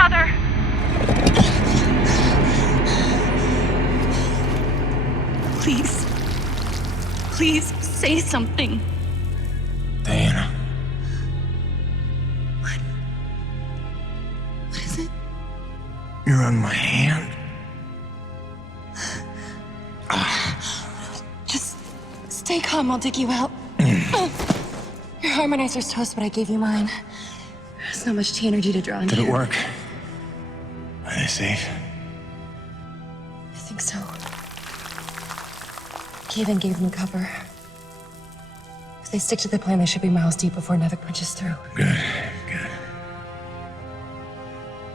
Father! Please. Please, say something. Diana. What is it? You're on my hand. Just stay calm, I'll dig you out. Your harmonizer's toast, but I gave you mine. There's not much energy to draw on. Did it work? Are they safe? I think so. Kaven gave them cover. If they stick to the plan, they should be miles deep before Nevik punches through. Good, good.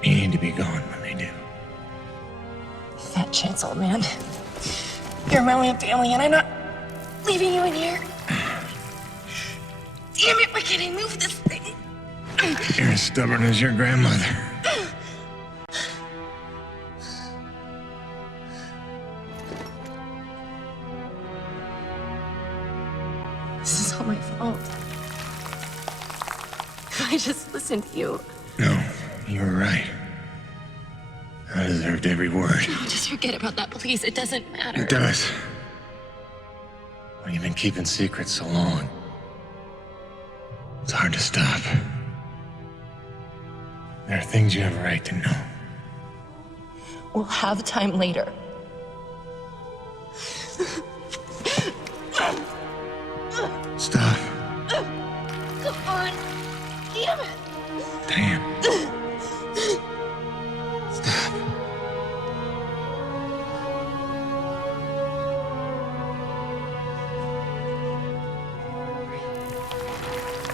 You need to be gone when they do. Fat chance, old man. You're my only family, and I'm not leaving you in here. Damn it, why can't I move this thing? You're as stubborn as your grandmother. This is all my fault. If I just listened to you. No, you were right. I deserved every word. No, just forget about that, please. It doesn't matter. It does. When you've been keeping secrets so long, it's hard to stop. There are things you have a right to know. We'll have time later. Stop. Come on. Damn it. Damn. Stop.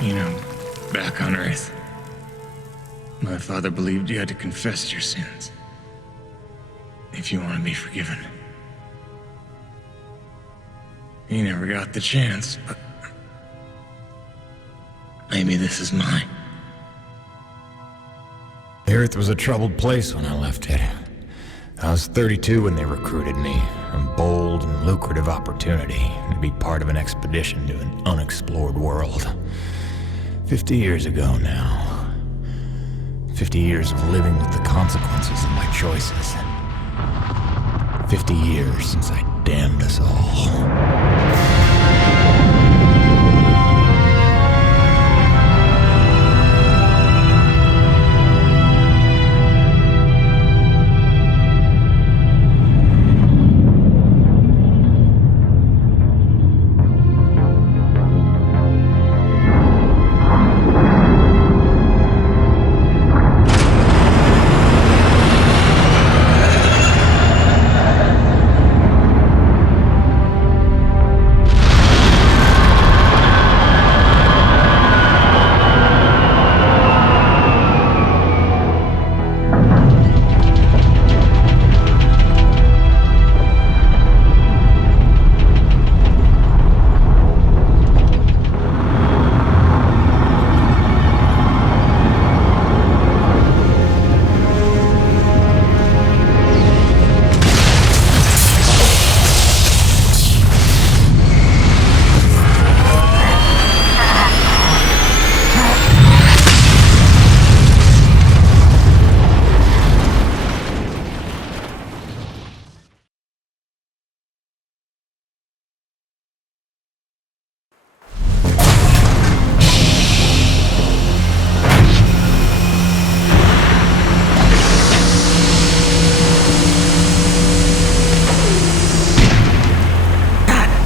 You know, back on Earth, my father believed you had to confess your sins if you want to be forgiven. He never got the chance, but maybe this is mine. The Earth was a troubled place when I left it. I was 32 when they recruited me. A bold and lucrative opportunity to be part of an expedition to an unexplored world. 50 years ago now. 50 years of living with the consequences of my choices. 50 years since I damned us all.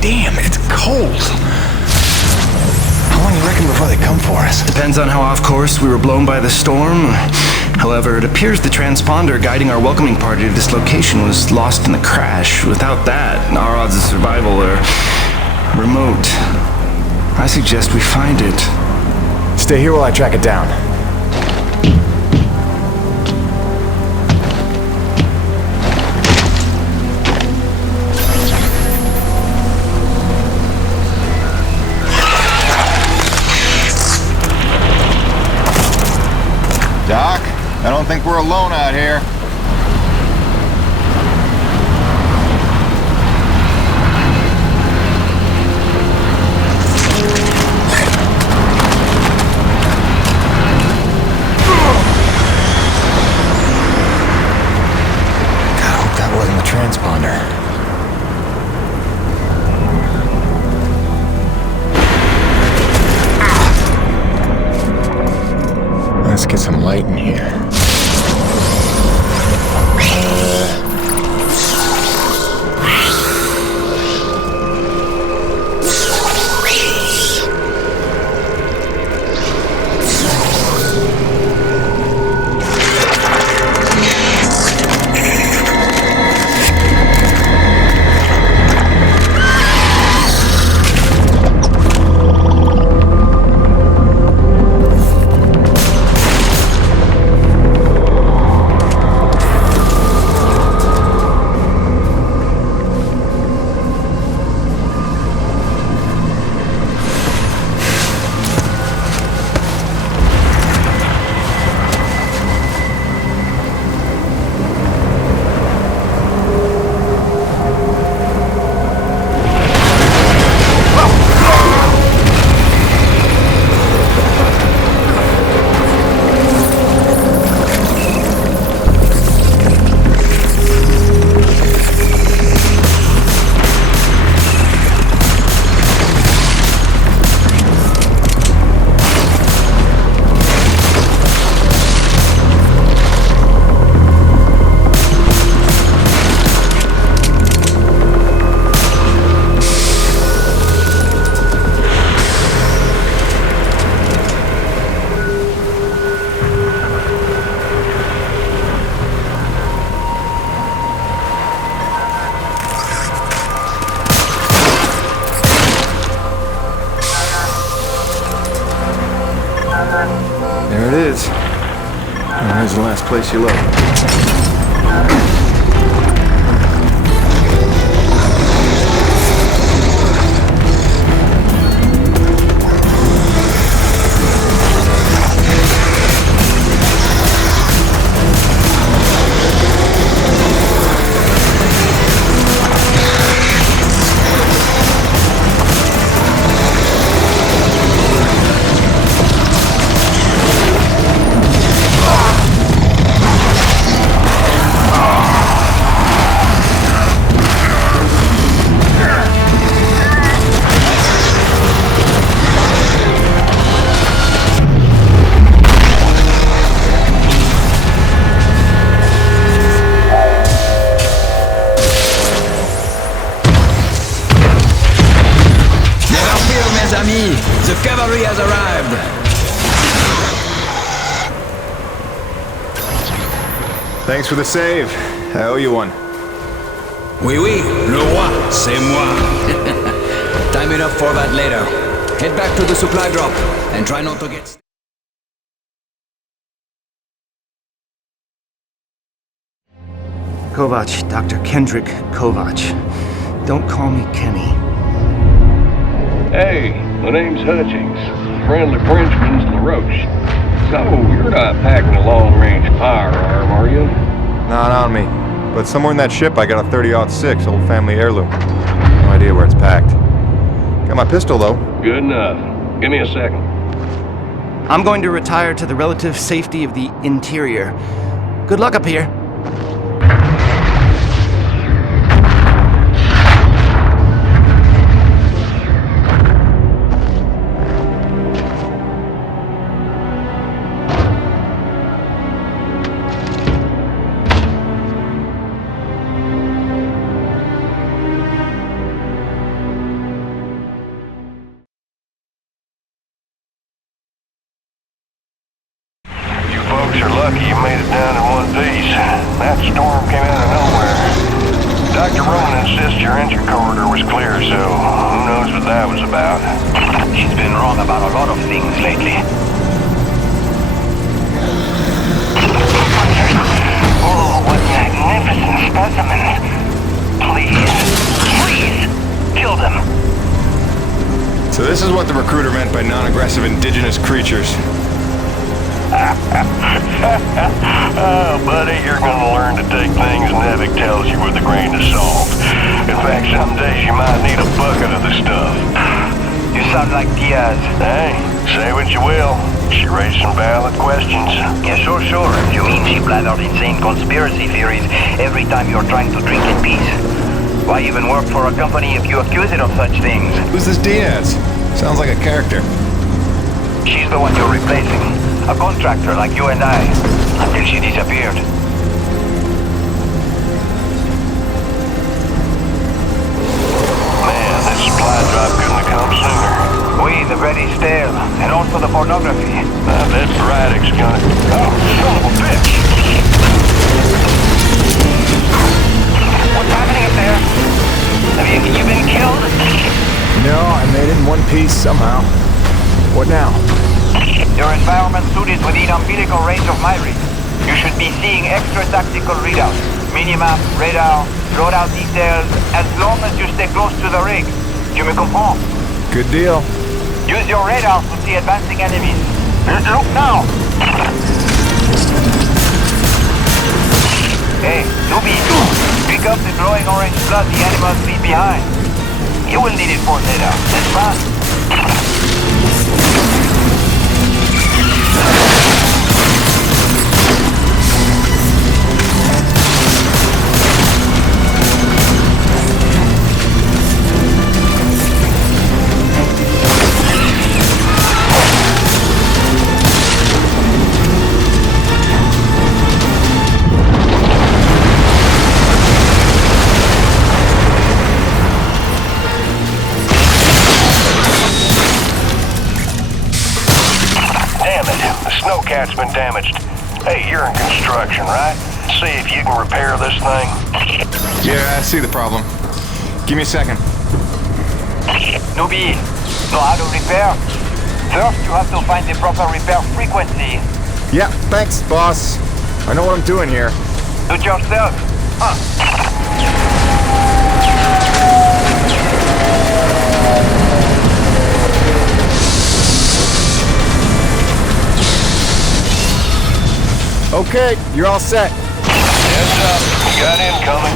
Damn, it's cold. How long do you reckon before they come for us? Depends on how off course we were blown by the storm. However, it appears the transponder guiding our welcoming party to this location was lost in the crash. Without that, our odds of survival are remote. I suggest we find it. Stay here while I track it down. Doc, I don't think we're alone out here. Let's get some light in here. There it is. And there's the last place you look. The cavalry has arrived! Thanks for the save. I owe you one. Oui, oui, le roi, c'est moi. Time enough for that later. Head back to the supply drop and try not to get... Kovac, Dr. Kendrick Kovac. Don't call me Kenny. Hey, my name's Hutchings. Friendly Frenchman's LaRoche. So, you're not packing a long-range firearm, are you? Not on me. But somewhere in that ship I got a 30-06 old family heirloom. No idea where it's packed. Got my pistol, though. Good enough. Give me a second. I'm going to retire to the relative safety of the interior. Good luck up here. You're lucky you made it down in one piece. That storm came out of nowhere. Dr. Roman insists your entry corridor was clear, so who knows what that was about. She's been wrong about a lot of things lately. Oh, what magnificent specimens. Please, kill them. So this is what the recruiter meant by non-aggressive indigenous creatures. Oh, buddy, you're gonna learn to take things Nevik tells you with a grain of salt. In fact, some days you might need a bucket of the stuff. You sound like Diaz. Hey, say what you will. She raised some valid questions. Yeah, sure. You mean she blathered insane conspiracy theories every time you're trying to drink in peace? Why even work for a company if you accuse it of such things? Who's this Diaz? Sounds like a character. She's the one you're replacing. A contractor like you and I. Until she disappeared. Man, that supply drop couldn't have come sooner. We, the bread is stale, and also the pornography. I bet Braddock's gonna... Oh, son of a bitch! What's happening up there? Have you been killed? No, I made it in one piece somehow. What now? Your environment suit is within umbilical range of my rig. You should be seeing extra tactical readouts. Minimap, radar, loadout details, as long as you stay close to the rig. Tu me comprends? Good deal. Use your radar to see advancing enemies. Look now! Hey, Nubi, pick up the glowing orange blood the animals leave behind. You will need it for later. Let's run. Snowcat's been damaged. Hey, you're in construction, right? See if you can repair this thing. Yeah, I see the problem. Give me a second. Nubi, know how to repair? First, you have to find the proper repair frequency. Yeah, thanks, boss. I know what I'm doing here. Do it yourself. Okay, you're all set. Heads up, you got incoming.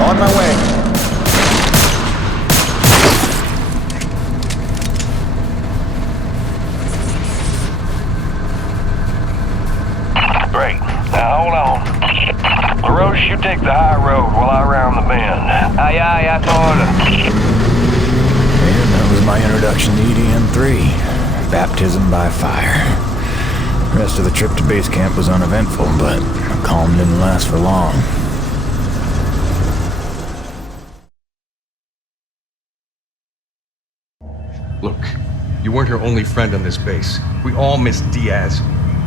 On my way. Great. Now hold on. LaRoche, you take the high road while I round the bend. Aye, aye, atoll. And that was my introduction to EDM-3. Baptism by fire. The rest of the trip to base camp was uneventful, but the calm didn't last for long. Look, you weren't her only friend on this base. We all miss Diaz.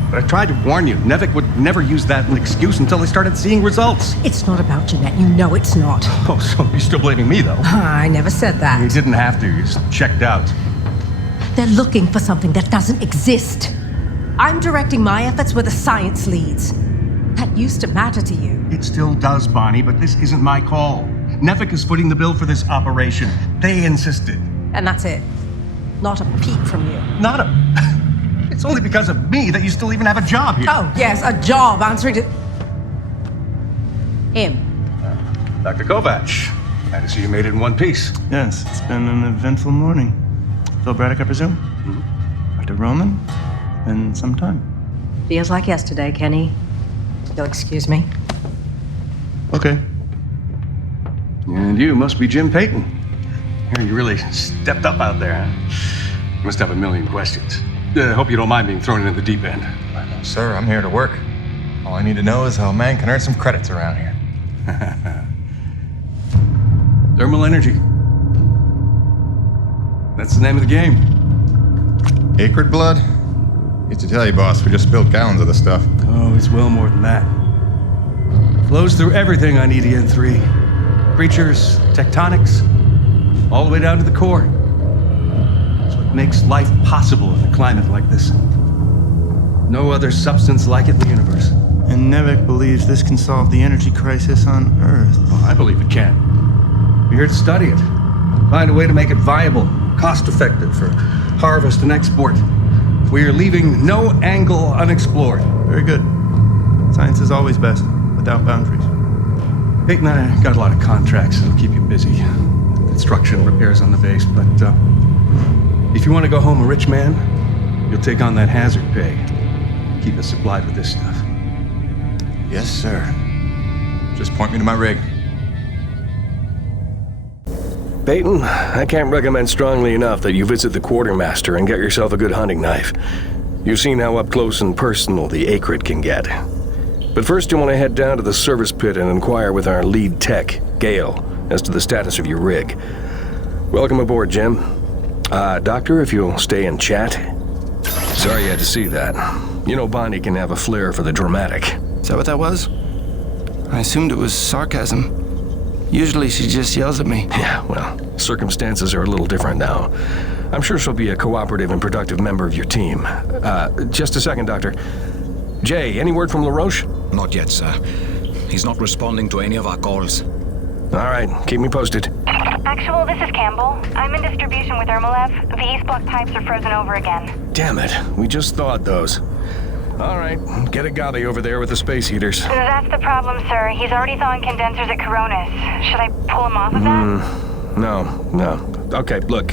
But I tried to warn you. Nevik would never use that as an excuse until they started seeing results. It's not about Jeanette. You know it's not. Oh, so you're still blaming me, though? I never said that. You didn't have to. You just checked out. They're looking for something that doesn't exist. I'm directing my efforts where the science leads. That used to matter to you. It still does, Bonnie, but this isn't my call. Nevik is footing the bill for this operation. They insisted. And that's it. Not a peep from you. Not a... It's only because of me that you still even have a job here. Oh, yes, a job answering to... him. Dr. Kovac, glad to see you made it in one piece. Yes, it's been an eventful morning. Phil Braddock, I presume? Mm-hmm. Dr. Roman? Been some time. Feels like yesterday, Kenny. You'll excuse me. Okay. And you must be Jim Payton. You really stepped up out there, huh? You must have a million questions. I hope you don't mind being thrown into the deep end. Sir, I'm here to work. All I need to know is how a man can earn some credits around here. Thermal energy. That's the name of the game. Acrid blood? Used to tell you, boss, we just spilled gallons of the stuff. Oh, it's well more than that. Flows through everything on EDN-3. Creatures, tectonics, all the way down to the core. It's what makes life possible in a climate like this. No other substance like it in the universe. And Nevik believes this can solve the energy crisis on Earth. Oh, I believe it can. We're here to study it. Find a way to make it viable, cost-effective for harvest and export. We are leaving no angle unexplored. Very good. Science is always best, without boundaries. Peyton and I got a lot of contracts that'll keep you busy. Construction, repairs on the base, but if you want to go home a rich man, you'll take on that hazard pay. Keep us supplied with this stuff. Yes, sir. Just point me to my rig. Peyton, I can't recommend strongly enough that you visit the quartermaster and get yourself a good hunting knife. You've seen how up close and personal the Acrid can get. But first you want to head down to the service pit and inquire with our lead tech, Gale, as to the status of your rig. Welcome aboard, Jim. Doctor, if you'll stay and chat. Sorry you had to see that. You know Bonnie can have a flair for the dramatic. Is that what that was? I assumed it was sarcasm. Usually she just yells at me. Yeah, well, circumstances are a little different now. I'm sure she'll be a cooperative and productive member of your team. Just a second, Doctor. Jay, any word from LaRoche? Not yet, sir. He's not responding to any of our calls. All right, keep me posted. Actual, this is Campbell. I'm in distribution with Ermolev. The East Block pipes are frozen over again. Damn it, we just thawed those. All right, get Agavi over there with the space heaters. That's the problem, sir. He's already thawing condensers at Coronis. Should I pull him off of that? No. Okay, look,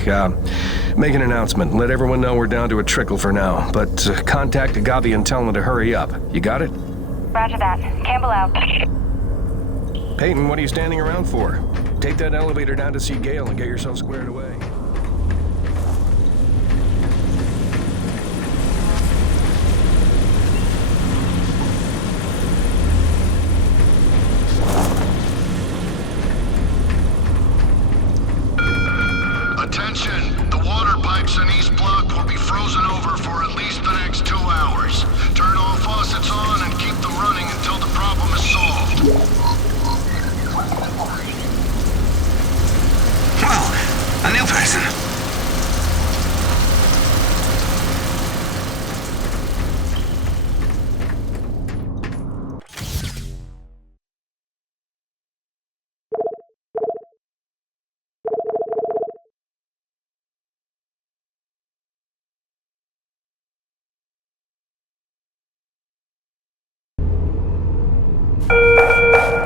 make an announcement. Let everyone know we're down to a trickle for now. But contact Agavi and tell them to hurry up. You got it? Roger that. Campbell out. Peyton, what are you standing around for? Take that elevator down to see Gale and get yourself squared away. Attention! The water pipes in East Block will be frozen over for at least the next 2 hours. Turn all faucets on and keep them running until the problem is solved. Wow, a new person.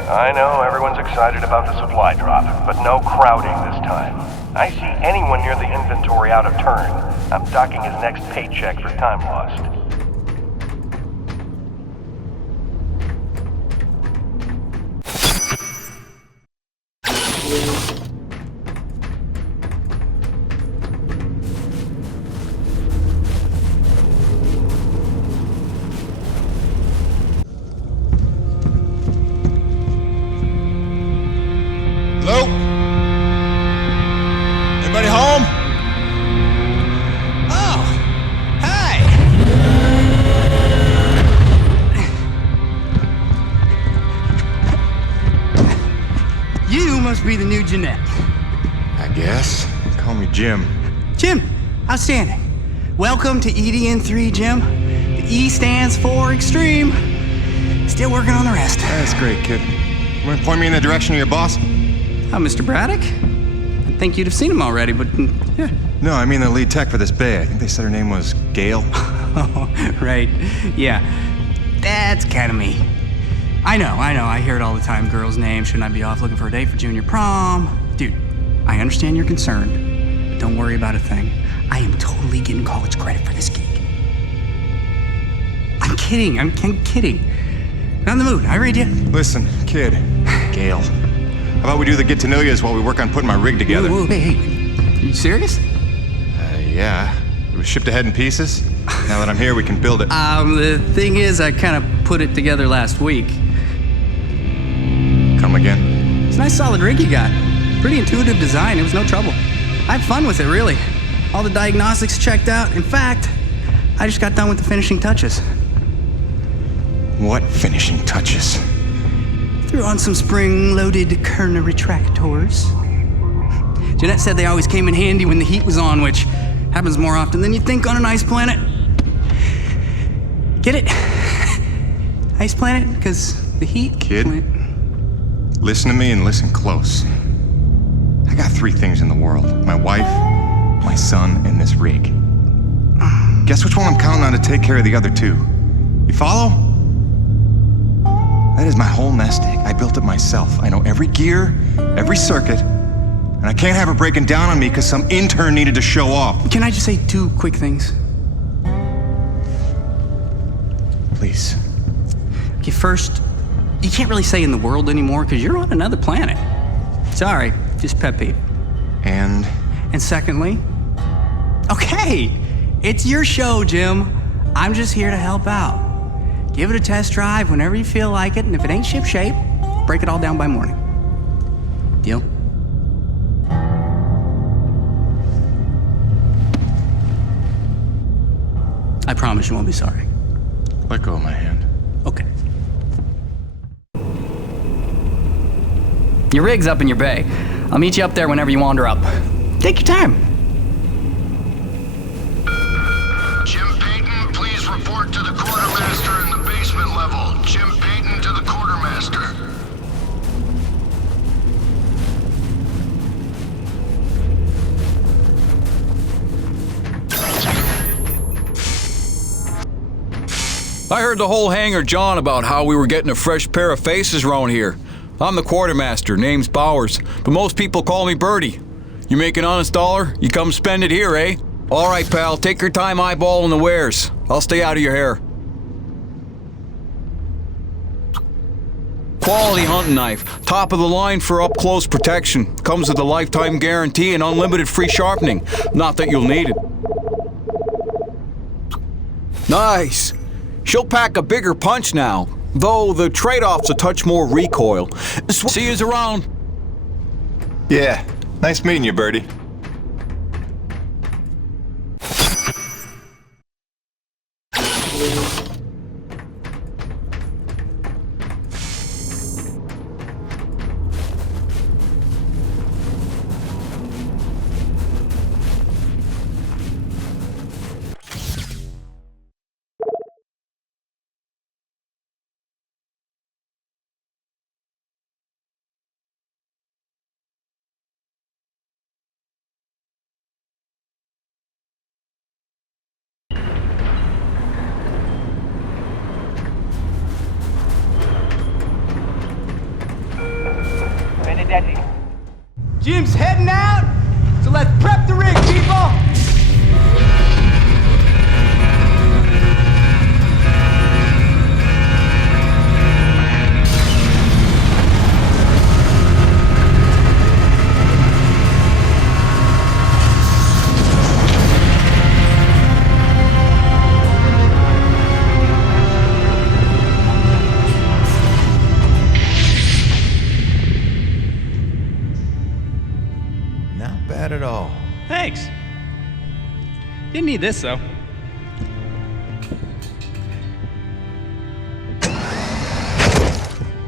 I know everyone's excited about the supply drop, but no crowding this time. I see anyone near the inventory out of turn. I'm docking his next paycheck for time lost. Hello? Anybody home? Oh, hi. You must be the new Jeanette. I guess. Call me Jim. Jim, outstanding. Welcome to EDN3, Jim. The E stands for extreme. Still working on the rest. That's great, kid. You want to point me in the direction of your boss? Oh, Mr. Braddock? I think you'd have seen him already, but yeah. No, I mean the lead tech for this bay. I think they said her name was Gale. Oh, right. Yeah. That's kind of me. I know. I hear it all the time. Girl's name. Shouldn't I be off looking for a date for junior prom? Dude, I understand you're concerned, but don't worry about a thing. I am totally getting college credit for this gig. I'm kidding. I'm kidding. Not in the mood. I read you. Listen, kid. Gale. How about we do the get-to-know-yous while we work on putting my rig together? Whoa, hey. Are you serious? Yeah. It was shipped ahead in pieces. Now that I'm here, we can build it. The thing is, I kind of put it together last week. Come again? It's a nice solid rig you got. Pretty intuitive design. It was no trouble. I had fun with it, really. All the diagnostics checked out. In fact, I just got done with the finishing touches. What finishing touches? Threw on some spring-loaded Kerner retractors. Jeanette said they always came in handy when the heat was on, which happens more often than you think on an ice planet. Get it? Ice planet? Because the heat... Kid, listen to me and listen close. three things in the world. My wife, my son, and this rig. Guess which one I'm counting on to take care of the other two? You follow? That is my whole nest egg. I built it myself. I know every gear, every circuit, and I can't have her breaking down on me because some intern needed to show off. Can I just say two quick things? Please. Okay, first, you can't really say in the world anymore because you're on another planet. Sorry, just pet peeve. And secondly, okay, it's your show, Jim. I'm just here to help out. Give it a test drive whenever you feel like it, and if it ain't ship-shape, break it all down by morning. Deal? I promise you won't be sorry. Let go of my hand. Okay. Your rig's up in your bay. I'll meet you up there whenever you wander up. Take your time. Jim Payton, please report to the quartermaster in the basement level. Jim Payton to the quartermaster. I heard the whole hangar John about how we were getting a fresh pair of faces around here. I'm the quartermaster, name's Bowers, but most people call me Birdie. You make an honest dollar, you come spend it here, eh? All right, pal, take your time eyeballing the wares. I'll stay out of your hair. Quality hunting knife, top of the line for up-close protection. Comes with a lifetime guarantee and unlimited free sharpening. Not that you'll need it. Nice. She'll pack a bigger punch now, though the trade-off's a touch more recoil. See yous around. Yeah, nice meeting you, Birdie. Jim's heading out, so let's prep the rig, people! Bad at all. Thanks. Didn't need this, though.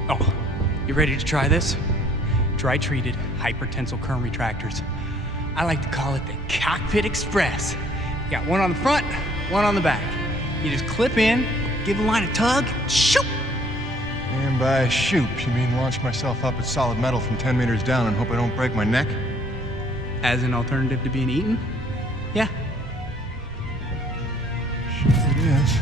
Oh, you ready to try this? Dry-treated hypertensile current retractors. I like to call it the Cockpit Express. You got one on the front, one on the back. You just clip in, give the line a tug, shoot! And by shoot, you mean launch myself up at solid metal from 10 meters down and hope I don't break my neck? As an alternative to being eaten? Yeah. Sure it is.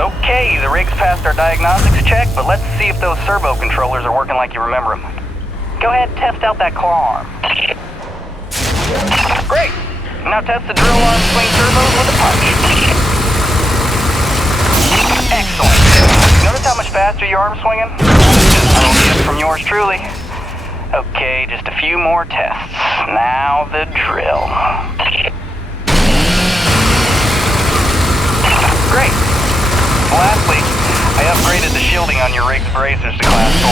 Okay, the rig's passed our diagnostics check, but let's see if those servo controllers are working like you remember them. Go ahead and test out that claw arm. Great! Now test the drill arm swing servos with a punch. Excellent. Notice how much faster your arm's swinging? I'll get from yours truly. Okay, just a few more tests. Now the drill. Great. Lastly, I upgraded the shielding on your rig's bracers to Class 4.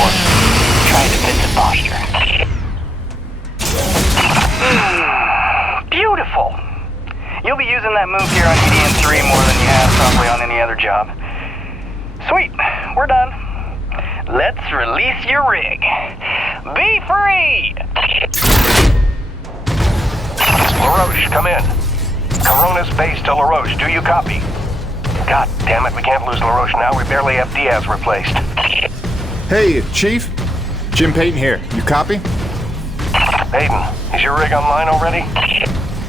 Try defensive posture. that move here on EDN3 more than you have probably on any other job. Sweet, we're done. Let's release your rig. Be free! LaRoche, come in. Corona's base to LaRoche. Do you copy? God damn it, we can't lose LaRoche now. We barely have Diaz replaced. Hey, Chief. Jim Payton here. You copy? Payton, is your rig online already?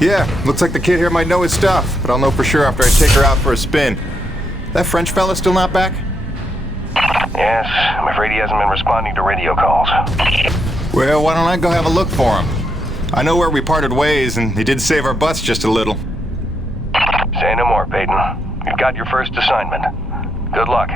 Yeah, looks like the kid here might know his stuff, but I'll know for sure after I take her out for a spin. That French fella still not back? Yes, I'm afraid he hasn't been responding to radio calls. Well, why don't I go have a look for him? I know where we parted ways, and he did save our butts just a little. Say no more, Payton. You've got your first assignment. Good luck.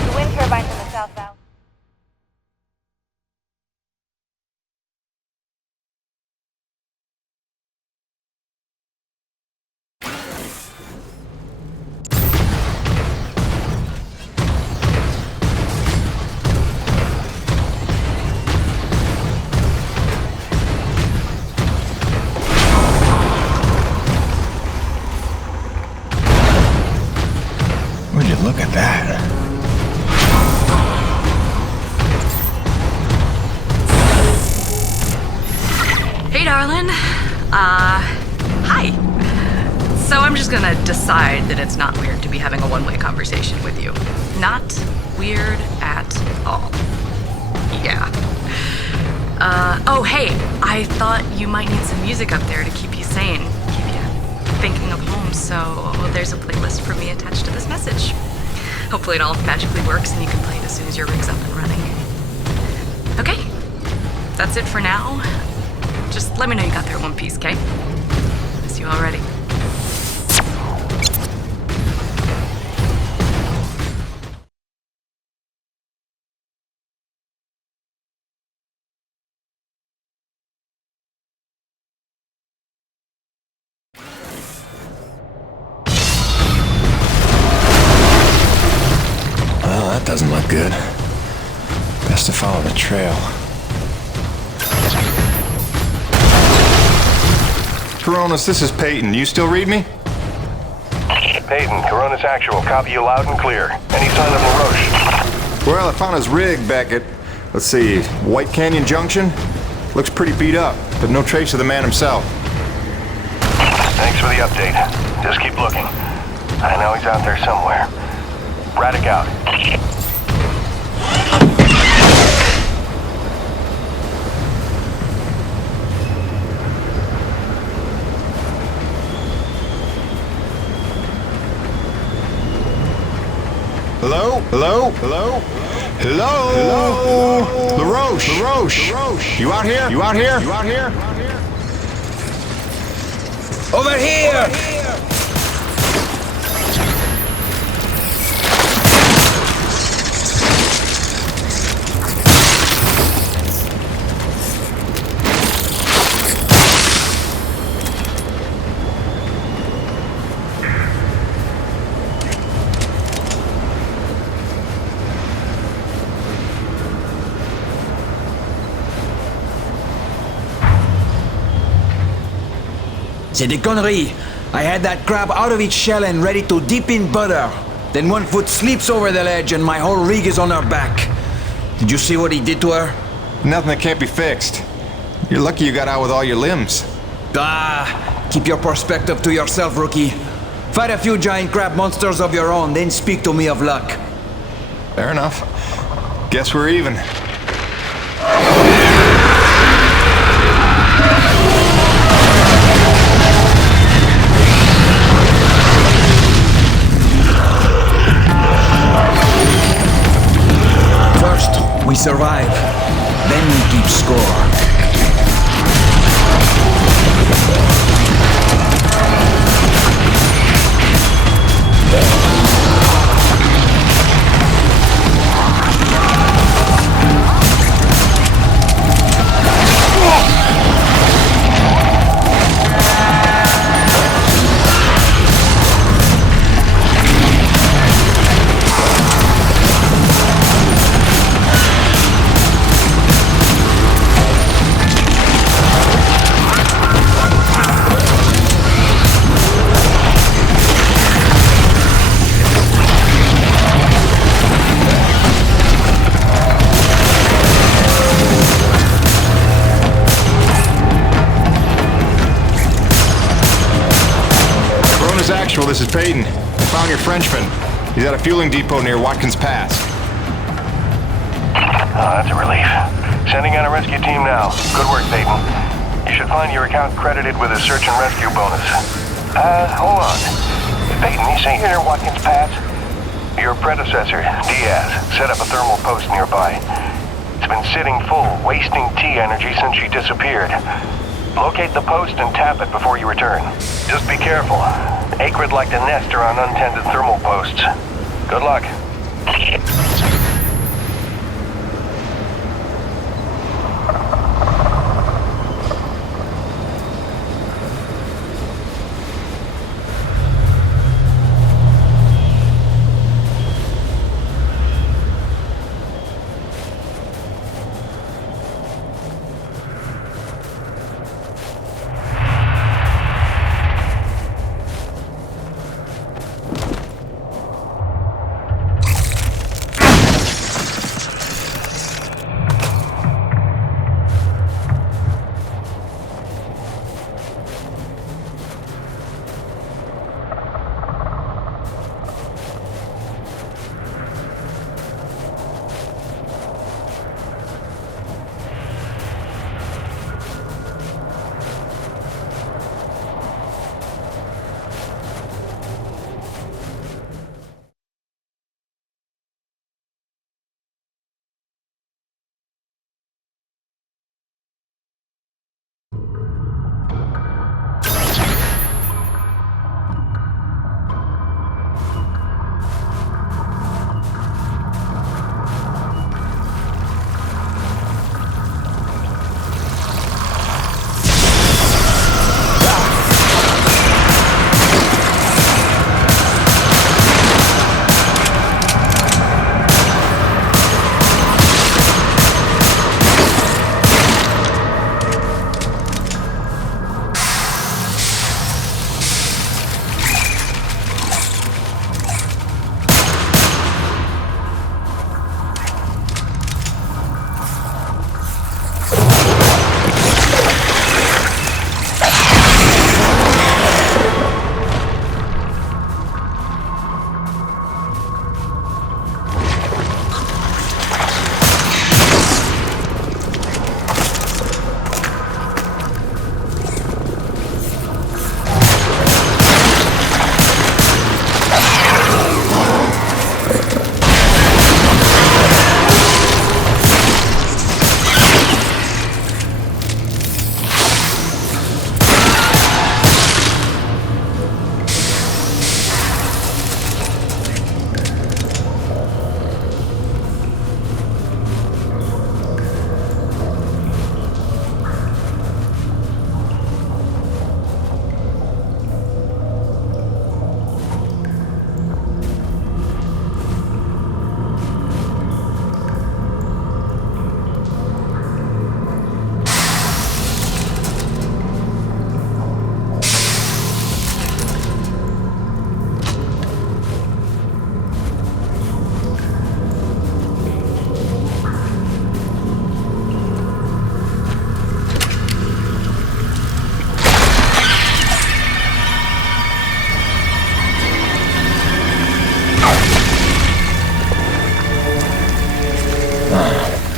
The wind turbines in the south valve. Would you look at that? Hey, darling. Hi. So I'm just gonna decide that it's not weird to be having a one-way conversation with you. Not weird at all. Yeah. Oh, hey, I thought you might need some music up there to keep you sane, keep you thinking of home, so there's a playlist for me attached to this message. Hopefully it all magically works and you can play it as soon as your rig's up and running. Okay, that's it for now. Just let me know you got there in one piece, okay? Miss you already. Well, that doesn't look good. Best to follow the trail. Coronas, this is Peyton. You still read me? Payton, Corona's actual. Copy you loud and clear. Any sign of LaRoche? Well, I found his rig back at, let's see, White Canyon Junction. Looks pretty beat up, but no trace of the man himself. Thanks for the update. Just keep looking. I know he's out there somewhere. Braddock out. Hello? Hello? Hello? Hello? Hello? LaRoche? LaRoche? LaRoche? You out here? You out here? You out here? Over here! C'est des conneries. I had that crab out of its shell and ready to dip in butter. Then one foot slips over the ledge and my whole rig is on her back. Did you see what he did to her? Nothing that can't be fixed. You're lucky you got out with all your limbs. Ah, keep your perspective to yourself, rookie. Fight a few giant crab monsters of your own, then speak to me of luck. Fair enough. Guess we're even. First, we survive. Then we keep score. this is Peyton. I found your Frenchman. He's at a fueling depot near Watkins Pass. Oh, that's a relief. Sending out a rescue team now. Good work, Peyton. You should find your account credited with a search and rescue bonus. Hold on. Peyton, you say you're near Watkins Pass? Your predecessor, Diaz, set up a thermal post nearby. It's been sitting full, wasting T energy since she disappeared. Locate the post and tap it before you return. Just be careful. Acrid like to nest around untended thermal posts. Good luck.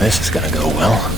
This is gonna go well.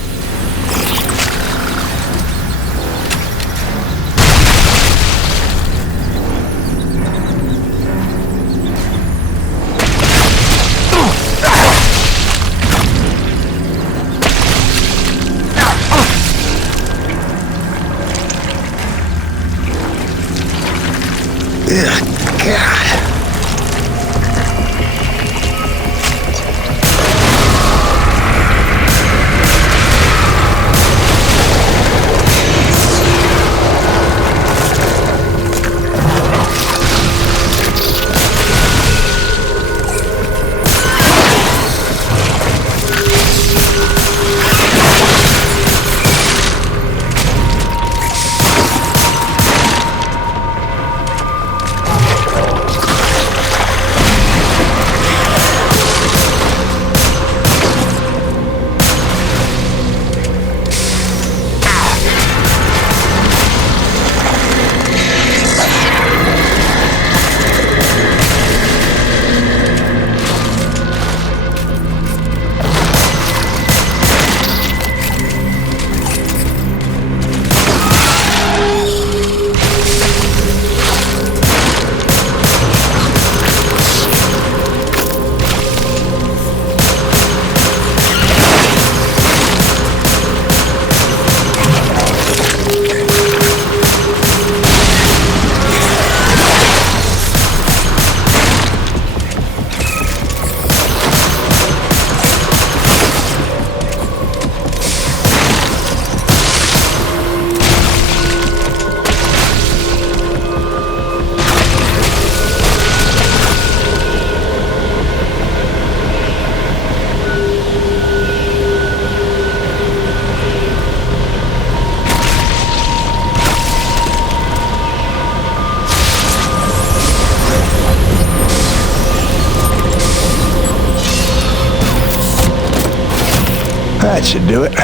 That should do it. I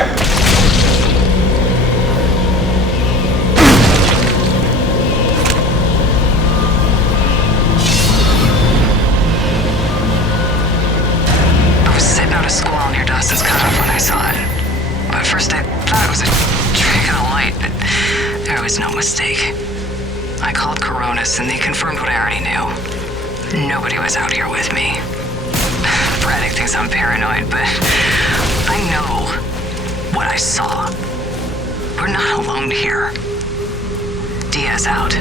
was sitting on a squall near Dawson's cutoff when I saw it. At first I thought it was a trick of the light, but there was no mistake. I called Coronis and they confirmed what I already knew. Nobody was out here with me. Braddock thinks I'm paranoid, but I know what I saw. We're not alone here. Diaz out.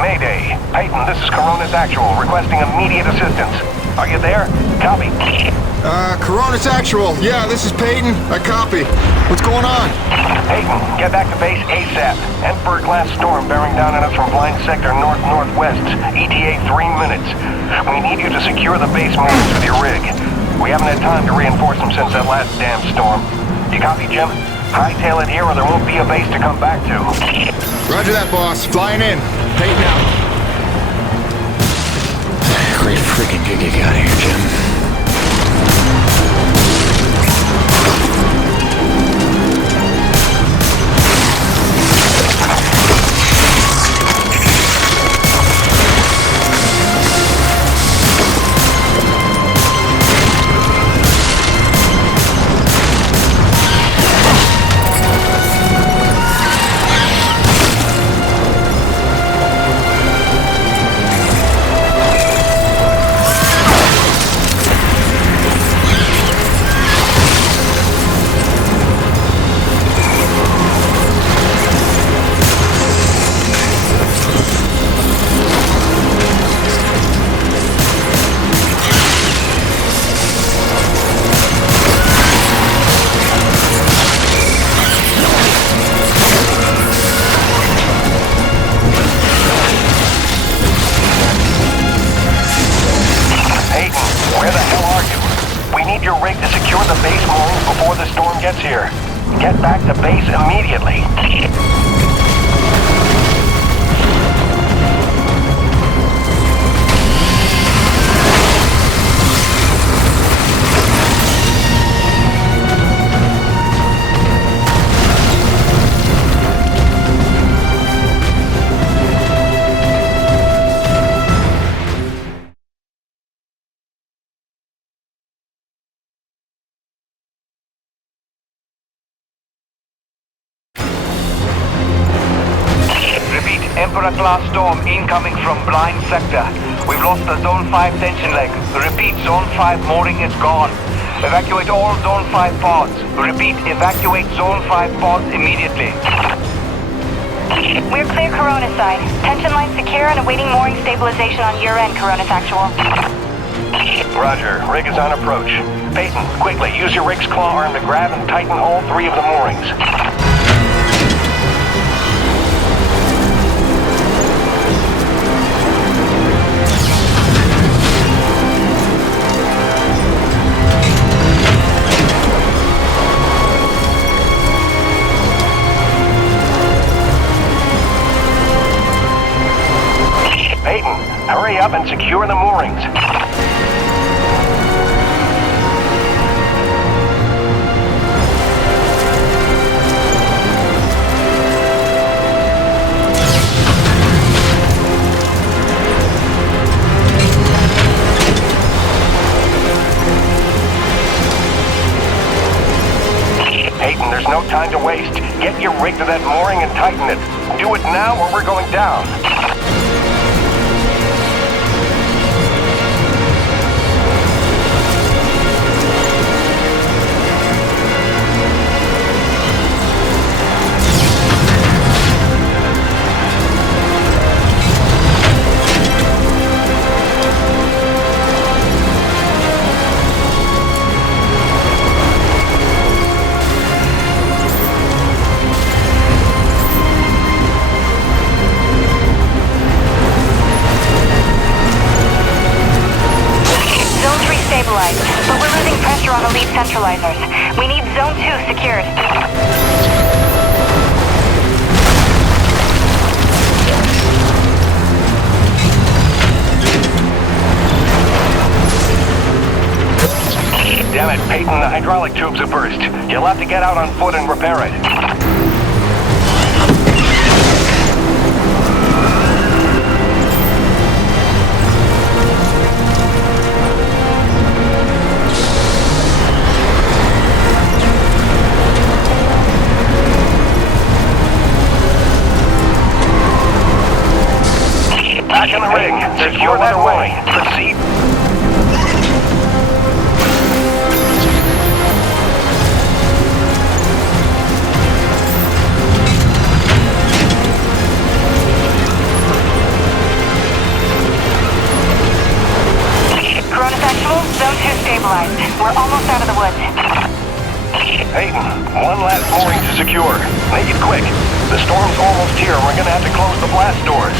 Mayday. Peyton, this is Coronis Actual, requesting immediate assistance. Are you there? Copy. Coronis Actual. Yeah, this is Peyton. I copy. What's going on? Peyton, get back to base ASAP. Edinburgh-class storm bearing down on us from blind sector north-northwest. ETA 3 minutes. We need you to secure the base moves with your rig. We haven't had time to reinforce them since that last damn storm. You copy, Jim? Hightail it here or there won't be a base to come back to. Roger that, boss. Flying in. Peyton out. Great freaking gig you got here, Jim. Here. Get back to base immediately. Emperor-class storm incoming from blind sector. We've lost the Zone 5 tension leg. Repeat, Zone 5 mooring is gone. Evacuate all Zone 5 pods. Repeat, evacuate Zone 5 pods immediately. We're clear Coronis side. Tension line secure and awaiting mooring stabilization on your end, Coronis Actual. Roger. Rig is on approach. Peyton, quickly, use your rig's claw arm to grab and tighten all 3 of the moorings. Peyton, hurry up and secure the moorings. Peyton, there's no time to waste. Get your rig to that mooring and tighten it. Do it now or we're going down. But we're losing pressure on the lead centralizers. We need Zone 2 secured. Damn it, Peyton, the hydraulic tubes have burst. You'll have to get out on foot and repair it. Back in the rig. Secure that way. Proceed. Coronis Actual, Zone 2 stabilized. We're almost out of the woods. Peyton, one last mooring to secure. Make it quick. The storm's almost here. We're gonna have to close the blast doors.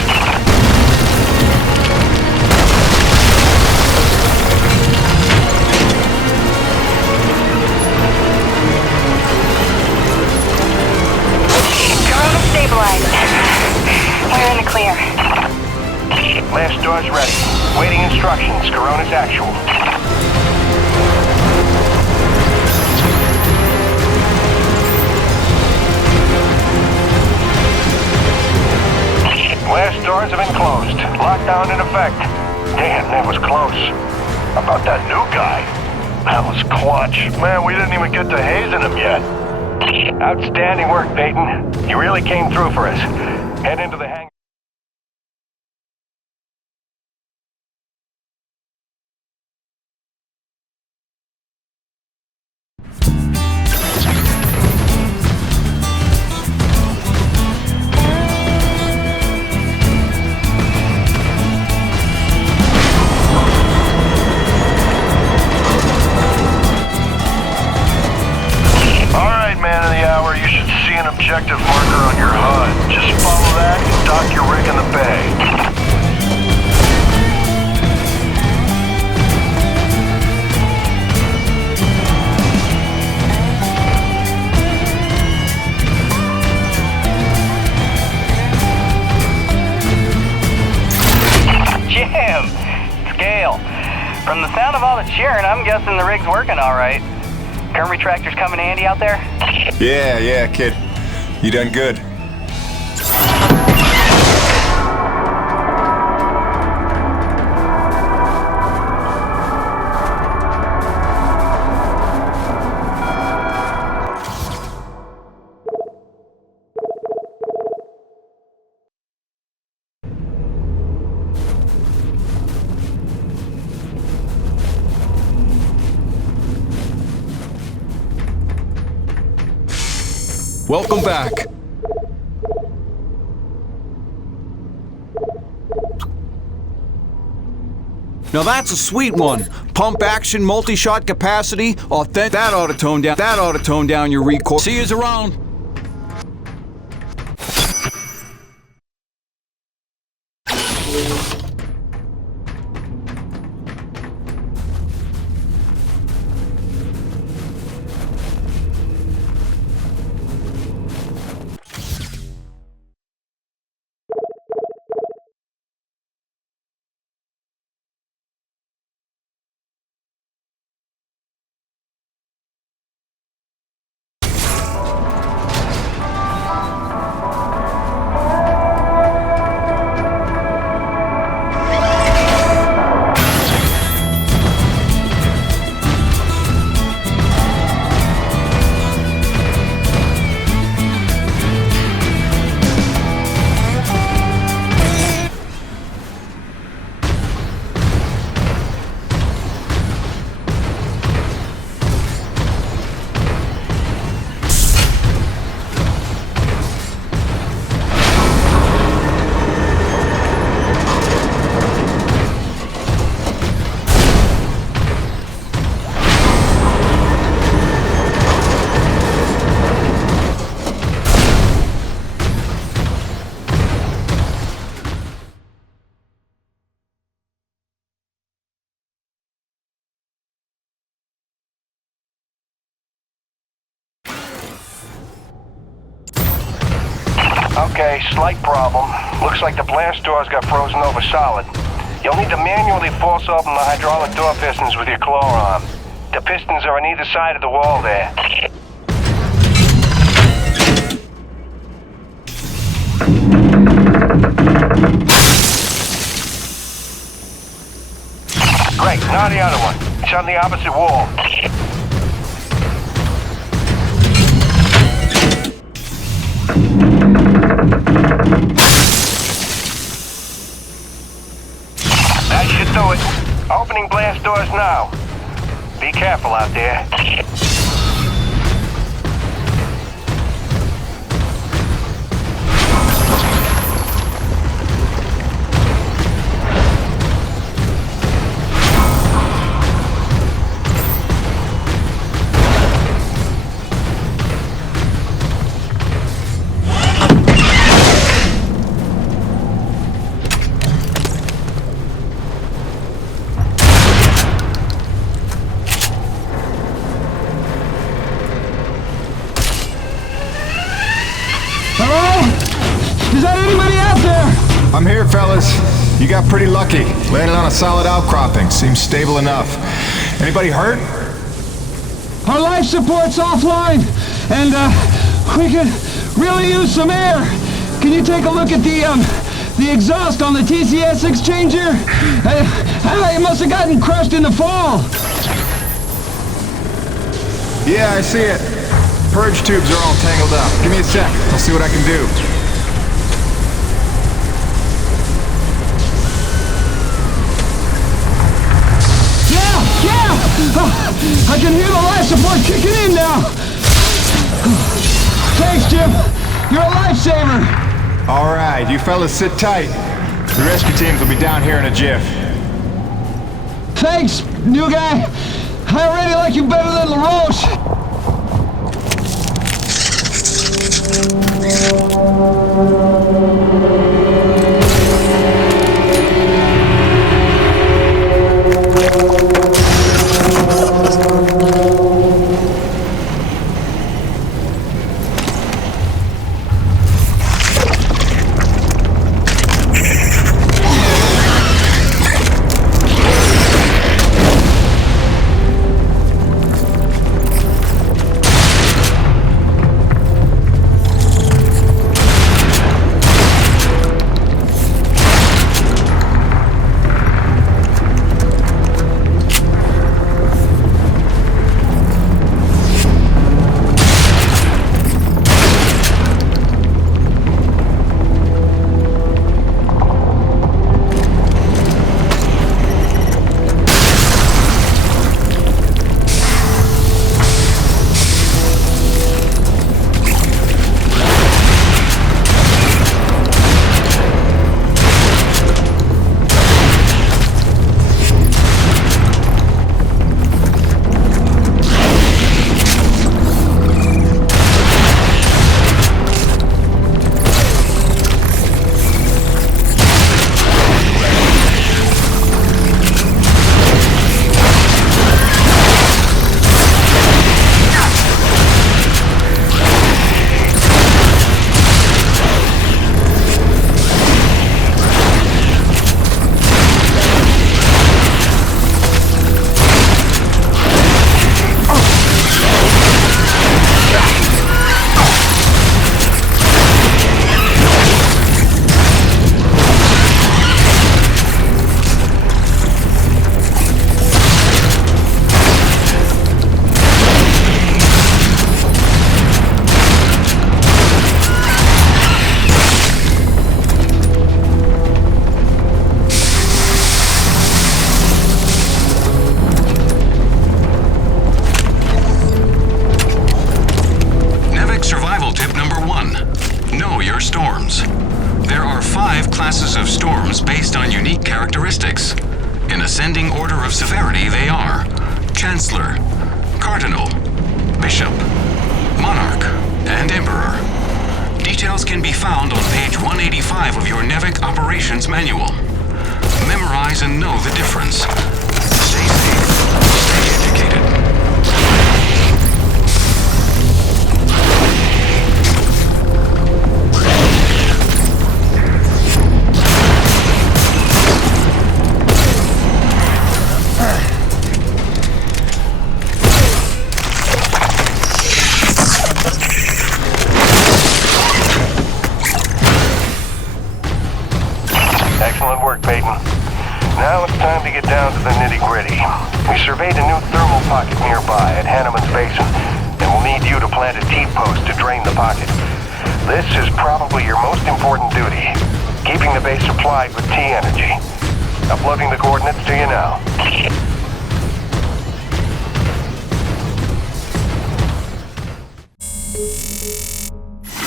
Corona stabilized. We're in the clear. Blast doors ready. Waiting instructions. Coronis Actual. Blast doors have been closed. Lockdown in effect. Damn, that was close. How about that new guy? That was clutch. Man, we didn't even get to hazing him yet. Outstanding work, Peyton. You really came through for us. Head into the hangar. Objective marker on your HUD. Just follow that and dock your rig in the bay. Jim! Scale. From the sound of all the cheering, I'm guessing the rig's working all right. Current retractors coming handy out there? Yeah, kid. You done good. Welcome back. Now that's a sweet one. Pump action, multi-shot capacity, authentic. That ought to tone down your recoil. See yous around. Okay, slight problem. Looks like the blast doors got frozen over solid. You'll need to manually force open the hydraulic door pistons with your claw arm. The pistons are on either side of the wall there. Great, now the other one. It's on the opposite wall. That should do it. Opening blast doors now. Be careful out there. I'm here, fellas. You got pretty lucky. Landed on a solid outcropping. Seems stable enough. Anybody hurt? Our life support's offline, and we could really use some air. Can you take a look at the exhaust on the TCS exchanger? It must have gotten crushed in the fall. Yeah, I see it. Purge tubes are all tangled up. Give me a sec. I'll see what I can do. I can hear the life support kicking in now! Thanks, Jim! You're a lifesaver! Alright, you fellas sit tight. The rescue teams will be down here in a jiff. Thanks, new guy! I already like you better than LaRoche! descending order of severity they are: Chancellor, Cardinal, Bishop, Monarch, and Emperor. Details can be found on page 185 of your NEVEC Operations Manual. Memorize and know the difference. Stay safe. Stay educated. Excellent work, Peyton. Now it's time to get down to the nitty-gritty. We surveyed a new thermal pocket nearby at Hanneman's Basin, and we'll need you to plant a T-post to drain the pocket. This is probably your most important duty, keeping the base supplied with T-energy. Uploading the coordinates to you now.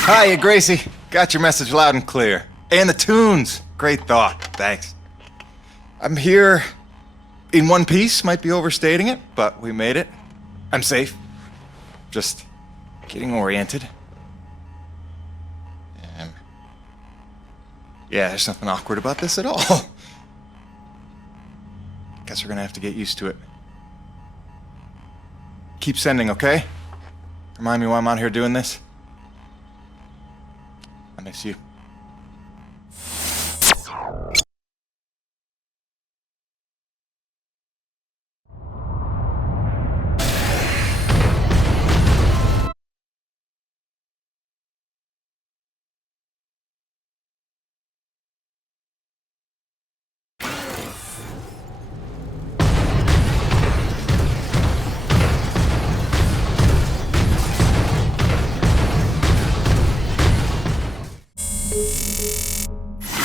Hiya, Gracie. Got your message loud and clear. And the tunes. Great thought. Thanks. I'm here in one piece. Might be overstating it, but we made it. I'm safe. Just getting oriented. Yeah, there's nothing awkward about this at all. Guess we're gonna have to get used to it. Keep sending, okay? Remind me why I'm out here doing this. I miss you.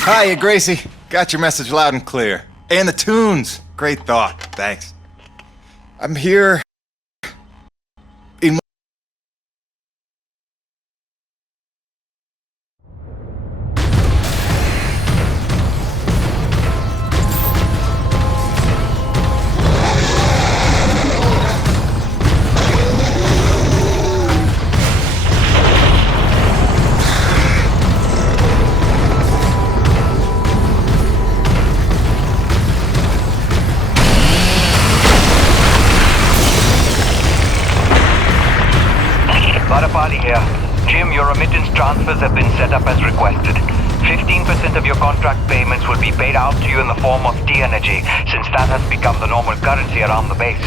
Hiya, Gracie. Got your message loud and clear. And the tunes. Great thought. Thanks. I'm here in... Varapalli here. Jim, your remittance transfers have been set up as requested. 15% of your contract payments will be paid out to you in the form of T-energy, since that has become the normal currency around the base.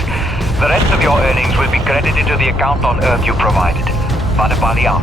The rest of your earnings will be credited to the account on Earth you provided. Varapalli out.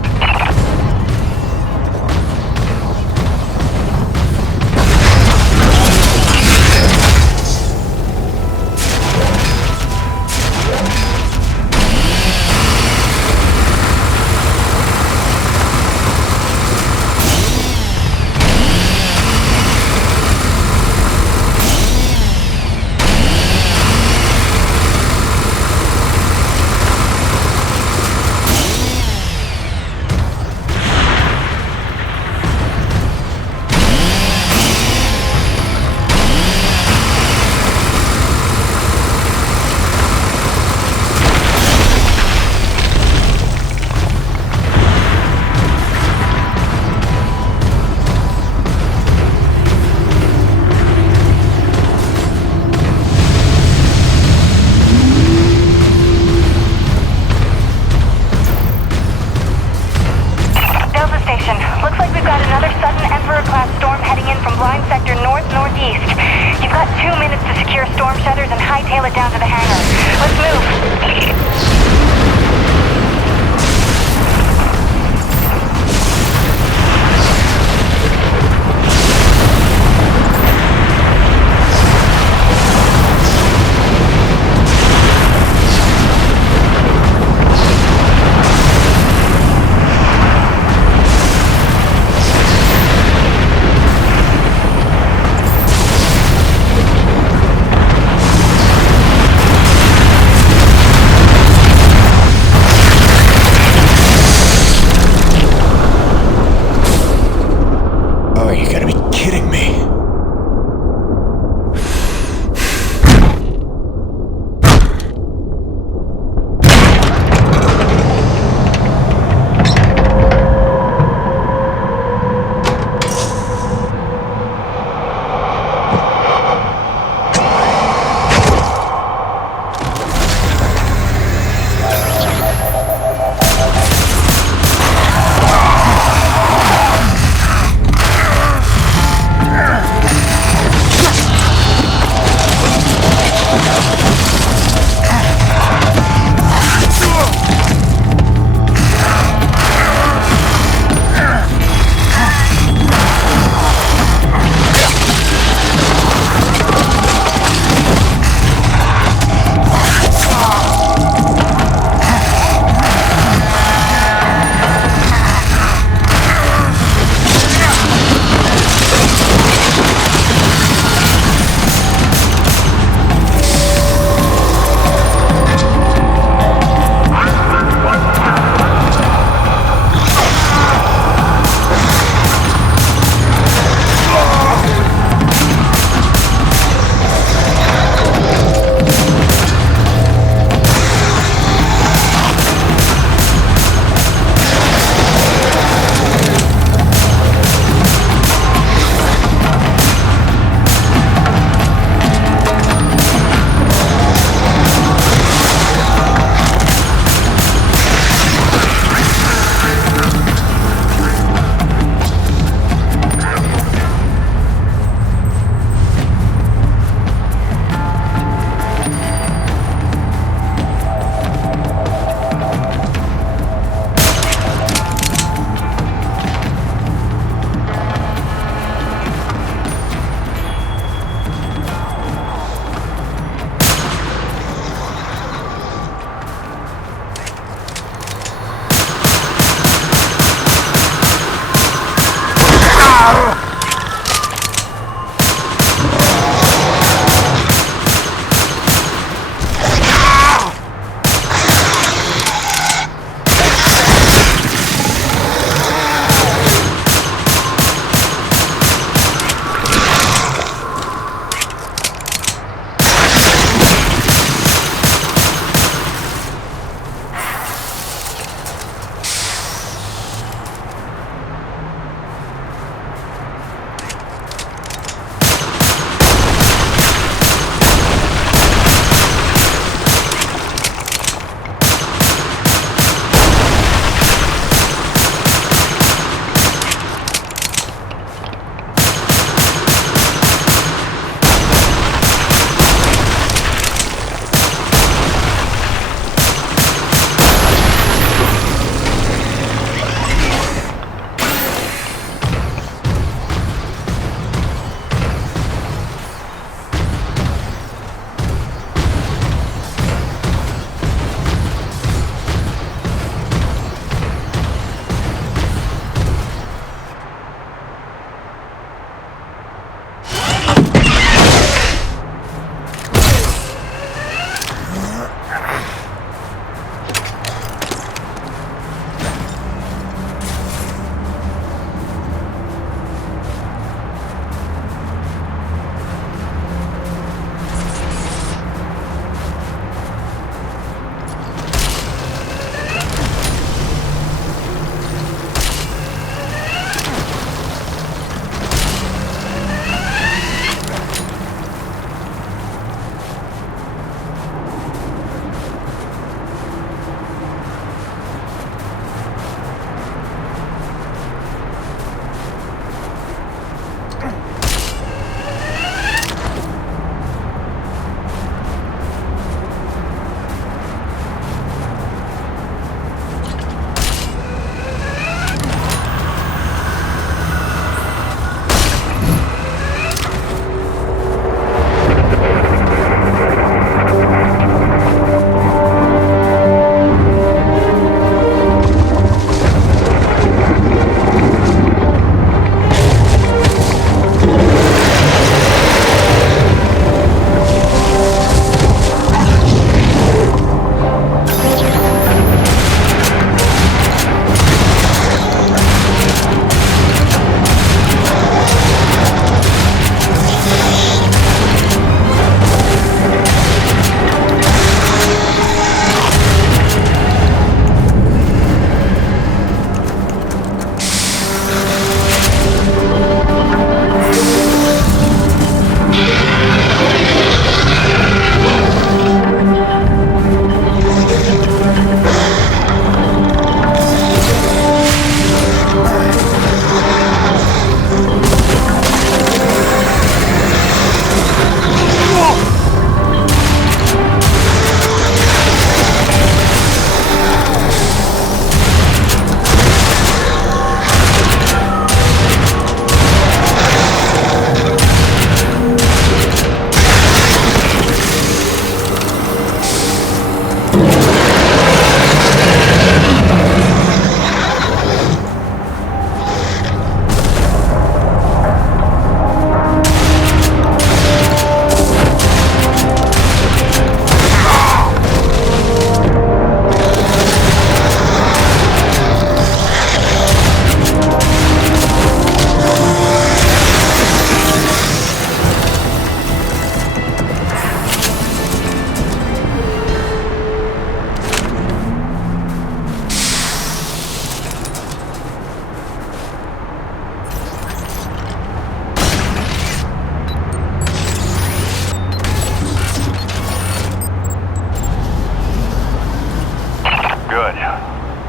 Good.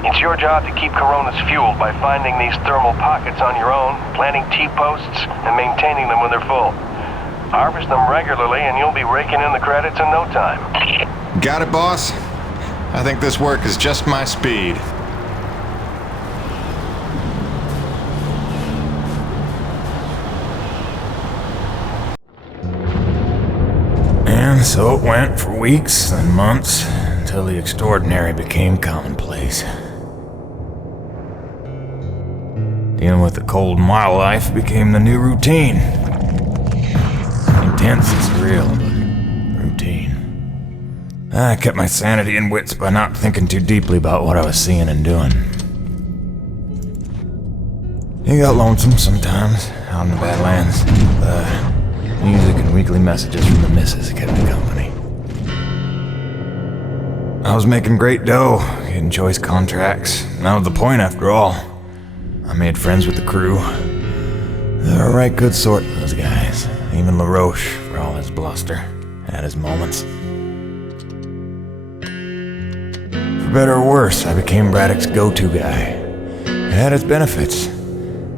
It's your job to keep Coronas fueled by finding these thermal pockets on your own, planting T-posts, and maintaining them when they're full. Harvest them regularly and you'll be raking in the credits in no time. Got it, boss? I think this work is just my speed. And so it went for weeks and months until the extraordinary became commonplace. Dealing with the cold mile life became the new routine. Intense and surreal, but routine. I kept my sanity and wits by not thinking too deeply about what I was seeing and doing. It got lonesome sometimes, out in the Badlands. Music and weekly messages from the missus kept me company. I was making great dough, getting choice contracts. And that was the point after all. I made friends with the crew. They're a right good sort, those guys. Even LaRoche, for all his bluster, had his moments. For better or worse, I became Braddock's go-to guy. It had its benefits,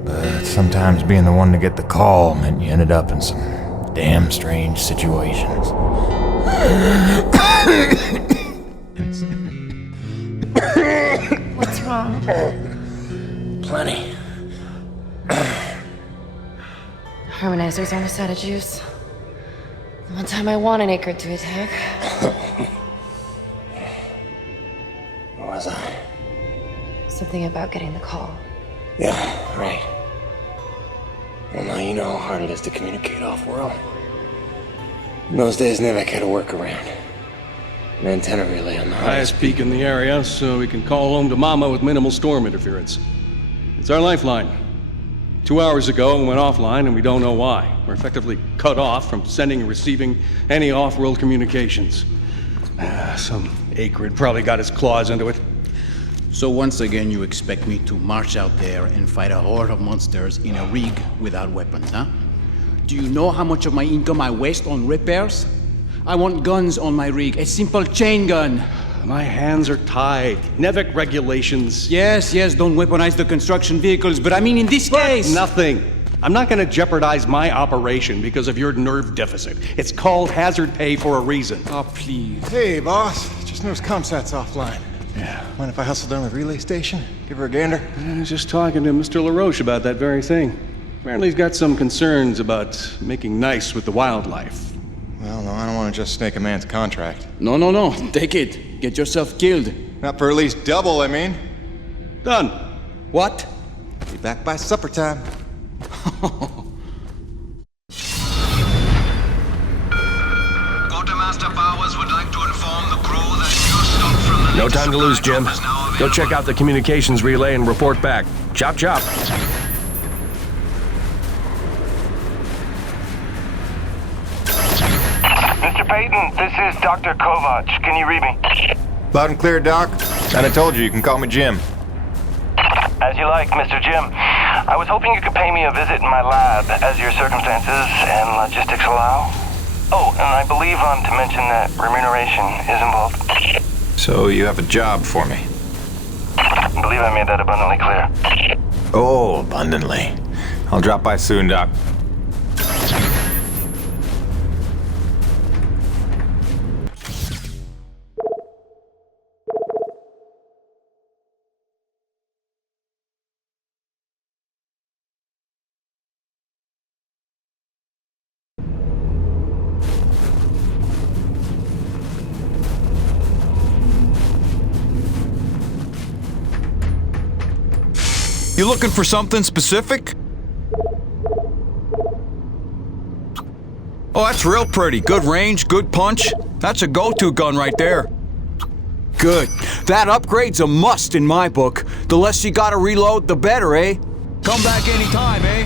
but sometimes being the one to get the call meant you ended up in some damn strange situations. What's wrong? Plenty. Harmonizers aren't a side of juice. The one time I want an acre to attack. Where was I? Something about getting the call. Yeah, right. Well, now you know how hard it is to communicate off-world. In those days, Nivek had a workaround. An antenna relay on the Highest peak in the area, so we can call home to Mama with minimal storm interference. It's our lifeline. 2 hours ago, we went offline, and we don't know why. We're effectively cut off from sending and receiving any off-world communications. Some acrid probably got his claws into it. So once again, you expect me to march out there and fight a horde of monsters in a rig without weapons, huh? Do you know how much of my income I waste on repairs? I want guns on my rig, a simple chain gun. My hands are tied. Nevek regulations. Yes, don't weaponize the construction vehicles, but I mean in this case... Nothing. I'm not gonna jeopardize my operation because of your nerve deficit. It's called hazard pay for a reason. Oh, please. Hey, boss. Just noticed ComSat's offline. Yeah. Mind if I hustle down to the relay station? Give her a gander? I was just talking to Mr. LaRoche about that very thing. Apparently he's got some concerns about making nice with the wildlife. Well, no, I don't want to just snake a man's contract. No. Take it. Get yourself killed. Not for at least double, I mean. Done. What? Be back by supper time. Quartermaster Powers would like to inform the crew that your stop from the No time to lose, Jim. Go check out the communications relay and report back. Chop, chop. Mr. Payton, this is Dr. Kovac. Can you read me? Loud and clear, Doc. And I told you can call me Jim. As you like, Mr. Jim. I was hoping you could pay me a visit in my lab as your circumstances and logistics allow. Oh, and I believe I'm to mention that remuneration is involved. So you have a job for me? I believe I made that abundantly clear. Oh, abundantly. I'll drop by soon, Doc. You looking for something specific? Oh, that's real pretty. Good range, good punch. That's a go-to gun right there. Good. That upgrade's a must in my book. The less you gotta reload, the better, eh? Come back anytime, eh?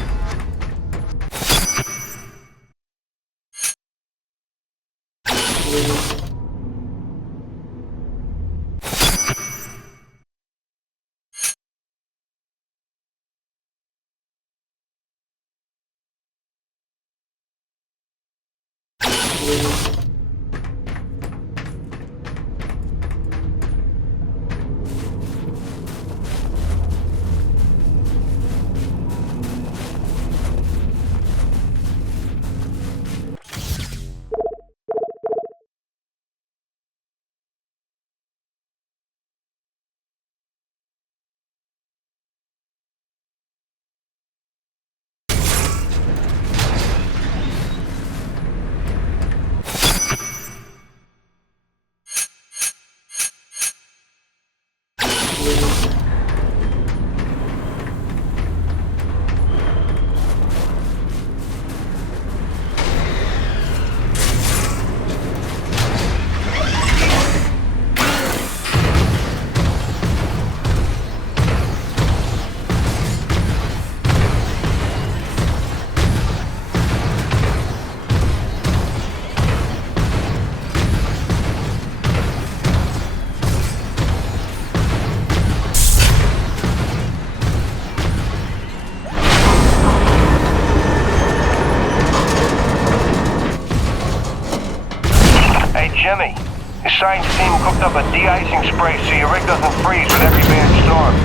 Jimmy, the science team cooked up a de-icing spray so your rig doesn't freeze with every bad storm.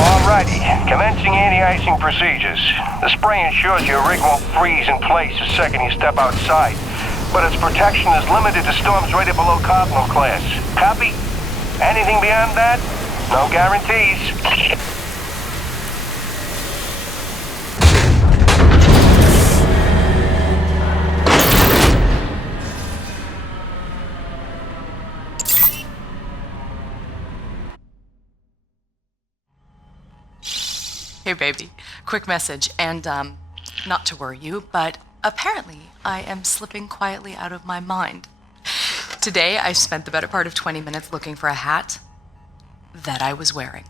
Alrighty, commencing anti-icing procedures. The spray ensures your rig won't freeze in place the second you step outside, but its protection is limited to storms rated below Cardinal class. Copy? Anything beyond that? No guarantees. Hey, baby. Quick message, and, not to worry you, but apparently I am slipping quietly out of my mind. Today, I spent the better part of 20 minutes looking for a hat that I was wearing.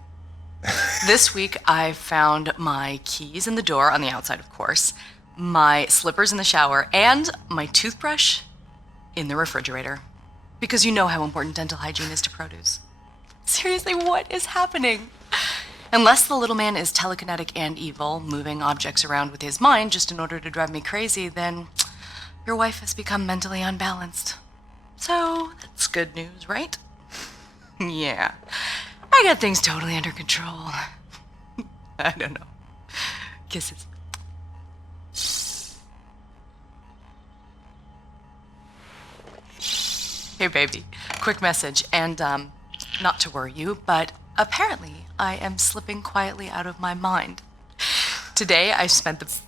This week, I found my keys in the door, on the outside, of course, my slippers in the shower, and my toothbrush in the refrigerator. Because you know how important dental hygiene is to produce. Seriously, what is happening? Unless the little man is telekinetic and evil, moving objects around with his mind just in order to drive me crazy, then your wife has become mentally unbalanced. So, that's good news, right? Yeah. I got things totally under control. I don't know. Kisses. Hey, baby. Quick message, and, not to worry you, but apparently I am slipping quietly out of my mind. Today, I spent the...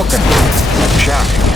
broken. Shocking.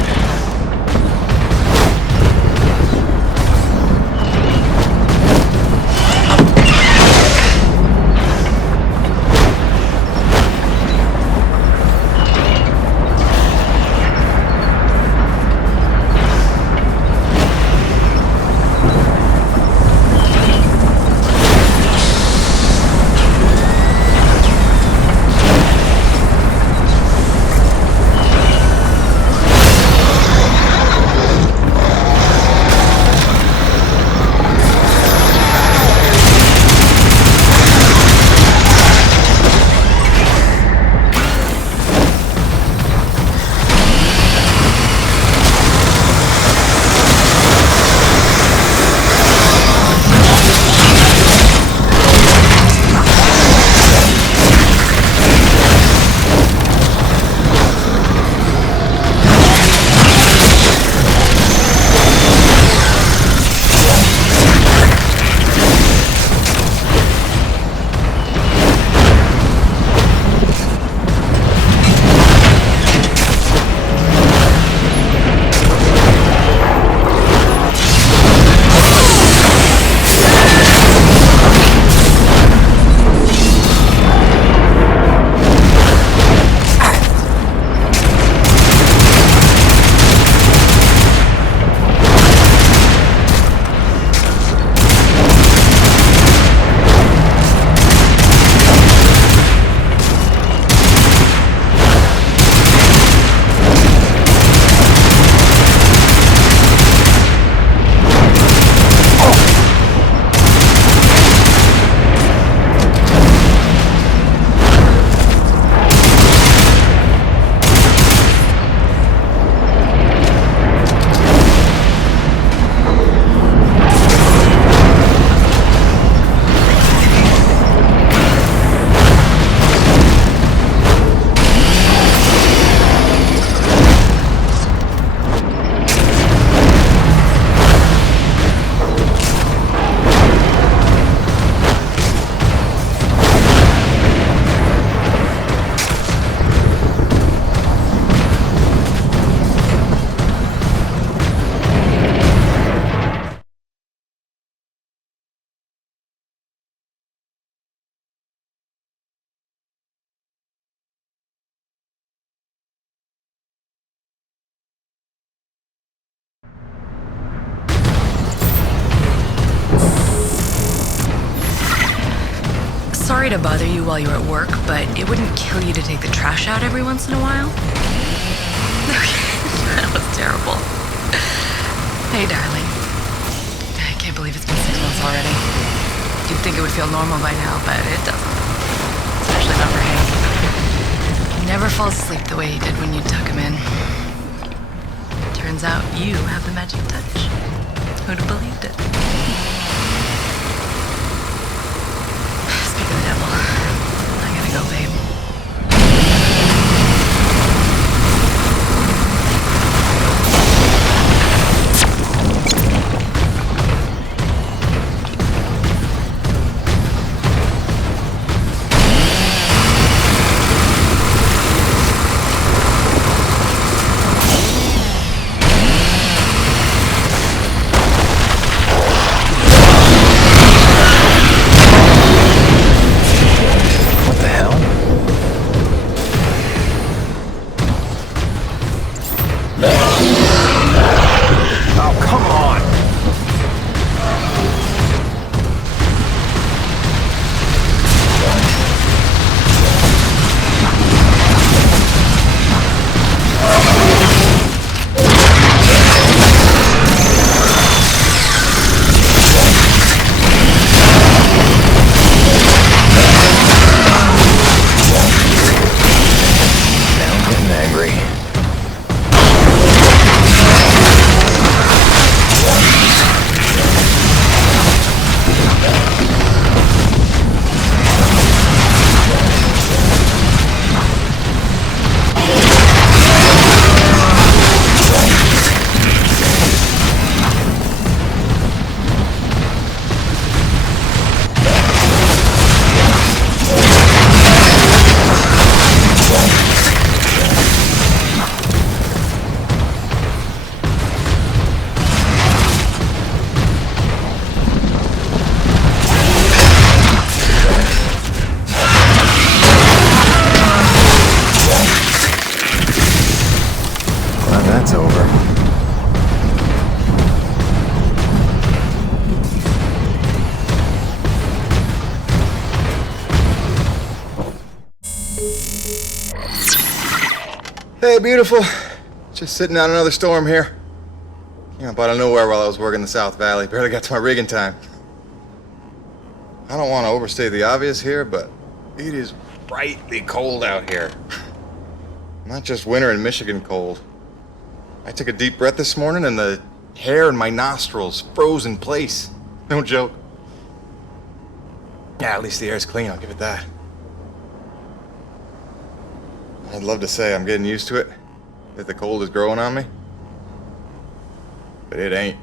Sorry to bother you while you're at work, but it wouldn't kill you to take the trash out every once in a while? That was terrible. Hey, darling. I can't believe it's been 6 months already. You'd think it would feel normal by now, but it doesn't. Especially not for Hank. He never falls asleep the way he did when you tuck him in. Turns out you have the magic touch. Who'd have believed it? Speak of the devil. I gotta go, babe. Hey, beautiful. Just sitting out another storm here. Came up out of nowhere while I was working the South Valley. Barely got to my rig in time. I don't want to overstate the obvious here, but it is frightfully cold out here. Not just winter in Michigan cold. I took a deep breath this morning and the hair in my nostrils froze in place. No joke. Yeah, at least the air's clean, I'll give it that. I'd love to say I'm getting used to it, that the cold is growing on me. But it ain't.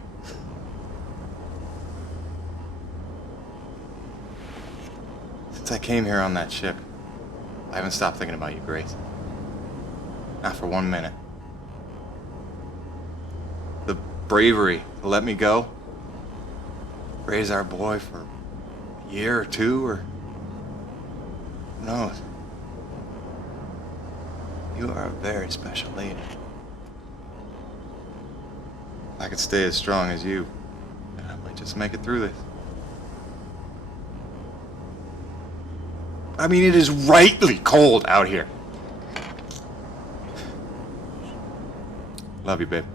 Since I came here on that ship, I haven't stopped thinking about you, Grace. Not for 1 minute. The bravery to let me go, raise our boy for a year or two, or who knows? You are a very special lady. If I could stay as strong as you, then I might just make it through this. I mean, it is rightly cold out here. Love you, babe.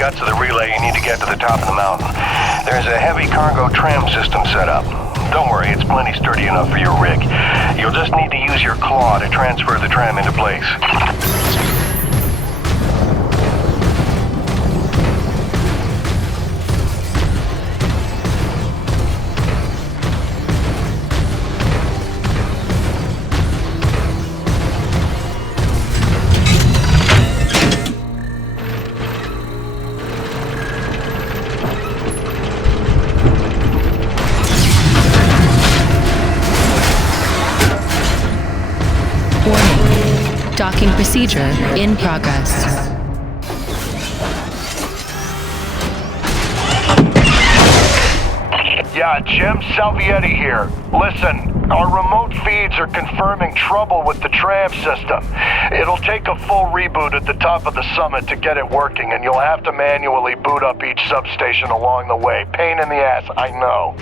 guts of the relay, you need to get to the top of the mountain. There's a heavy cargo tram system set up. Don't worry, it's plenty sturdy enough for your rig. You'll just need to use your claw to transfer the tram into place. Docking procedure in progress. Yeah, Jim Salvietti here. Listen, our remote feeds are confirming trouble with the tram system. It'll take a full reboot at the top of the summit to get it working, and you'll have to manually boot up each substation along the way. Pain in the ass, I know.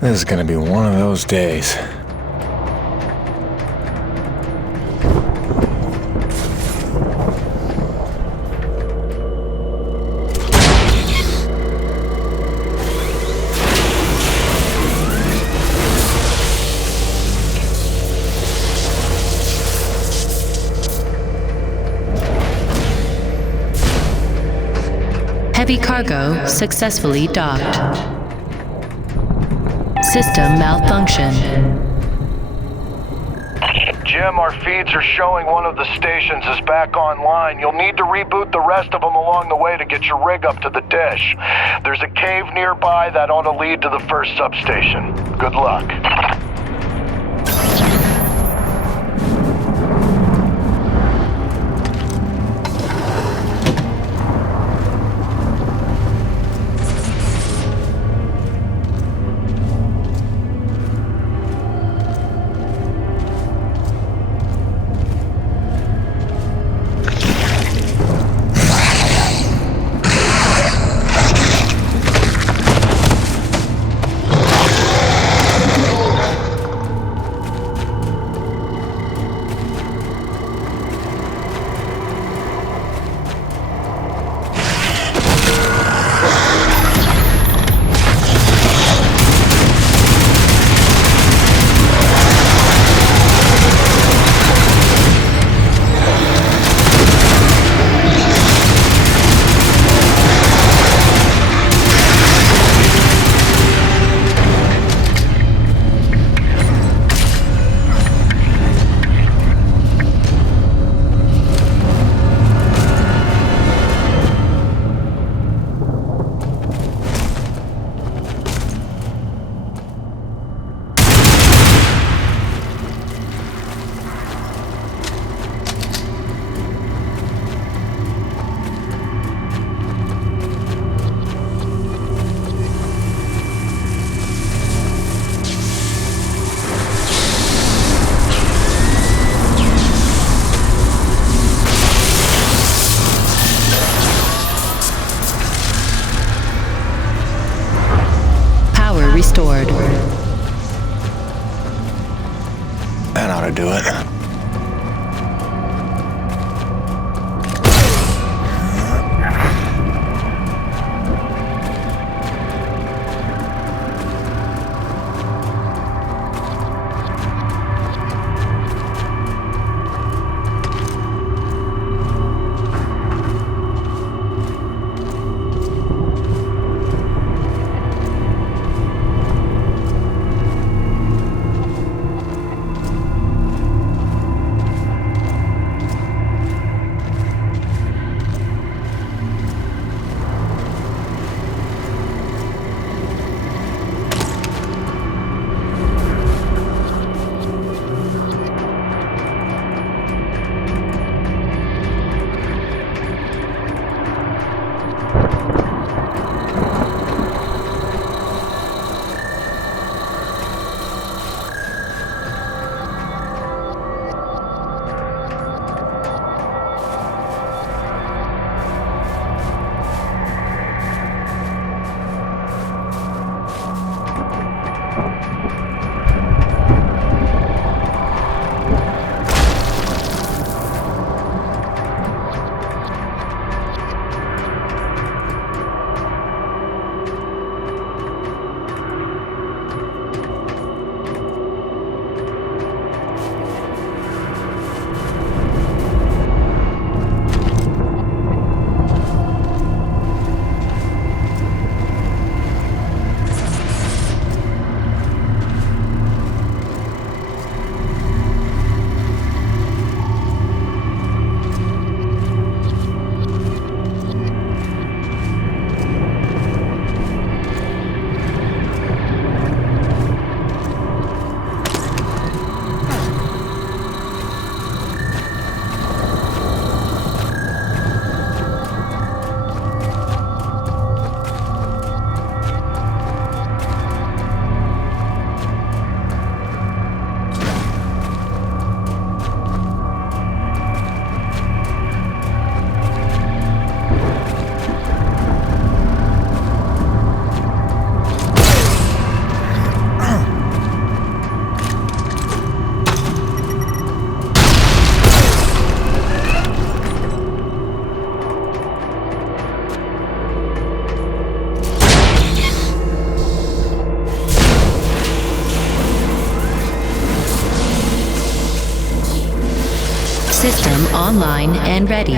This is gonna be one of those days. Heavy cargo successfully docked. System malfunction. Jim, our feeds are showing one of the stations is back online. You'll need to reboot the rest of them along the way to get your rig up to the dish. There's a cave nearby that ought to lead to the first substation. Good luck. Restored. That ought to do it. System online and ready.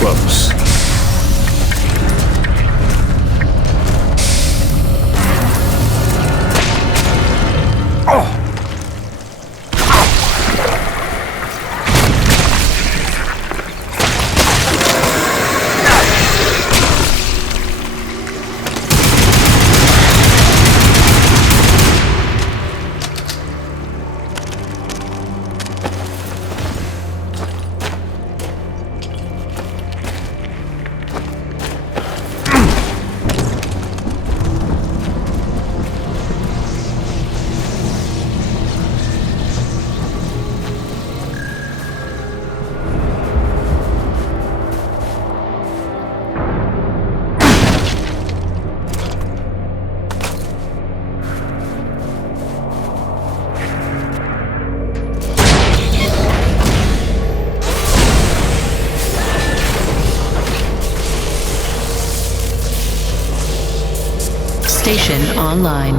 close. Station online.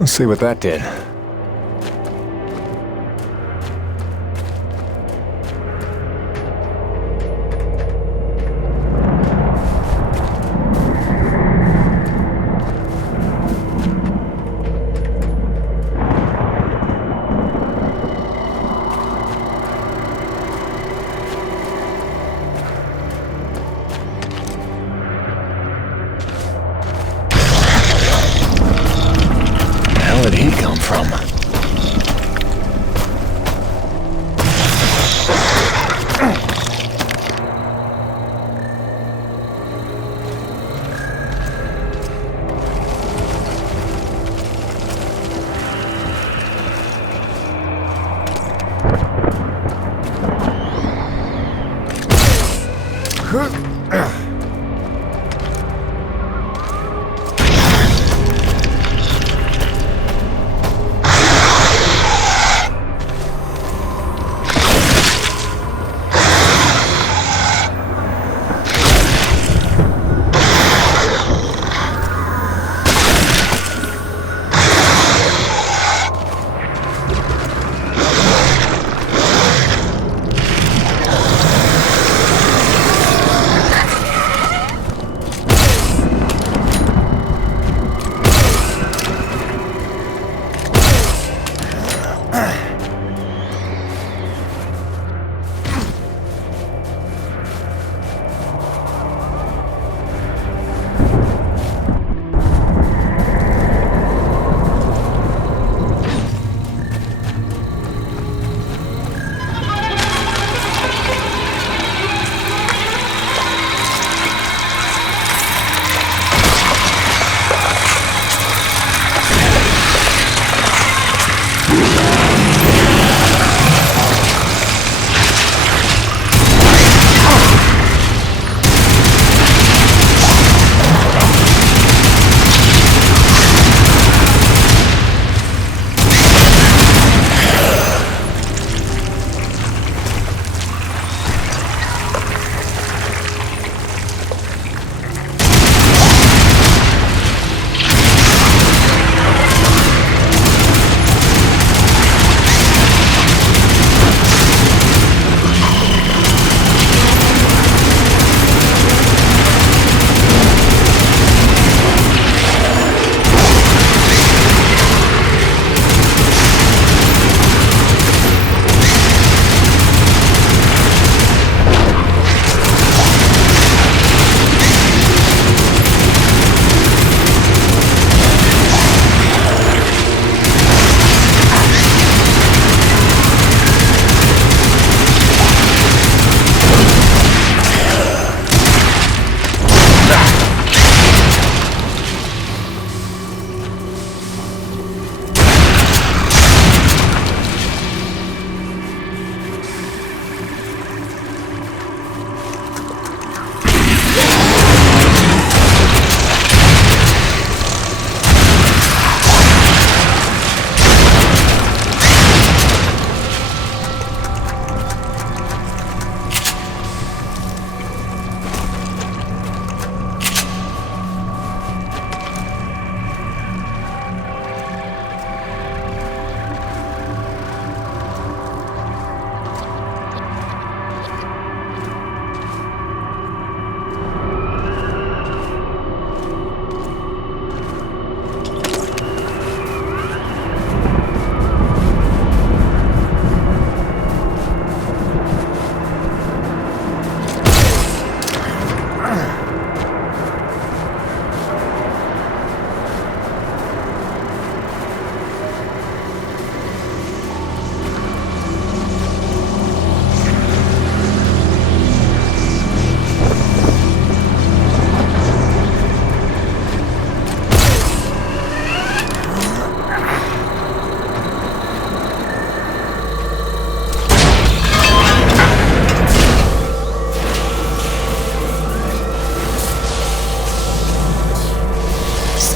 Let's see what that did. Where did he come from?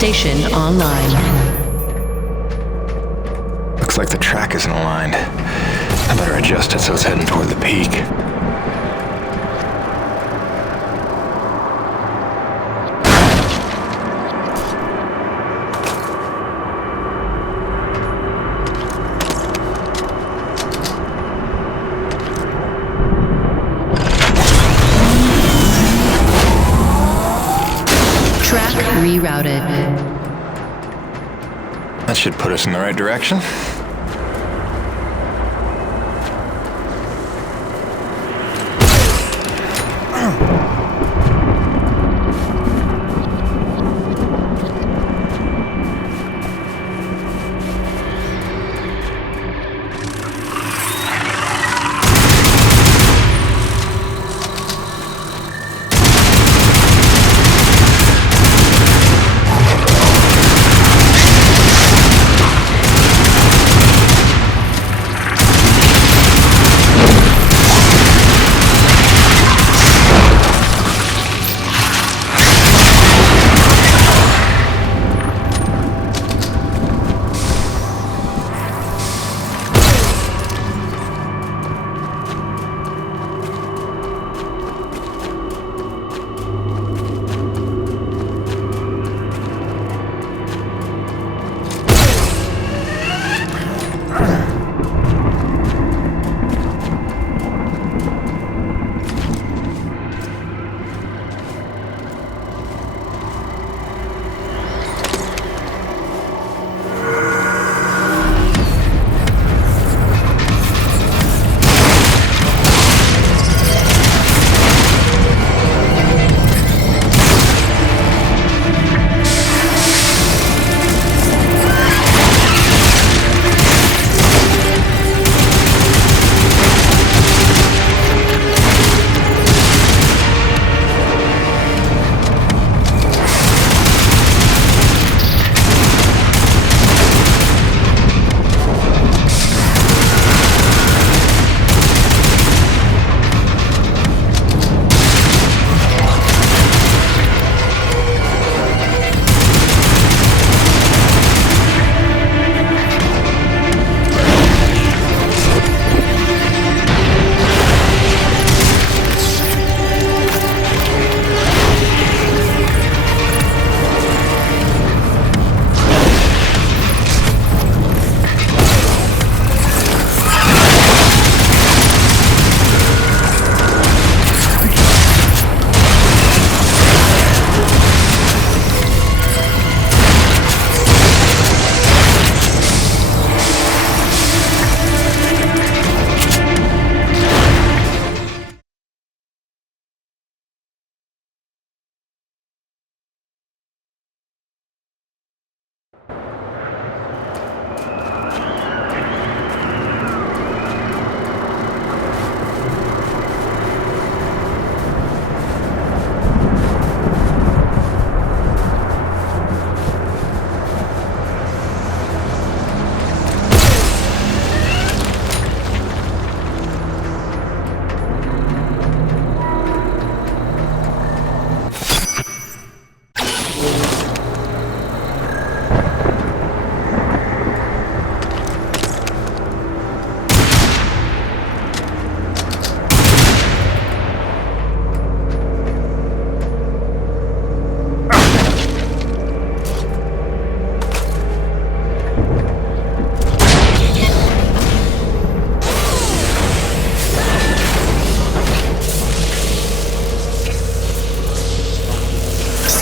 Station online. Looks like the track isn't aligned. I better adjust it so it's heading toward the peak. Track rerouted. That should put us in the right direction.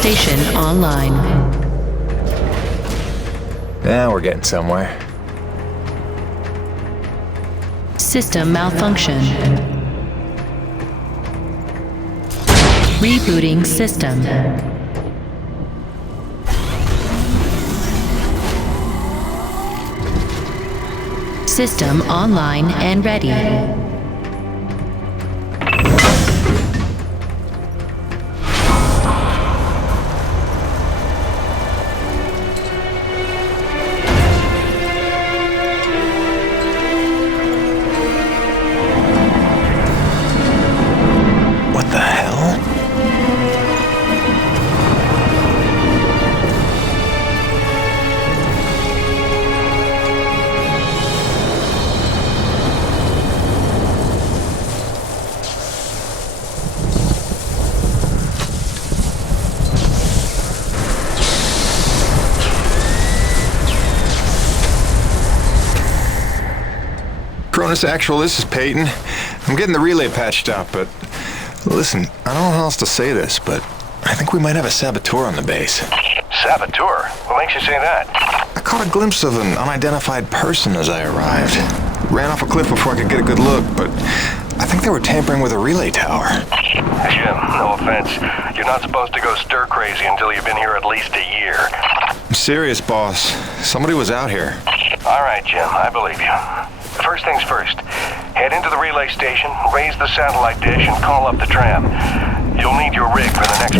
Station online. Yeah, we're getting somewhere. System malfunction. Rebooting system. System online and ready. Cronus Actual, this is Peyton. I'm getting the relay patched up, but listen, I don't know how else to say this, but I think we might have a saboteur on the base. Saboteur? What makes you say that? I caught a glimpse of an unidentified person as I arrived. Ran off a cliff before I could get a good look, but I think they were tampering with a relay tower. Jim, no offense. You're not supposed to go stir crazy until you've been here at least a year. I'm serious, boss. Somebody was out here. All right, Jim, I believe you. First things first, head into the relay station, raise the satellite dish, and call up the tram. You'll need your rig for the next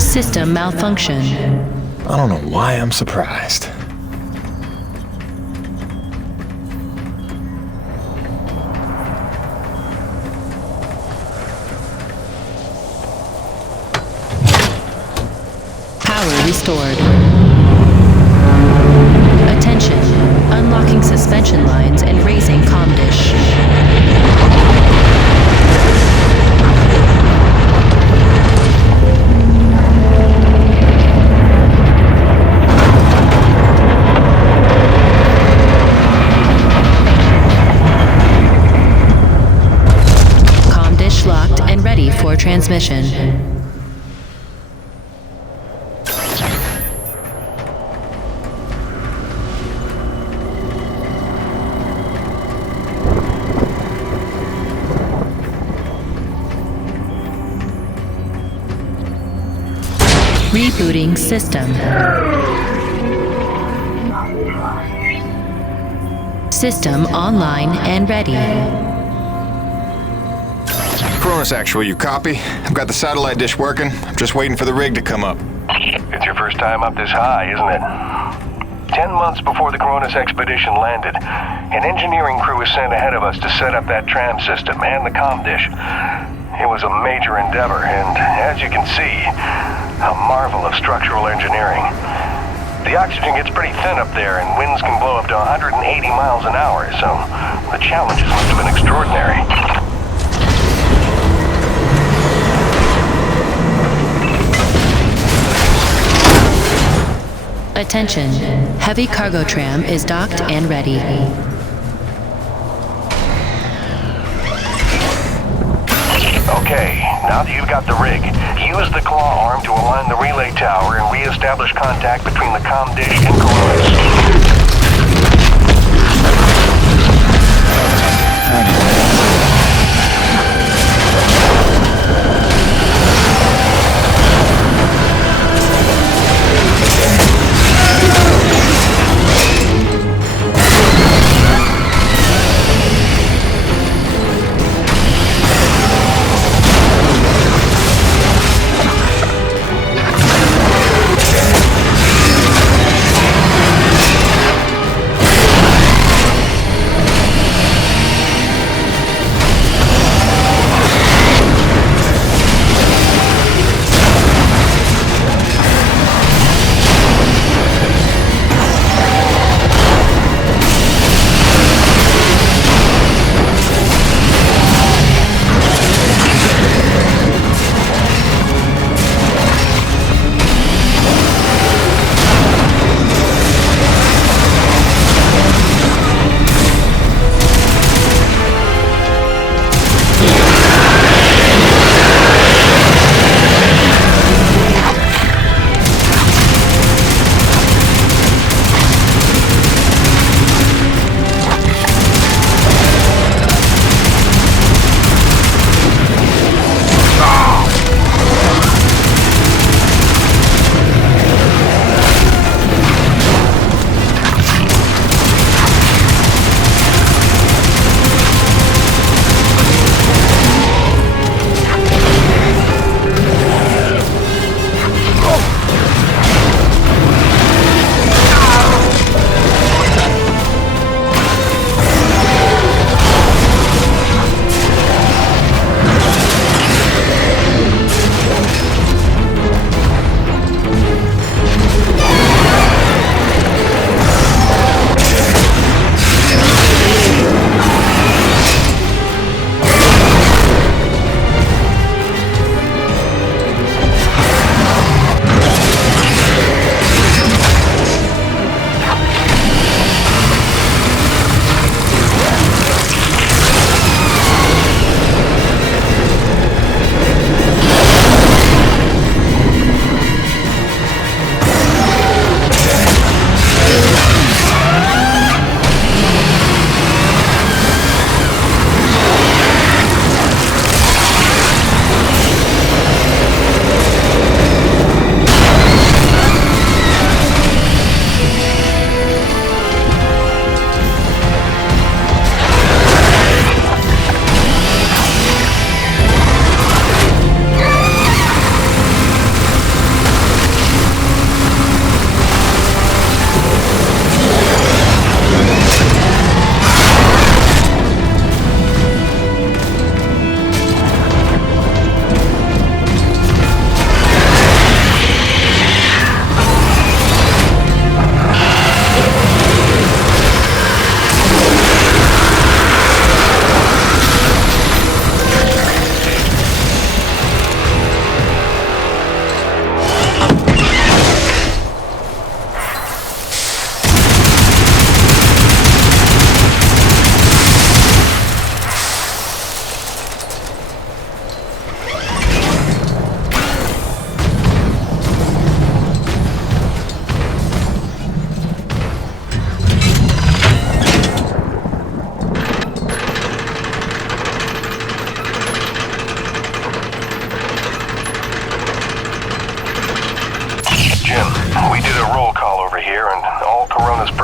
System malfunction. I don't know why I'm surprised. Power restored. Attention. Unlocking suspension lines and raising comm dish. Locked and ready for transmission. Rebooting system. System online and ready. Cronus Actual, you copy? I've got the satellite dish working. I'm just waiting for the rig to come up. It's your first time up this high, isn't it? 10 months before the Cronus expedition landed, an engineering crew was sent ahead of us to set up that tram system and the comm dish. It was a major endeavor, and as you can see, a marvel of structural engineering. The oxygen gets pretty thin up there, and winds can blow up to 180 miles an hour, so the challenges must have been extraordinary. Attention. Heavy cargo tram is docked and ready. Okay, Now that you've got the rig, use the claw arm to align the relay tower and re-establish contact between the comm dish and Coronis.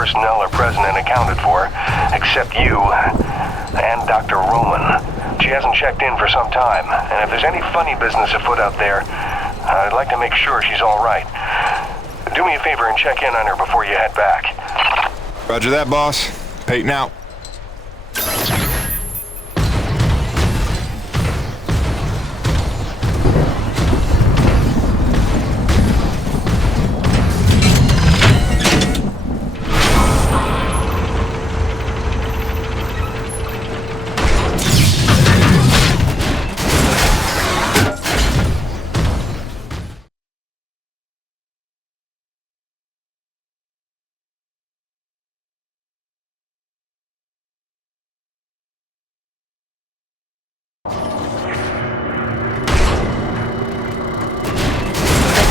personnel are present and accounted for, except you and Dr. Roman. She hasn't checked in for some time, and if there's any funny business afoot out there, I'd like to make sure she's all right. Do me a favor and check in on her before you head back. Roger that, boss. Peyton out.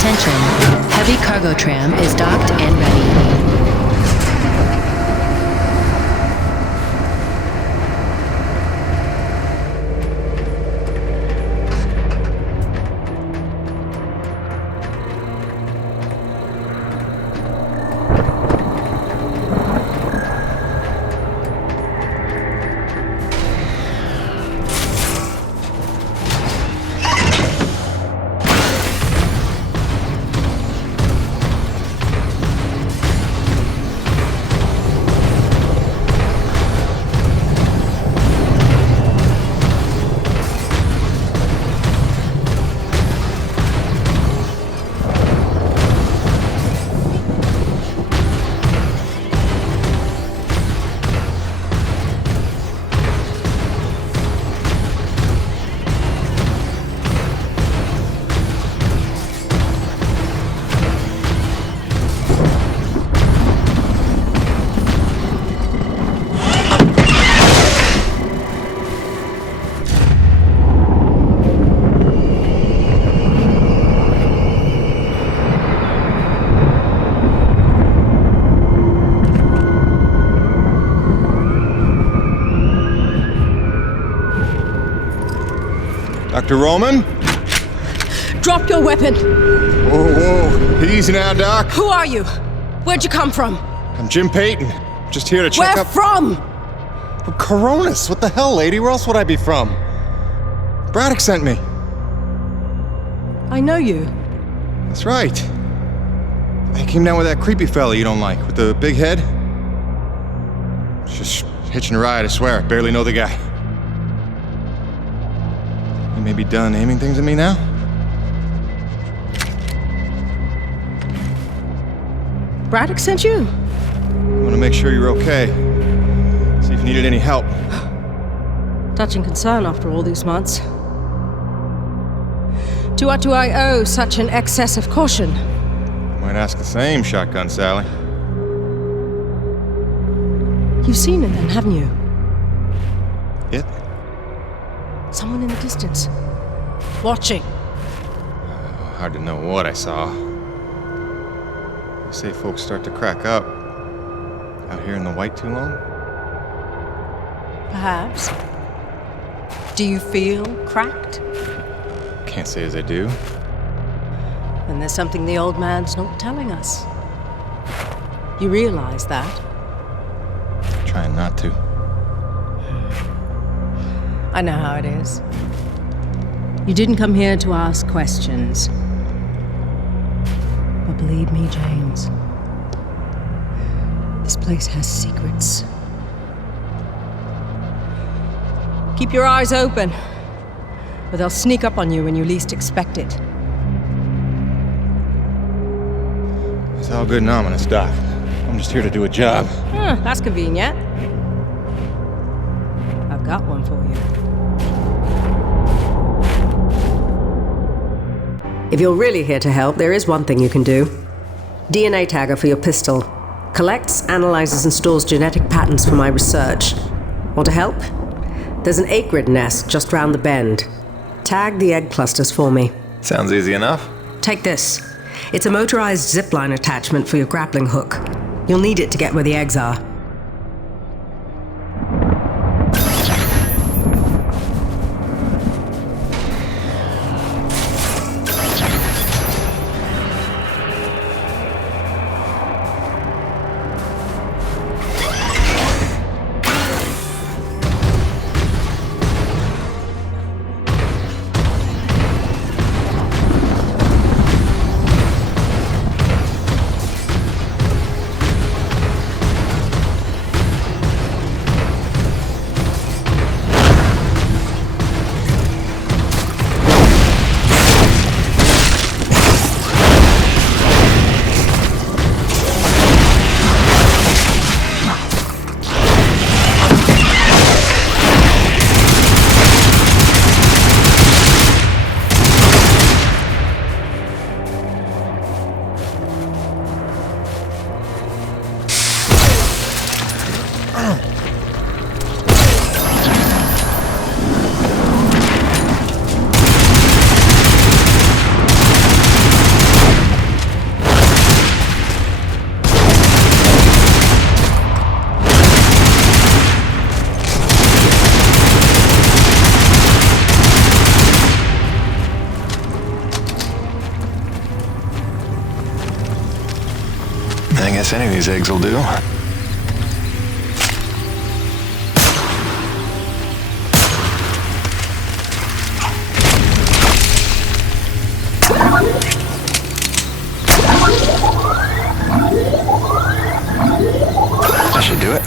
Attention, heavy cargo tram is docked and ready. Dr. Roman? Drop your weapon! Whoa, whoa. Easy now, Doc. Who are you? Where'd you come from? I'm Jim Payton. Just here to check Where up... from? From Coronis. What the hell, lady? Where else would I be from? Braddock sent me. I know you. That's right. I came down with that creepy fella you don't like, with the big head. Just hitching a ride, I swear. I barely know the guy. You may be done aiming things at me now? Braddock sent you? I want to make sure you're okay. See if you needed any help. Touching concern after all these months. To what do I owe such an excess of caution? Might ask the same, Shotgun Sally. You've seen it then, haven't you? It? Someone in the distance. Watching. Hard to know what I saw. They say folks start to crack up. Out here in the white too long? Perhaps. Do you feel cracked? Can't say as I do. Then there's something the old man's not telling us. You realize that? Trying not to. I know how it is. You didn't come here to ask questions. But believe me, James, this place has secrets. Keep your eyes open, or they'll sneak up on you when you least expect it. It's all good and ominous, Doc. I'm just here to do a job. That's convenient. I've got one for you. If you're really here to help, there is one thing you can do. DNA tagger for your pistol. Collects, analyzes, and stores genetic patterns for my research. Want to help? There's an acrid nest just round the bend. Tag the egg clusters for me. Sounds easy enough. Take this. It's a motorized zipline attachment for your grappling hook. You'll need it to get where the eggs are. guess any of these eggs will do. That should do it.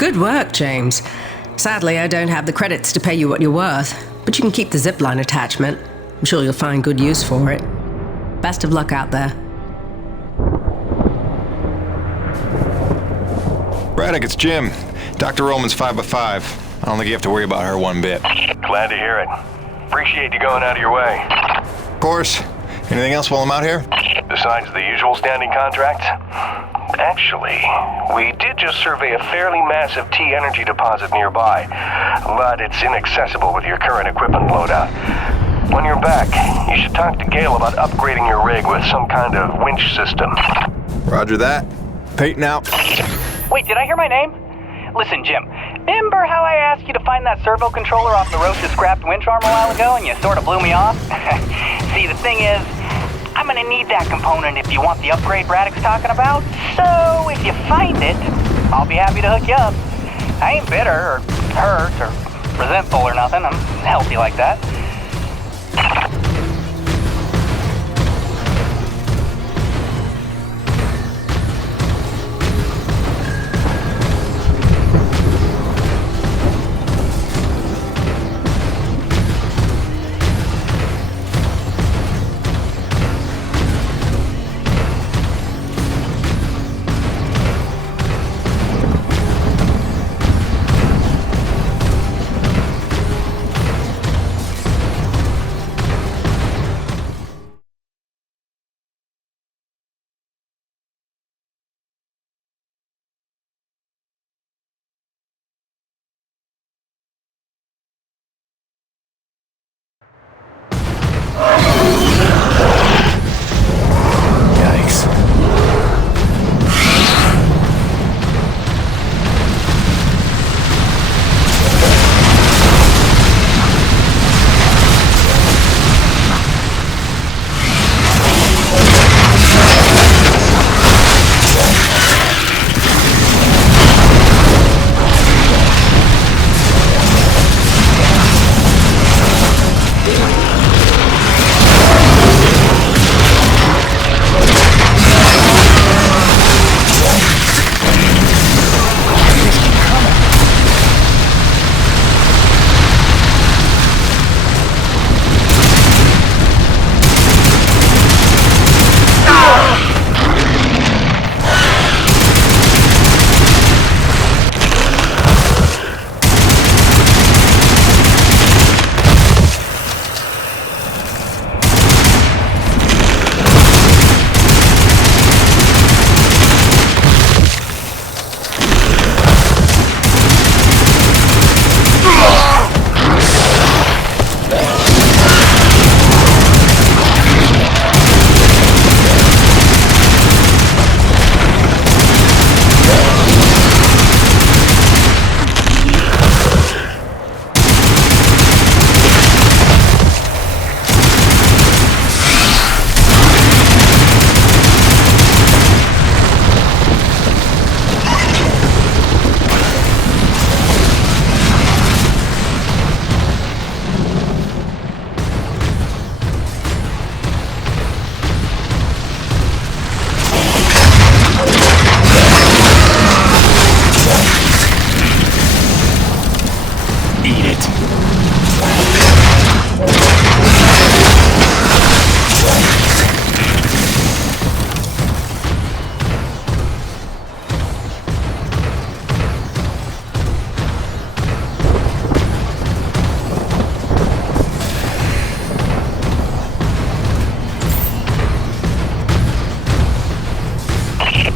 Good work, James. Sadly, I don't have the credits to pay you what you're worth, but you can keep the zipline attachment. I'm sure you'll find good use for it. Best of luck out there. Braddock, it's Jim. Dr. Roman's 5x5. I don't think you have to worry about her one bit. Glad to hear it. Appreciate you going out of your way. Of course. Anything else while I'm out here? Besides the usual standing contracts? Actually, we did just survey a fairly massive T-energy deposit nearby, but it's inaccessible with your current equipment loadout. When you're back, you should talk to Gale about upgrading your rig with some kind of winch system. Roger that. Peyton out. Wait, did I hear my name? Listen, Jim, remember how I asked you to find that servo controller off the roasted scrapped winch arm a while ago and you sort of blew me off? See, the thing is, I'm gonna need that component if you want the upgrade Braddock's talking about. So, if you find it, I'll be happy to hook you up. I ain't bitter or hurt or resentful or nothing. I'm healthy like that.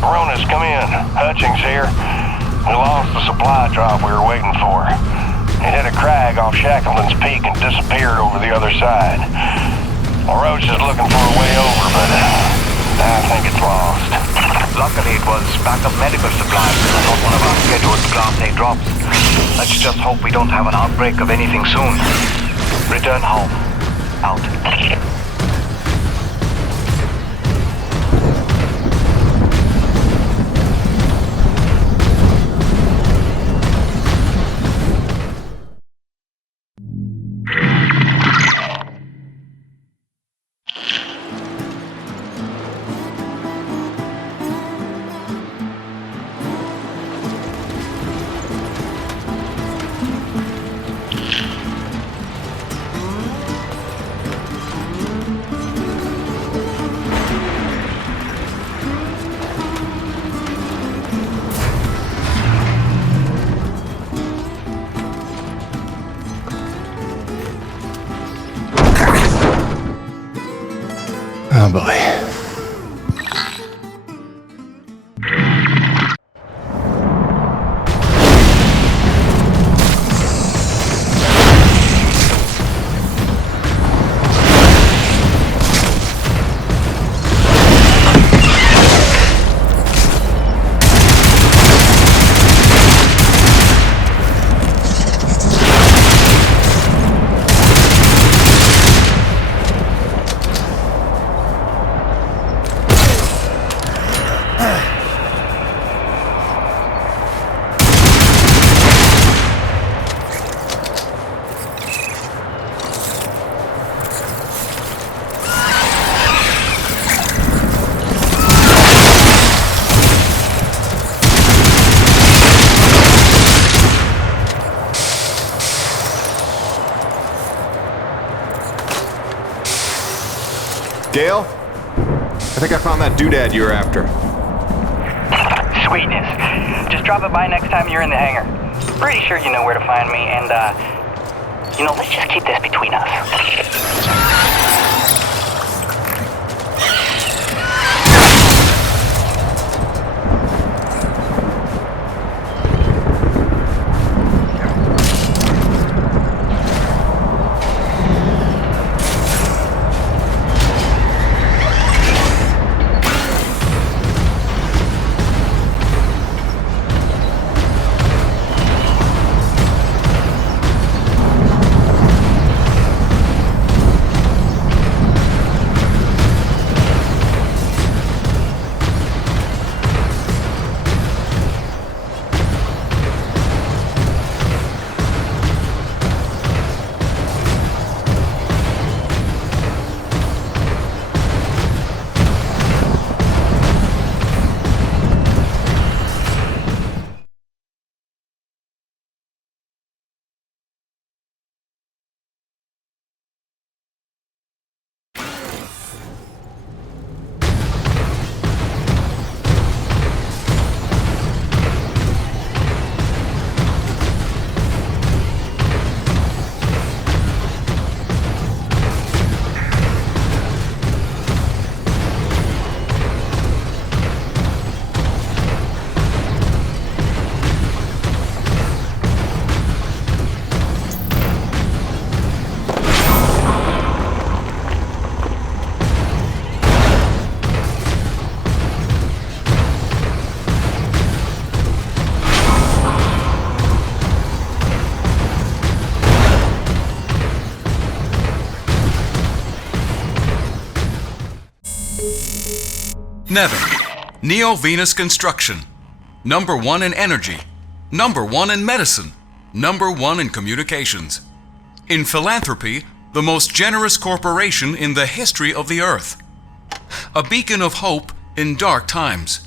Coronis, come in. Hutchings here. We lost the supply drop we were waiting for. It hit a crag off Shackleton's Peak and disappeared over the other side. Roach is looking for a way over, but I think it's lost. Luckily, it was backup medical supplies, not one of our scheduled Class A drops. Let's just hope we don't have an outbreak of anything soon. Return home. Out. Oh boy. Gale? I think I found that doodad you were after. Sweetness. Just drop it by next time you're in the hangar. Pretty sure you know where to find me, and, let's just keep this between us. Nevek, Neo-Venus Construction. #1 in energy. #1 in medicine. #1 in communications. In philanthropy, the most generous corporation in the history of the Earth. A beacon of hope in dark times.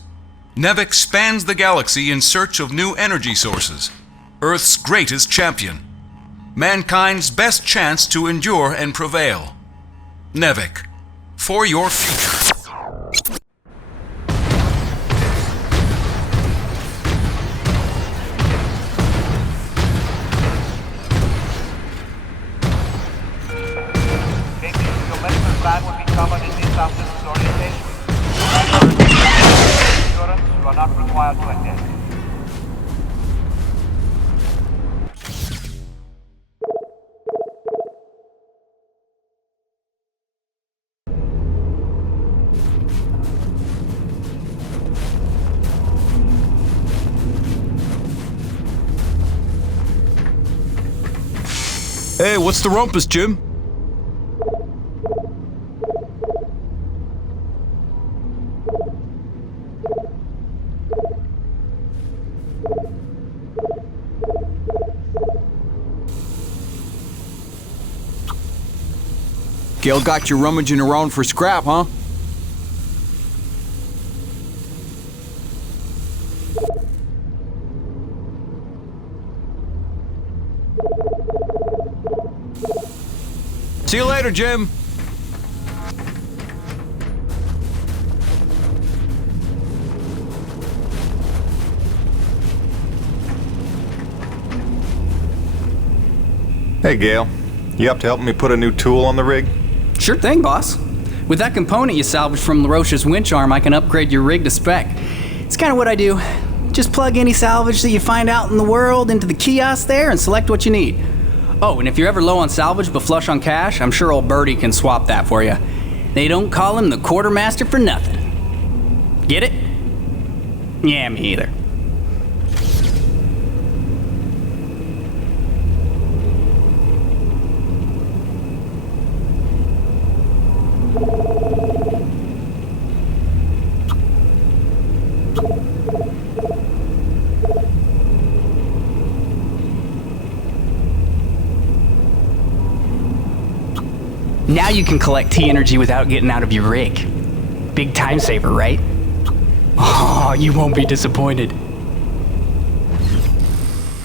Nevek spans the galaxy in search of new energy sources. Earth's greatest champion. Mankind's best chance to endure and prevail. Nevek, for your future. Your medical plan will be covered in this afternoon's orientation. Insurance, Hey, what's the rumpus, Jim? Gail got you rummaging around for scrap, huh? See you later, Jim. Hey, Gail. You up to helping me put a new tool on the rig? Sure thing, boss. With that component you salvaged from LaRoche's winch arm, I can upgrade your rig to spec. It's kind of what I do. Just plug any salvage that you find out in the world into the kiosk there and select what you need. Oh, and if you're ever low on salvage but flush on cash, I'm sure old Birdie can swap that for you. They don't call him the quartermaster for nothing. Get it? Yeah, me either. Now you can collect T-energy without getting out of your rig. Big time saver, right? Oh, you won't be disappointed.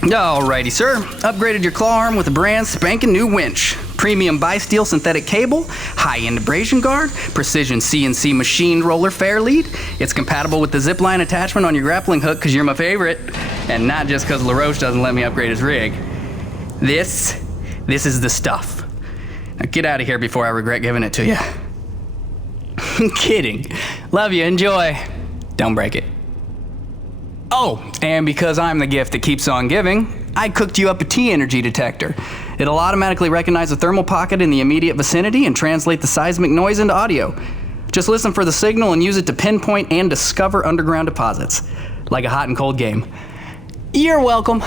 Alrighty, sir. Upgraded your claw arm with a brand spanking new winch. Premium bi-steel synthetic cable, high-end abrasion guard, precision CNC machined roller fair lead. It's compatible with the zipline attachment on your grappling hook because you're my favorite. And not just because LaRoche doesn't let me upgrade his rig. This is the stuff. Now get out of here before I regret giving it to you. Kidding. Love you, enjoy. Don't break it. Oh, and because I'm the gift that keeps on giving, I cooked you up a T-energy detector. It'll automatically recognize a thermal pocket in the immediate vicinity and translate the seismic noise into audio. Just listen for the signal and use it to pinpoint and discover underground deposits. Like a hot and cold game. You're welcome.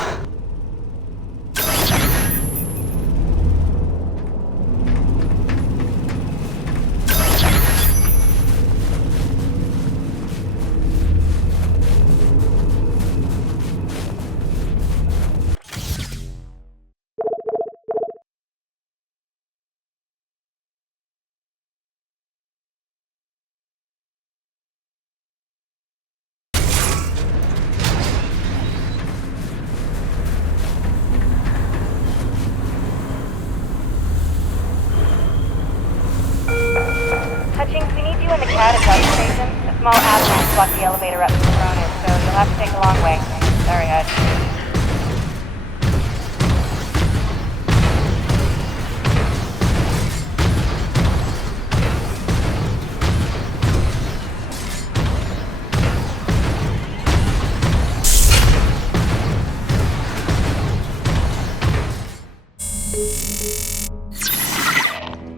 Hutchings, we need you in the CAD at Dutch Station. A small avalanche blocked the elevator up to Coronis, so you'll have to take the long way. Sorry, Hutch.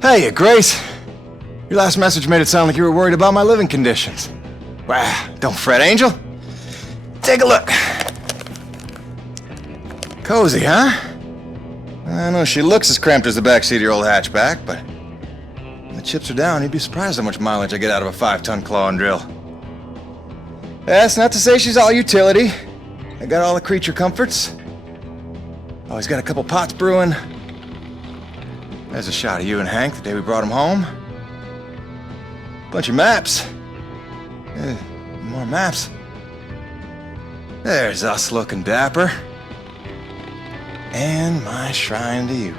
Hey, Grace. Your last message made it sound like you were worried about my living conditions. Wow, don't fret, Angel. Take a look. Cozy, huh? I know she looks as cramped as the backseat of your old hatchback, but when the chips are down, you'd be surprised how much mileage I get out of a 5-ton claw and drill. That's not to say she's all utility. I got all the creature comforts. Always got a couple pots brewing. There's a shot of you and Hank the day we brought him home. Bunch of maps. More maps. There's us looking dapper. And my shrine to you.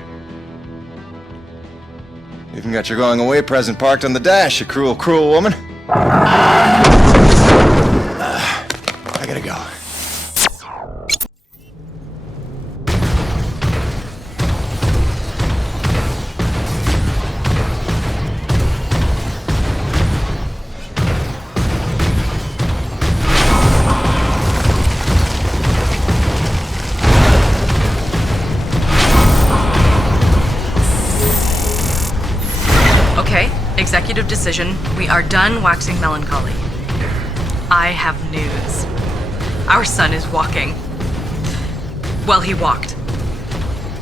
Even got your going away present parked on the dash, you cruel, cruel woman. I gotta go. Executive decision. We are done waxing melancholy. I have news. Our son is walking. Well, he walked.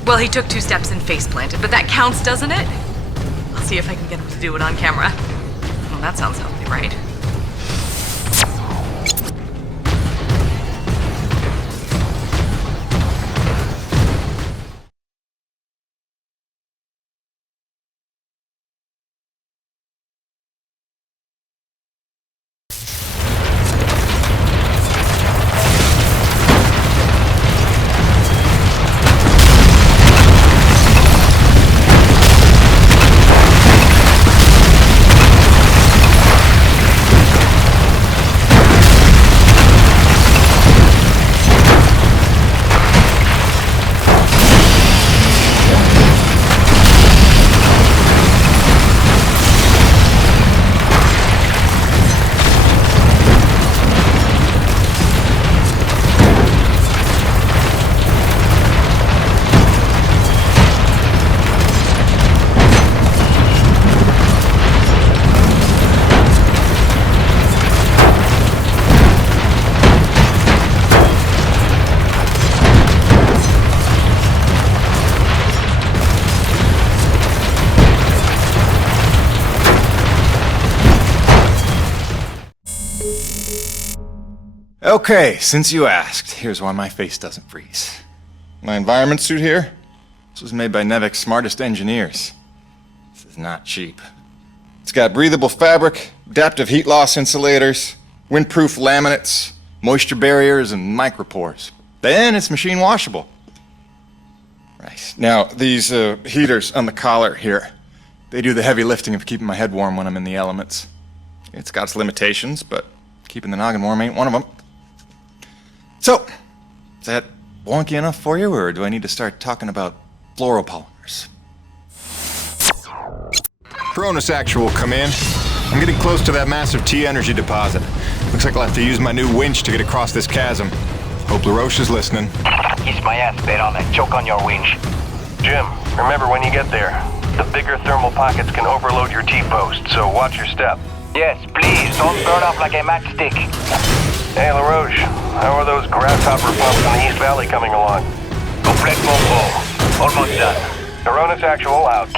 Well, he took 2 steps and face planted, but that counts, doesn't it? I'll see if I can get him to do it on camera. Well, that sounds healthy, right? Okay, since you asked, here's why my face doesn't freeze. My environment suit here, this was made by Nevic's smartest engineers. This is not cheap. It's got breathable fabric, adaptive heat loss insulators, windproof laminates, moisture barriers, and micropores. Then it's machine washable. Right. Now, these heaters on the collar here, they do the heavy lifting of keeping my head warm when I'm in the elements. It's got its limitations, but keeping the noggin warm ain't one of them. So, is that wonky enough for you, or do I need to start talking about fluoropolymers? Cronus Actual, come in. I'm getting close to that massive T-energy deposit. Looks like I'll have to use my new winch to get across this chasm. Hope LaRoche is listening. Kiss my ass, Baron, and choke on your winch. Jim, remember when you get there, the bigger thermal pockets can overload your T-post, so watch your step. Yes, please, don't burn up like a matchstick. Hey, LaRoche, how are those grasshopper pumps in the East Valley coming along? Complètement full. Almost done. Cronus Actual out.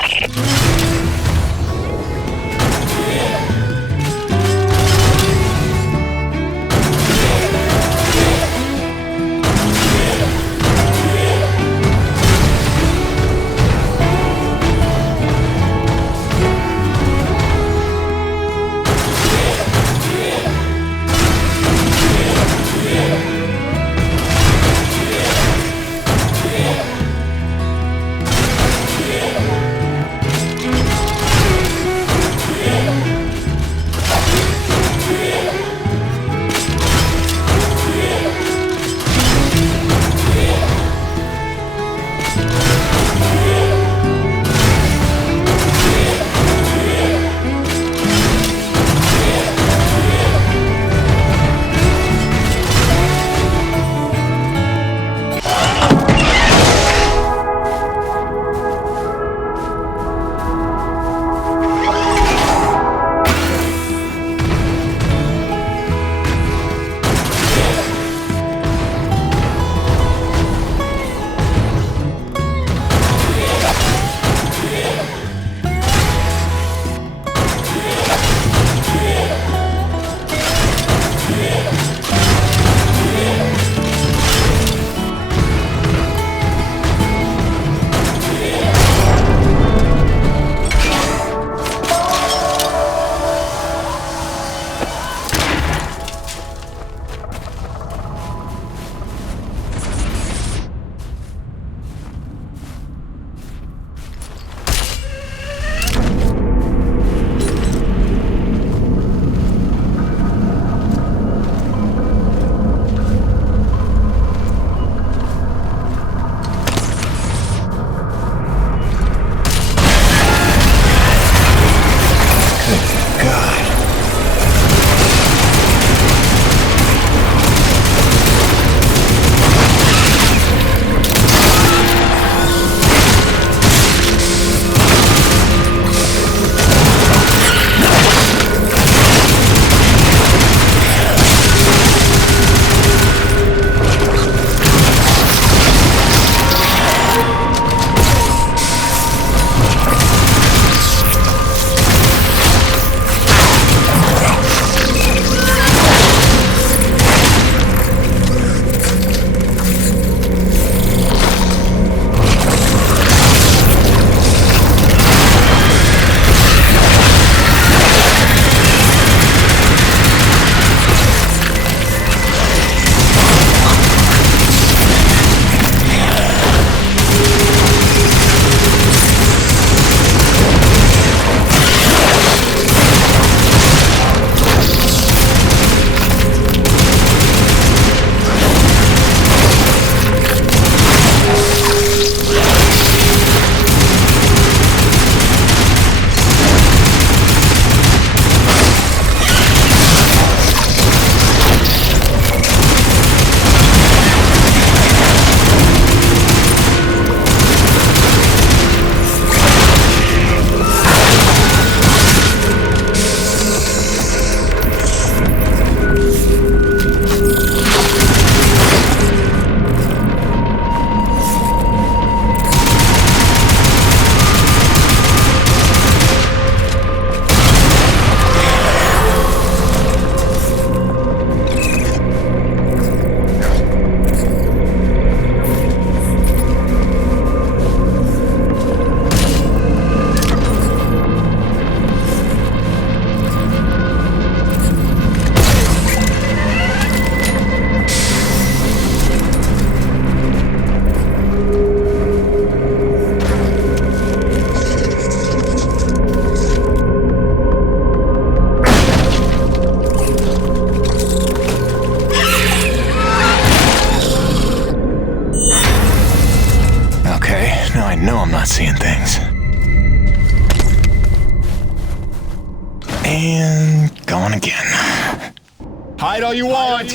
Hide all you want.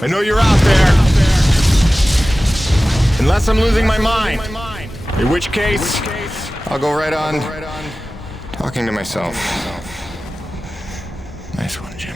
I know you're out there. Unless I'm losing my mind. In which case, I'll go right on talking to myself. Nice one, Jim.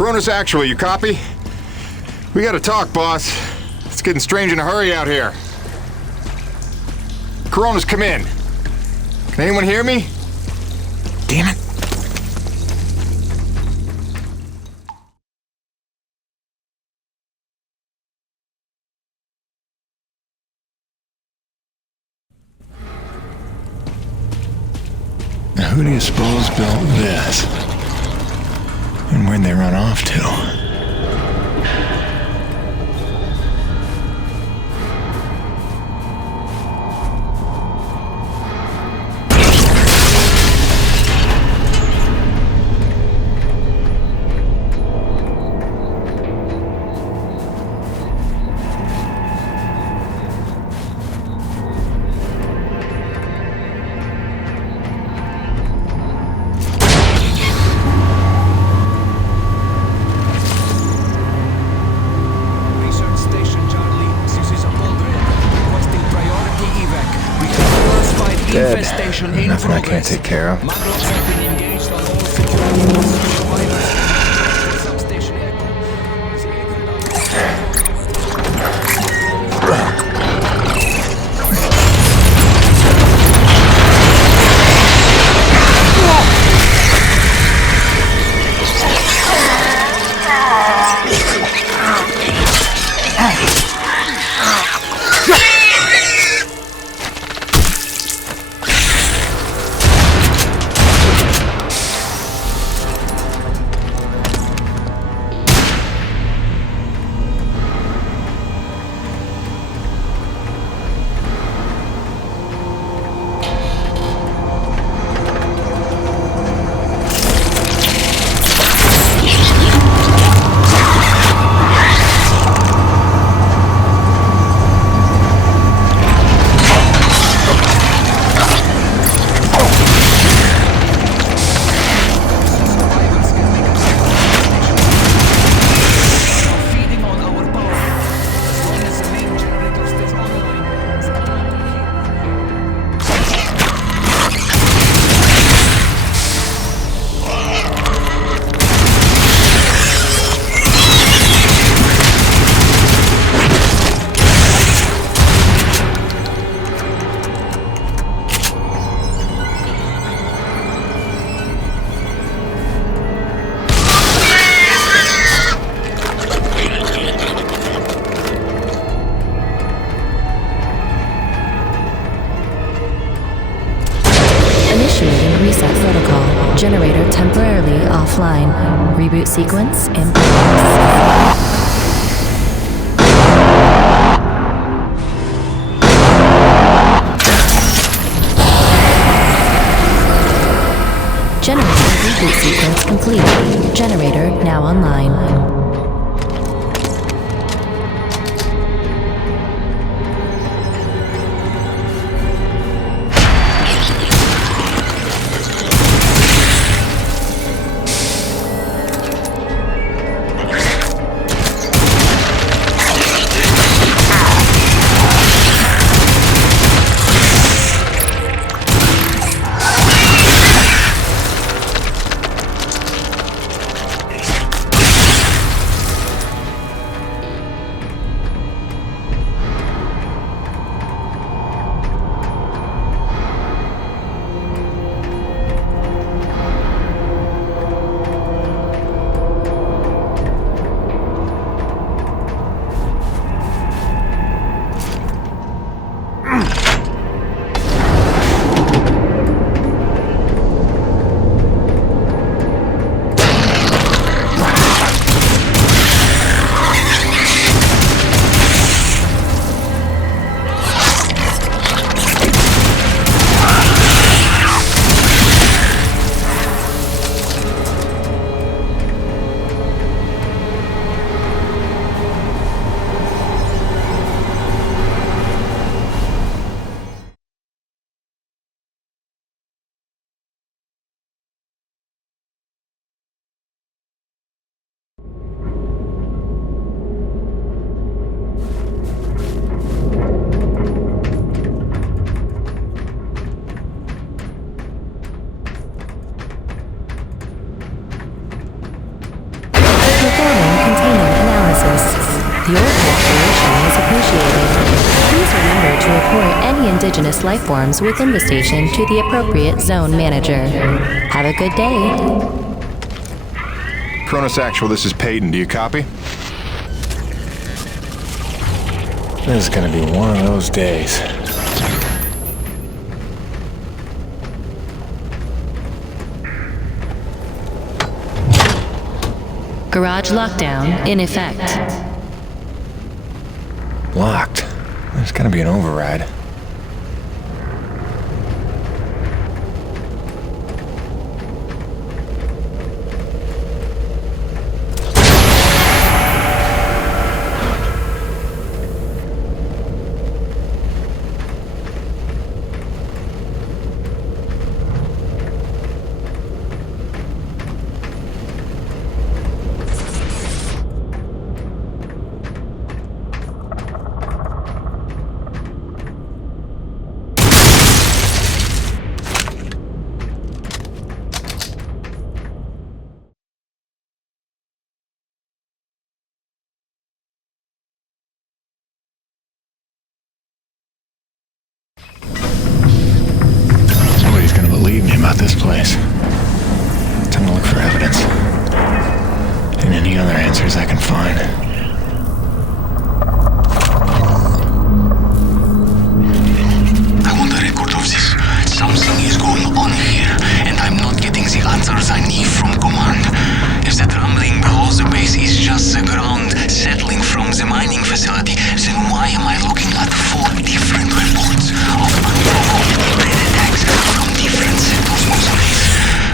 Corona's Actual, you copy? We gotta talk, boss. It's getting strange in a hurry out here. Corona's, come in. Can anyone hear me? Damn it. Now, who do you suppose built this? And where'd they run off to? Dead. Nothing I can't take care of. Reset protocol. Generator temporarily offline. Reboot sequence in progress. Generator reboot sequence complete. Generator now online. cooperation is appreciated. Please remember to report any indigenous life forms within the station to the appropriate zone manager. Have a good day. Cronus Actual, this is Payton. Do you copy? This is gonna be one of those days. Garage lockdown in effect. Locked. There's gonna be an override. Nobody's gonna believe me about this place. Time to look for evidence. And any other answers I can find. I want a record of this. Something is going on here, and I'm not getting the answers I need from command. If that rumbling below the base is just the ground settling from the mining facility, then why am I looking at 4 different reports of unprovoked alien attacks from different sectors of the base?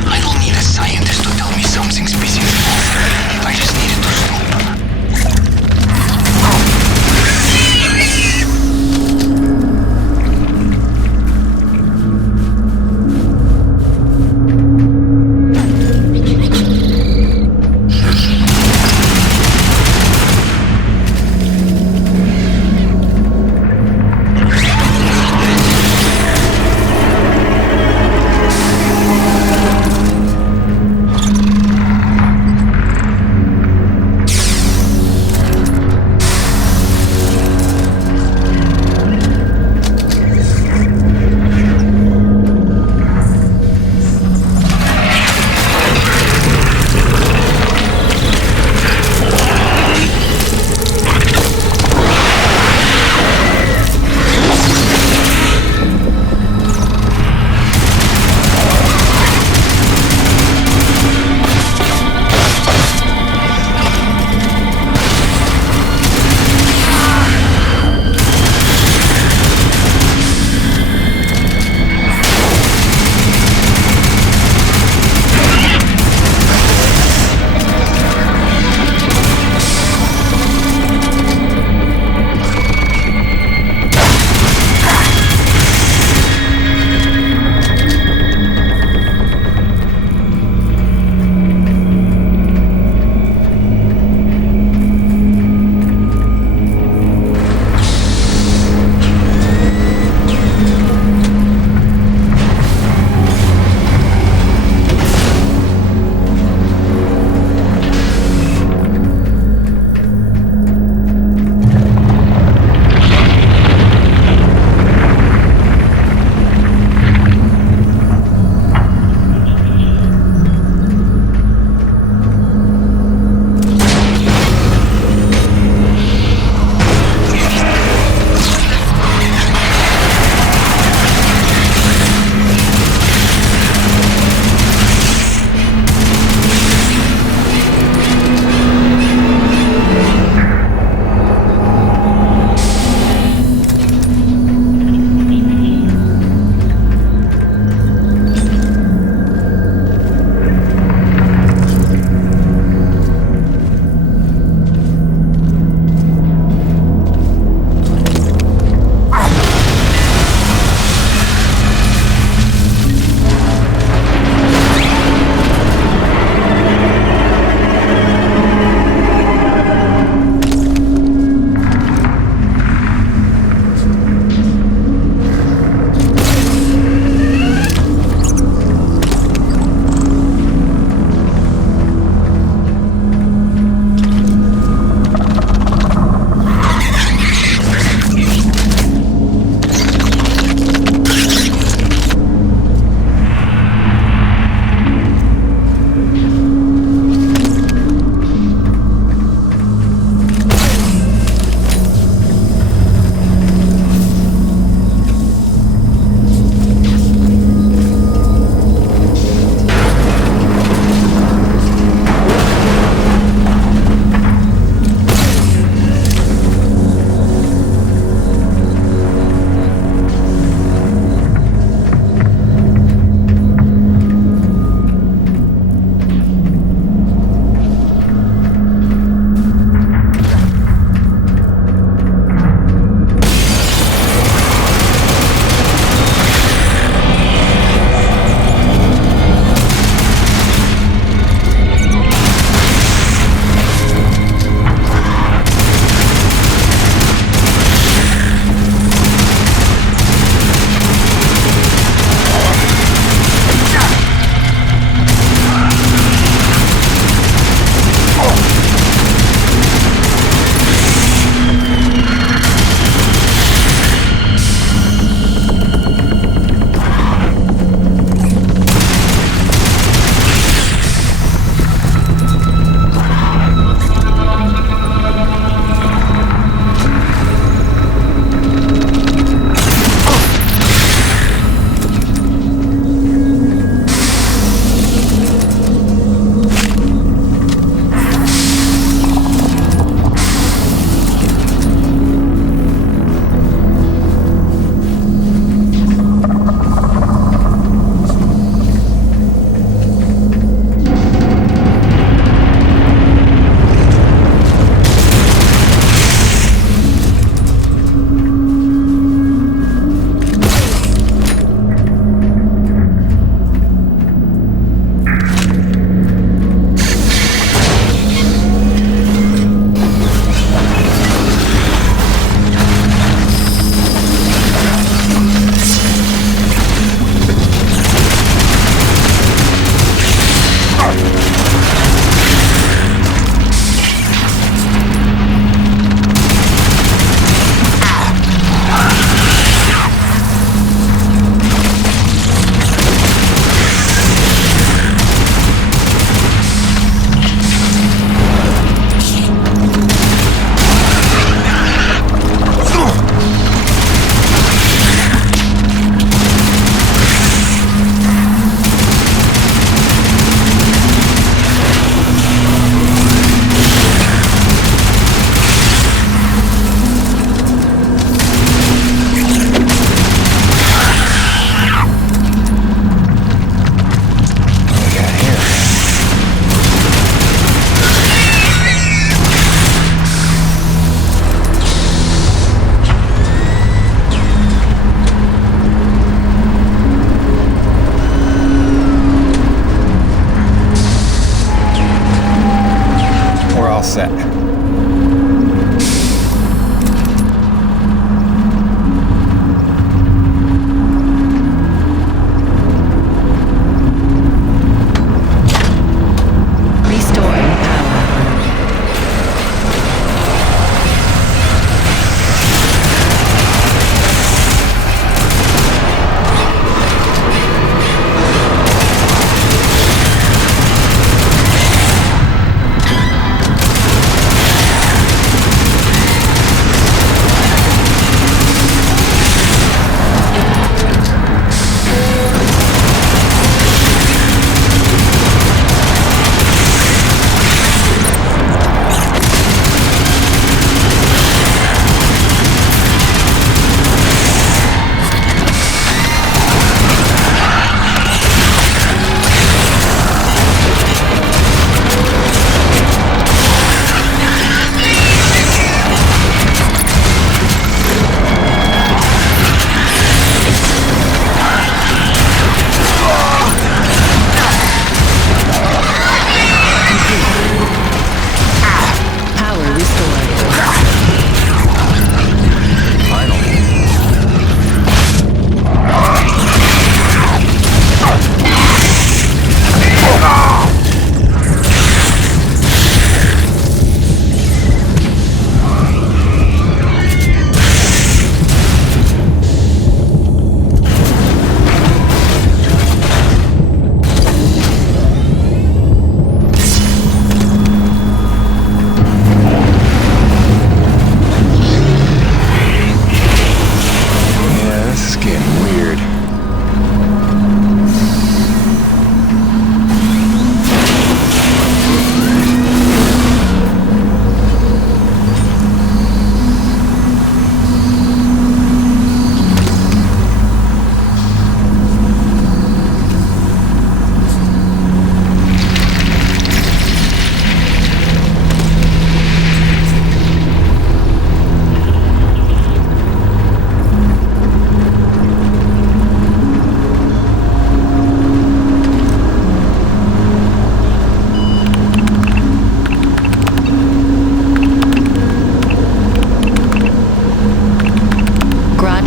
set.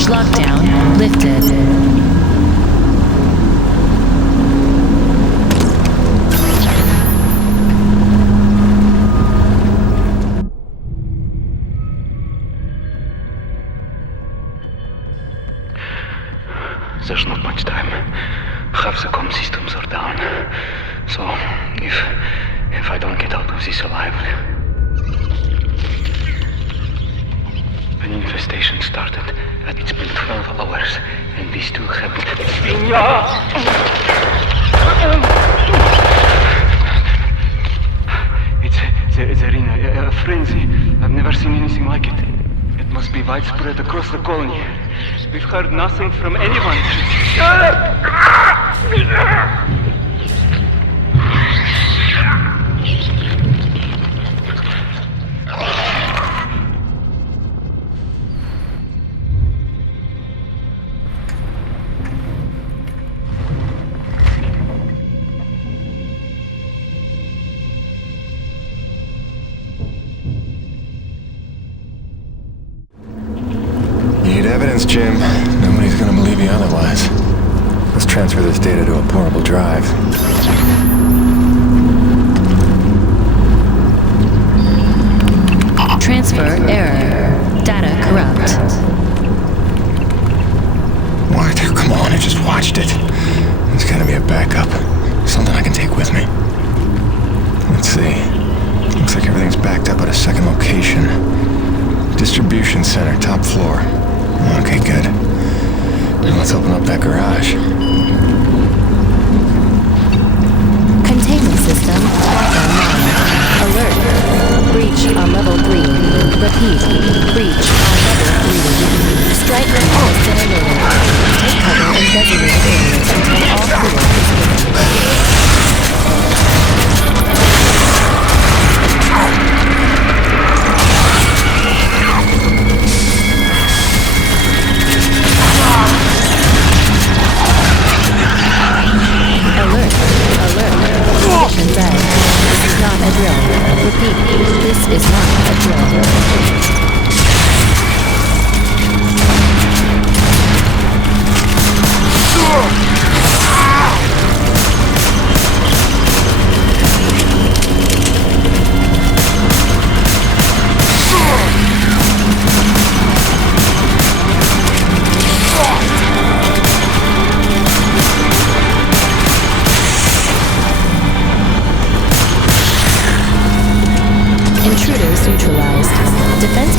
Lockdown lifted. There's not much time. Half the comm systems are down. So, if I don't get out of this alive... An infestation started, and it's been 12 hours, and these two haven't... They're in a frenzy. I've never seen anything like it. It must be widespread across the colony. We've heard nothing from anyone. Need evidence, Jim. Nobody's gonna believe you otherwise. Let's transfer this data to a portable drive. Transfer error. Data corrupt. What? Come on, I just watched it. There's gotta be a backup. Something I can take with me. Let's see. Looks like everything's backed up at a second location. Distribution center, top floor. Okay, good. Now let's open up that garage. Containment system back online. Alert. Breach on level 3. Repeat. Breach on level 3. Strike repulse generated. Take cover in designated areas until all clear is given. drill. Repeat, this is not a drill. Intruders neutralized. Defense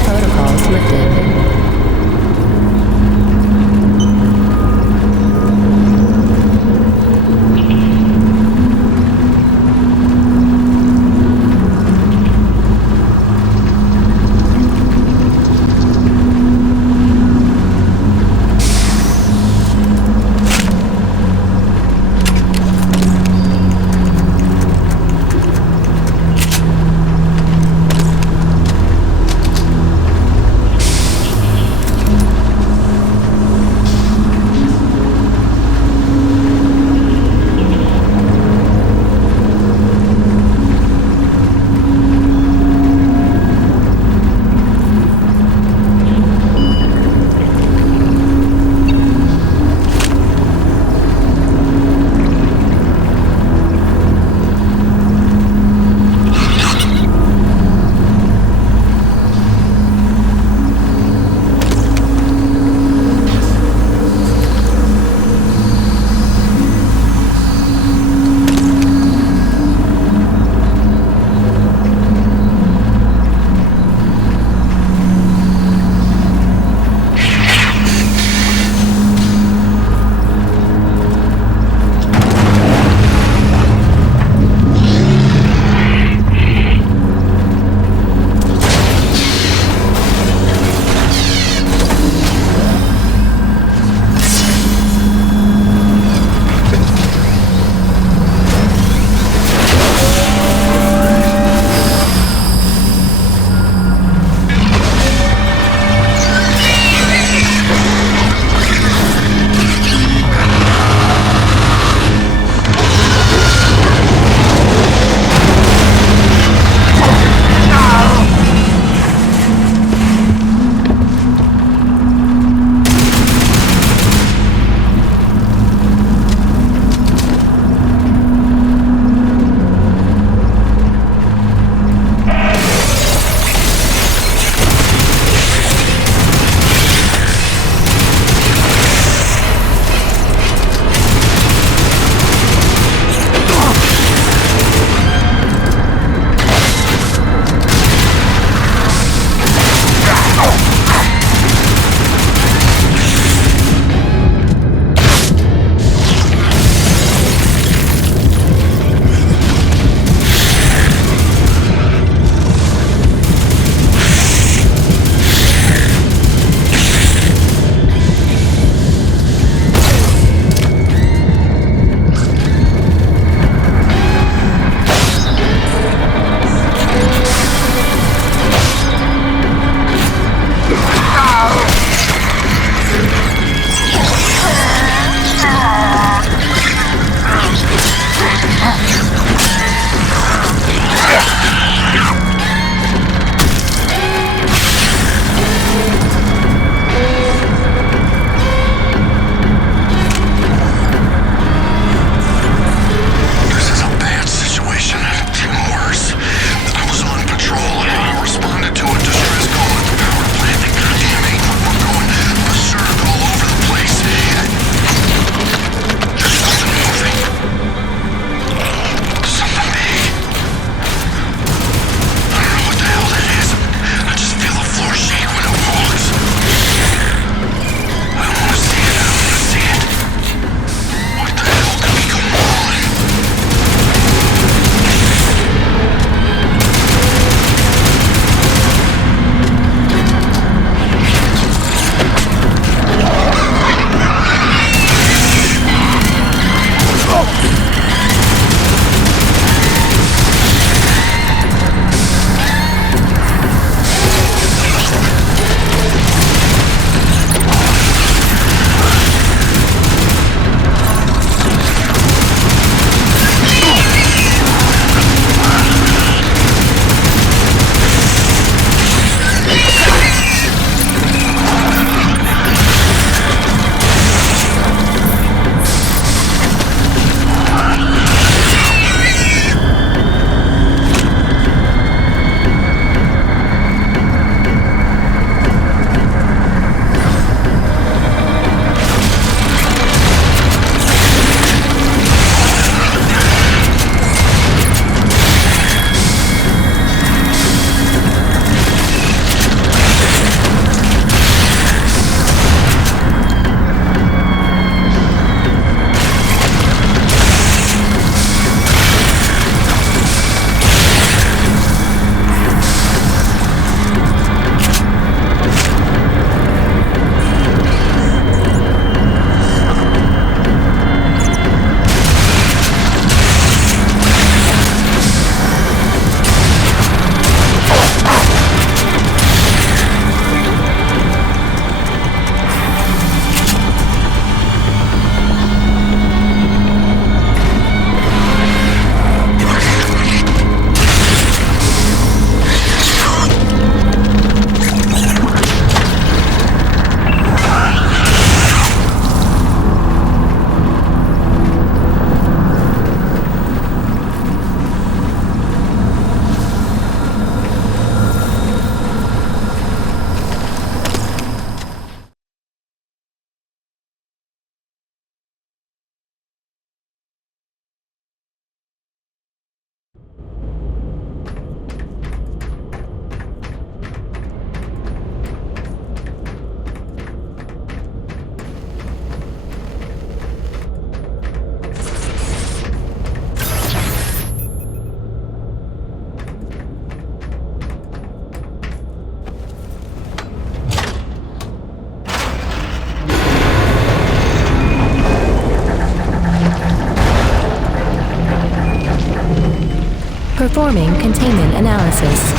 Performing containment analysis.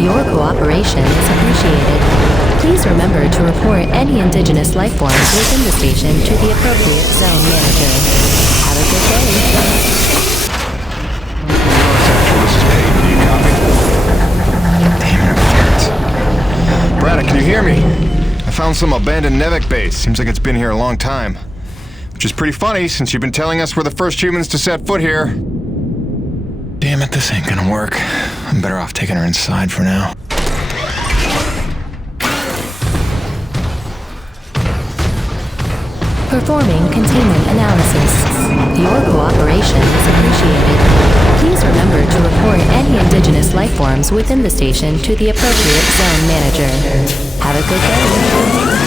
Your cooperation is appreciated. Please remember to report any indigenous life forms within the station to the appropriate zone manager. Have a good day. Braddock, can you hear me? I found some abandoned Nevek base. Seems like it's been here a long time. Which is pretty funny, since you've been telling us we're the first humans to set foot here. Damn it, this ain't gonna work. I'm better off taking her inside for now. Performing containment analysis. Your cooperation is appreciated. Please remember to report any indigenous life forms within the station to the appropriate zone manager. Have a good day.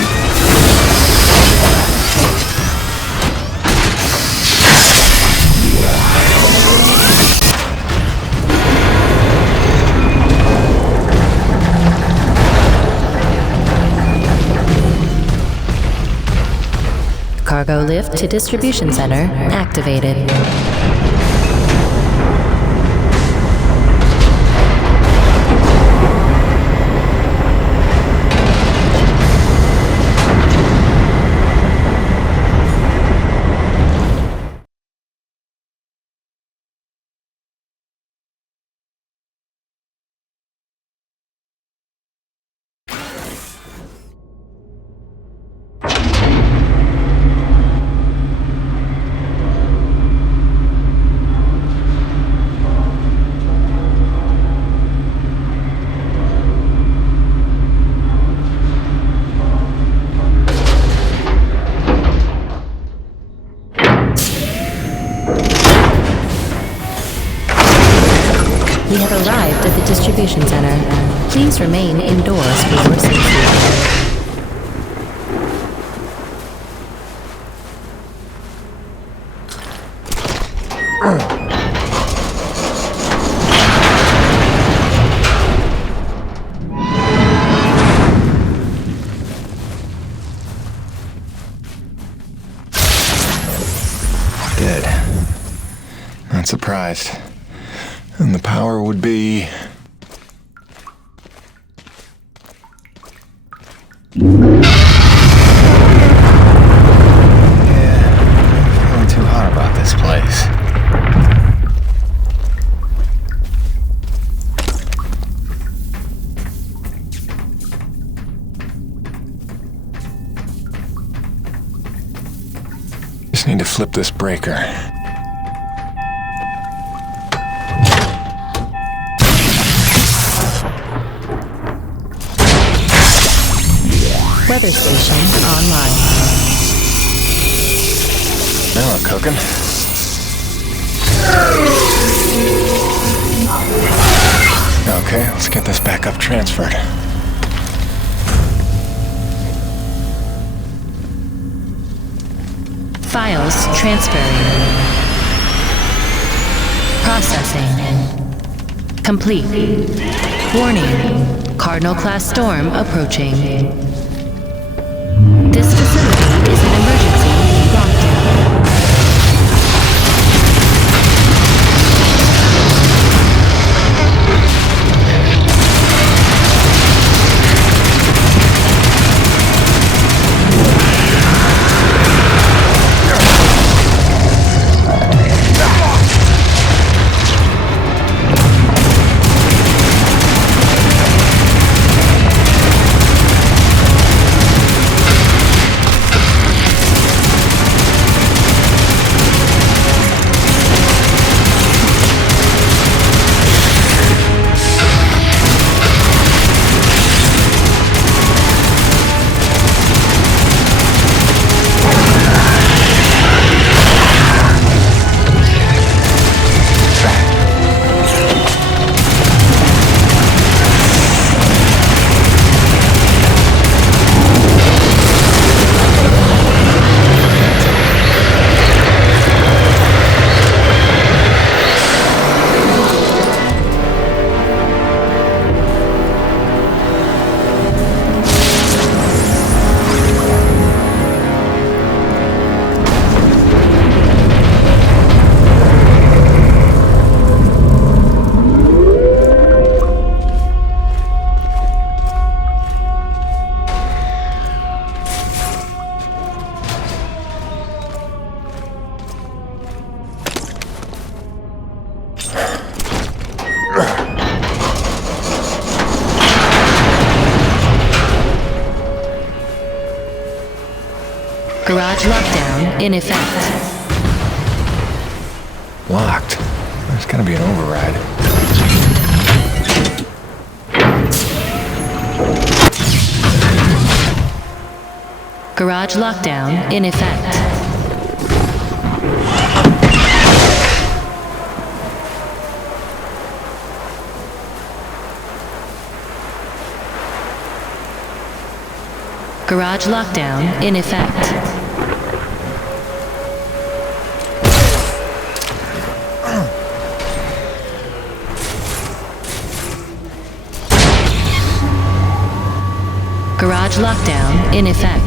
Cargo lift to distribution center activated. We have arrived at the distribution center. Please remain indoors for your safety. Dead. Not surprised. And the power would be... I'm feeling too hot about this place. Just need to flip this breaker. Weather station online. Now we're cooking. Okay, let's get this back up transferred. Files transferring. Processing. Complete. Warning. Cardinal class storm approaching. This facility is an emergency lockdown. Garage lockdown in effect. Locked. There's gotta be an override. Garage lockdown in effect. Garage lockdown in effect. Garage lockdown in effect.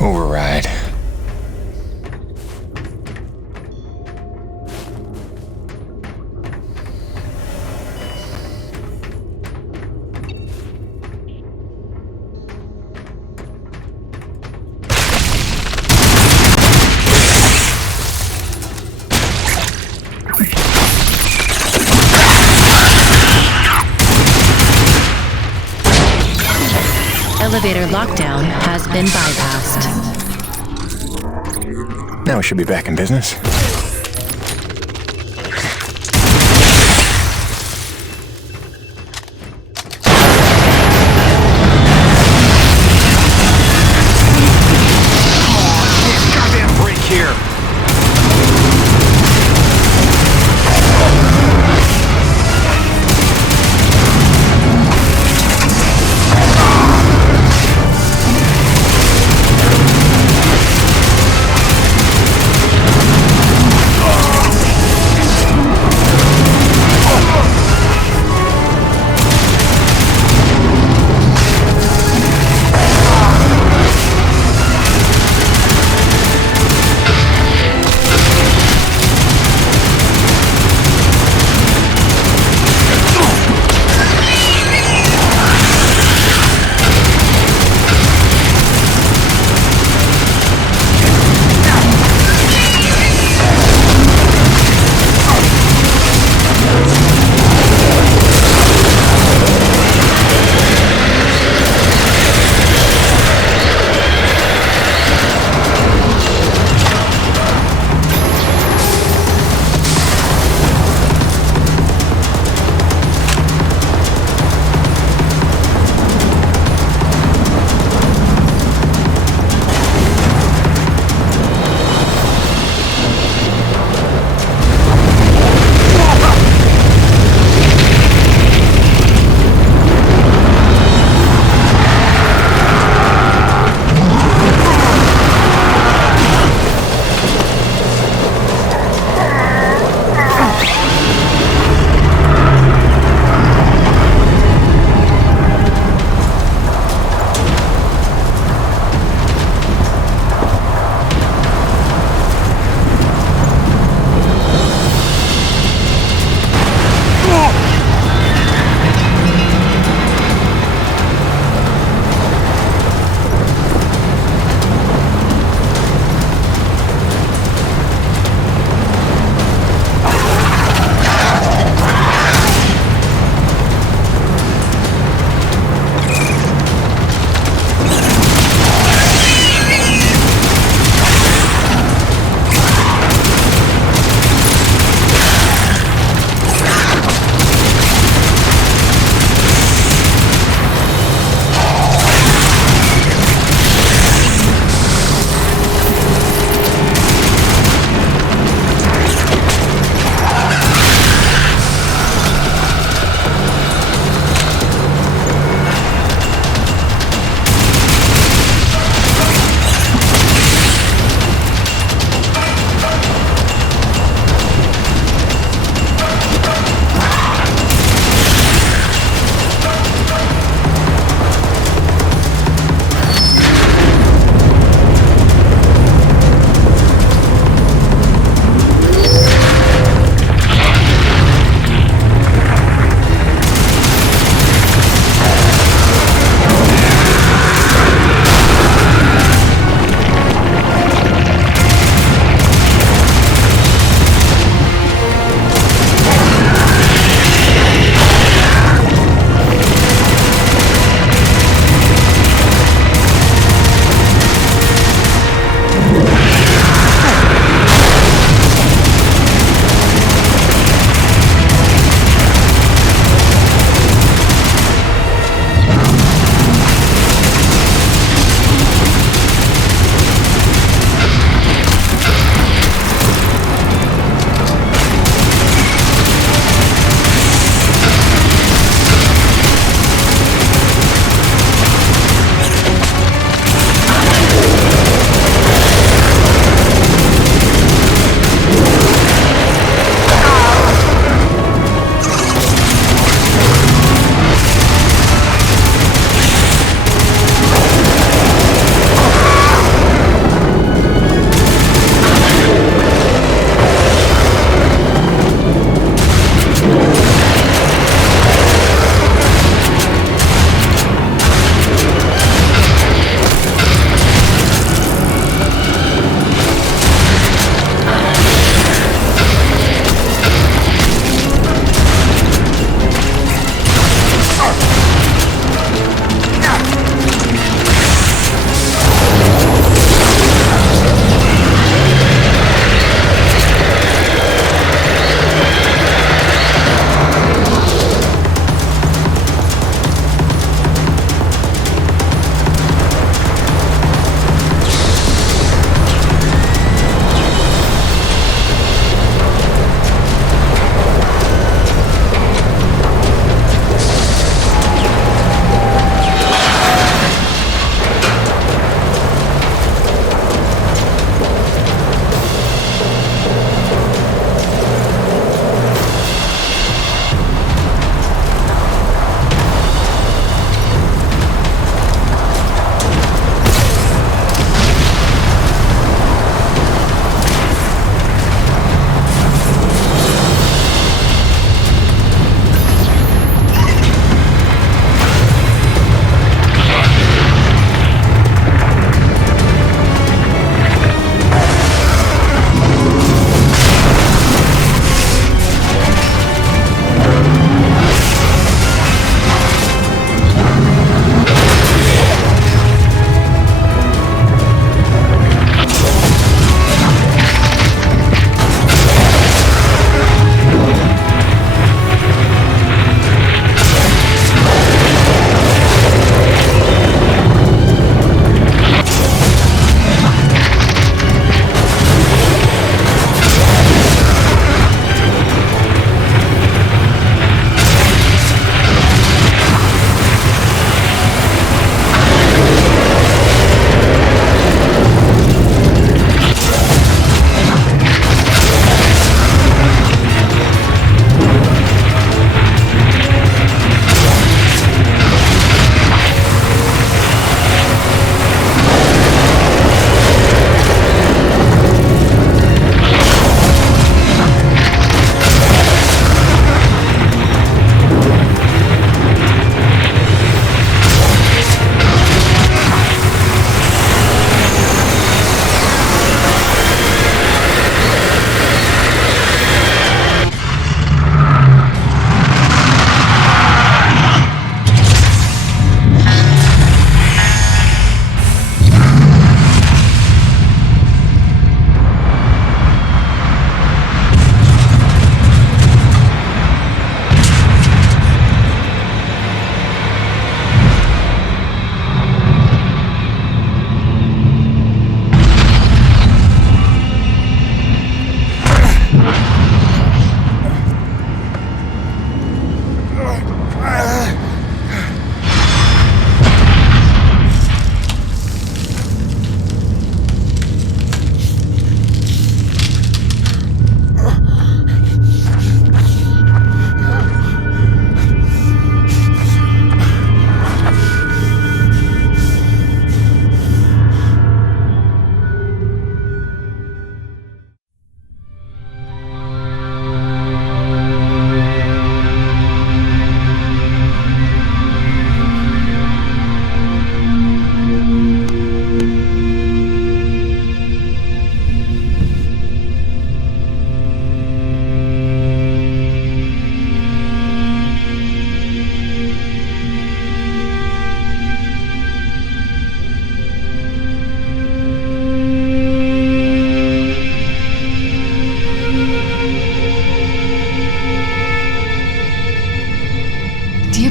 Override. Elevator lockdown has been bypassed. Now we should be back in business. Goddamn break here!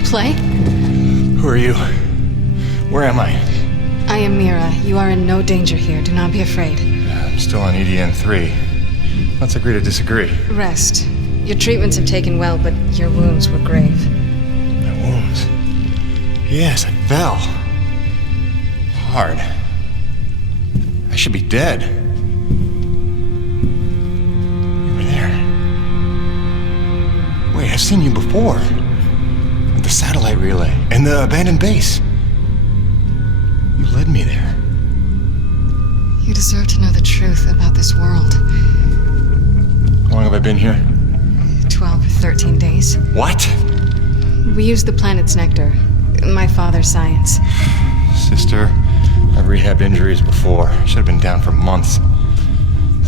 Play? Who are you? Where am I? I am Mira. You are in no danger here. Do not be afraid. I'm still on EDN-3. Let's agree to disagree. Rest. Your treatments have taken well, but your wounds were grave. My wounds? Yes, I fell. Hard. I should be dead. You were there. Wait, I've seen you before. The satellite relay and the abandoned base. You led me there. You deserve to know the truth about this world. How long have I been here? 12 or 13 days. What? We used the planet's nectar. My father's science. Sister, I've rehabbed injuries before. Should have been down for months.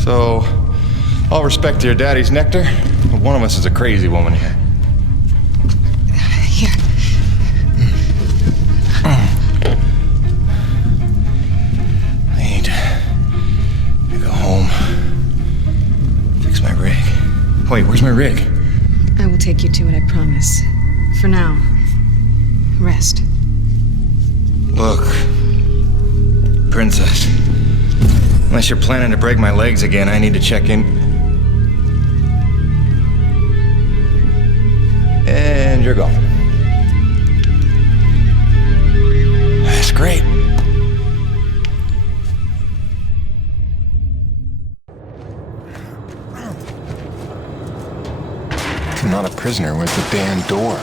So, all respect to your daddy's nectar, but one of us is a crazy woman here. Here. I need to go home. Fix my rig. Wait, where's my rig? I will take you to it, I promise. For now, rest. Look, Princess. Unless you're planning to break my legs again, I need to check in. And you're gone. That's great. I'm not a prisoner with the damn door.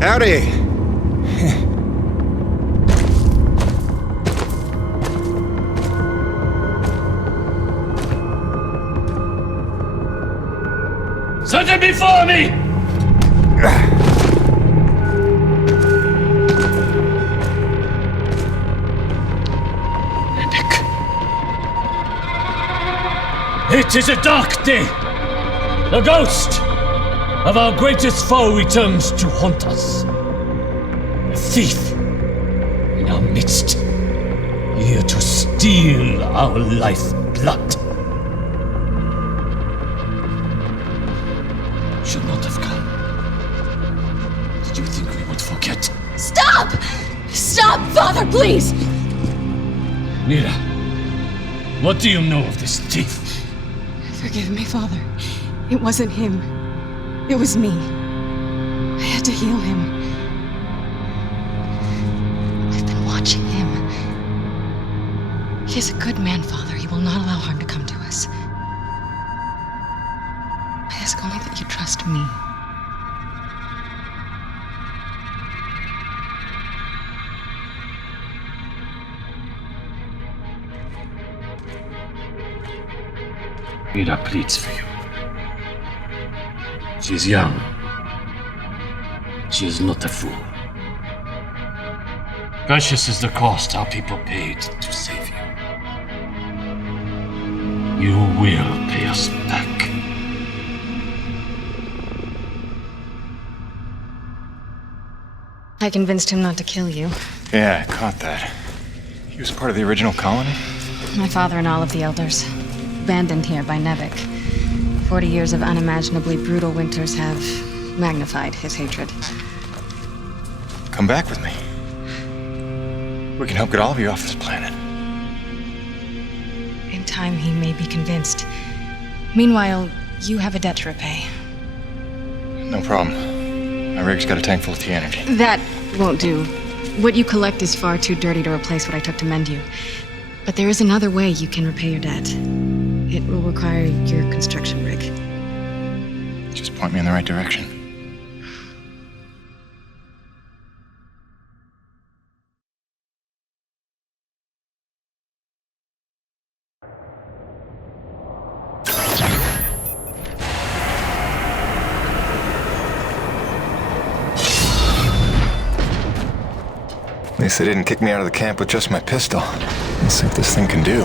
Howdy. Set it before me! It is a dark day. The ghost of our greatest foe returns to haunt us. A thief in our midst, here to steal our lifeblood. Should not have come. Did you think we would forget? Stop! Stop, Father, please! Mira, what do you know of this thief? Forgive me, Father. It wasn't him. It was me. I had to heal him. I've been watching him. He is a good man, Father. He will not allow harm to come to us. I ask only that you trust me. Mira pleads for you. She is young. She is not a fool. Precious is the cost our people paid to save you. You will pay us back. I convinced him not to kill you. Yeah, I caught that. He was part of the original colony? My father and all of the elders. Abandoned here by Nevik. 40 years of unimaginably brutal winters have magnified his hatred. Come back with me. We can help get all of you off this planet. In time, he may be convinced. Meanwhile, you have a debt to repay. No problem. My rig's got a tank full of T-energy. That won't do. What you collect is far too dirty to replace what I took to mend you. But there is another way you can repay your debt. It will require your construction rig. Just point me in the right direction. At least they didn't kick me out of the camp with just my pistol. Let's see what this thing can do.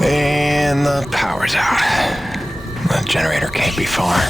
And the power's out. The generator can't be far.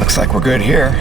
Looks like we're good here.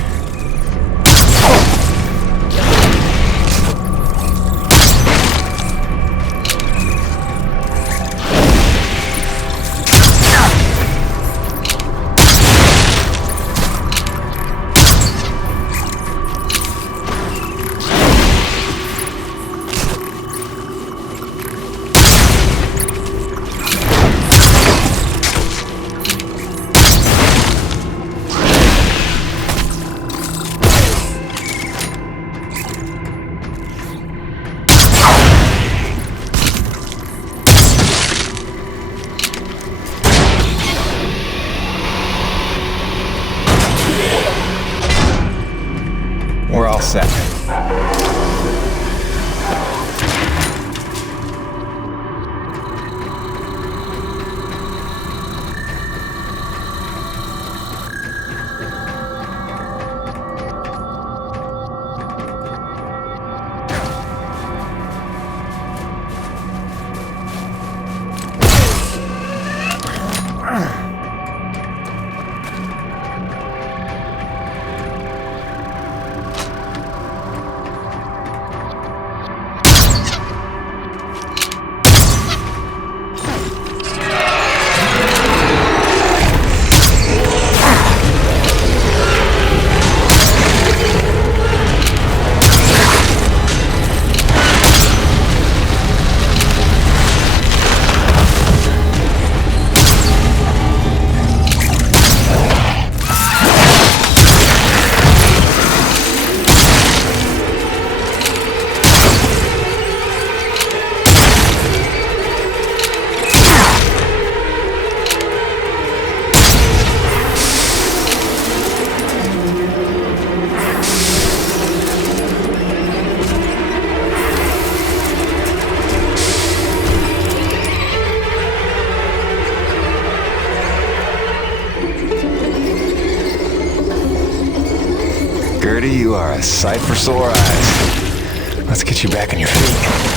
Birdie, you are a sight for sore eyes. Let's get you back on your feet.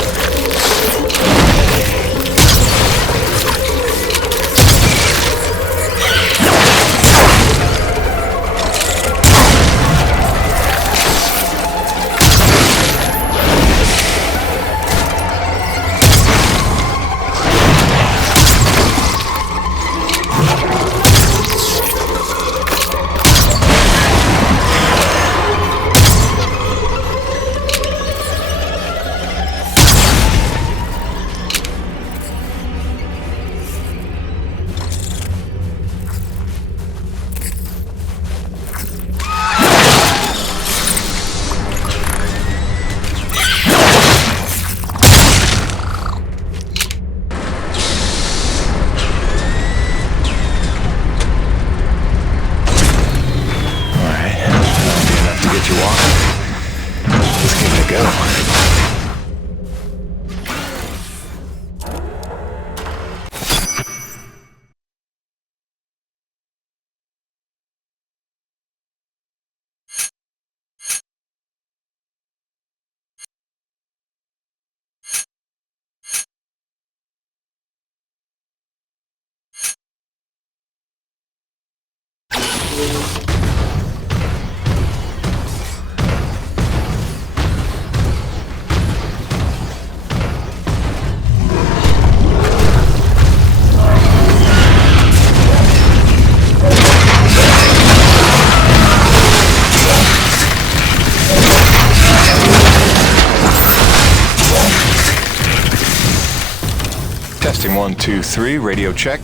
Testing 1, 2, 3, radio check.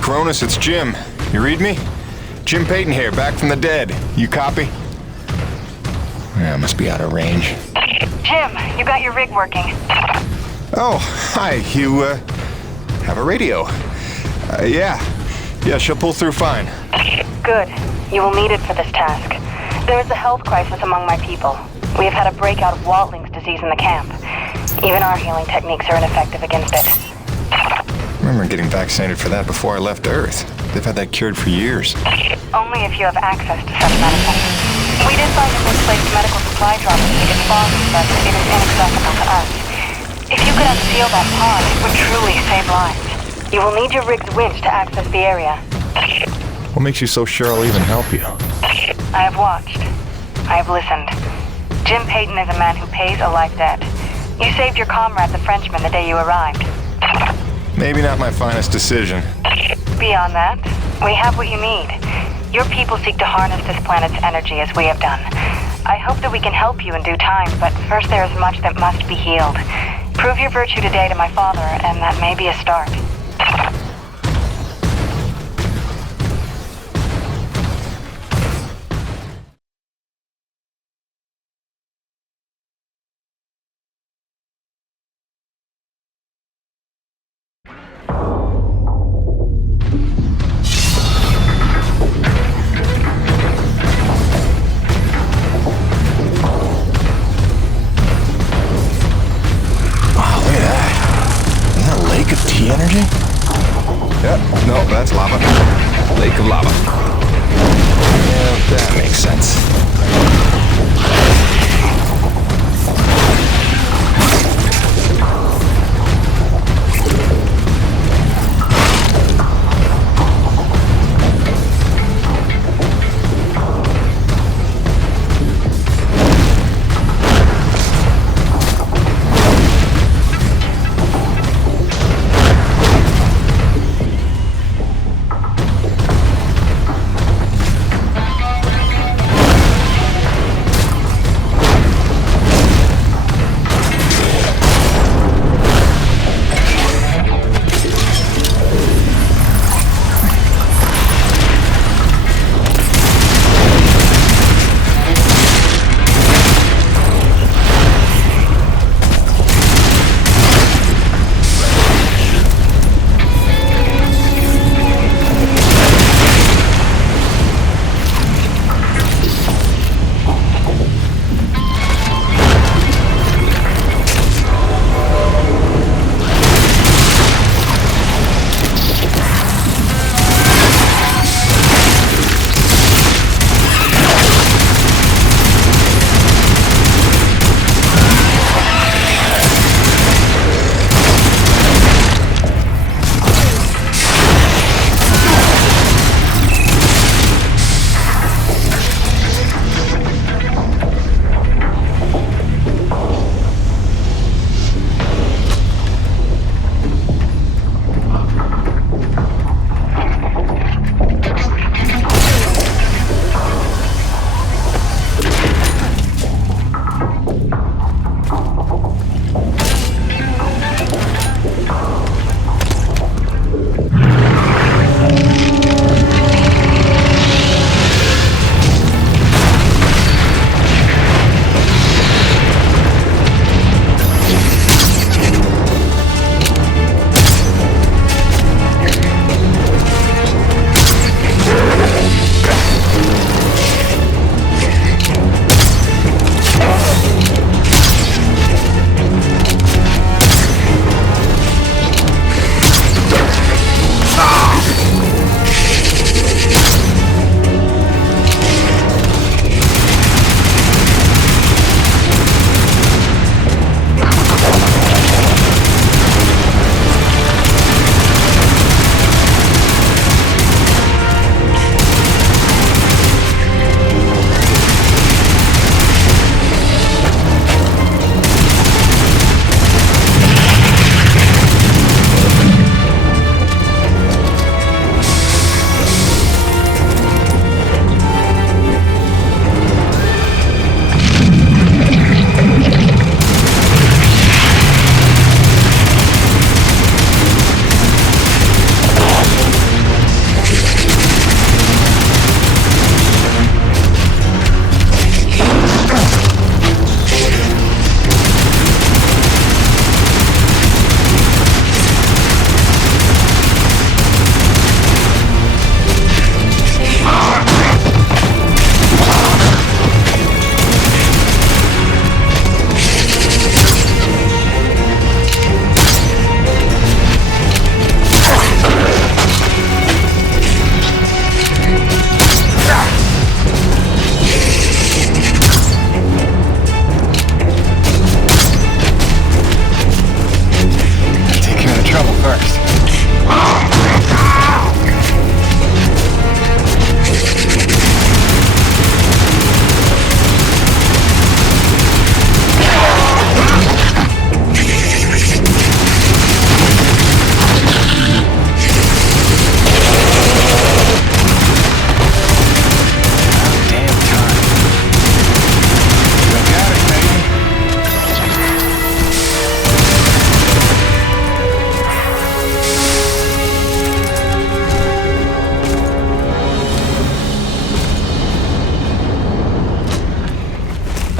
Cronus, it's Jim. You read me? Jim Peyton here, back from the dead. You copy? Yeah, must be out of range. Jim, you got your rig working. Oh, hi. You, have a radio. Yeah, she'll pull through fine. Good. You will need it for this task. There is a health crisis among my people. We have had a breakout of Watling's disease in the camp. Even our healing techniques are ineffective against it. I remember getting vaccinated for that before I left Earth. They've had that cured for years. Only if you have access to such medicine. We did find a misplaced medical supply drop in Egan's Falls, but it is inaccessible to us. If you could unseal that pod, it would truly save lives. You will need your rig's winch to access the area. What makes you so sure I'll even help you? I have watched. I have listened. Jim Peyton is a man who pays a life debt. You saved your comrade, the Frenchman, the day you arrived. Maybe not my finest decision. Beyond that, we have what you need. Your people seek to harness this planet's energy as we have done. I hope that we can help you in due time, but first there is much that must be healed. Prove your virtue today to my father, and that may be a start. Energy? Yep, no, that's lava. Lake of lava. Yeah, that makes sense.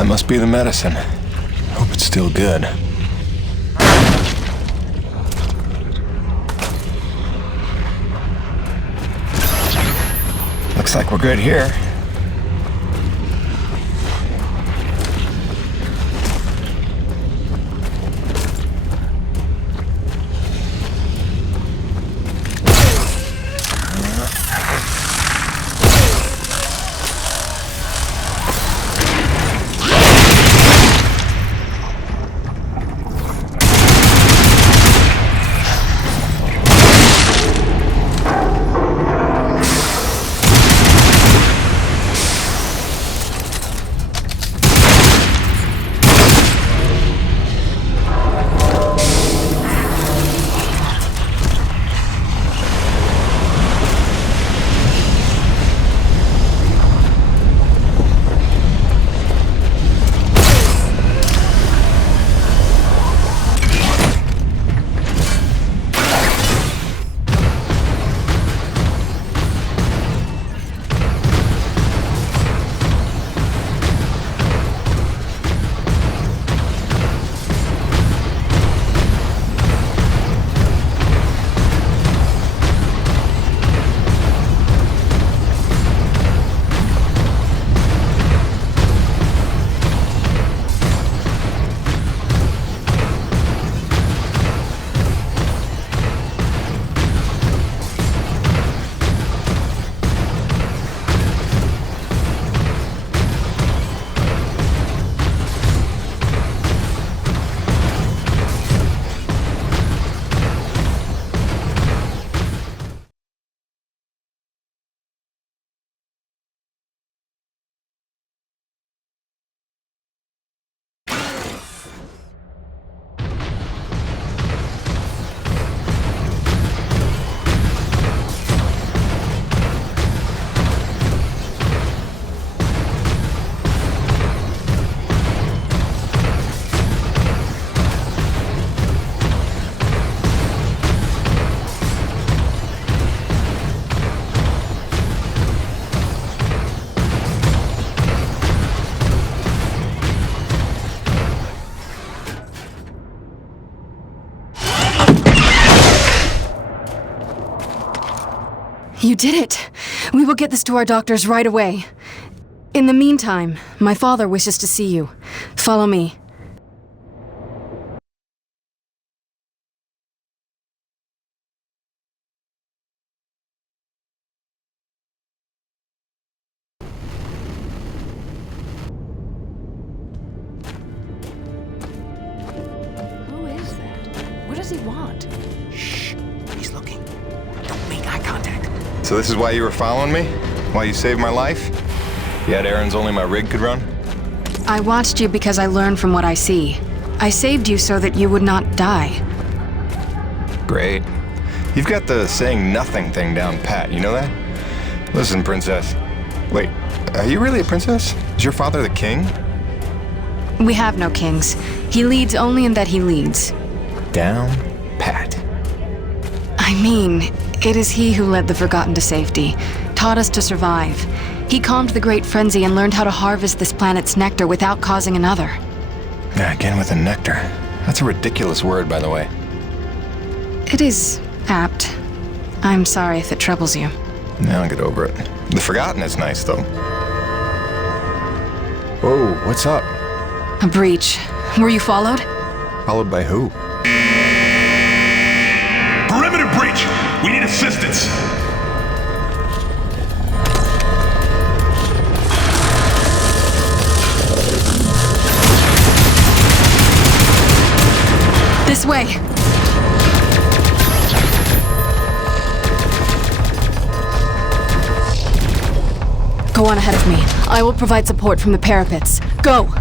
That must be the medicine. Hope it's still good. Looks like we're good here. You did it! We will get this to our doctors right away. In the meantime, my father wishes to see you. Follow me. Who is that? What does he want? Shh. He's looking. Don't make eye contact. So this is why you were following me? Why you saved my life? You had errands only my rig could run? I watched you because I learned from what I see. I saved you so that you would not die. Great. You've got the saying nothing thing down pat, you know that? Listen, princess. Wait, are you really a princess? Is your father the king? We have no kings. He leads only in that he leads. Down pat. I mean, it is he who led the Forgotten to safety, taught us to survive. He calmed the Great Frenzy and learned how to harvest this planet's nectar without causing another. Yeah, again with the nectar. That's a ridiculous word, by the way. It is apt. I'm sorry if it troubles you. Now I'll get over it. The Forgotten is nice, though. Whoa, what's up? A breach. Were you followed? Followed by who? Perimeter breach! We need assistance! This way! Go on ahead of me. I will provide support from the parapets. Go!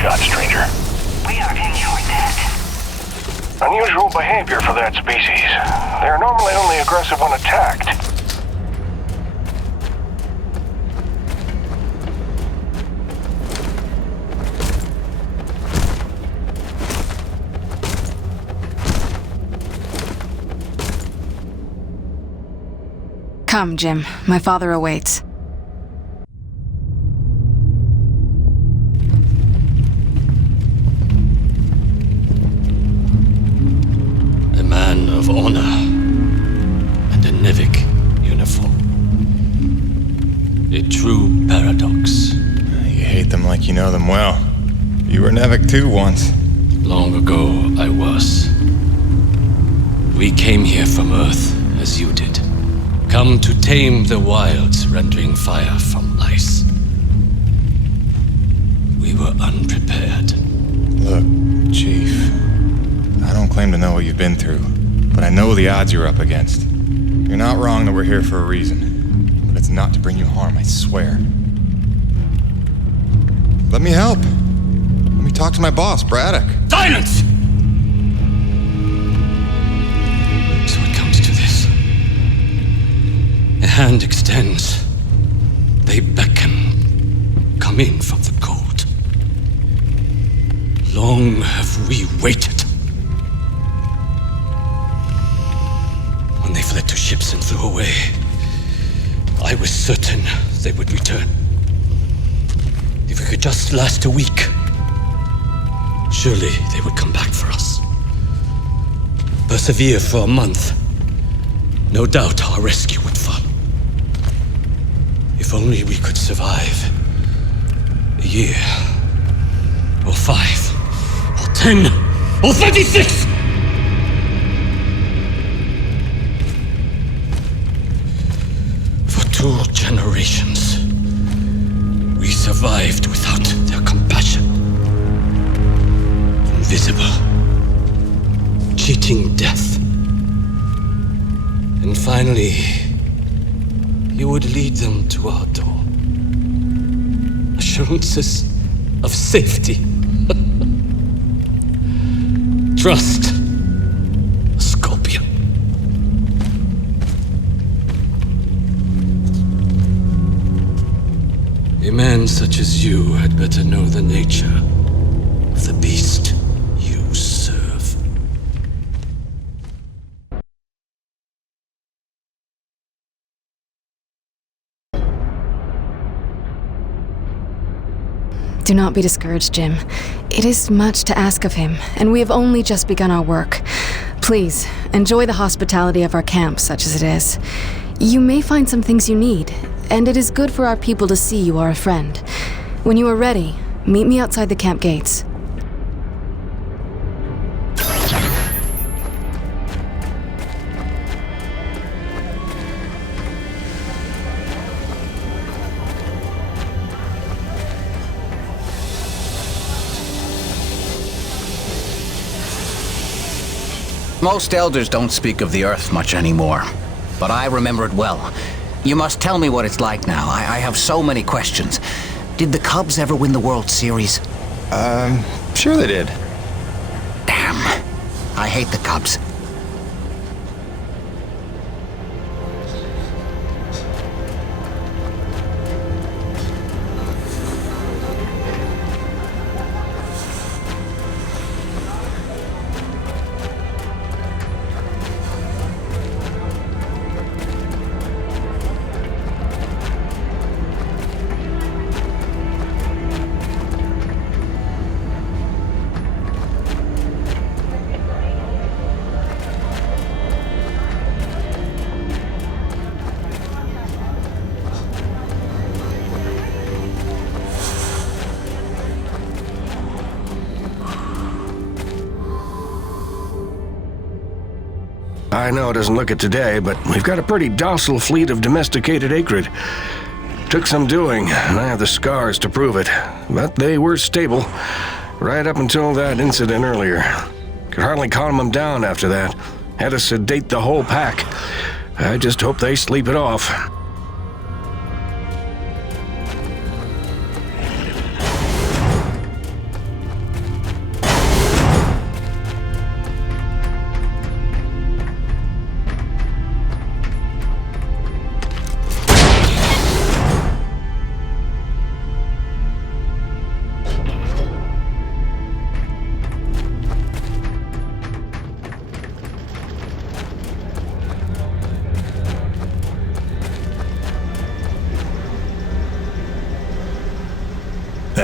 shot, stranger. We are in your debt. Unusual behavior for that species. They're normally only aggressive when attacked. Come, Jim. My father awaits. A man of honor and a Nevik uniform. A true paradox. You hate them like you know them well. You were Nevik too once. Long ago, I was. We came here from Earth, as you did. Come to tame the wilds, rendering fire from ice. We were unprepared. Look, Chief, I don't claim to know what you've been through, but I know the odds you're up against. You're not wrong that we're here for a reason, but it's not to bring you harm, I swear. Let me help. Let me talk to my boss, Braddock. Silence! So it comes to this. A hand extends. They beckon. Come in from the cold. Long have we waited. When they fled to ships and flew away, I was certain they would return. If we could just last a week, surely they would come back for us. Persevere for a month. No doubt our rescue would follow. If only we could survive a year, or 5, or 10, or 36! For 2 generations, we survived without their compassion. Invisible, cheating death. And finally, you would lead them to our door. Assurances of safety. Trust, Scorpion. A man such as you had better know the nature of the beast you serve. Do not be discouraged, Jim. It is much to ask of him, and we have only just begun our work. Please, enjoy the hospitality of our camp, such as it is. You may find some things you need, and it is good for our people to see you are a friend. When you are ready, meet me outside the camp gates. Most elders don't speak of the Earth much anymore, but I remember it well. You must tell me what it's like now. I have so many questions. Did the Cubs ever win the World Series? Sure they did. Damn. I hate the Cubs. I know it doesn't look it today, but we've got a pretty docile fleet of domesticated acrid. Took some doing, and I have the scars to prove it. But they were stable, right up until that incident earlier. Could hardly calm them down after that. Had to sedate the whole pack. I just hope they sleep it off.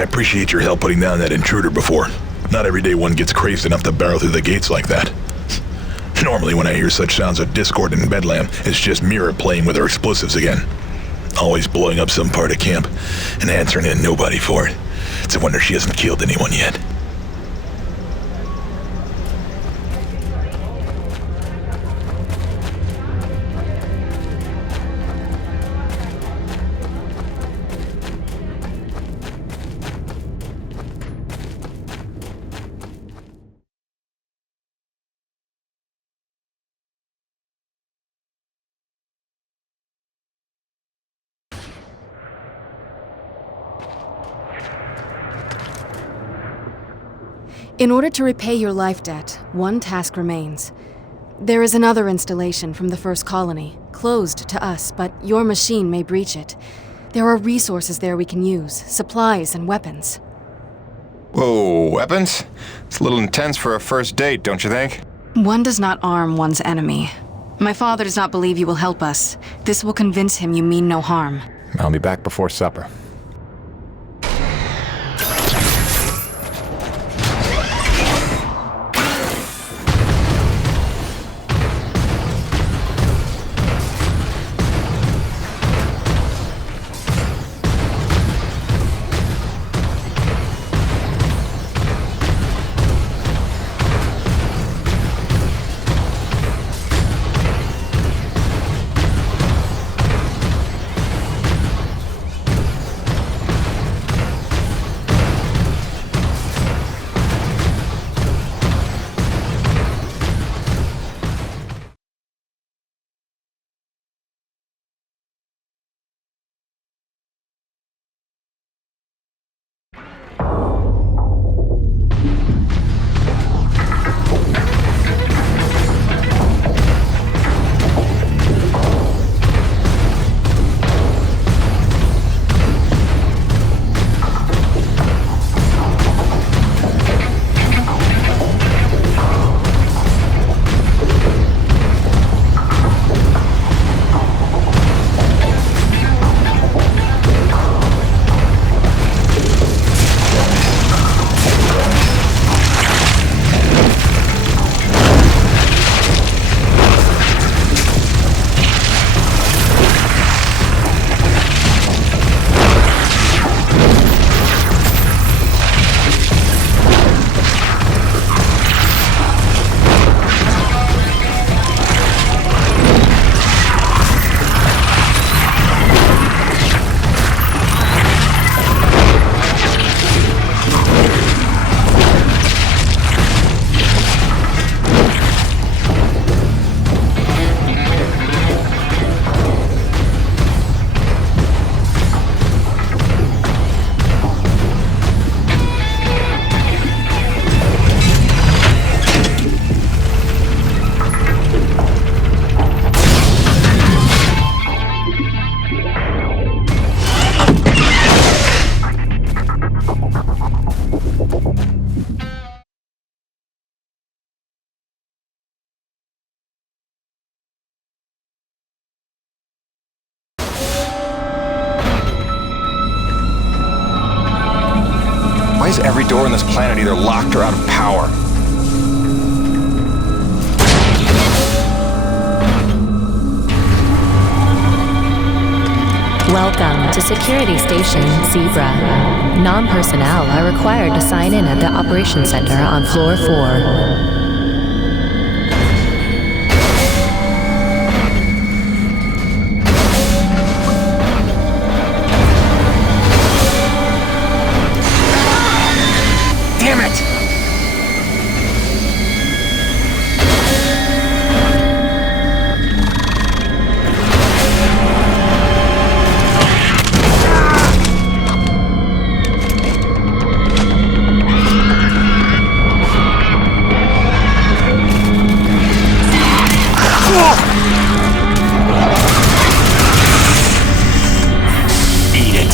appreciate your help putting down that intruder before. Not every day one gets crazed enough to barrel through the gates like that. Normally when I hear such sounds of discord in Bedlam, it's just Mira playing with her explosives again. Always blowing up some part of camp and answering in nobody for it. It's a wonder she hasn't killed anyone yet. In order to repay your life debt, one task remains. There is another installation from the first colony, closed to us, but your machine may breach it. There are resources there we can use, supplies and weapons. Whoa, weapons? It's a little intense for a first date, don't you think? One does not arm one's enemy. My father does not believe you will help us. This will convince him you mean no harm. I'll be back before supper. Why is every door on this planet either locked or out of power? Welcome to Security Station Zebra. Non-personnel are required to sign in at the Operations Center on Floor 4. Damn it! Eat it.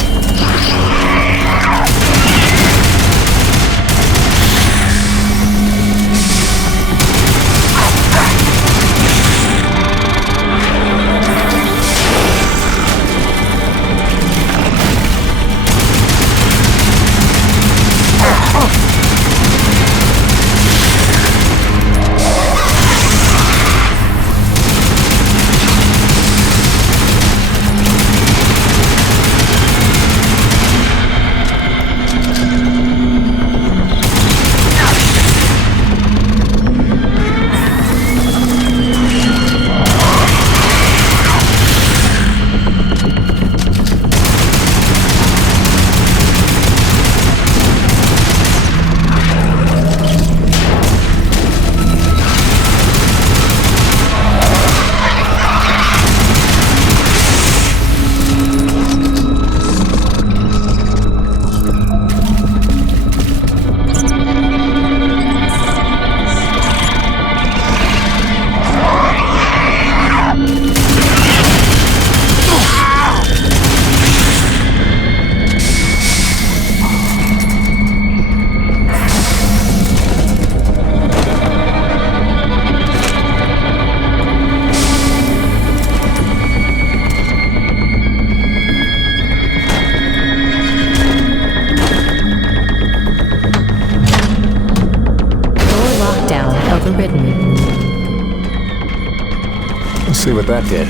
see what that did.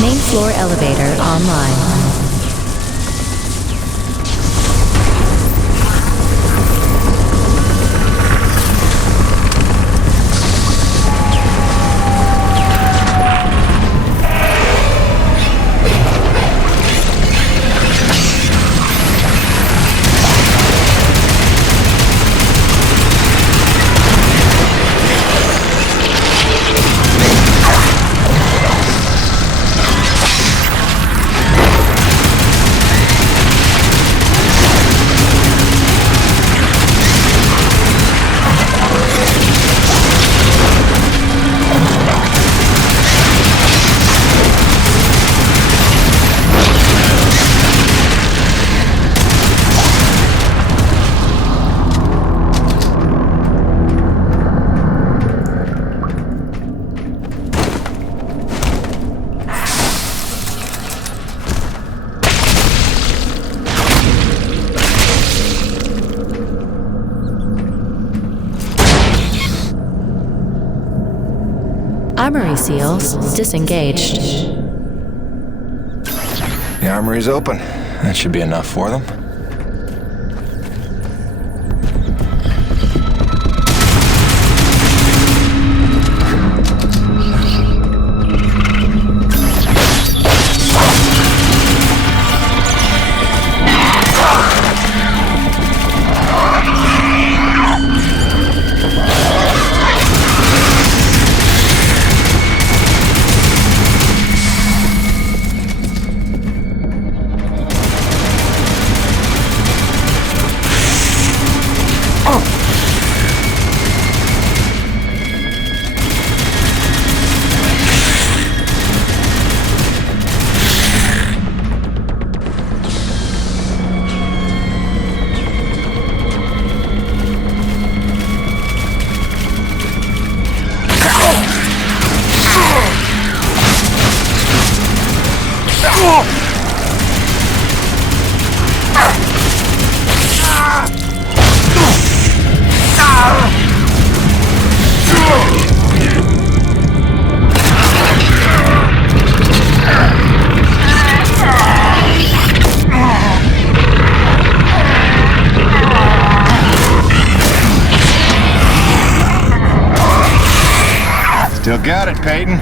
Main floor elevator online. Armory seals disengaged. The armory's open. That should be enough for them. Still got it, Peyton.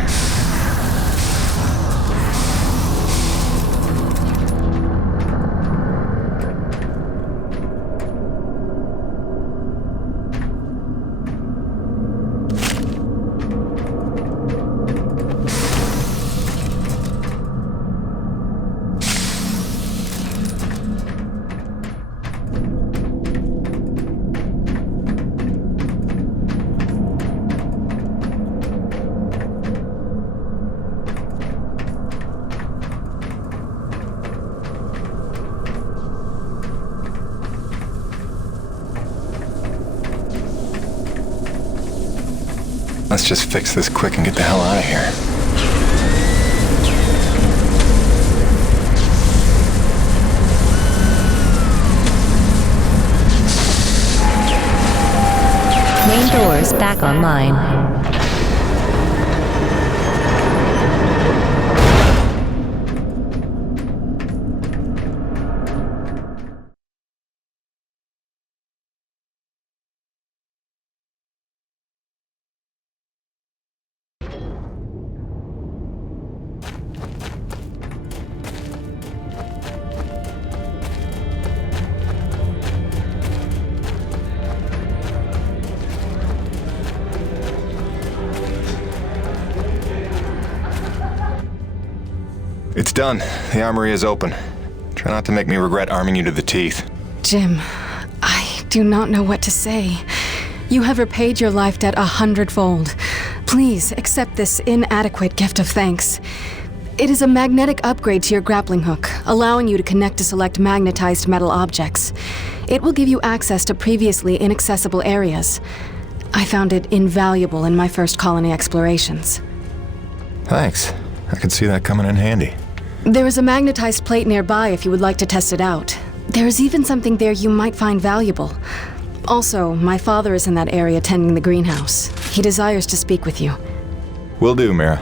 Let's just fix this quick and get the hell out of here. Main doors back online. It's done. The armory is open. Try not to make me regret arming you to the teeth. Jim, I do not know what to say. You have repaid your life debt 100-fold. Please accept this inadequate gift of thanks. It is a magnetic upgrade to your grappling hook, allowing you to connect to select magnetized metal objects. It will give you access to previously inaccessible areas. I found it invaluable in my first colony explorations. Thanks. I could see that coming in handy. There is a magnetized plate nearby if you would like to test it out. There is even something there you might find valuable. Also, my father is in that area tending the greenhouse. He desires to speak with you. Will do, Mira.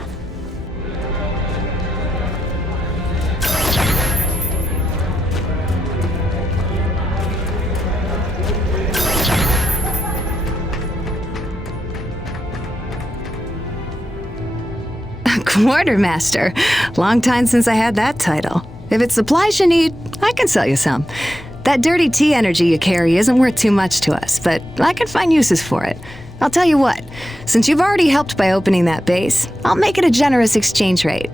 Quartermaster. Long time since I had that title. If it's supplies you need, I can sell you some. That dirty tea energy you carry isn't worth too much to us, but I can find uses for it. I'll tell you what, since you've already helped by opening that base, I'll make it a generous exchange rate.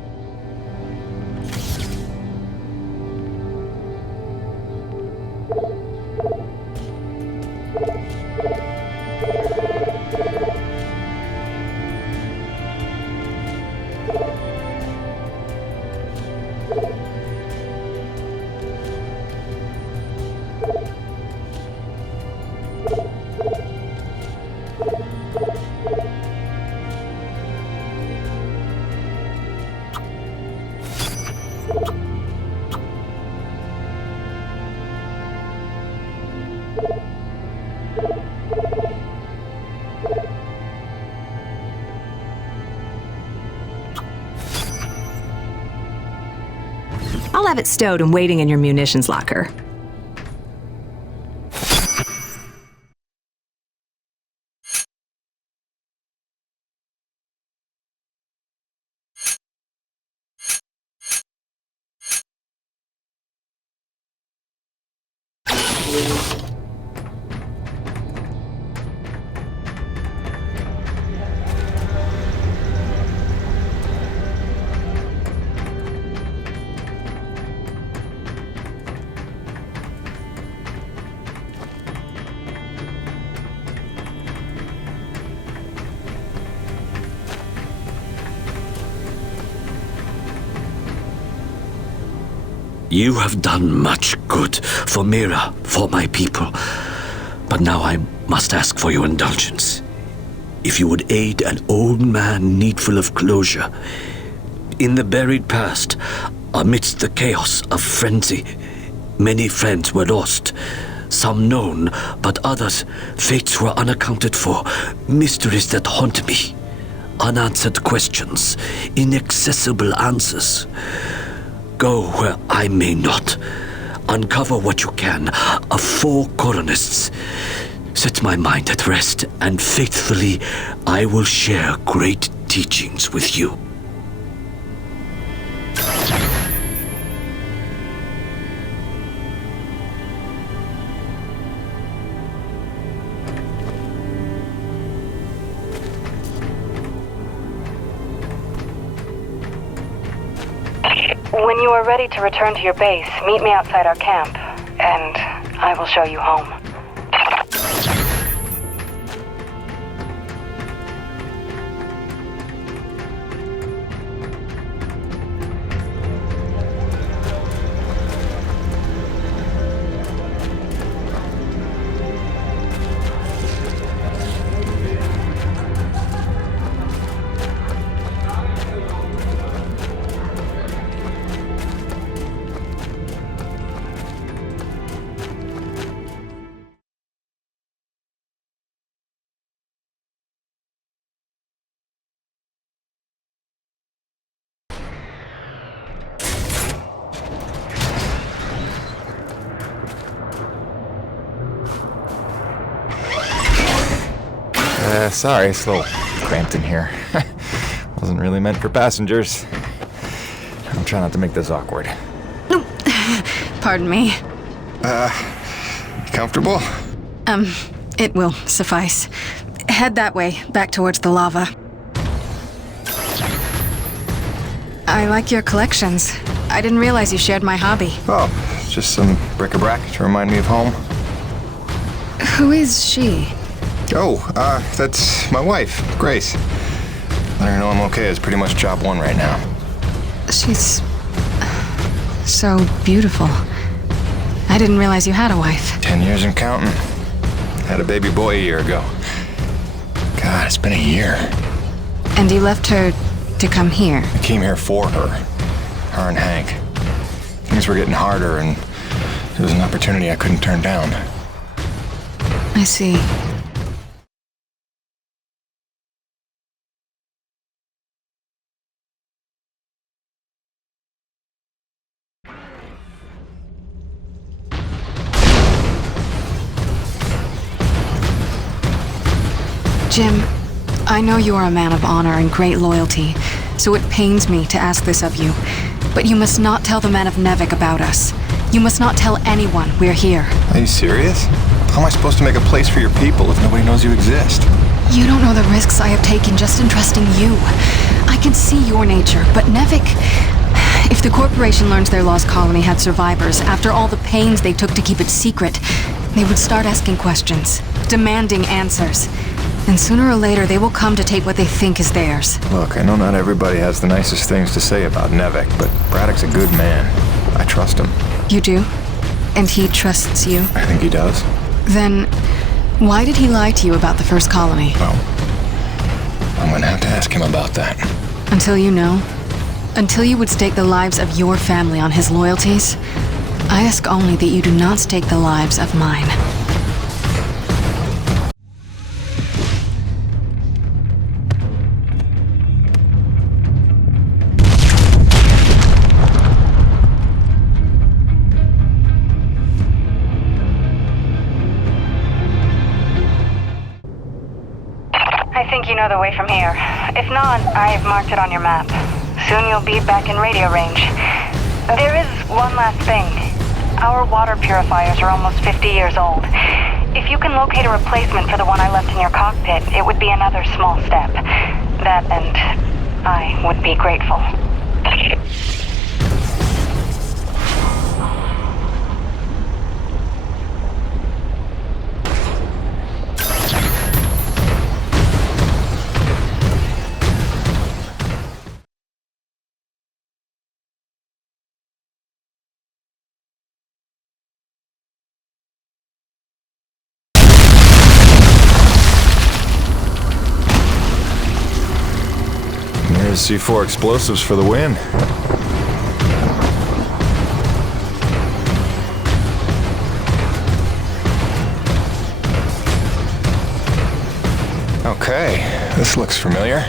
I'll have it stowed and waiting in your munitions locker. You have done much good for Mira, for my people. But now I must ask for your indulgence. If you would aid an old man needful of closure. In the buried past, amidst the chaos of frenzy, many friends were lost. Some known, but others, fates were unaccounted for. Mysteries that haunt me. Unanswered questions, inaccessible answers. Go where I may not. Uncover what you can of 4 colonists. Set my mind at rest, and faithfully I will share great teachings with you. When you are ready to return to your base, meet me outside our camp, and I will show you home. Sorry, it's a little cramped in here. Wasn't really meant for passengers. I'm trying not to make this awkward. Pardon me. Comfortable? It will suffice. Head that way, back towards the lava. I like your collections. I didn't realize you shared my hobby. Oh, just some bric-a-brac to remind me of home. Who is she? Oh, that's my wife, Grace. Let her know I'm okay is pretty much job one right now. She's so beautiful. I didn't realize you had a wife. 10 years and counting. Had a baby boy a year ago. God, it's been a year. And you left her to come here? I came here for her. Her and Hank. Things were getting harder, and it was an opportunity I couldn't turn down. I see. Jim, I know you are a man of honor and great loyalty, so it pains me to ask this of you. But you must not tell the men of Nevik about us. You must not tell anyone we're here. Are you serious? How am I supposed to make a place for your people if nobody knows you exist? You don't know the risks I have taken just in trusting you. I can see your nature, but Nevik... If the corporation learns their lost colony had survivors, after all the pains they took to keep it secret, they would start asking questions, demanding answers. And sooner or later, they will come to take what they think is theirs. Look, I know not everybody has the nicest things to say about Nevik, but Braddock's a good man. I trust him. You do? And he trusts you? I think he does. Then, why did he lie to you about the first colony? Well, I'm gonna have to ask him about that. Until you know? Until you would stake the lives of your family on his loyalties? I ask only that you do not stake the lives of mine. I think you know the way from here. If not, I have marked it on your map. Soon you'll be back in radio range. There is one last thing. Our water purifiers are almost 50 years old. If you can locate a replacement for the one I left in your cockpit, it would be another small step. That and I would be grateful. There's C4 explosives for the win. Okay, this looks familiar.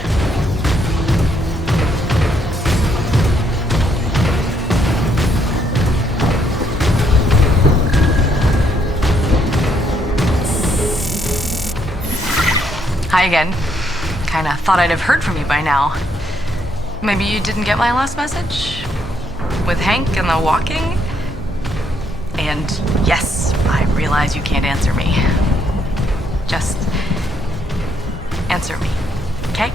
Hi again. kinda thought I'd have heard from you by now. Maybe you didn't get my last message? With Hank and the walking? And yes, I realize you can't answer me. Just answer me, okay?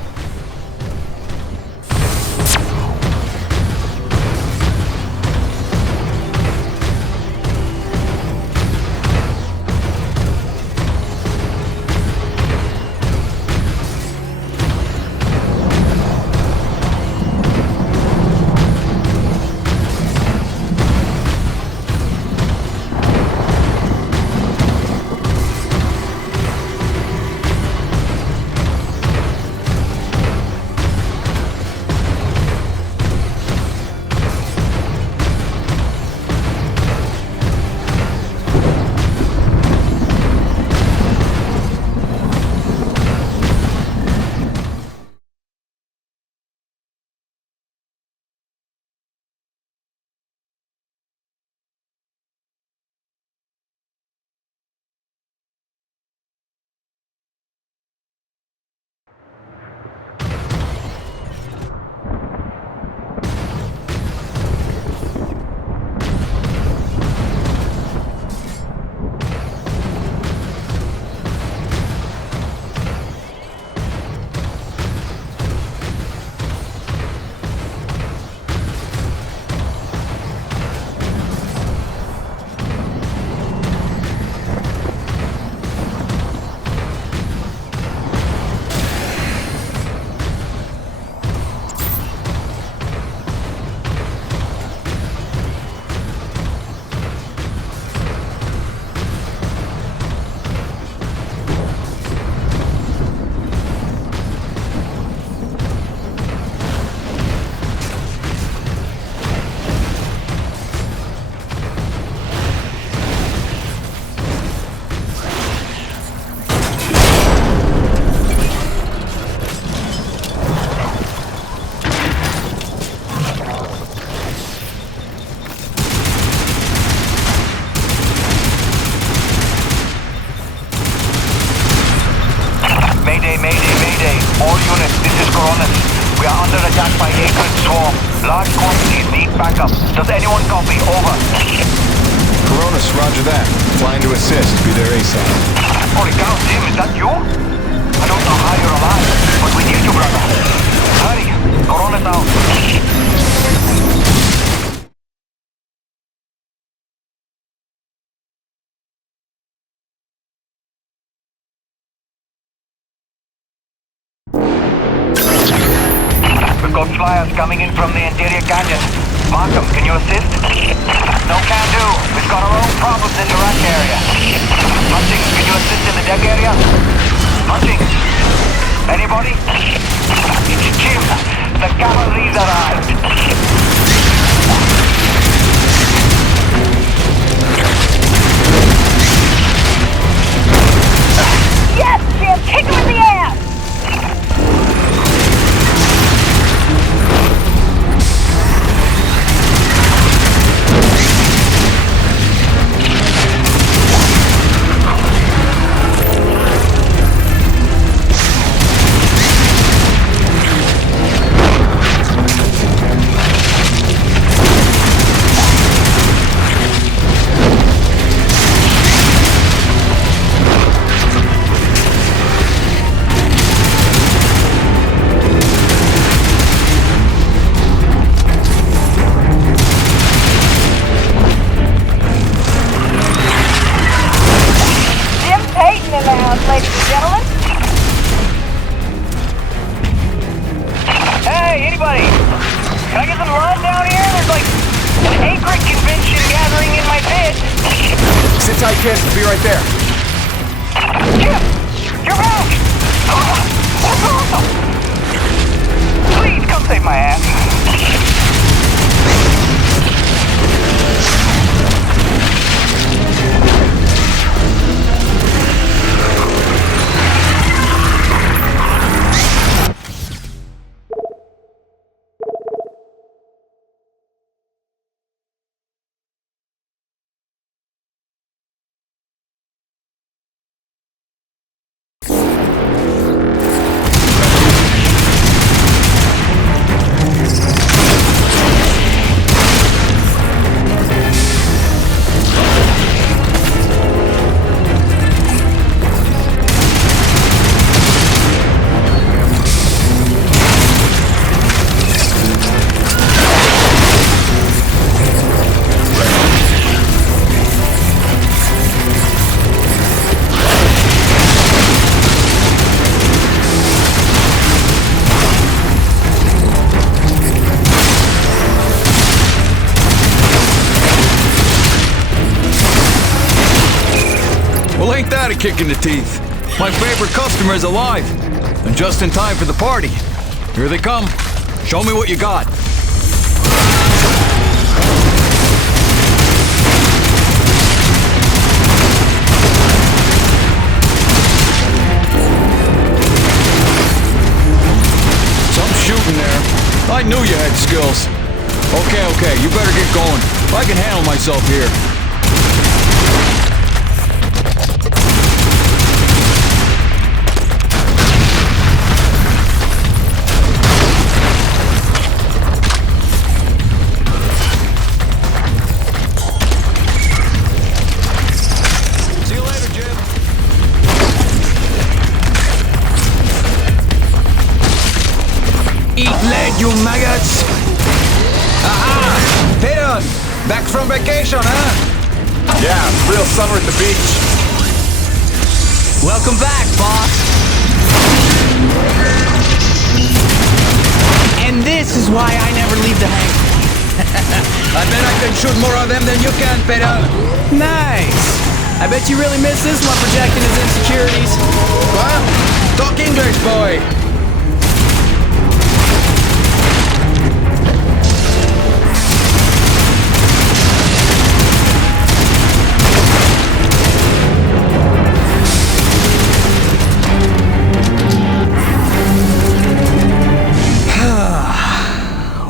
All units, this is Coronis. We are under attack by Acrid Swarm. Large quantities need backup. Does anyone copy? Over. Coronis, roger that. Flying to assist. Be there ASAP. Holy cow, Tim, is that you? I don't know how you're alive, but we need you, brother. Hurry, Coronis out. We've got flyers coming in from the interior canyon. Markham, can you assist? No can do. We've got our own problems in the rack area. Hunting, can you assist in the deck area? Hunting? Anybody? It's Jim. The cavalry's arrived. Yes, Jim! Kick him in the ass! Ladies and gentlemen. Hey, anybody? Can I get some love down here? There's like an Acrid convention gathering in my pit. Sit tight, kid. I'll be right there. Jim! You're back! That's awesome! Please come save my ass. kick in the teeth. My favorite customer is alive. And just in time for the party. Here they come. Show me what you got. Some shooting there. I knew you had skills. Okay, you better get going. I can handle myself here. You maggots! Aha! Peter! Back from vacation, huh? Yeah, real summer at the beach. Welcome back, boss! And this is why I never leave the hangar. I bet I can shoot more of them than you can, Peter. Nice! I bet you really miss this one projecting his insecurities. What? Talk English, boy!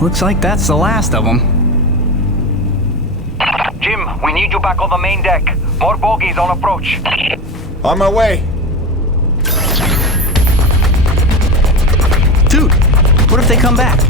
Looks like that's the last of them. Jim, we need you back on the main deck. More bogies on approach. On my way. Dude, what if they come back?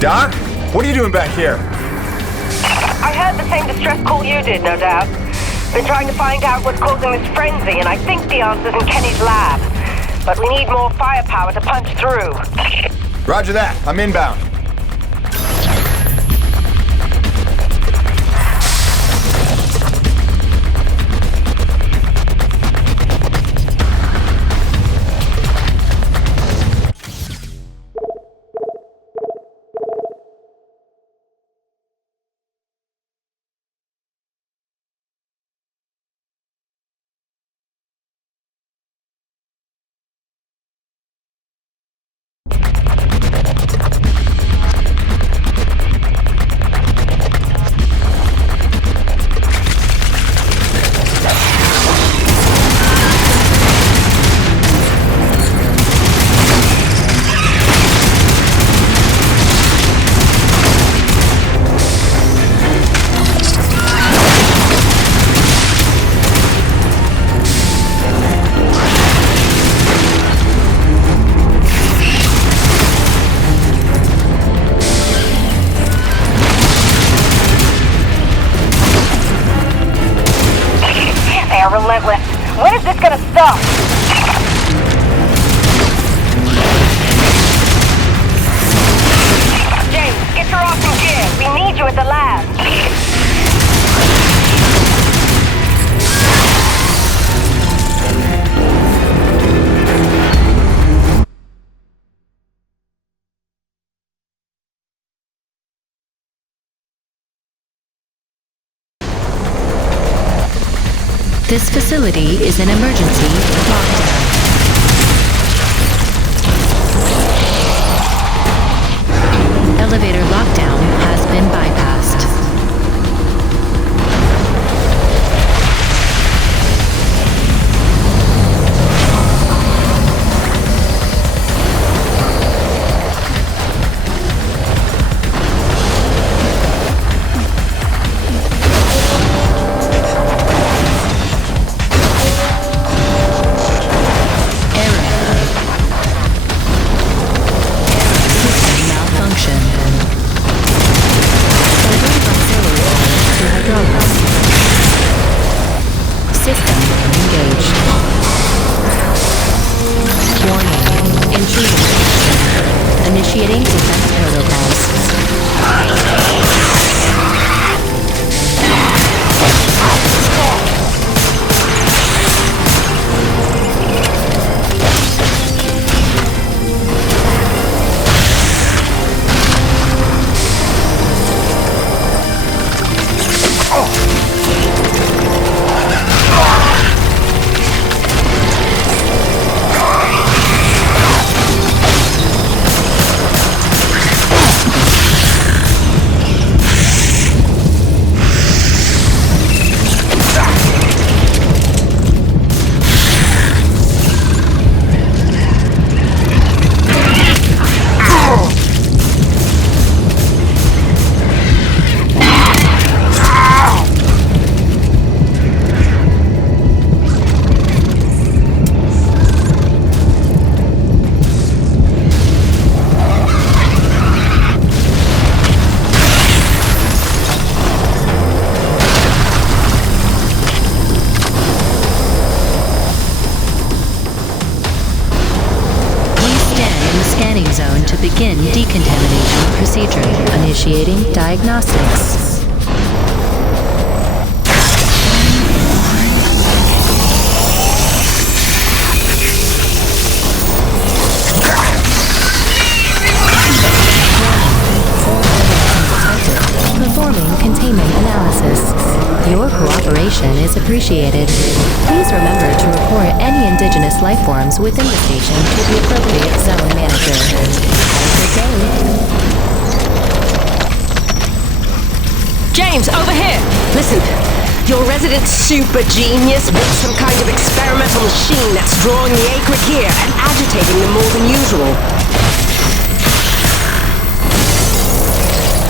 Doc? What are you doing back here? I heard the same distress call you did, no doubt. Been trying to find out what's causing this frenzy, and I think the answer's in Kenny's lab. But we need more firepower to punch through. Roger that. I'm inbound. Relentless. When is this gonna stop? James, get your awesome gear. We need you at the lab. This facility is an emergency lockdown. Elevator lockdown has been bypassed. System engaged. Warning. Intrusion. Initiating defense protocols. Zone to begin decontamination procedure. Initiating diagnostics. Performing containment analysis. Your cooperation is appreciated. Please remember to report any indigenous life forms within the station to the appropriate zone manager. Have a good day. James, over here! Listen, your resident super genius built some kind of experimental machine that's drawing the Akrid here and agitating them more than usual.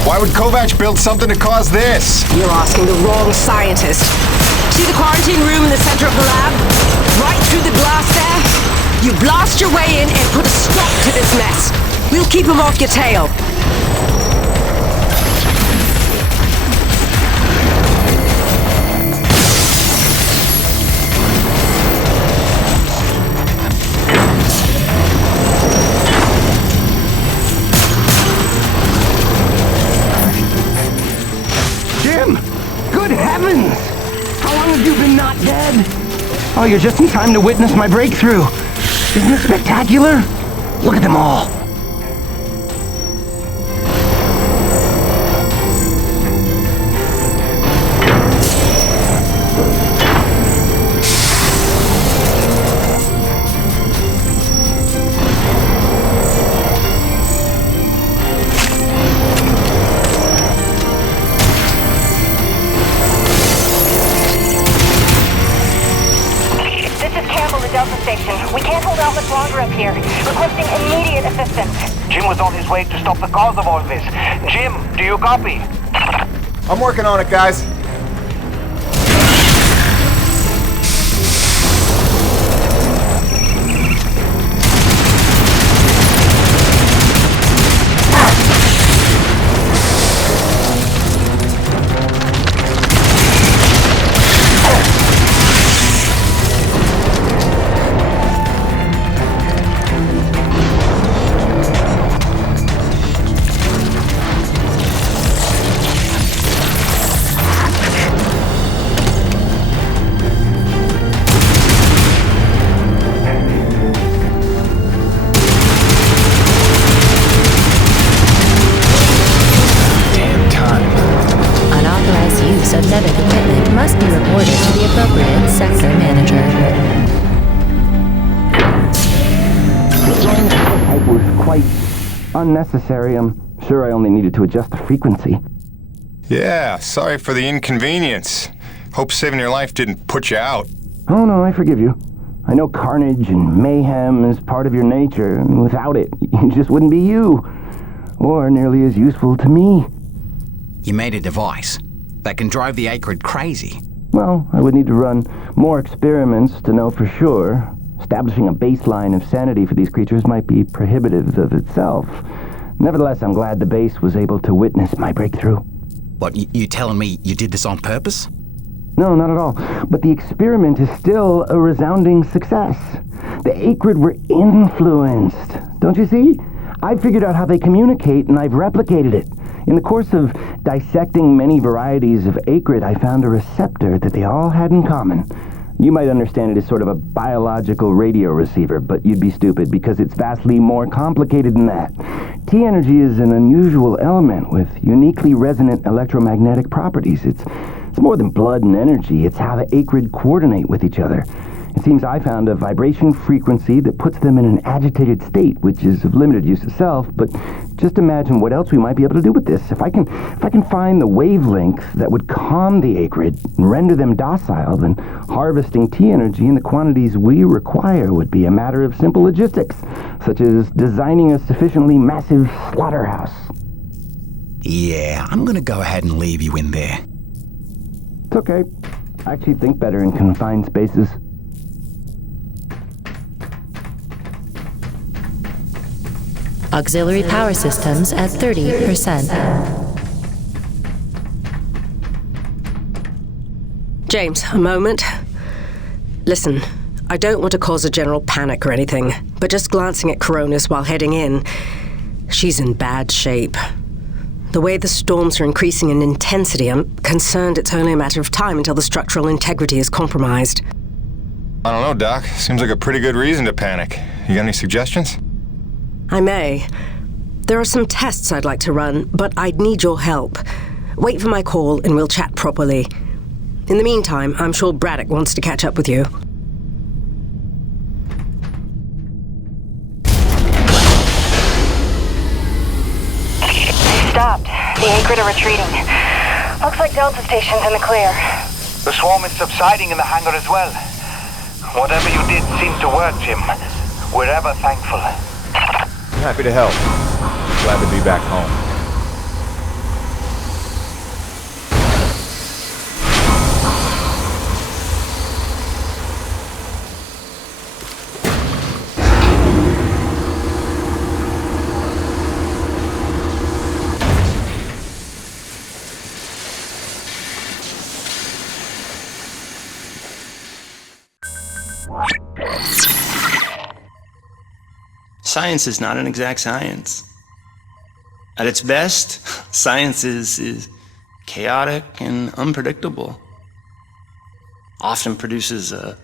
Why would Kovac build something to cause this? You're asking the wrong scientist. See the quarantine room in the center of the lab? Right through the glass there? You blast your way in and put a stop to this mess. We'll keep him off your tail. Good heavens! How long have you been not dead? Oh, you're just in time to witness my breakthrough. Isn't it spectacular? Look at them all. We can't hold out much longer up here. Requesting immediate assistance. Jim was on his way to stop the cause of all this. Jim, do you copy? I'm working on it, guys. unnecessary. I'm sure I only needed to adjust the frequency. Yeah, sorry for the inconvenience. Hope saving your life didn't put you out. Oh no, I forgive you. I know carnage and mayhem is part of your nature, and without it, you just wouldn't be you. Or nearly as useful to me. You made a device that can drive the Acrid crazy. Well, I would need to run more experiments to know for sure. Establishing a baseline of sanity for these creatures might be prohibitive of itself. Nevertheless, I'm glad the base was able to witness my breakthrough. What, you telling me you did this on purpose? No, not at all. But the experiment is still a resounding success. The Acrid were influenced. Don't you see? I've figured out how they communicate, and I've replicated it. In the course of dissecting many varieties of Acrid, I found a receptor that they all had in common. You might understand it as sort of a biological radio receiver, but you'd be stupid because it's vastly more complicated than that. T-energy is an unusual element with uniquely resonant electromagnetic properties. It's more than blood and energy. It's how the Acrid coordinate with each other. It seems I found a vibration frequency that puts them in an agitated state, which is of limited use itself, but just imagine what else we might be able to do with this. If I can find the wavelength that would calm the Acrid and render them docile, then harvesting T-energy in the quantities we require would be a matter of simple logistics, such as designing a sufficiently massive slaughterhouse. Yeah, I'm gonna go ahead and leave you in there. It's okay. I actually think better in confined spaces. Auxiliary power systems at 30%. James, a moment. Listen, I don't want to cause a general panic or anything, but just glancing at Coronis while heading in, she's in bad shape. The way the storms are increasing in intensity, I'm concerned it's only a matter of time until the structural integrity is compromised. I don't know, Doc. Seems like a pretty good reason to panic. You got any suggestions? I may. There are some tests I'd like to run, but I'd need your help. Wait for my call and we'll chat properly. In the meantime, I'm sure Braddock wants to catch up with you. They stopped. The Acrid are retreating. Looks like Delta Station's in the clear. The swarm is subsiding in the hangar as well. Whatever you did seemed to work, Jim. We're ever thankful. Happy to help. Glad to be back home. Science is not an exact science. At its best, science is chaotic and unpredictable. Often produces a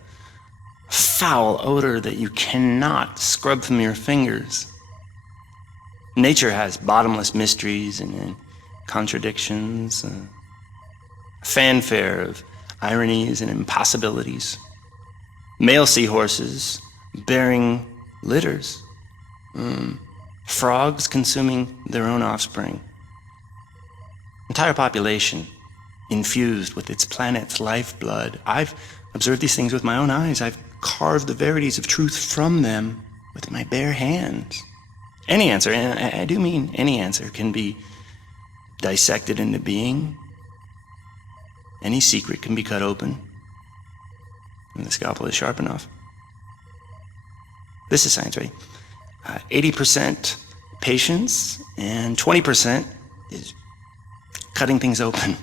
foul odor that you cannot scrub from your fingers. Nature has bottomless mysteries and contradictions, a fanfare of ironies and impossibilities. Male seahorses bearing litters. Frogs consuming their own offspring. Entire population infused with its planet's lifeblood. I've observed these things with my own eyes. I've carved the verities of truth from them with my bare hands. Any answer, and I do mean any answer, can be dissected into being. Any secret can be cut open, and the scalpel is sharp enough. This is science, right? 80% patience and 20% is cutting things open.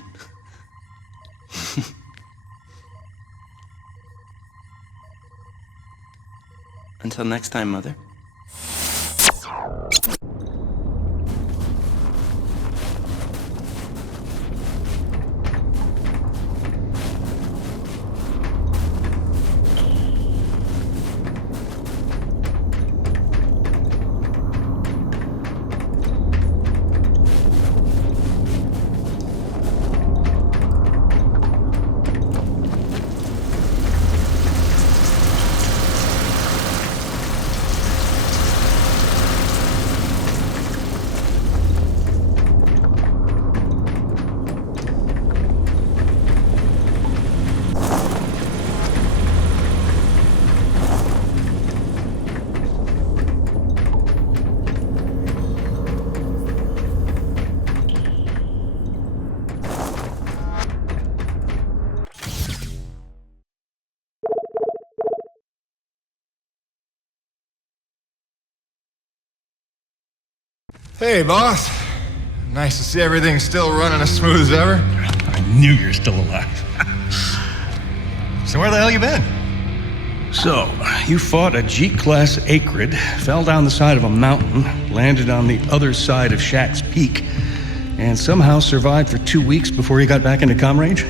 Until next time, Mother. Hey, boss. Nice to see everything still running as smooth as ever. I knew you're still alive. So where the hell you been? So, you fought a G-class Acrid, fell down the side of a mountain, landed on the other side of Shack's Peak, and somehow survived for 2 weeks before you got back into comm range?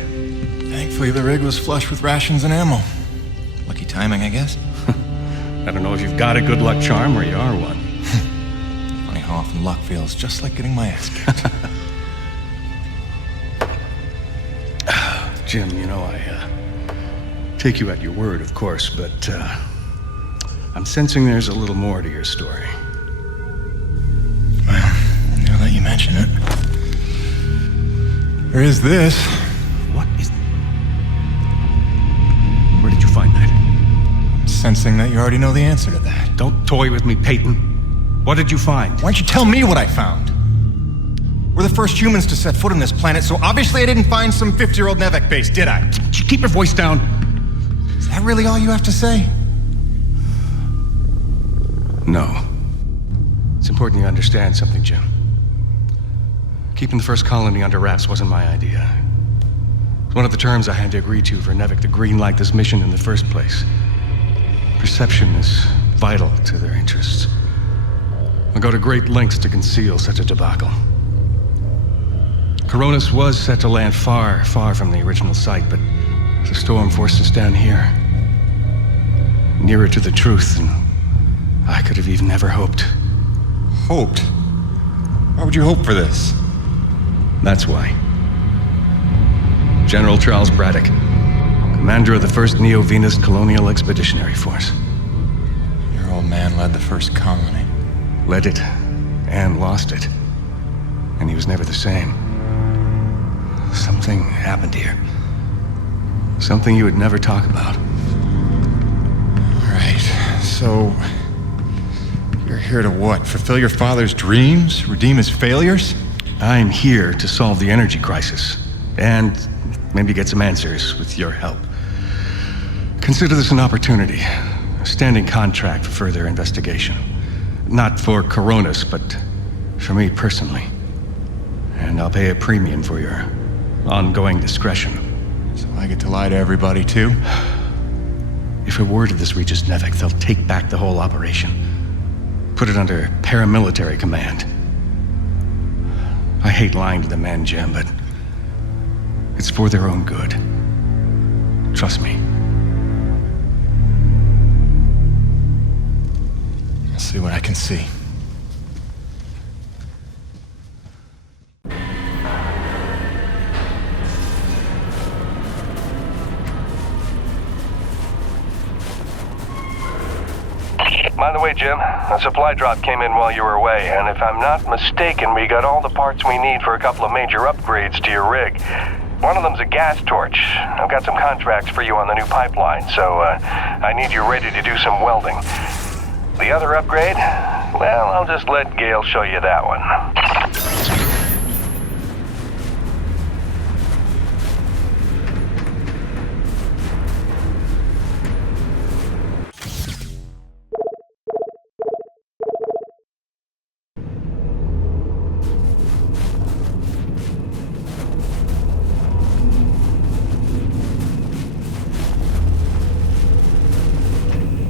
Thankfully, the rig was flush with rations and ammo. Lucky timing, I guess. I don't know if you've got a good luck charm or you are one. Funny how often luck feels just like getting my ass kicked. Jim, you know, I take you at your word, of course, but I'm sensing there's a little more to your story. Well, now that you mention it, there is this. What is... Where did you find that? I'm sensing that you already know the answer to that. Don't toy with me, Peyton. What did you find? Why don't you tell me what I found? We're the first humans to set foot on this planet, so obviously I didn't find some 50-year-old Nevek base, did I? Keep your voice down. Is that really all you have to say? No. It's important you understand something, Jim. Keeping the first colony under wraps wasn't my idea. It's one of the terms I had to agree to for Nevek to greenlight this mission in the first place. Perception is vital to their interests. I'll go to great lengths to conceal such a debacle. Coronis was set to land far, far from the original site, but the storm forced us down here. Nearer to the truth than I could have even ever hoped. Hoped? Why would you hope for this? That's why. General Charles Braddock, commander of the 1st Neo-Venus Colonial Expeditionary Force. Your old man led the first colony. Led it, and lost it. And he was never the same. Something happened here. Something you would never talk about. All right, so you're here to what? Fulfill your father's dreams? Redeem his failures? I'm here to solve the energy crisis. And maybe get some answers with your help. Consider this an opportunity. A standing contract for further investigation. Not for Coronis, but for me personally. And I'll pay a premium for your ongoing discretion. So I get to lie to everybody, too? If a word of this reaches Nevek, they'll take back the whole operation. Put it under paramilitary command. I hate lying to the men, Jim, but it's for their own good. Trust me. I'll see what I can see. By the way, Jim, a supply drop came in while you were away, and if I'm not mistaken, we got all the parts we need for a couple of major upgrades to your rig. One of them's a gas torch. I've got some contracts for you on the new pipeline, so I need you ready to do some welding. The other upgrade? Well, I'll just let Gale show you that one.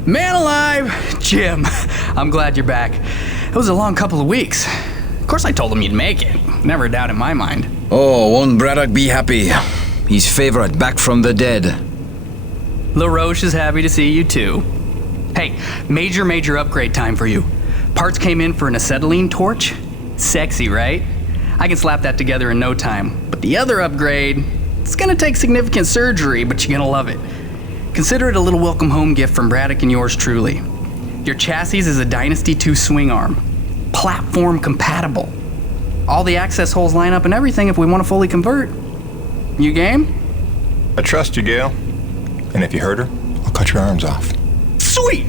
Man alive! Jim, I'm glad you're back. It was a long couple of weeks. Of course I told him you'd make it. Never a doubt in my mind. Oh, won't Braddock be happy? His favorite back from the dead. LaRoche is happy to see you too. Hey, major upgrade time for you. Parts came in for an acetylene torch. Sexy, right? I can slap that together in no time. But the other upgrade, it's gonna take significant surgery, but you're gonna love it. Consider it a little welcome home gift from Braddock and yours truly. Your chassis is a Dynasty 2 swing arm. Platform compatible. All the access holes line up and everything if we want to fully convert. You game? I trust you, Gale. And if you hurt her, I'll cut your arms off. Sweet!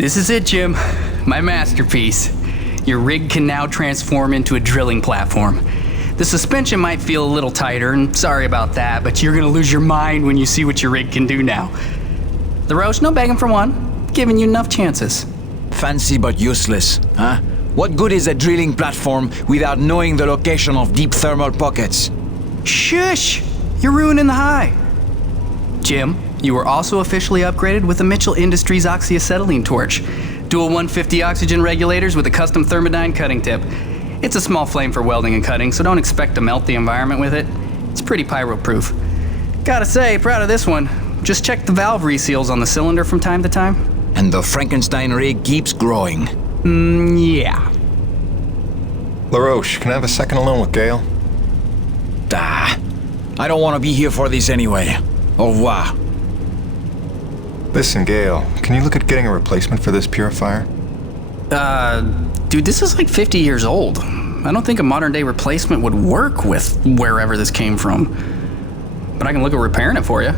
This is it, Jim. My masterpiece. Your rig can now transform into a drilling platform. The suspension might feel a little tighter, and sorry about that, but you're gonna lose your mind when you see what your rig can do now. LaRoche, no begging for one. Giving you enough chances. Fancy but useless, huh? What good is a drilling platform without knowing the location of deep thermal pockets? Shush! You're ruining the high. Jim, you were also officially upgraded with a Mitchell Industries oxyacetylene torch. Dual 150 oxygen regulators with a custom Thermodyne cutting tip. It's a small flame for welding and cutting, so don't expect to melt the environment with it. It's pretty pyro-proof. Gotta say, proud of this one. Just check the valve reseals on the cylinder from time to time. And the Frankenstein rig keeps growing. Yeah. LaRoche, can I have a second alone with Gale? I don't want to be here for this anyway. Au revoir. Listen, Gale, can you look at getting a replacement for this purifier? Dude, this is like 50 years old. I don't think a modern day replacement would work with wherever this came from. But I can look at repairing it for you.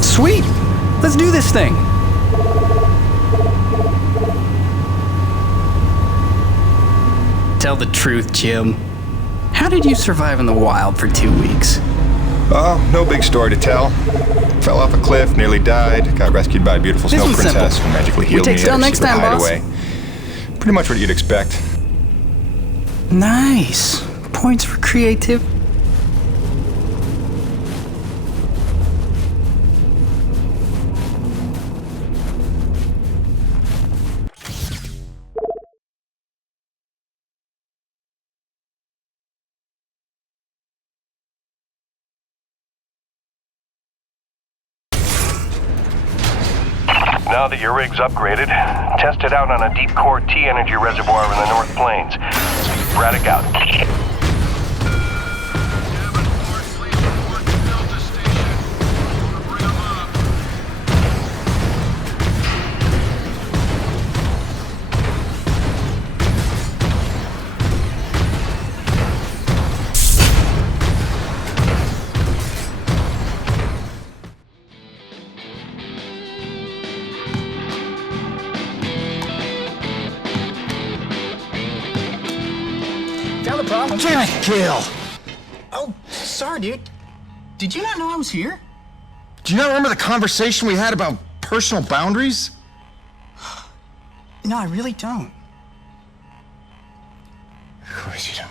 Sweet! Let's do this thing! Tell the truth, Jim. How did you survive in the wild for 2 weeks? Oh, no big story to tell. Fell off a cliff, nearly died, got rescued by a beautiful snow princess who magically healed me at her secret hideaway. Pretty much what you'd expect. Nice. Points for creativity. Now that your rig's upgraded, test it out on a deep core T-energy reservoir in the North Plains. Braddock out. Found the problem. Damn it, Gale! Oh, sorry, dude. Did you not know I was here? Do you not remember the conversation we had about personal boundaries? No, I really don't. Of course you don't.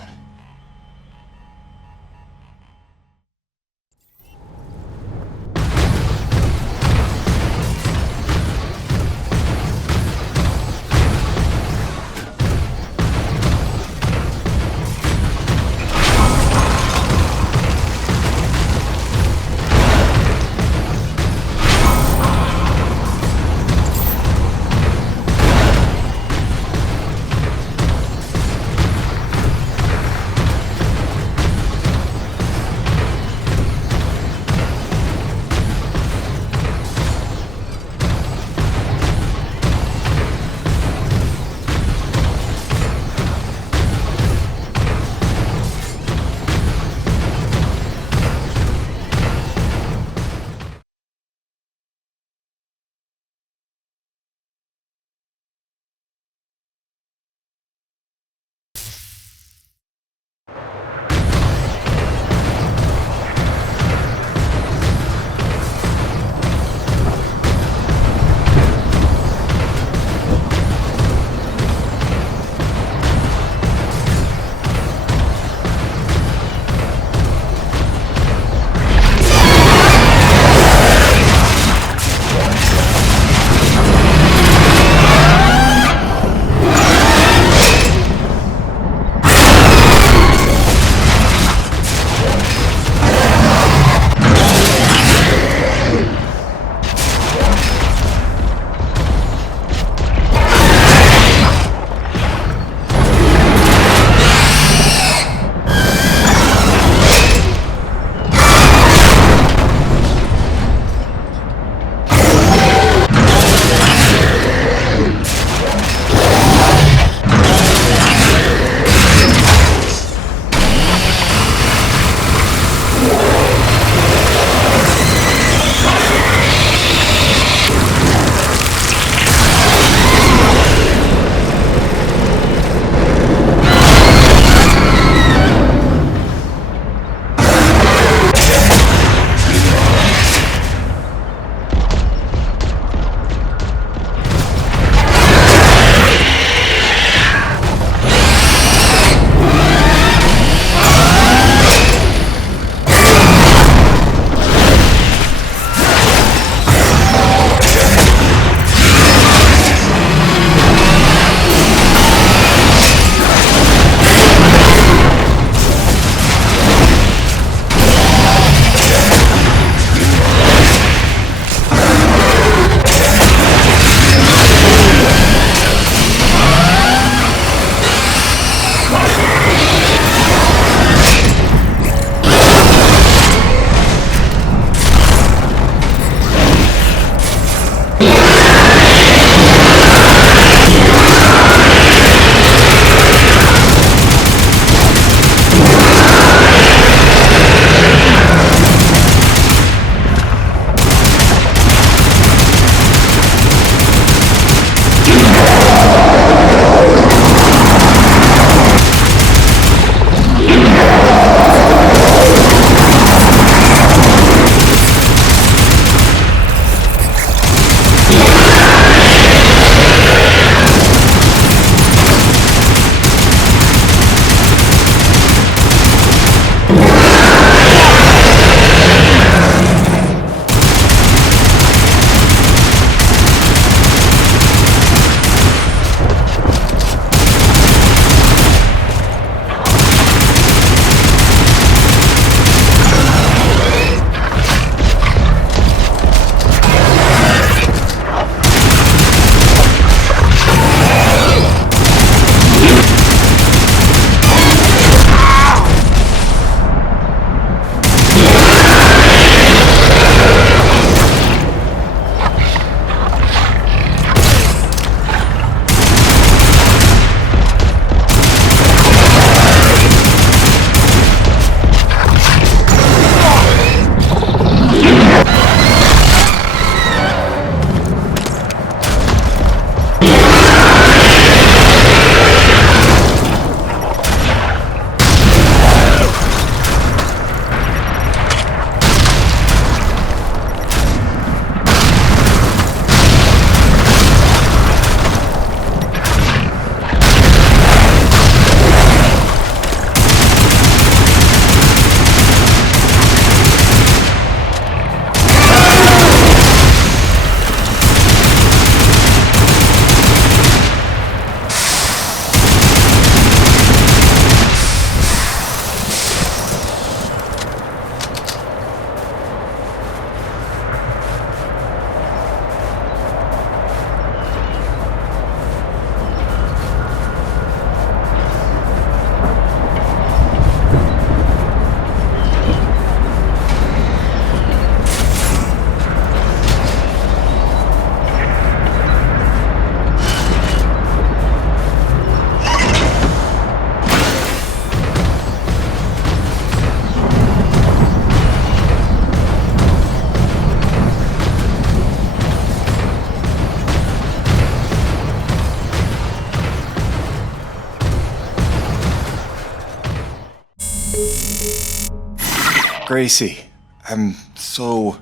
Gracie, I'm so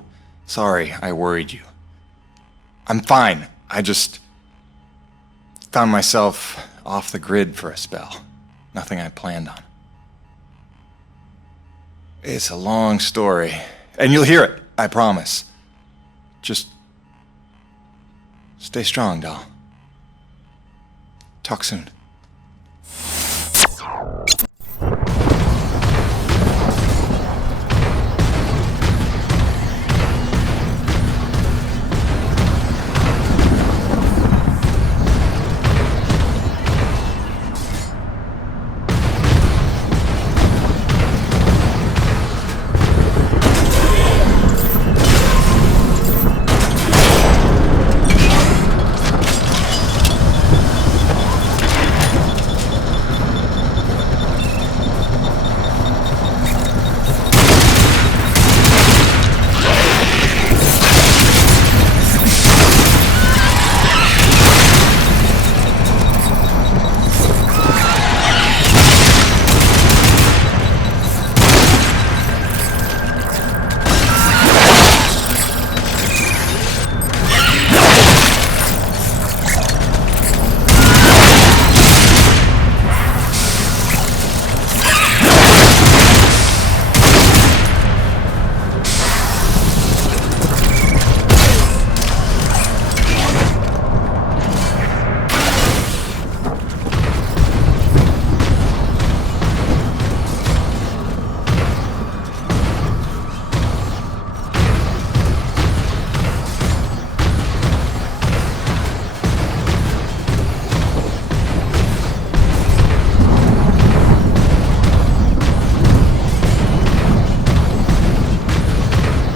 sorry I worried you. I'm fine. I just found myself off the grid for a spell. Nothing I planned on. It's a long story, and you'll hear it, I promise. Just stay strong, doll. Talk soon.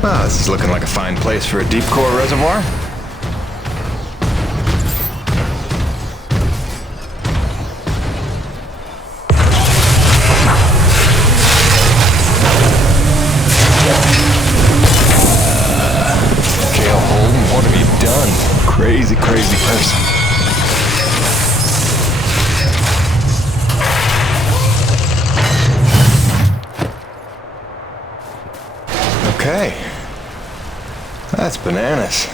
Wow, this is looking like a fine place for a deep core reservoir. Gale Holden, what have you done? Crazy, crazy person. Okay. That's bananas.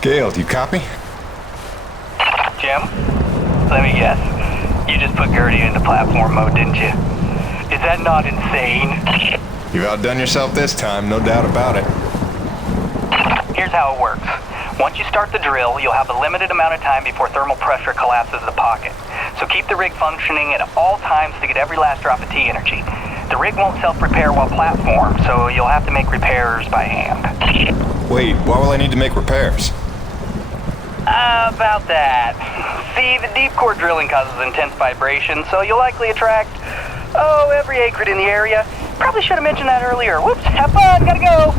Gale, do you copy? Jim? Let me guess. You just put Gertie into platform mode, didn't you? Is that not insane? You've outdone yourself this time, no doubt about it. Here's how it works. Once you start the drill, you'll have a limited amount of time before thermal pressure collapses the pocket. So keep the rig functioning at all times to get every last drop of T energy. The rig won't self-repair while platformed, so you'll have to make repairs by hand. Wait, why will I need to make repairs? About that. See, the deep core drilling causes intense vibration, so you'll likely attract, every acrid in the area. Probably should have mentioned that earlier. Whoops, have fun, gotta go!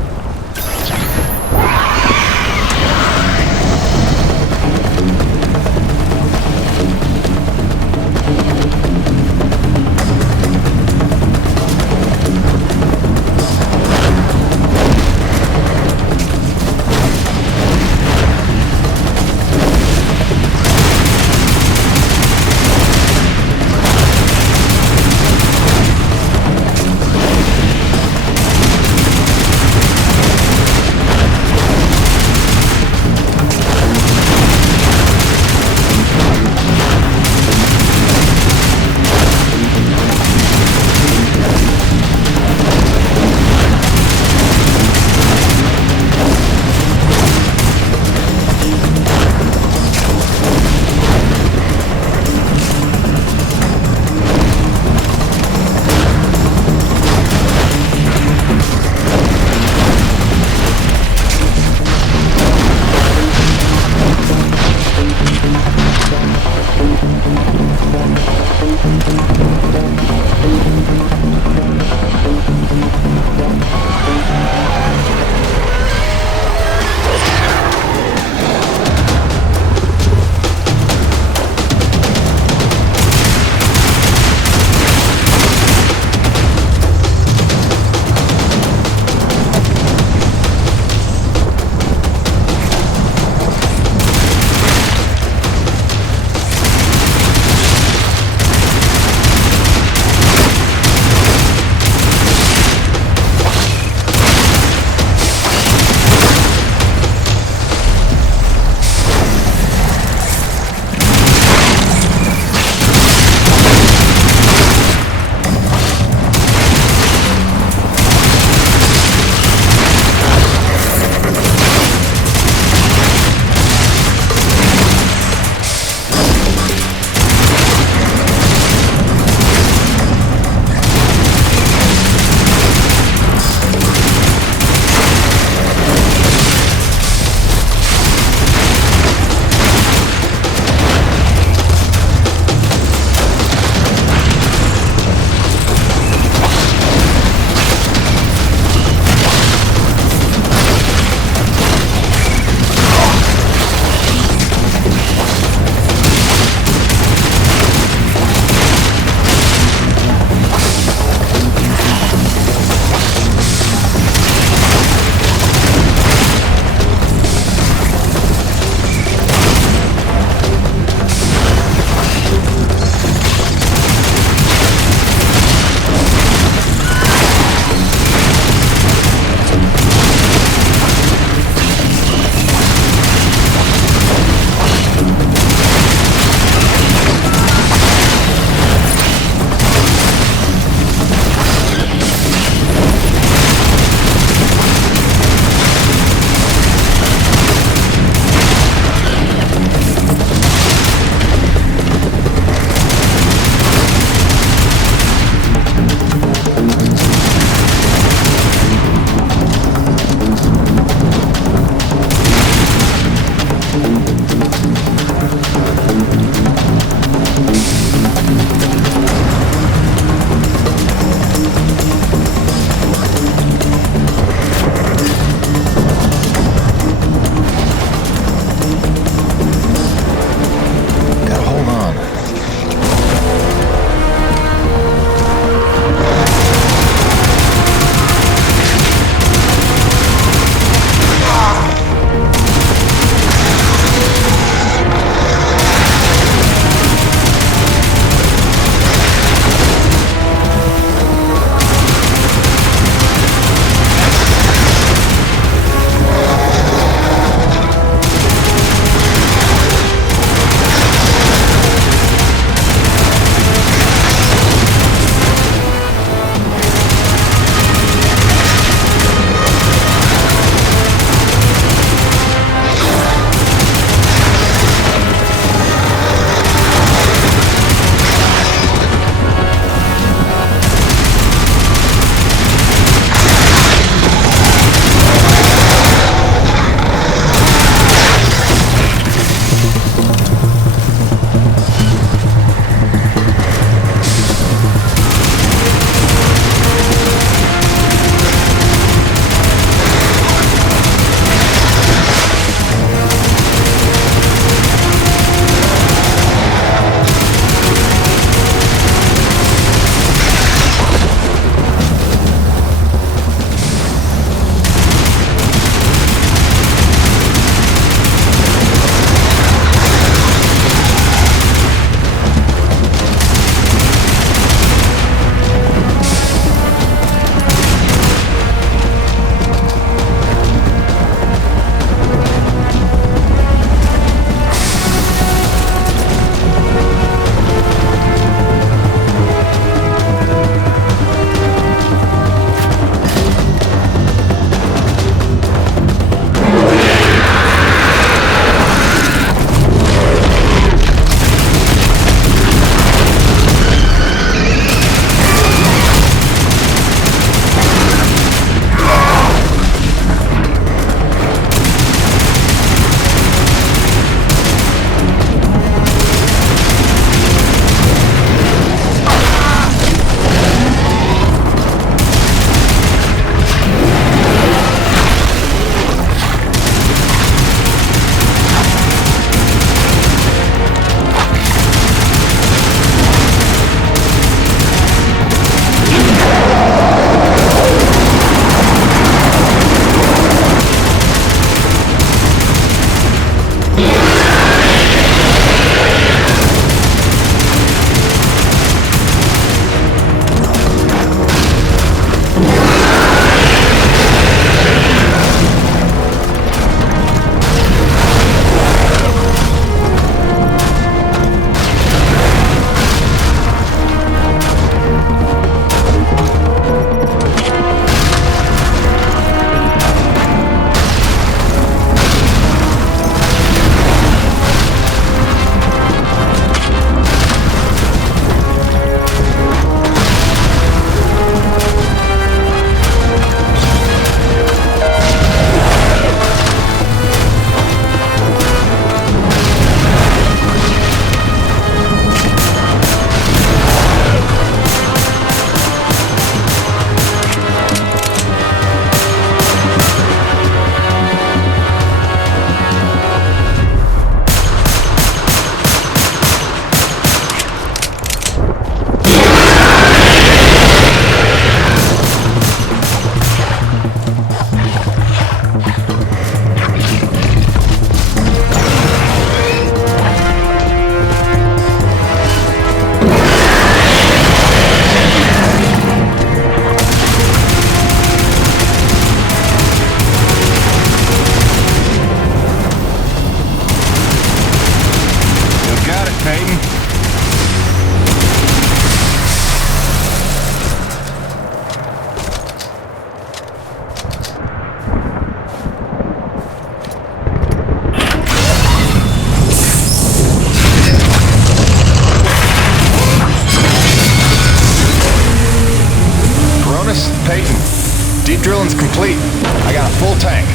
I got a full tank.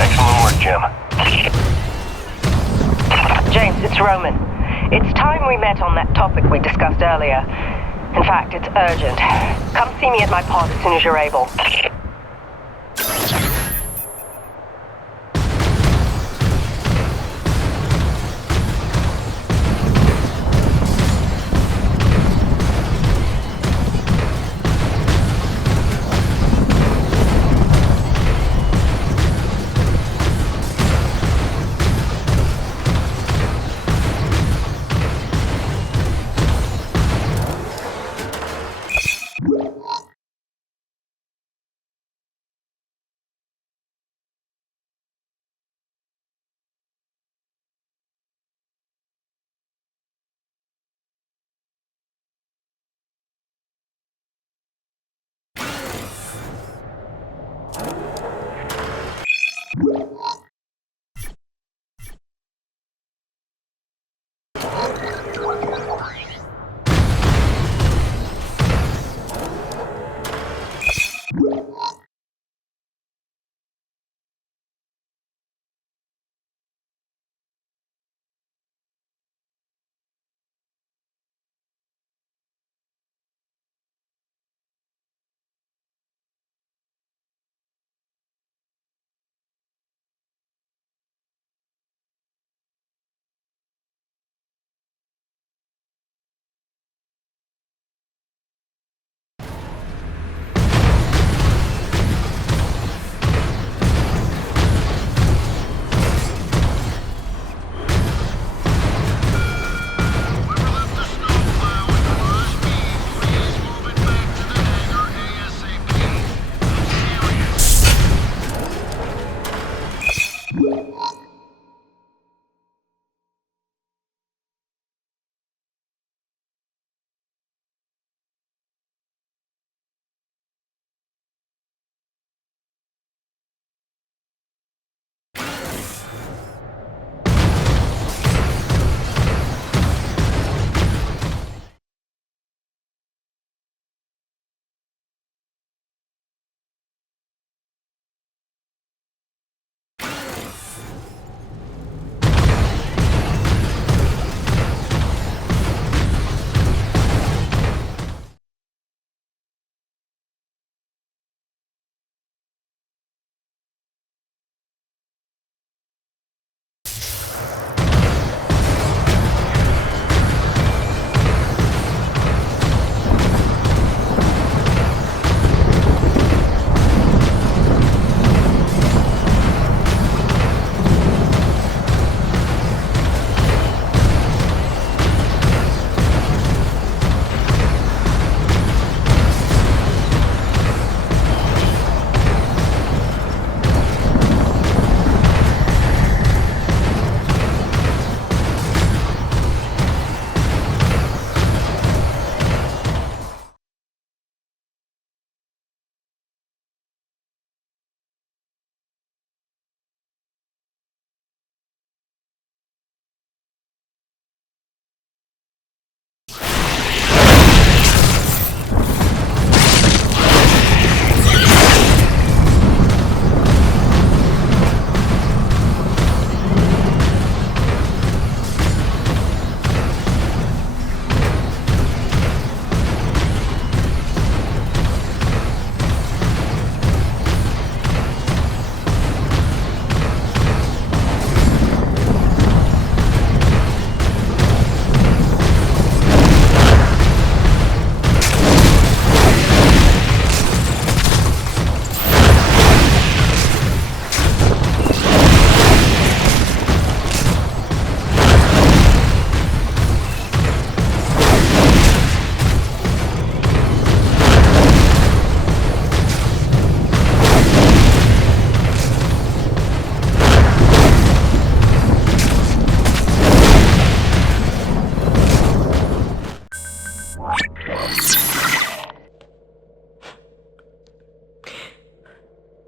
Excellent work, Jim. James, it's Roman. It's time we met on that topic we discussed earlier. In fact, it's urgent. Come see me at my pod as soon as you're able.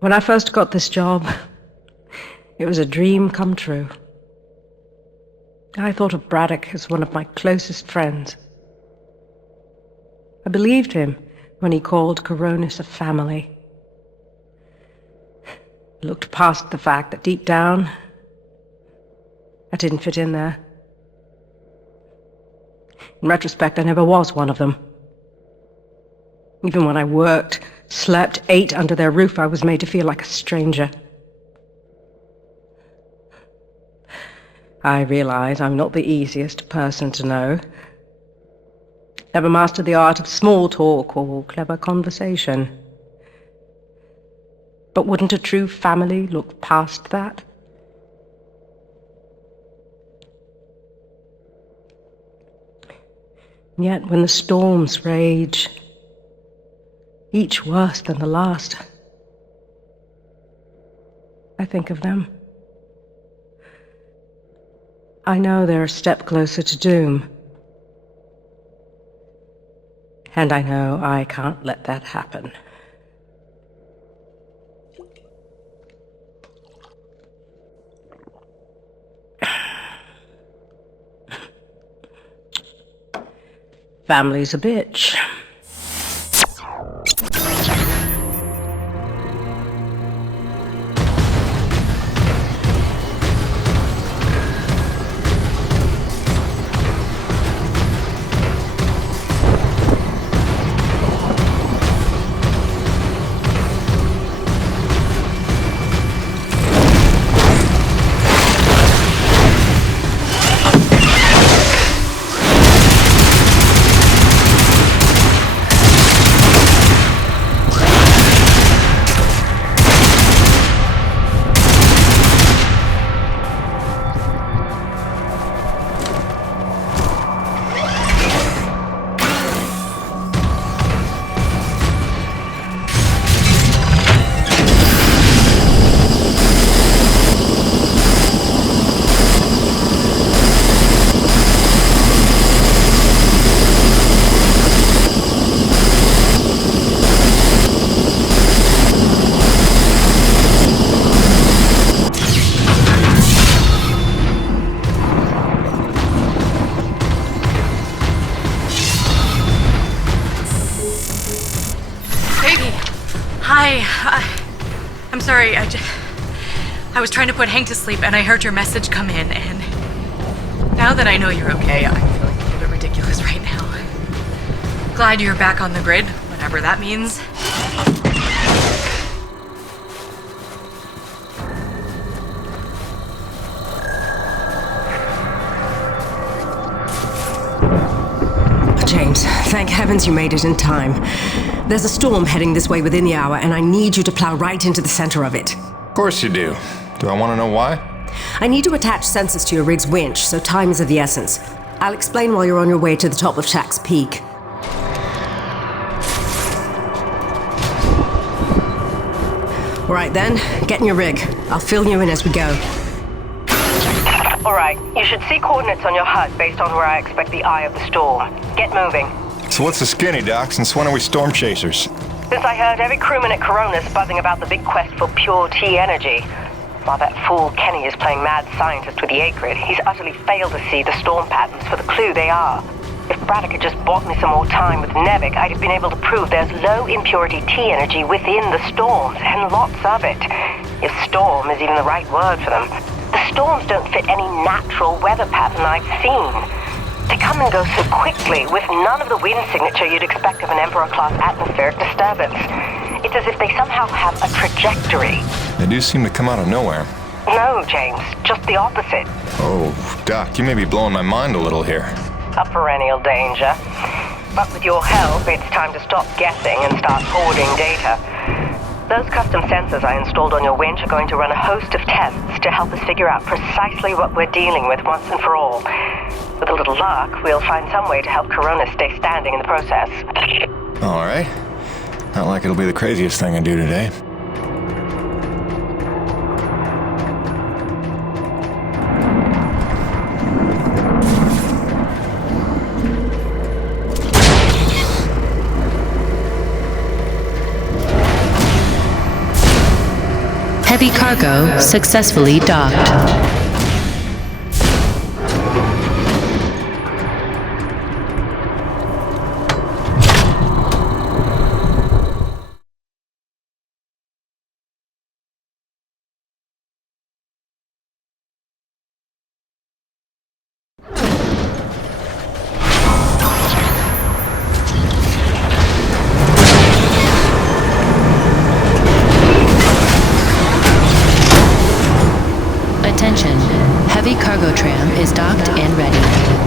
When I first got this job, it was a dream come true. I thought of Braddock as one of my closest friends. I believed him when he called Coronis a family. Looked past the fact that deep down, I didn't fit in there. In retrospect, I never was one of them. Even when I worked, slept, ate under their roof, I was made to feel like a stranger. I realize I'm not the easiest person to know. Never mastered the art of small talk or clever conversation. But wouldn't a true family look past that? Yet when the storms rage, each worse than the last, I think of them. I know they're a step closer to doom. And I know I can't let that happen. Family's a bitch. I'm sorry, I was trying to put Hank to sleep and I heard your message come in, and now that I know you're okay, I'm feeling a little bit ridiculous right now. Glad you're back on the grid, whatever that means. James, thank heavens you made it in time. There's a storm heading this way within the hour, and I need you to plow right into the center of it. Of course you do. Do I want to know why? I need to attach sensors to your rig's winch, so time is of the essence. I'll explain while you're on your way to the top of Shack's Peak. All right then, get in your rig. I'll fill you in as we go. All right, you should see coordinates on your HUD based on where I expect the eye of the storm. Get moving. So what's the skinny, Doc? Since when are we storm chasers? Since I heard every crewman at Coronis buzzing about the big quest for pure T energy. While that fool Kenny is playing mad scientist with the Akrid, he's utterly failed to see the storm patterns for the clue they are. If Braddock had just bought me some more time with Nevik, I'd have been able to prove there's low impurity T energy within the storms, and lots of it. If storm is even the right word for them. The storms don't fit any natural weather pattern I've seen. They come and go so quickly, with none of the wind signature you'd expect of an Emperor-class atmospheric disturbance. It's as if they somehow have a trajectory. They do seem to come out of nowhere. No, James, just the opposite. Oh, Doc, you may be blowing my mind a little here. A perennial danger. But with your help, it's time to stop guessing and start hoarding data. Those custom sensors I installed on your winch are going to run a host of tests to help us figure out precisely what we're dealing with once and for all. With a little luck, we'll find some way to help Coronis stay standing in the process. All right. Not like it'll be the craziest thing I do today. Heavy cargo successfully docked. Attention, heavy cargo tram is docked and ready.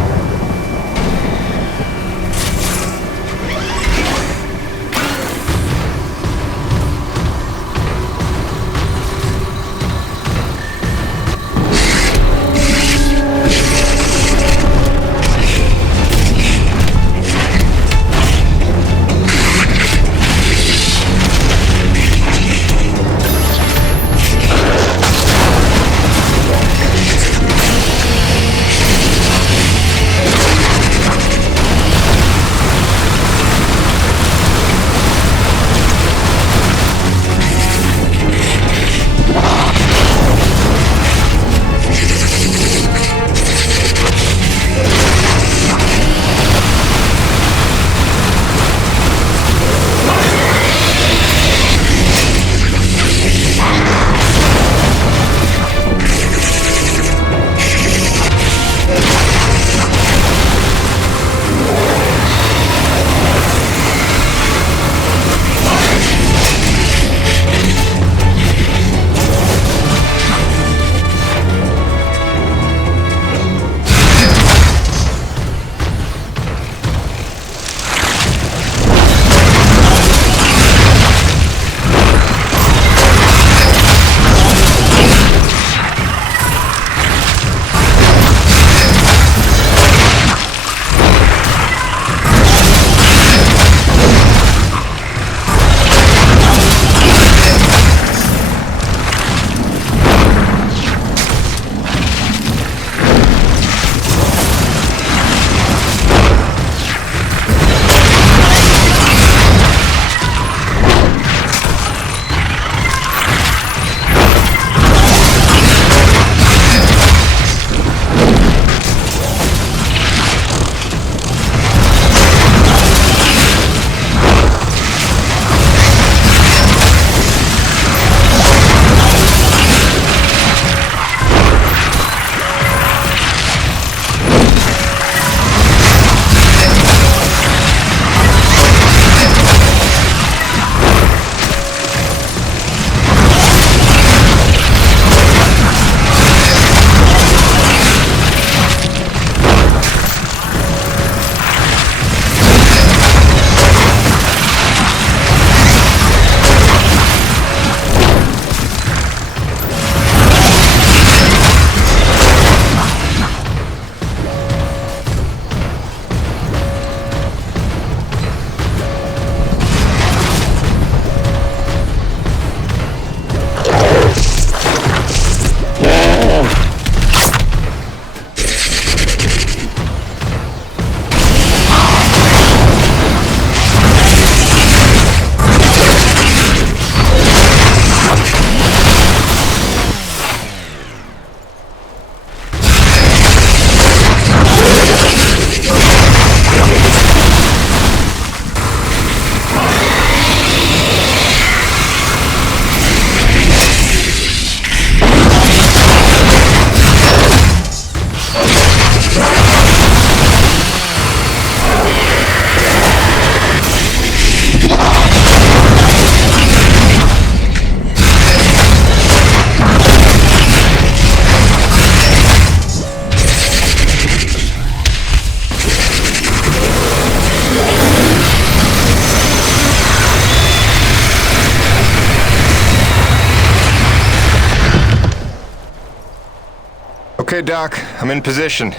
Okay, Doc, I'm in position.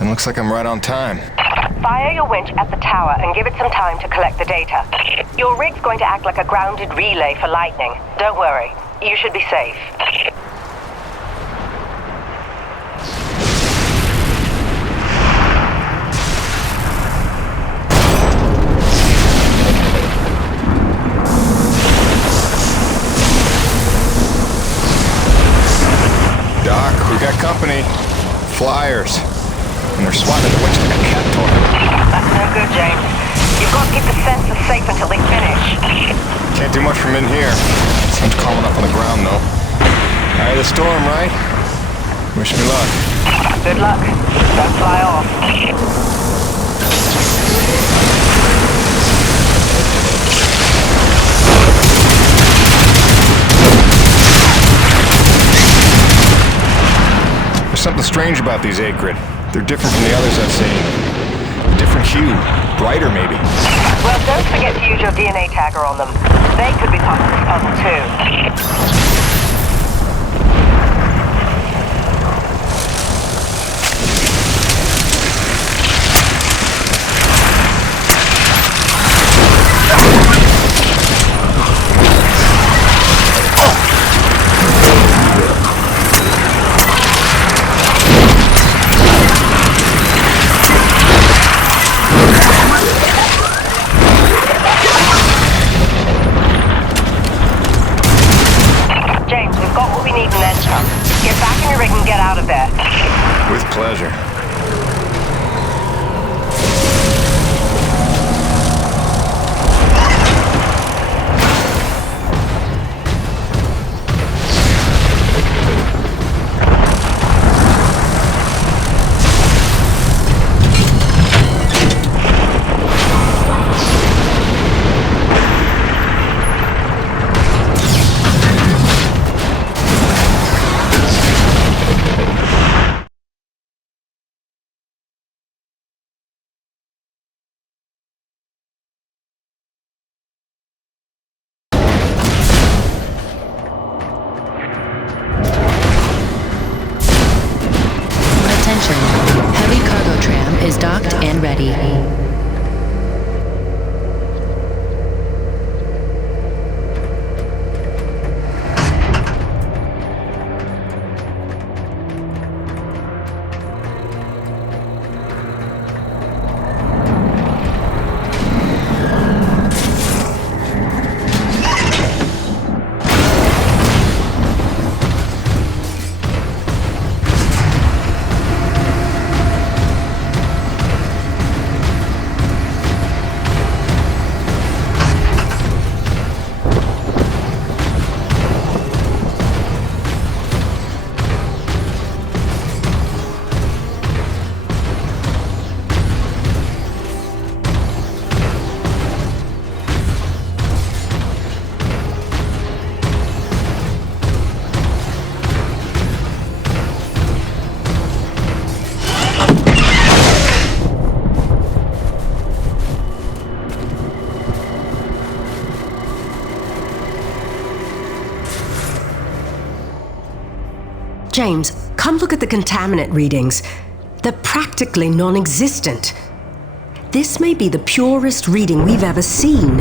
And looks like I'm right on time. Fire your winch at the tower and give it some time to collect the data. Your rig's going to act like a grounded relay for lightning. Don't worry, you should be safe. Doc, we got company. Flyers. And they're swatting the winch like a cat toy. That's no good, James. You've got to keep the sensors safe until they finish. Can't do much from in here. Seems calm enough on the ground, though. Eye of the storm, right? Wish me luck. Good luck. Don't fly off. something strange about these Acrid. They're different from the others I've seen. Different hue. Brighter, maybe. Well, don't forget to use your DNA tagger on them. They could be part of this puzzle, too. With pleasure. Heavy cargo tram is docked and ready. James, come look at the contaminant readings. They're practically non-existent. This may be the purest reading we've ever seen.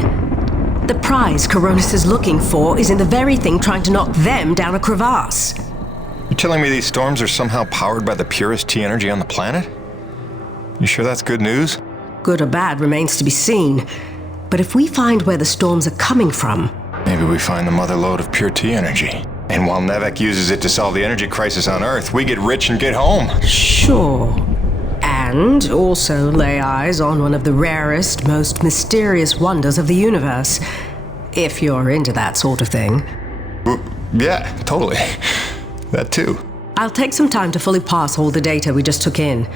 The prize Coronis is looking for is in the very thing trying to knock them down a crevasse. You're telling me these storms are somehow powered by the purest T energy on the planet? You sure that's good news? Good or bad remains to be seen. But if we find where the storms are coming from... Maybe we find the mother lode of pure T energy. And while Nevek uses it to solve the energy crisis on Earth, we get rich and get home. Sure. And also lay eyes on one of the rarest, most mysterious wonders of the universe. If you're into that sort of thing. Yeah, totally. That too. I'll take some time to fully parse all the data we just took in.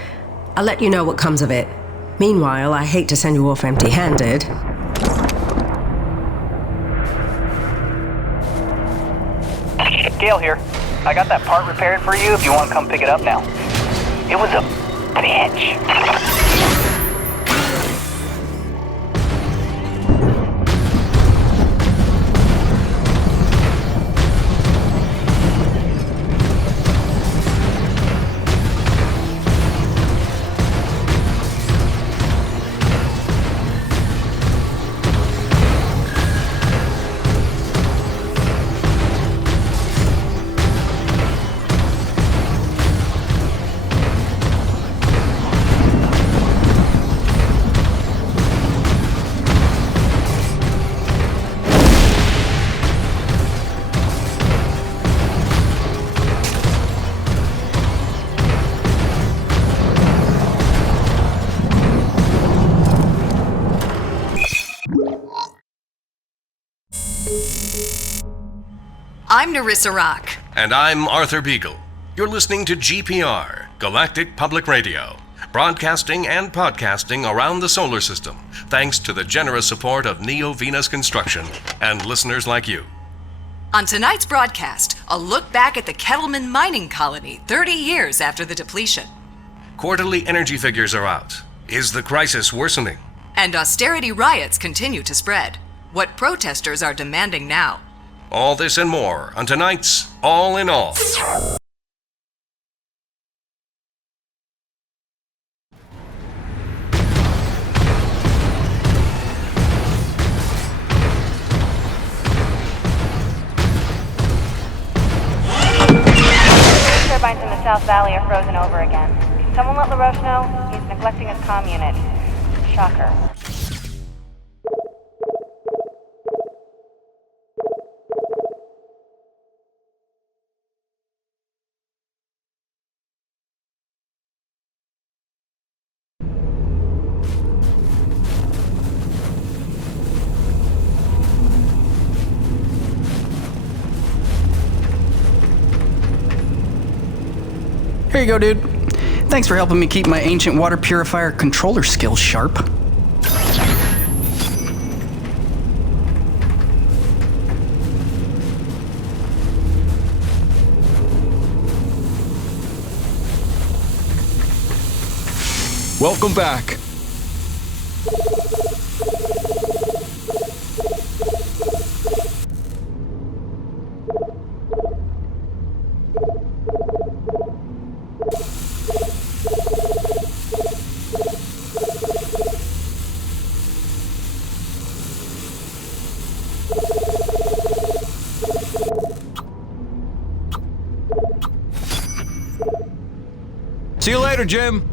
I'll let you know what comes of it. Meanwhile, I hate to send you off empty-handed. Gale here. I got that part repaired for you if you want to come pick it up now. It was a bitch. I'm Nerissa Rock. And I'm Arthur Beagle. You're listening to GPR, Galactic Public Radio, broadcasting and podcasting around the solar system, thanks to the generous support of Neo Venus Construction and listeners like you. On tonight's broadcast, a look back at the Kettleman mining colony 30 years after the depletion. Quarterly energy figures are out. Is the crisis worsening? And austerity riots continue to spread. What protesters are demanding now. All this and more on tonight's All in All. Turbines in the South Valley are frozen over again. Can someone let LaRoche know? He's neglecting his comm unit. Shocker. Here you go, dude. Thanks for helping me keep my ancient water purifier controller skills sharp. Welcome back. See you later, Jim.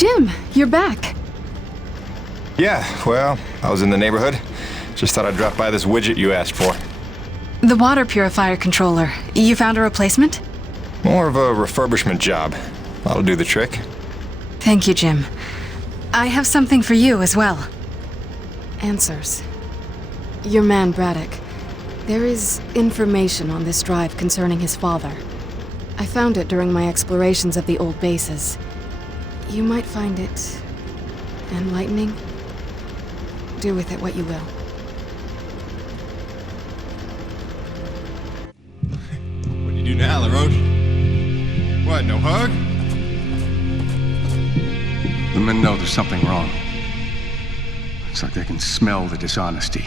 Jim, you're back. Yeah, well, I was in the neighborhood. Just thought I'd drop by this widget you asked for. The water purifier controller. You found a replacement? More of a refurbishment job. That'll do the trick. Thank you, Jim. I have something for you as well. Answers. Your man, Braddock. There is information on this drive concerning his father. I found it during my explorations of the old bases. You might find it enlightening. Do with it what you will. What do you do now, LaRoche? What, no hug? The men know there's something wrong. It's like they can smell the dishonesty.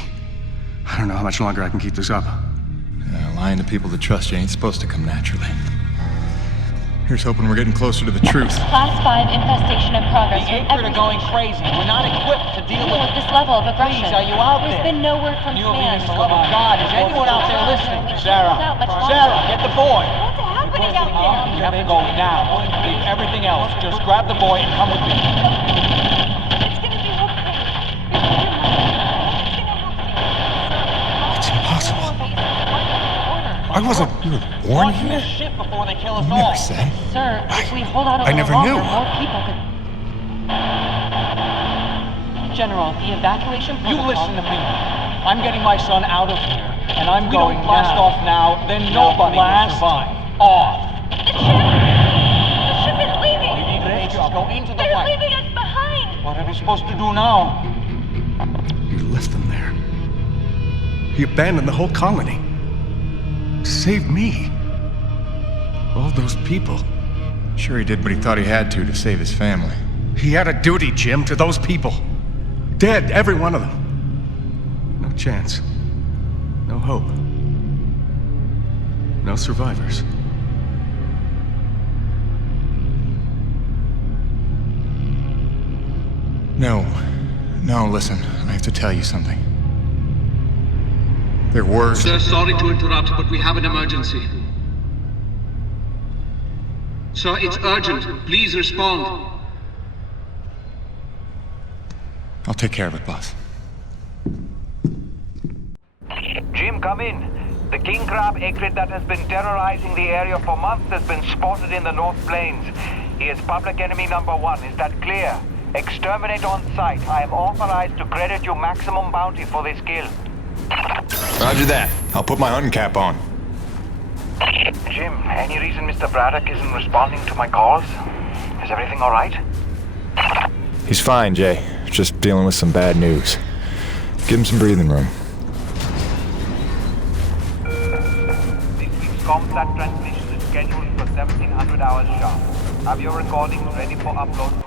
I don't know how much longer I can keep this up. Lying to people that trust you ain't supposed to come naturally. Here's hoping we're getting closer to the truth. Class 5 infestation in progress. The Acrid are going crazy. We're not equipped to deal with this level of aggression. Please, are you out There's there? been no word from command. For the love of God, is anyone out there listening? Sarah, get the boy. What's happening out there? You have to go now. Leave everything else. Just grab the boy and come with me. It's impossible. I wasn't born here. Shit before they kill us You all. never said. Sir, if we hold out a I little never longer, knew. more people could... General, the evacuation You protocol... listen to me. I'm getting my son out of here, and I'm going don't blast now. off now, then nobody will survive. Off. The ship is leaving! Go into the They're light. leaving us behind! What are we supposed to do now? You left them there. He abandoned the whole colony. To save me. All those people. Sure he did what he thought he had to save his family. He had a duty, Jim, to those people. Dead, every one of them. No chance. No hope. No survivors. No, listen. I have to tell you something. There were... Sir, sorry to interrupt, but we have an emergency. Sir, it's urgent. Please respond. I'll take care of it, boss. Jim, come in. The king crab acrid that has been terrorizing the area for months has been spotted in the North Plains. He is public enemy number 1. Is that clear? Exterminate on sight. I am authorized to credit you maximum bounty for this kill. Roger that. I'll put my hunting cap on. Jim, any reason Mr. Braddock isn't responding to my calls? Is everything all right? He's fine, Jay. Just dealing with some bad news. Give him some breathing room. This week's ComSat transmission is scheduled for 1700 hours sharp. Have your recordings ready for upload.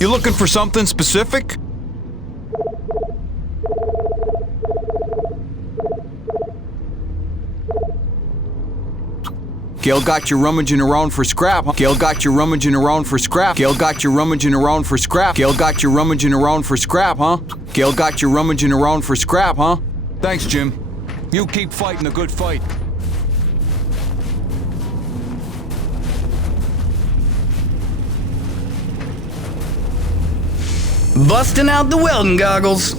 You looking for something specific? Gil got you rummaging around for scrap. Gil got you rummaging around for scrap. Gil got you rummaging around for scrap. Gil got you rummaging around for scrap, huh? Gil got you rummaging around for scrap, huh? Thanks, Jim. You keep fighting a good fight. Busting out the welding goggles.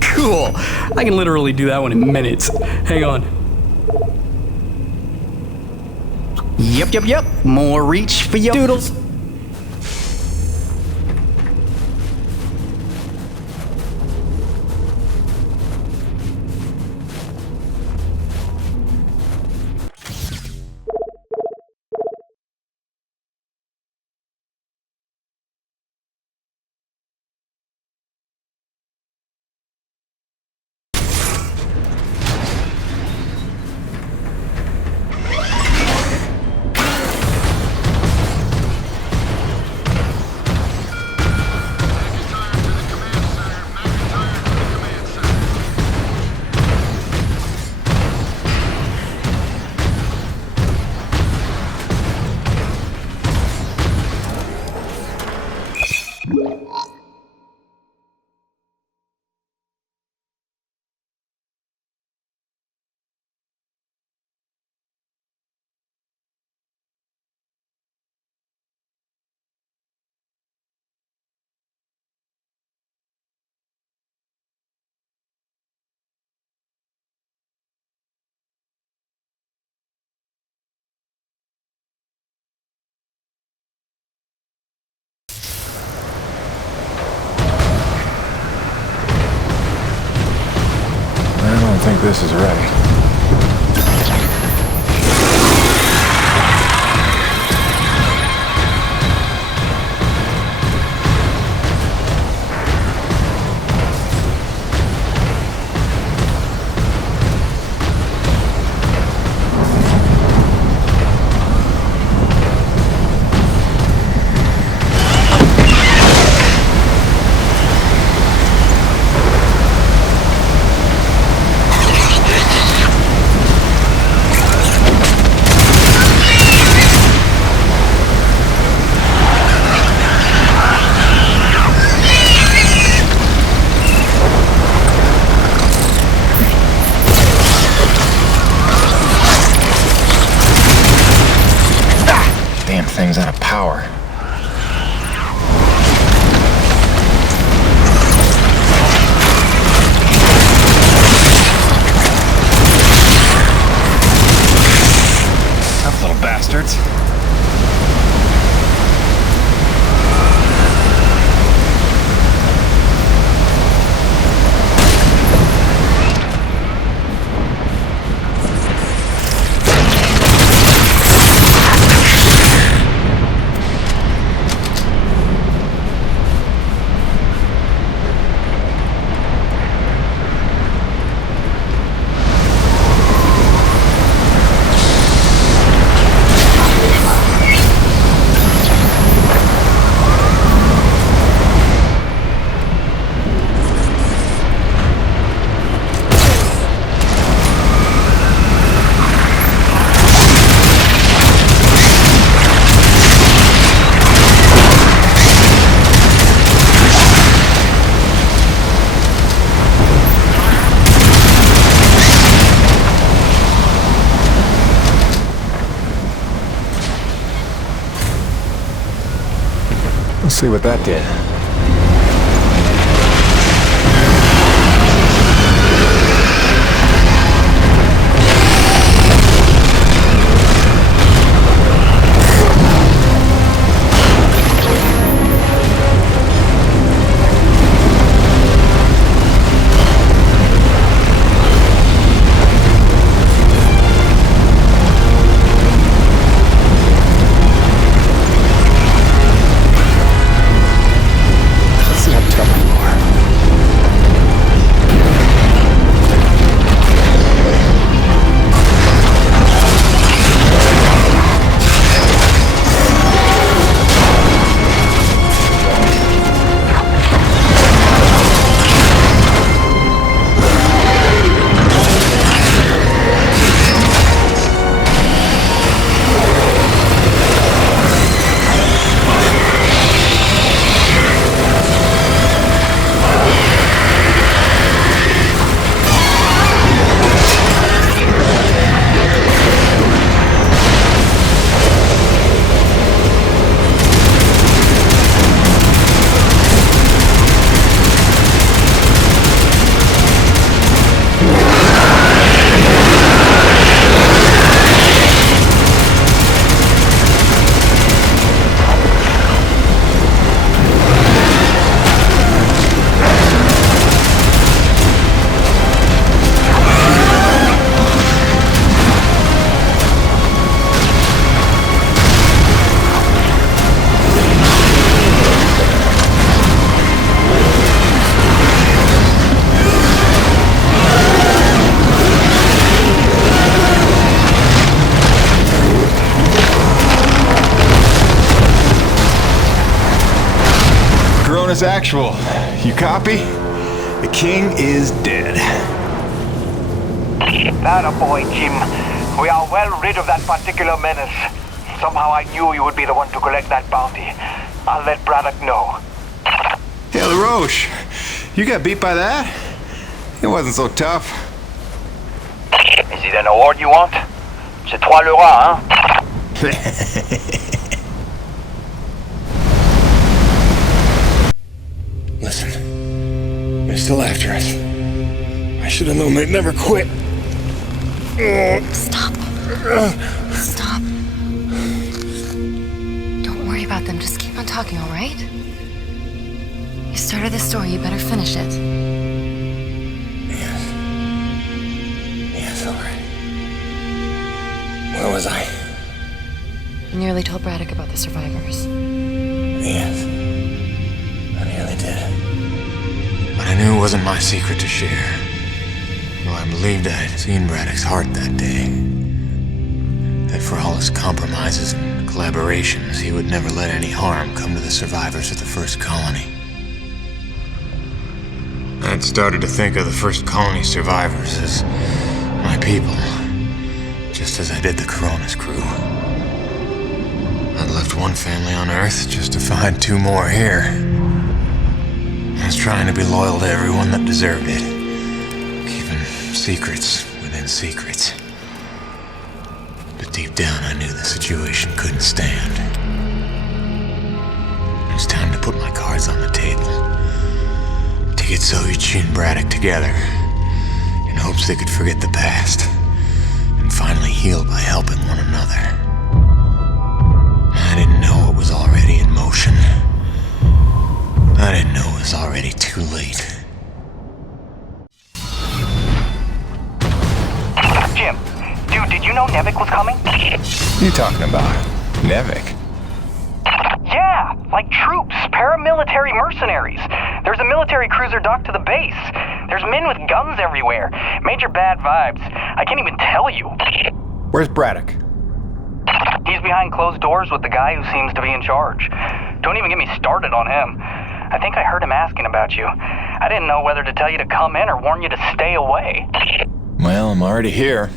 Cool. I can literally do that one in minutes. Hang on. Yep. More reach for your doodles. this is ready. Thing's out of power. Tough little bastards. Let's see what that did. Actual. You copy? The king is dead. Atta boy, Jim. We are well rid of that particular menace. Somehow I knew you would be the one to collect that bounty. I'll let Braddock know. Hey, LaRoche, you got beat by that? It wasn't so tough. Is it an award you want? C'est 3 le roi, hein? Listen, they're still after us. I should have known they'd never quit. Stop. Stop. Don't worry about them. Just keep on talking, all right? You started this story. You better finish it. Yes. was I? You nearly told Braddock about the survivors. Yes. I nearly did. But I knew it wasn't my secret to share. Though I believed I'd seen Braddock's heart that day. That for all his compromises and collaborations, he would never let any harm come to the survivors of the first colony. I'd started to think of the first colony survivors as my people, just as I did the Coronis crew. I'd left one family on Earth just to find 2 more here. I was trying to be loyal to everyone that deserved it, keeping secrets within secrets. But deep down, I knew the situation couldn't stand. It was time to put my cards on the table. To get Soichi and Braddock together, in hopes they could forget the past, and finally heal by helping one another. I didn't know it was already in motion. I didn't know it was already too late. Jim, dude, did you know Nevik was coming? What are you talking about? Nevik? Yeah, like troops, paramilitary mercenaries. There's a military cruiser docked to the base. There's men with guns everywhere. Major bad vibes. I can't even tell you. Where's Braddock? He's behind closed doors with the guy who seems to be in charge. Don't even get me started on him. I think I heard him asking about you. I didn't know whether to tell you to come in or warn you to stay away. Well, I'm already here.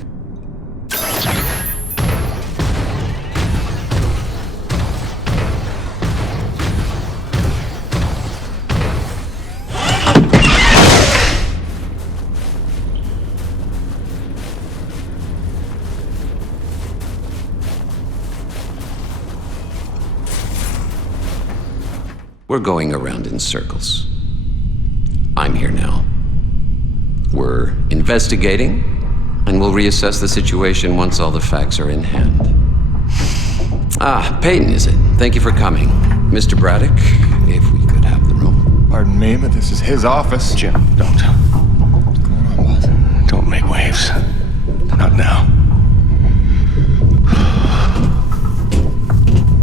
We're going around in circles. I'm here now. We're investigating, and we'll reassess the situation once all the facts are in hand. Peyton, is it? Thank you for coming. Mr. Braddock, if we could have the room. Pardon me, but this is his office. Jim, don't. What's going on, boss? Don't make waves. Not now.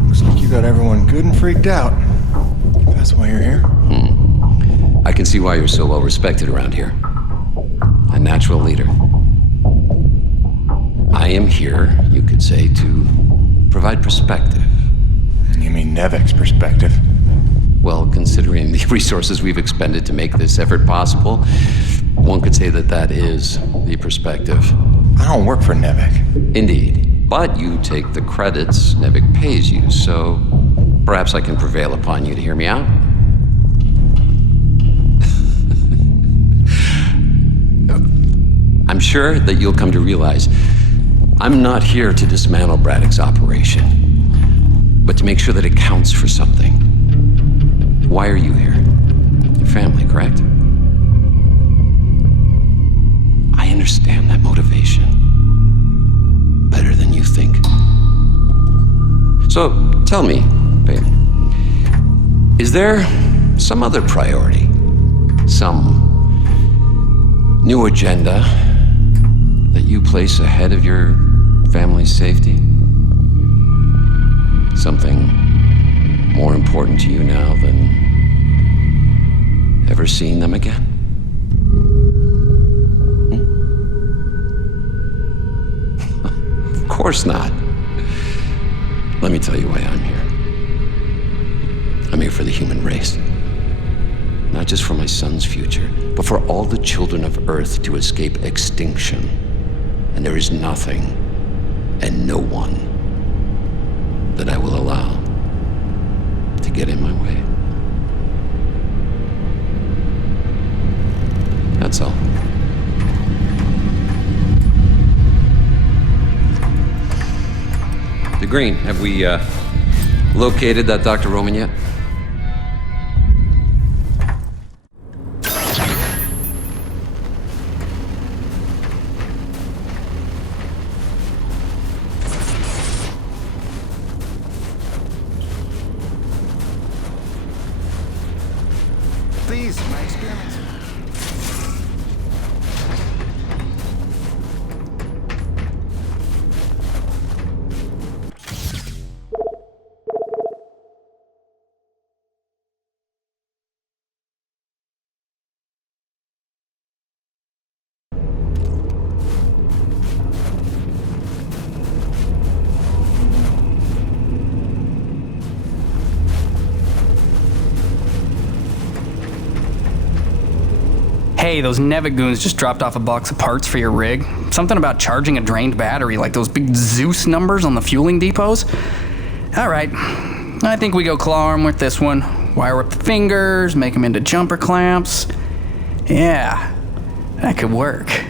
Looks like you got everyone good and freaked out. That's why you're here? I can see why you're so well respected around here. A natural leader. I am here, you could say, to provide perspective. You mean Nevik's perspective? Well, considering the resources we've expended to make this effort possible, one could say that that is the perspective. I don't work for Nevik. Indeed. But you take the credits Nevik pays you, so perhaps I can prevail upon you to hear me out. I'm sure that you'll come to realize I'm not here to dismantle Braddock's operation, but to make sure that it counts for something. Why are you here? Your family, correct? I understand that motivation better than you think. So, tell me, Peyton, is there some other priority? Some new agenda that you place ahead of your family's safety? Something more important to you now than ever seeing them again? Of course not. Let me tell you why I'm here. I'm here for the human race. Not just for my son's future, but for all the children of Earth to escape extinction. And there is nothing and no one that I will allow to get in my way. That's all. The Green, have we located that Dr. Roman yet? Please, my experiment. Hey, those Nevik goons just dropped off a box of parts for your rig. Something about charging a drained battery, like those big Zeus numbers on the fueling depots. Alright, I think we go claw arm with this one. Wire up the fingers, make them into jumper clamps. Yeah, that could work.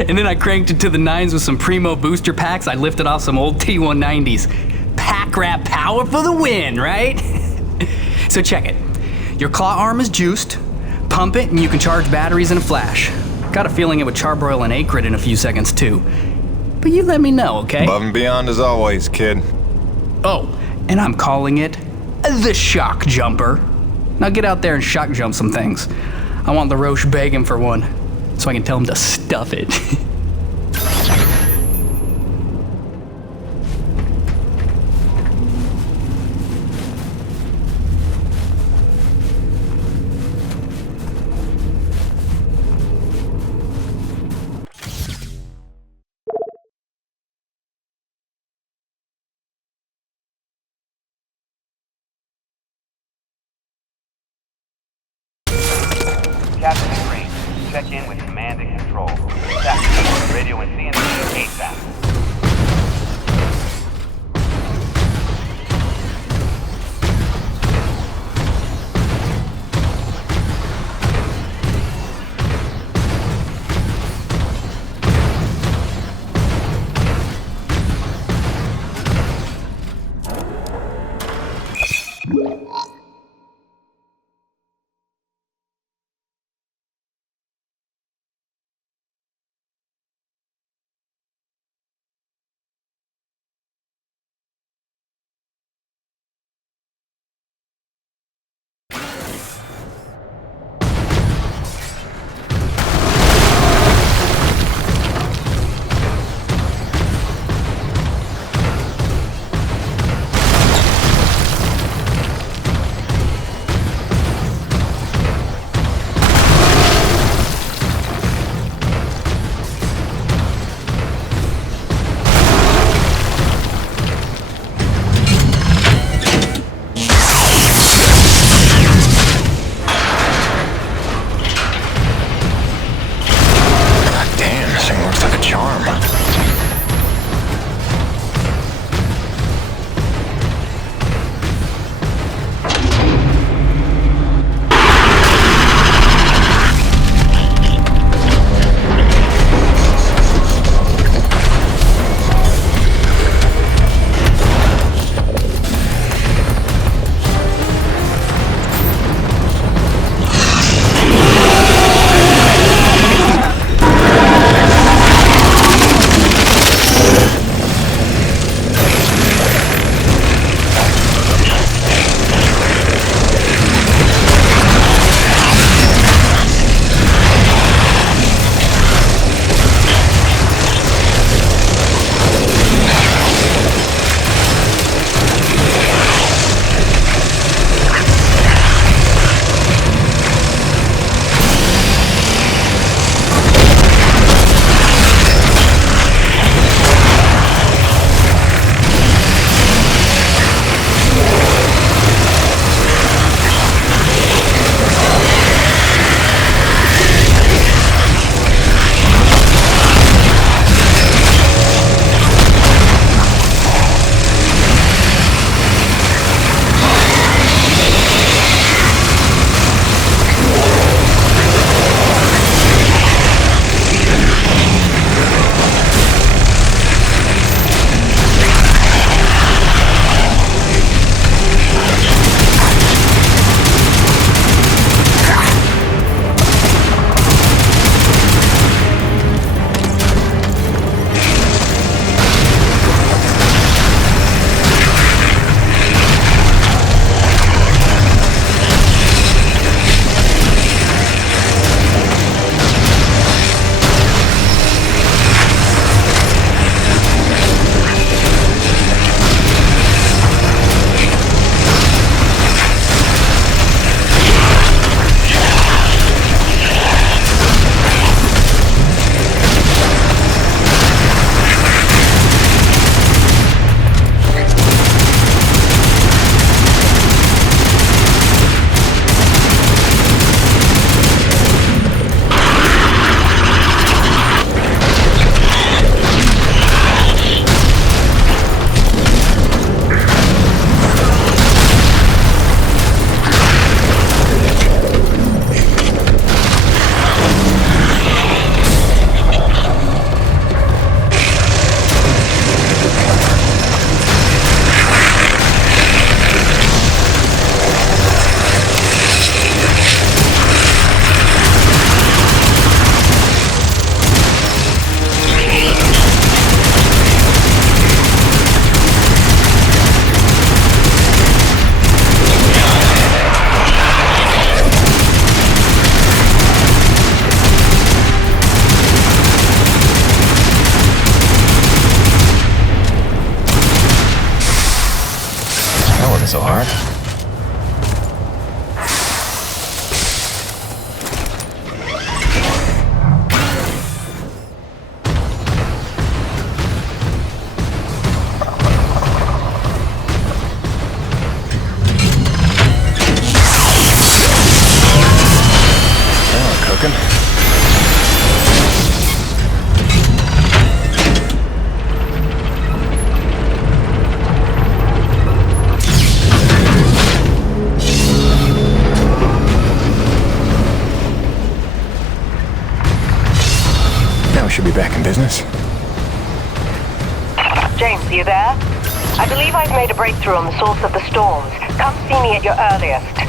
And then I cranked it to the nines with some Primo booster packs. I lifted off some old T190s. Pack rat power for the win, right? So check it. Your claw arm is juiced. Pump it and you can charge batteries in a flash. Got a feeling it would charbroil an acrid in a few seconds too. But you let me know, okay? Above and beyond as always, kid. Oh, and I'm calling it the shock jumper. Now get out there and shock jump some things. I want LaRoche begging for one, so I can tell him to stuff it. Captain Green, check in with command and control. Tap radio and CNC ASAP. should be back in business. James, are you there? I believe I've made a breakthrough on the source of the storms. Come see me at your earliest.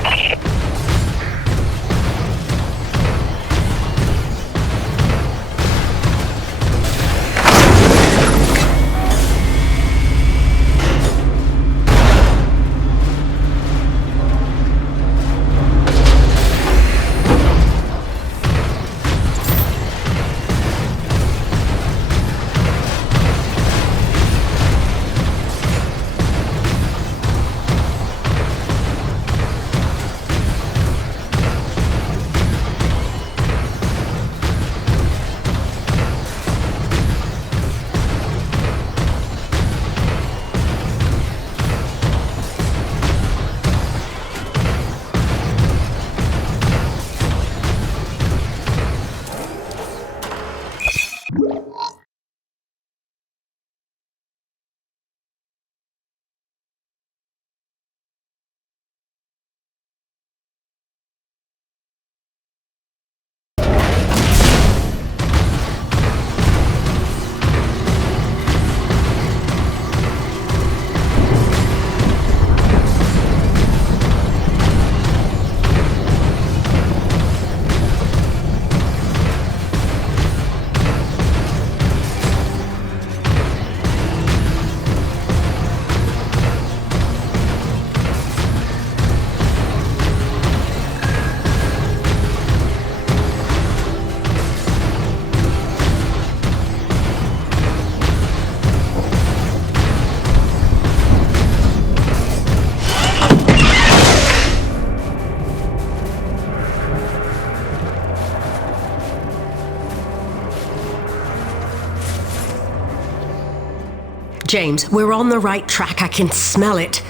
James, we're on the right track. I can smell it.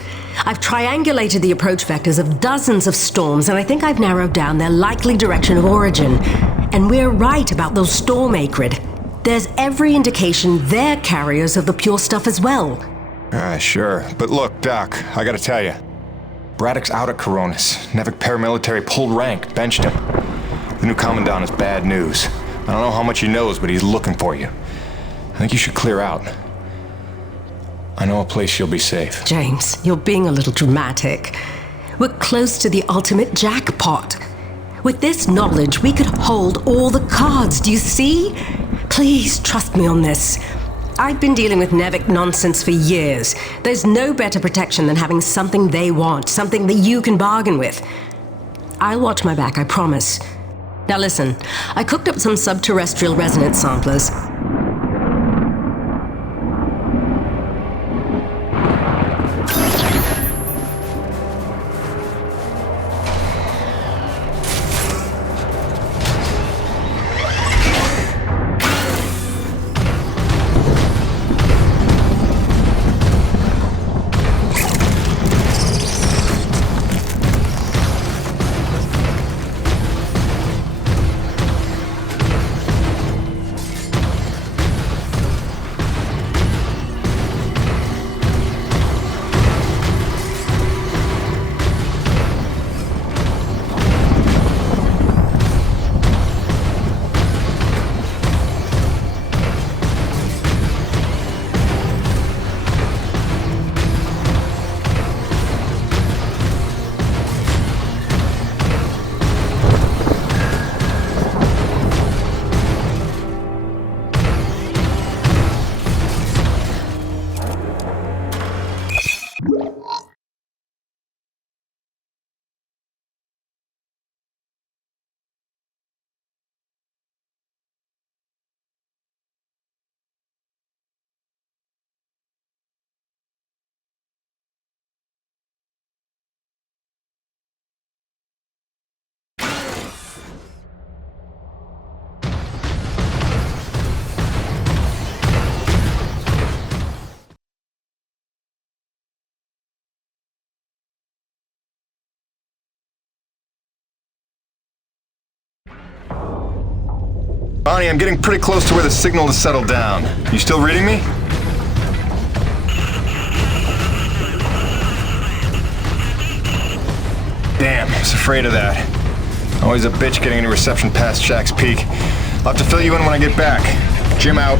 I've triangulated the approach vectors of dozens of storms, and I think I've narrowed down their likely direction of origin. And we're right about those storm acrid. There's every indication they're carriers of the pure stuff as well. Sure. But look, Doc, I gotta tell you. Braddock's out at Coronis. Nevik paramilitary pulled rank, benched him. The new commandant is bad news. I don't know how much he knows, but he's looking for you. I think you should clear out. I know a place you'll be safe. James, you're being a little dramatic. We're close to the ultimate jackpot. With this knowledge, we could hold all the cards, do you see? Please trust me on this. I've been dealing with Nevik nonsense for years. There's no better protection than having something they want, something that you can bargain with. I'll watch my back, I promise. Now listen, I cooked up some subterrestrial resonance samplers. Bonnie, I'm getting pretty close to where the signal has settled down. You still reading me? Damn, I was afraid of that. Always a bitch getting any reception past Shack's Peak. I'll have to fill you in when I get back. Jim out.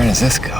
Where does this go?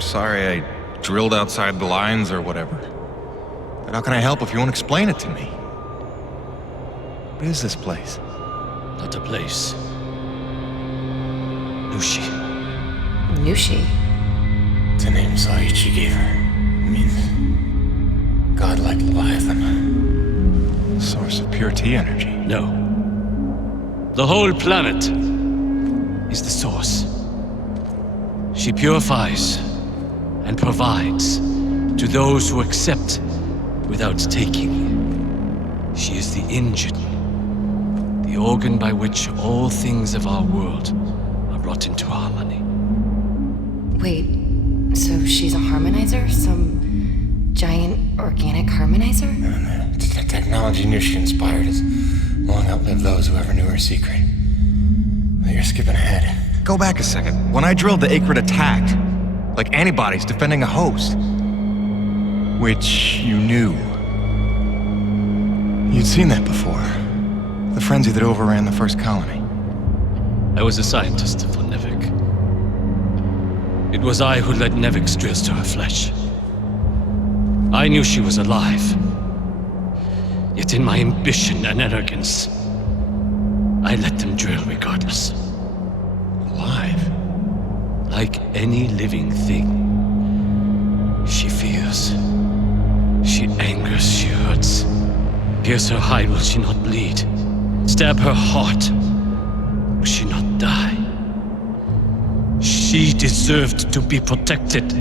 Sorry I drilled outside the lines or whatever. But how can I help if you won't explain it to me? What is this place? Not a place. Nushi. Nushi? It's a name Saichi gave her. It means godlike Leviathan. Source of pure T energy. No. The whole planet is the source. She purifies and provides to those who accept without taking. She is the engine, the organ by which all things of our world are brought into harmony. Wait, so she's a harmonizer? Some giant organic harmonizer? No. The technology Nushi inspired has long outlived those who ever knew her secret. But you're skipping ahead. Go back a second. When I drilled, the Acrid attacked. Like antibodies defending a host. Which you knew. You'd seen that before. The frenzy that overran the first colony. I was a scientist for Nevik. It was I who led Nevik's drills to her flesh. I knew she was alive. Yet in my ambition and arrogance, I let them drill regardless. Alive? Like any living thing. She fears. She angers, she hurts. Pierce her hide, will she not bleed? Stab her heart, will she not die? She deserved to be protected.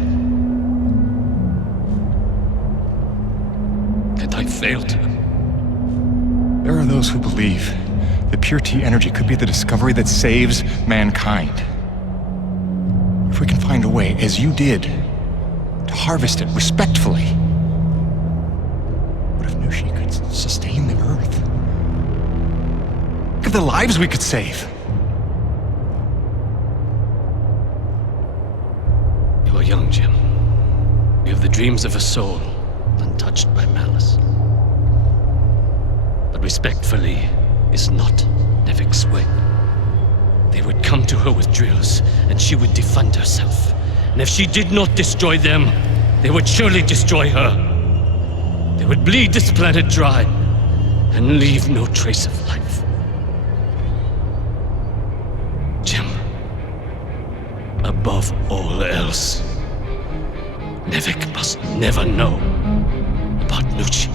And I failed her. There are those who believe that pure T energy could be the discovery that saves mankind. If we can find a way, as you did, to harvest it respectfully. What if Nushi could sustain the Earth? Look at the lives we could save. You are young, Jim. You have the dreams of a soul, untouched by malice. But respectfully is not Nevik's way. They would come to her with drills, and she would defend herself. And if she did not destroy them, they would surely destroy her. They would bleed this planet dry, and leave no trace of life. Jim, above all else, Nevik must never know about Nushi.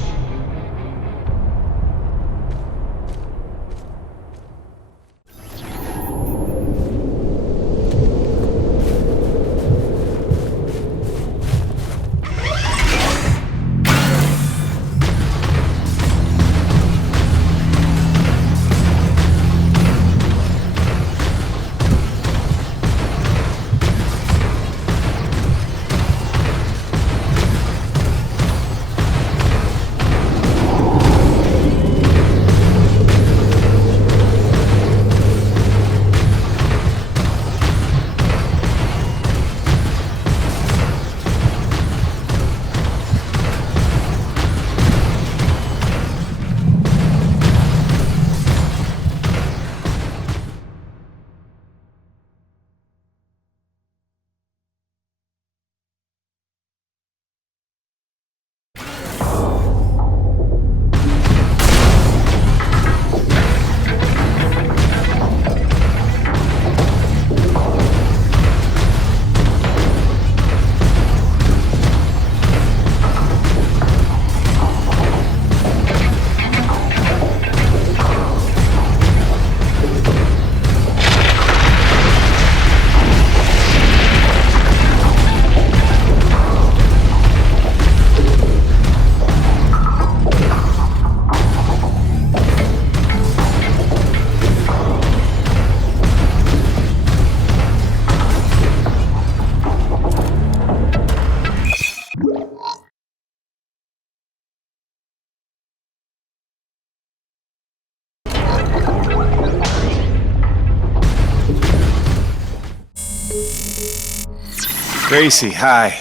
Gracie, hi.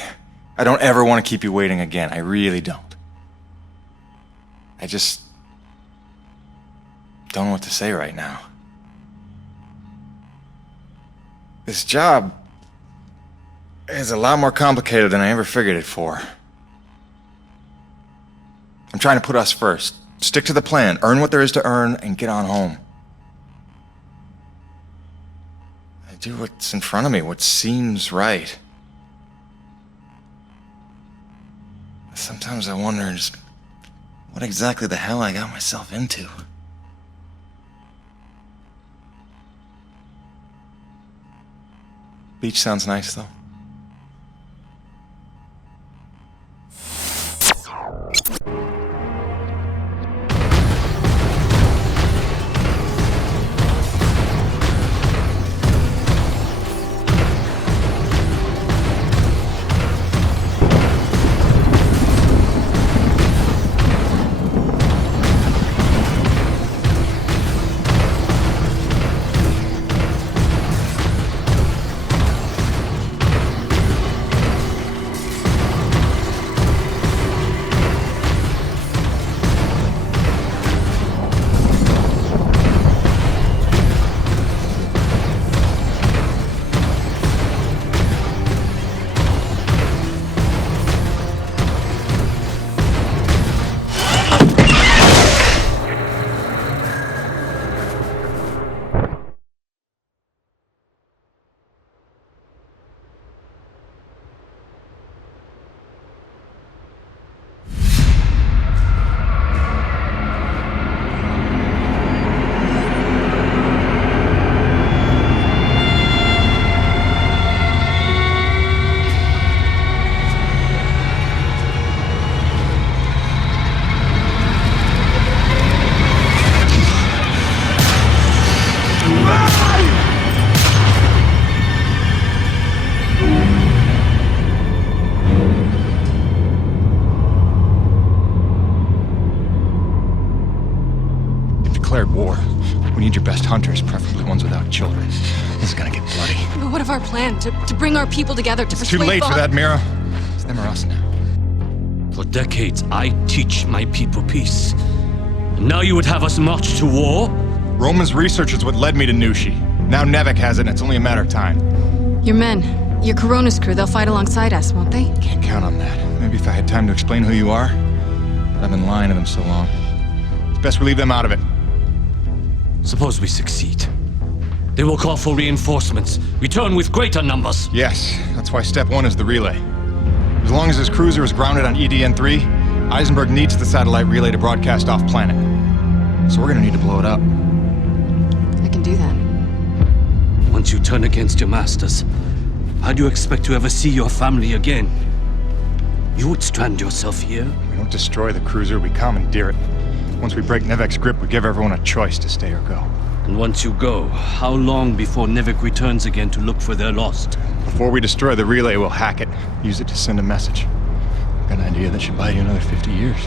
I don't ever want to keep you waiting again. I really don't. I just don't know what to say right now. This job is a lot more complicated than I ever figured it for. I'm trying to put us first. Stick to the plan, earn what there is to earn, and get on home. I do what's in front of me, what seems right. Sometimes I wonder just what exactly the hell I got myself into. Beach sounds nice, though. War. We need your best hunters, preferably ones without children. This is gonna get bloody. But what of our plan? To bring our people together, to It's persuade too late for Bob? that, Mira. It's them or us now. For decades, I teach my people peace. And now you would have us march to war? Roman's research is what led me to Nushi. Now Nevek has it, and it's only a matter of time. Your men, your Coronis crew, they'll fight alongside us, won't they? Can't count on that. Maybe if I had time to explain who you are. But I've been lying to them so long. It's best we leave them out of it. Suppose we succeed. They will call for reinforcements. Return with greater numbers. Yes, that's why step one is the relay. As long as his cruiser is grounded on EDN-3, Eisenberg needs the satellite relay to broadcast off-planet. So we're gonna need to blow it up. I can do that. Once you turn against your masters, how do you expect to ever see your family again? You would strand yourself here? We don't destroy the cruiser, we commandeer it. Once we break Nevek's grip, we give everyone a choice to stay or go. And once you go, how long before Nevek returns again to look for their lost? Before we destroy the relay, we'll hack it. Use it to send a message. Got an idea that should buy you another 50 years.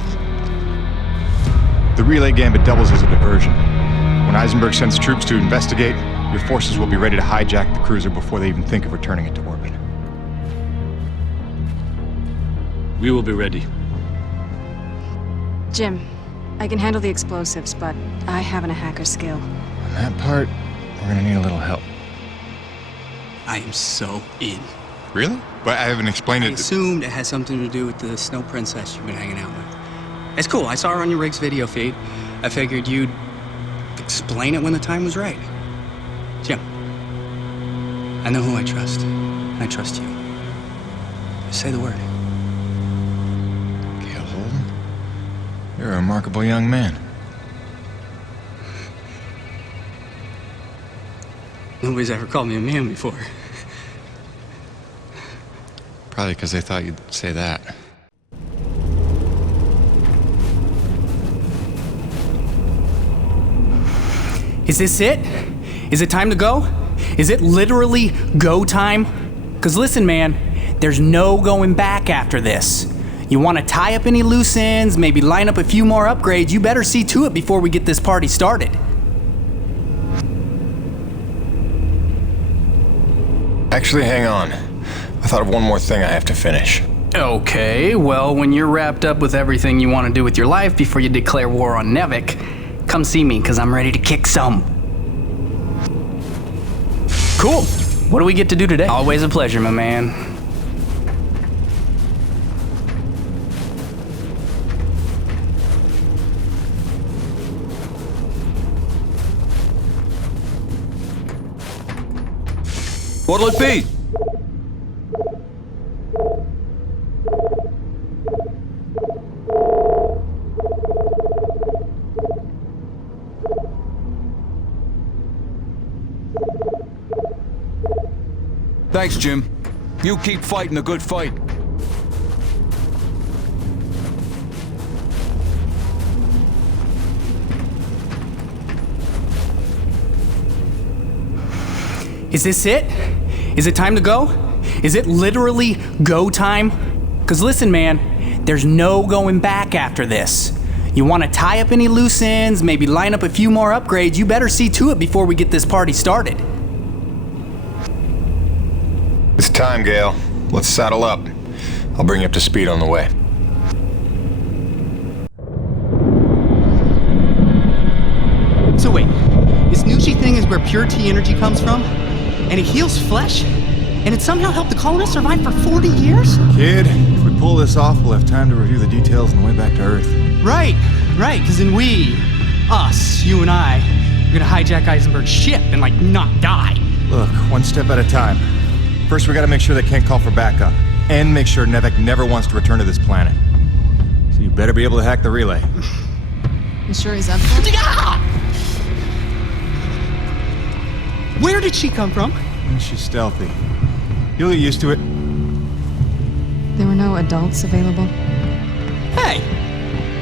The relay gambit doubles as a diversion. When Eisenberg sends troops to investigate, your forces will be ready to hijack the cruiser before they even think of returning it to orbit. We will be ready. Jim, I can handle the explosives, but I haven't a hacker skill. On that part, we're gonna need a little help. I am so in. Really? But I haven't explained I it. assumed it has something to do with the snow princess you've been hanging out with. It's cool. I saw her on your rig's video feed. I figured you'd explain it when the time was right. Jim, I know who I trust. And I trust you. Just say the word. Gale Holden? You're a remarkable young man. Nobody's ever called me a man before. Probably because they thought you'd say that. Is this it? Is it time to go? Is it literally go time? Because listen, man, there's no going back after this. You want to tie up any loose ends, maybe line up a few more upgrades, you better see to it before we get this party started. Actually, hang on. I thought of one more thing I have to finish. Okay, well, when you're wrapped up with everything you want to do with your life before you declare war on Nevik, come see me, because I'm ready to kick some. Cool. What do we get to do today? Always a pleasure, my man. What'll it be? Thanks, Jim. You keep fighting the good fight. Is this it? Is it time to go? Is it literally go time? Because listen, man, there's no going back after this. You want to tie up any loose ends, maybe line up a few more upgrades, you better see to it before we get this party started. It's time, Gale. Let's saddle up. I'll bring you up to speed on the way. So wait, this Nushi thing is where pure T energy comes from? And it heals flesh? And it somehow helped the colonists survive for 40 years? Kid, if we pull this off, we'll have time to review the details on the way back to Earth. Right, because then us, you and I, we're gonna hijack Eisenberg's ship and, not die. Look, one step at a time. First, we gotta make sure they can't call for backup. And make sure Nevik never wants to return to this planet. So you better be able to hack the relay. You sure he's up for it? Where did she come from? She's stealthy. You'll get used to it. There were no adults available? Hey,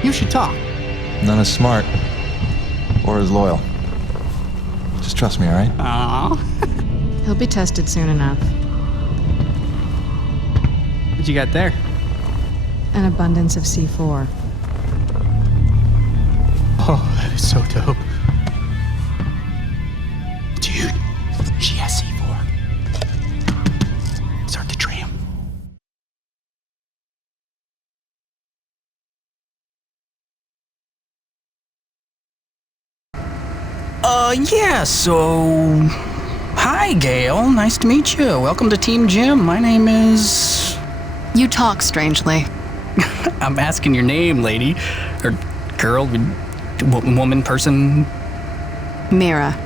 you should talk. None as smart. Or as loyal. Just trust me, alright? Aww. He'll be tested soon enough. What you got there? An abundance of C4. Oh, that is so dope. Dude, she has C4. Start the tram. Yeah, so... Hi, Gale. Nice to meet you. Welcome to Team Jim. My name is... You talk strangely. I'm asking your name, lady. Or girl, woman, person. Mira.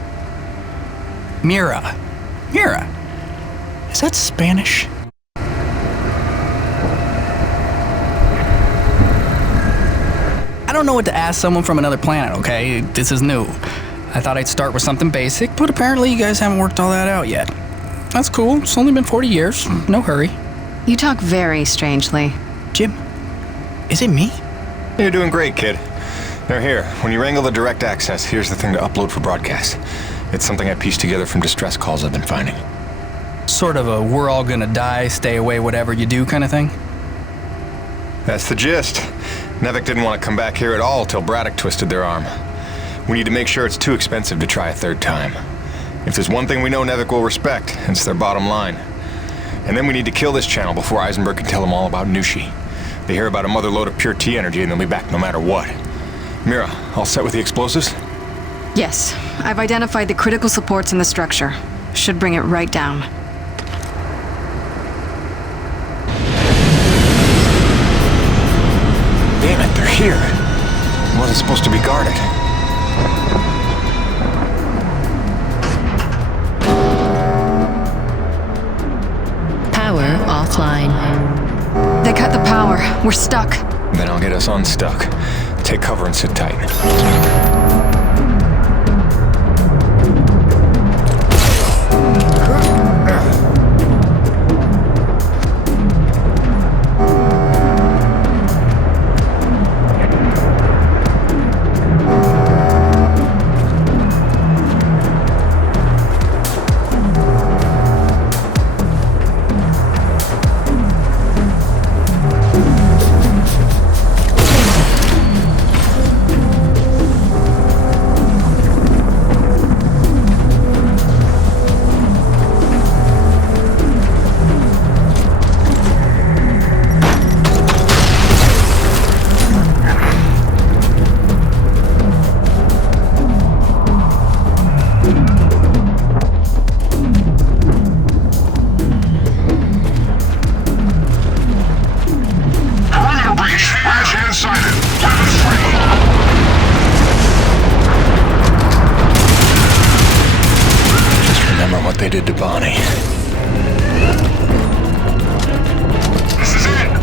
Mira. Is that Spanish? I don't know what to ask someone from another planet, okay? This is new. I thought I'd start with something basic, but apparently you guys haven't worked all that out yet. That's cool. It's only been 40 years. No hurry. You talk very strangely. Jim, is it me? You're doing great, kid. Now here, when you wrangle the direct access, here's the thing to upload for broadcast. It's something I pieced together from distress calls I've been finding. Sort of a we're all gonna die, stay away, whatever you do kind of thing? That's the gist. Nevik didn't want to come back here at all till Braddock twisted their arm. We need to make sure it's too expensive to try a third time. If there's one thing we know Nevik will respect, it's their bottom line. And then we need to kill this channel before Eisenberg can tell them all about Nushi. They hear about a mother load of pure T energy and they'll be back no matter what. Mira, all set with the explosives? Yes. I've identified the critical supports in the structure. Should bring it right down. Damn it, they're here. It wasn't supposed to be guarded. Power offline. They cut the power. We're stuck. Then I'll get us unstuck. Take cover and sit tight. did to Bonnie. This is it!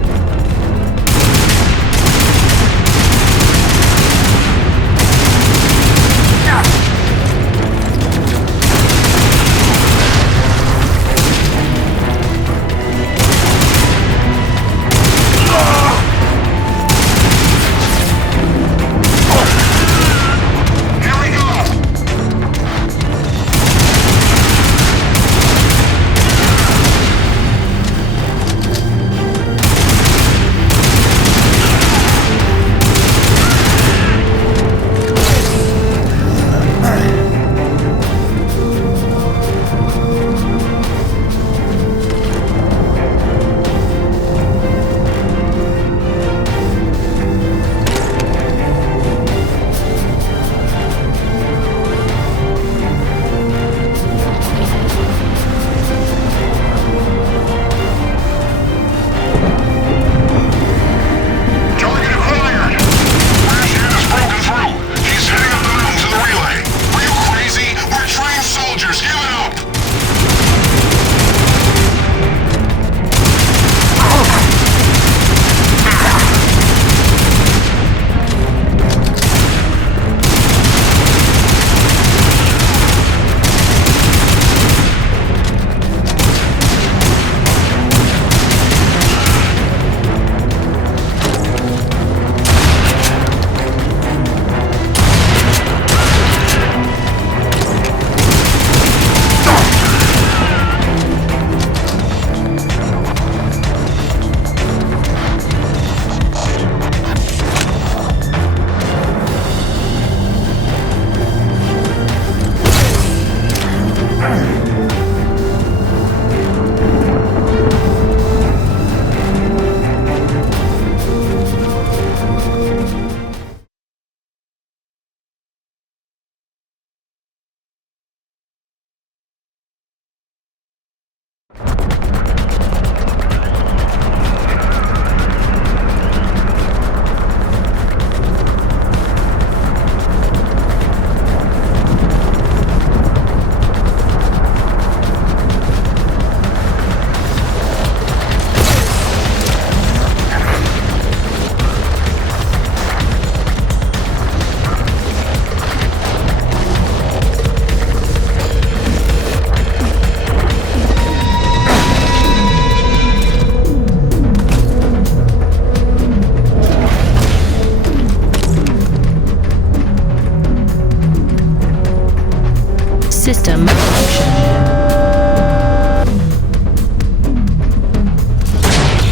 System malfunction.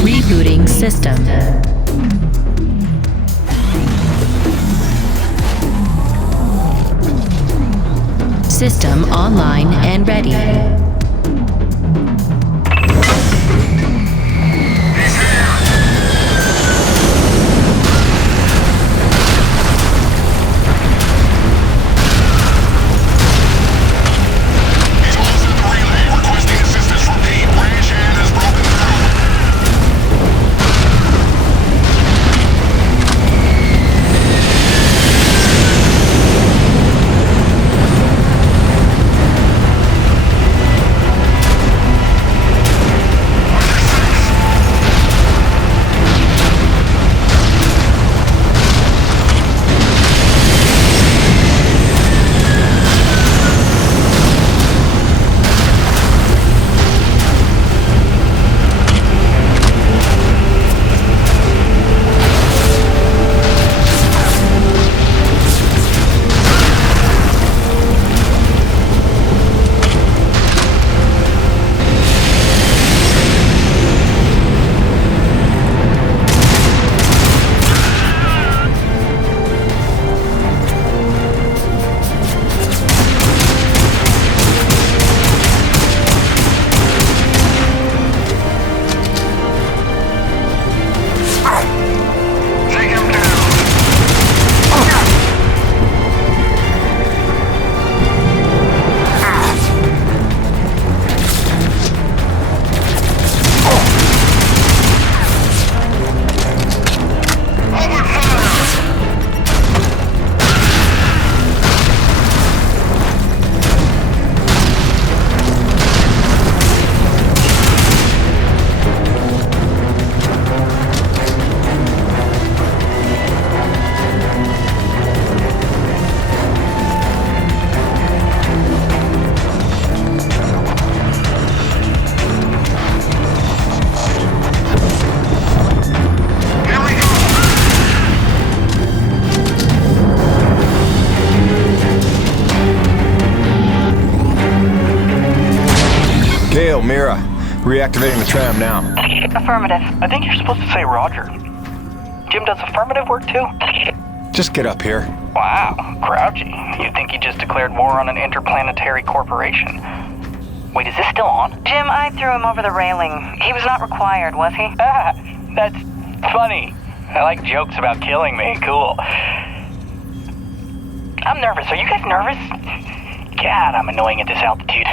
Rebooting system. System online and ready. Gale, Mira, reactivating the tram now. Affirmative. I think you're supposed to say Roger. Jim, does affirmative work too? Just get up here. Wow, grouchy. You'd think he just declared war on an interplanetary corporation. Wait, is this still on? Jim, I threw him over the railing. He was not required, was he? Ah, that's funny. I like jokes about killing me. Cool. I'm nervous. Are you guys nervous? God, I'm annoying at this altitude.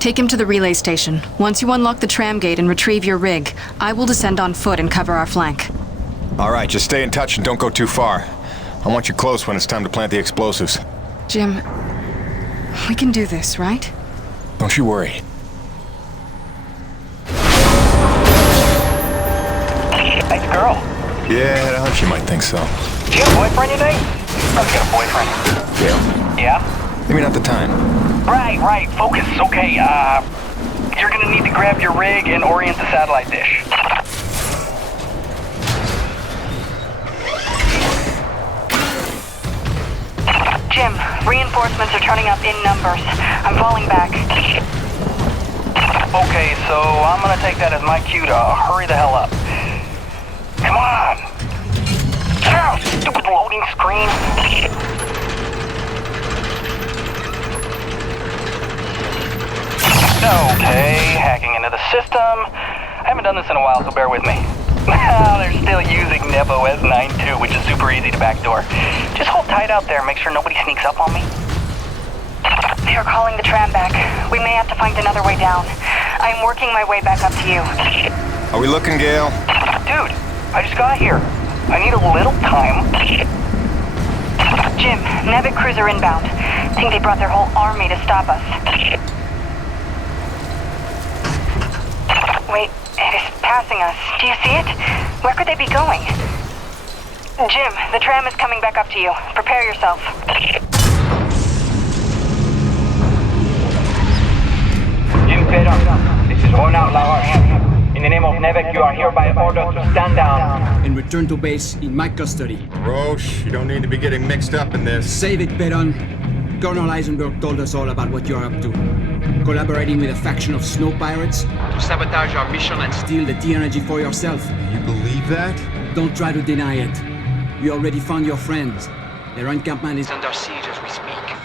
Take him to the relay station. Once you unlock the tram gate and retrieve your rig, I will descend on foot and cover our flank. All right, just stay in touch and don't go too far. I want you close when it's time to plant the explosives. Jim, we can do this, right? Don't you worry. Nice girl. Yeah, I hunch you might think so. Do you have a boyfriend, you think? I've got a boyfriend. Gale. Yeah? Maybe not the time. Right. Focus. Okay, you're gonna need to grab your rig and orient the satellite dish. Jim, reinforcements are turning up in numbers. I'm falling back. Okay, so I'm gonna take that as my cue to hurry the hell up. Come on! Ow, stupid loading screen! Okay, hacking into the system. I haven't done this in a while, so bear with me. They're still using NevOS 9.2, which is super easy to backdoor. Just hold tight out there, make sure nobody sneaks up on me. They are calling the tram back. We may have to find another way down. I'm working my way back up to you. Are we looking, Gale? Dude, I just got here. I need a little time. Jim, Nevik cruiser inbound. Think they brought their whole army to stop us. Wait, it is passing us. Do you see it? Where could they be going? Jim, the tram is coming back up to you. Prepare yourself. Jim Fedon, this is Ronald Laroche. In the name of Nevik, you are hereby ordered to stand down. And return to base in my custody. Roche, you don't need to be getting mixed up in this. Save it, Fedon. Colonel Eisenberg told us all about what you're up to. Collaborating with a faction of snow pirates to sabotage our mission and steal the T-energy for yourself. You believe that? Don't try to deny it. You already found your friends. Their encampment is under siege as we speak.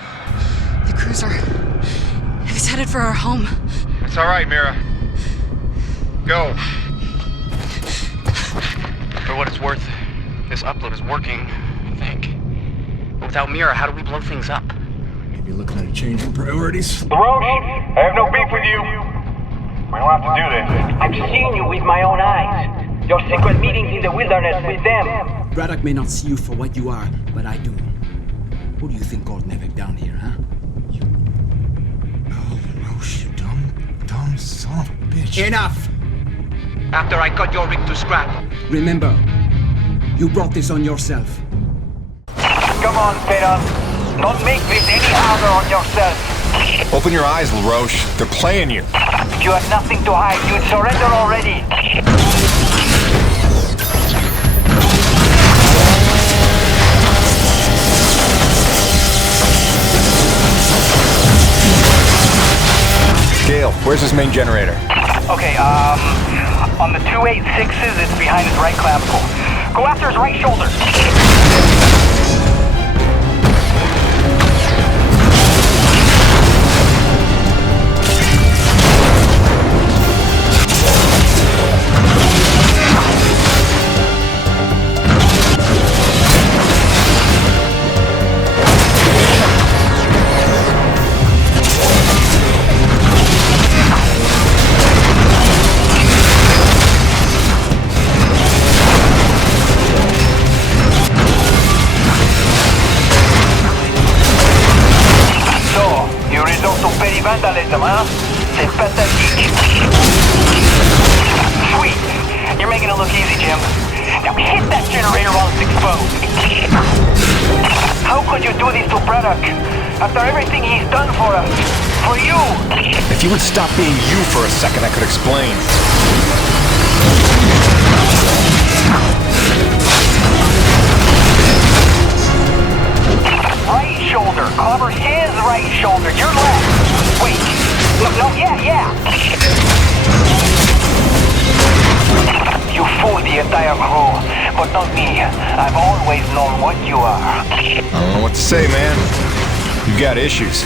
The cruiser. It's headed for our home. It's all right, Mira. Go. For what it's worth, this upload is working, I think. But without Mira, how do we blow things up? Maybe looking at a change in priorities. LaRoche, I have no beef with you. We don't have to do this. I've seen you with my own eyes. Your secret meetings in the wilderness with them. Braddock may not see you for what you are, but I do. Who do you think called Nevik down here, huh? Roche, you dumb son of a bitch. Enough! After I cut your rig to scrap. Remember, you brought this on yourself. Come on, Fedon. Don't make this any harder on yourself. Open your eyes, LaRoche. They're playing you. If you had nothing to hide, you'd surrender already. Gale, where's his main generator? Okay, on the 286s, it's behind his right clavicle. Go after his right shoulder. Vandalism, huh? C'est pathetique. Sweet. You're making it look easy, Jim. Now hit that generator while it's exposed. How could you do this to Braddock? After everything he's done for us. For you. If you would stop being you for a second, I could explain. Right shoulder. Cover his right shoulder. Your left. Wait. Yeah. You fooled the entire crew, but not me. I've always known what you are. I don't know what to say, man. You got issues.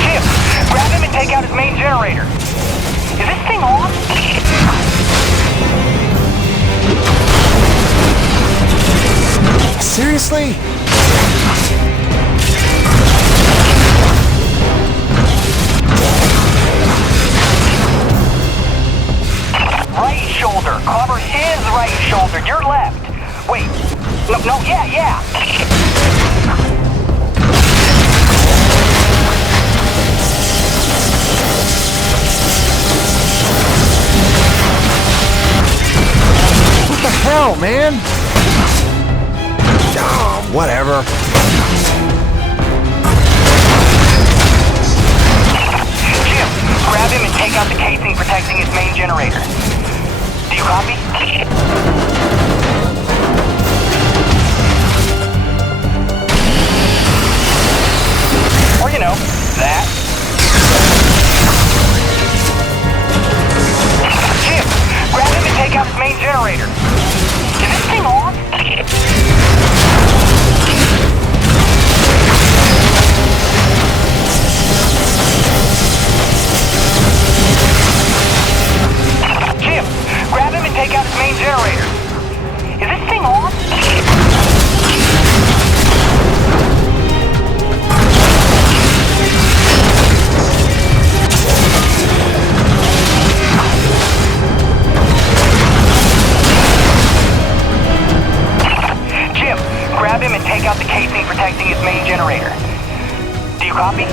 Jim, grab him and take out his main generator. Is this thing on? Seriously? Right shoulder. Cover his right shoulder. Your left. Wait. No, yeah. What the hell, man? Oh, whatever. Jim, grab him and take out the casing protecting his main generator. Do you copy? Or, you know, that. Jim, grab him and take out his main generator. Is this thing on? Jim, grab him and take out his main generator. Is this thing on? Jim, grab him and take out the casing protecting his main generator. Do you copy?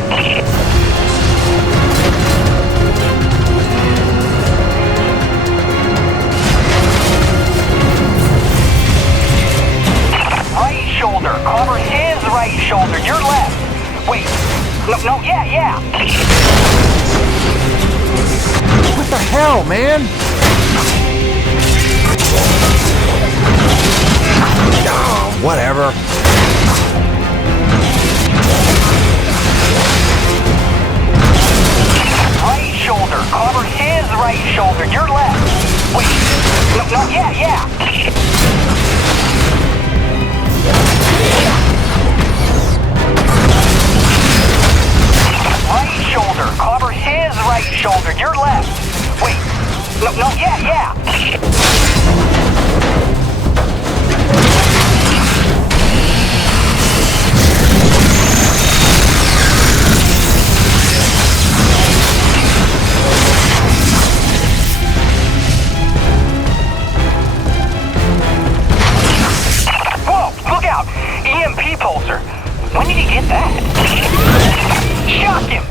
Right shoulder. Cover his right shoulder. Your left. Wait. No, yeah. What the hell, man? Oh, whatever. Right shoulder. Cover his right shoulder. Your left. Wait. No, yeah. Right shoulder. Cover his right shoulder. Your left. Wait. No, yeah. Whoa, look out! EMP pulsar. When did he get that? Shock him!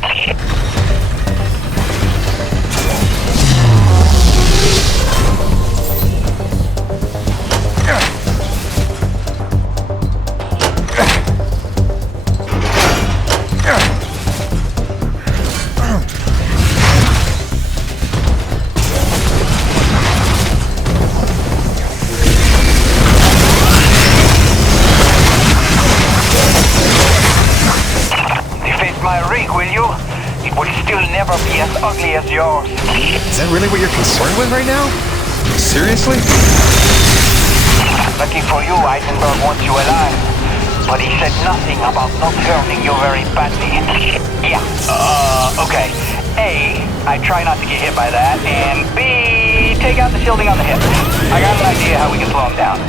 Be as ugly as yours. Is that really what you're concerned with right now? Seriously? Lucky for you, Eisenberg wants you alive. But he said nothing about not hurting you very badly. Yeah, okay. A, I try not to get hit by that, and B, take out the shielding on the hip. I got an idea how we can slow him down.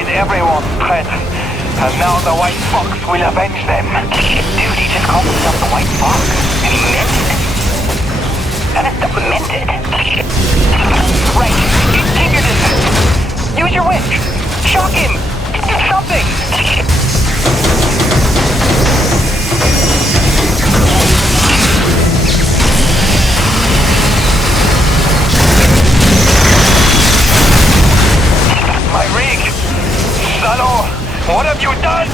Everyone present, and now the White Fox will avenge them. Dude, he just called himself the White Fox, and he meant it. That is documented. Right, keep your distance. Use your winch. Shock him. Something! My rig! Salo, what have you done?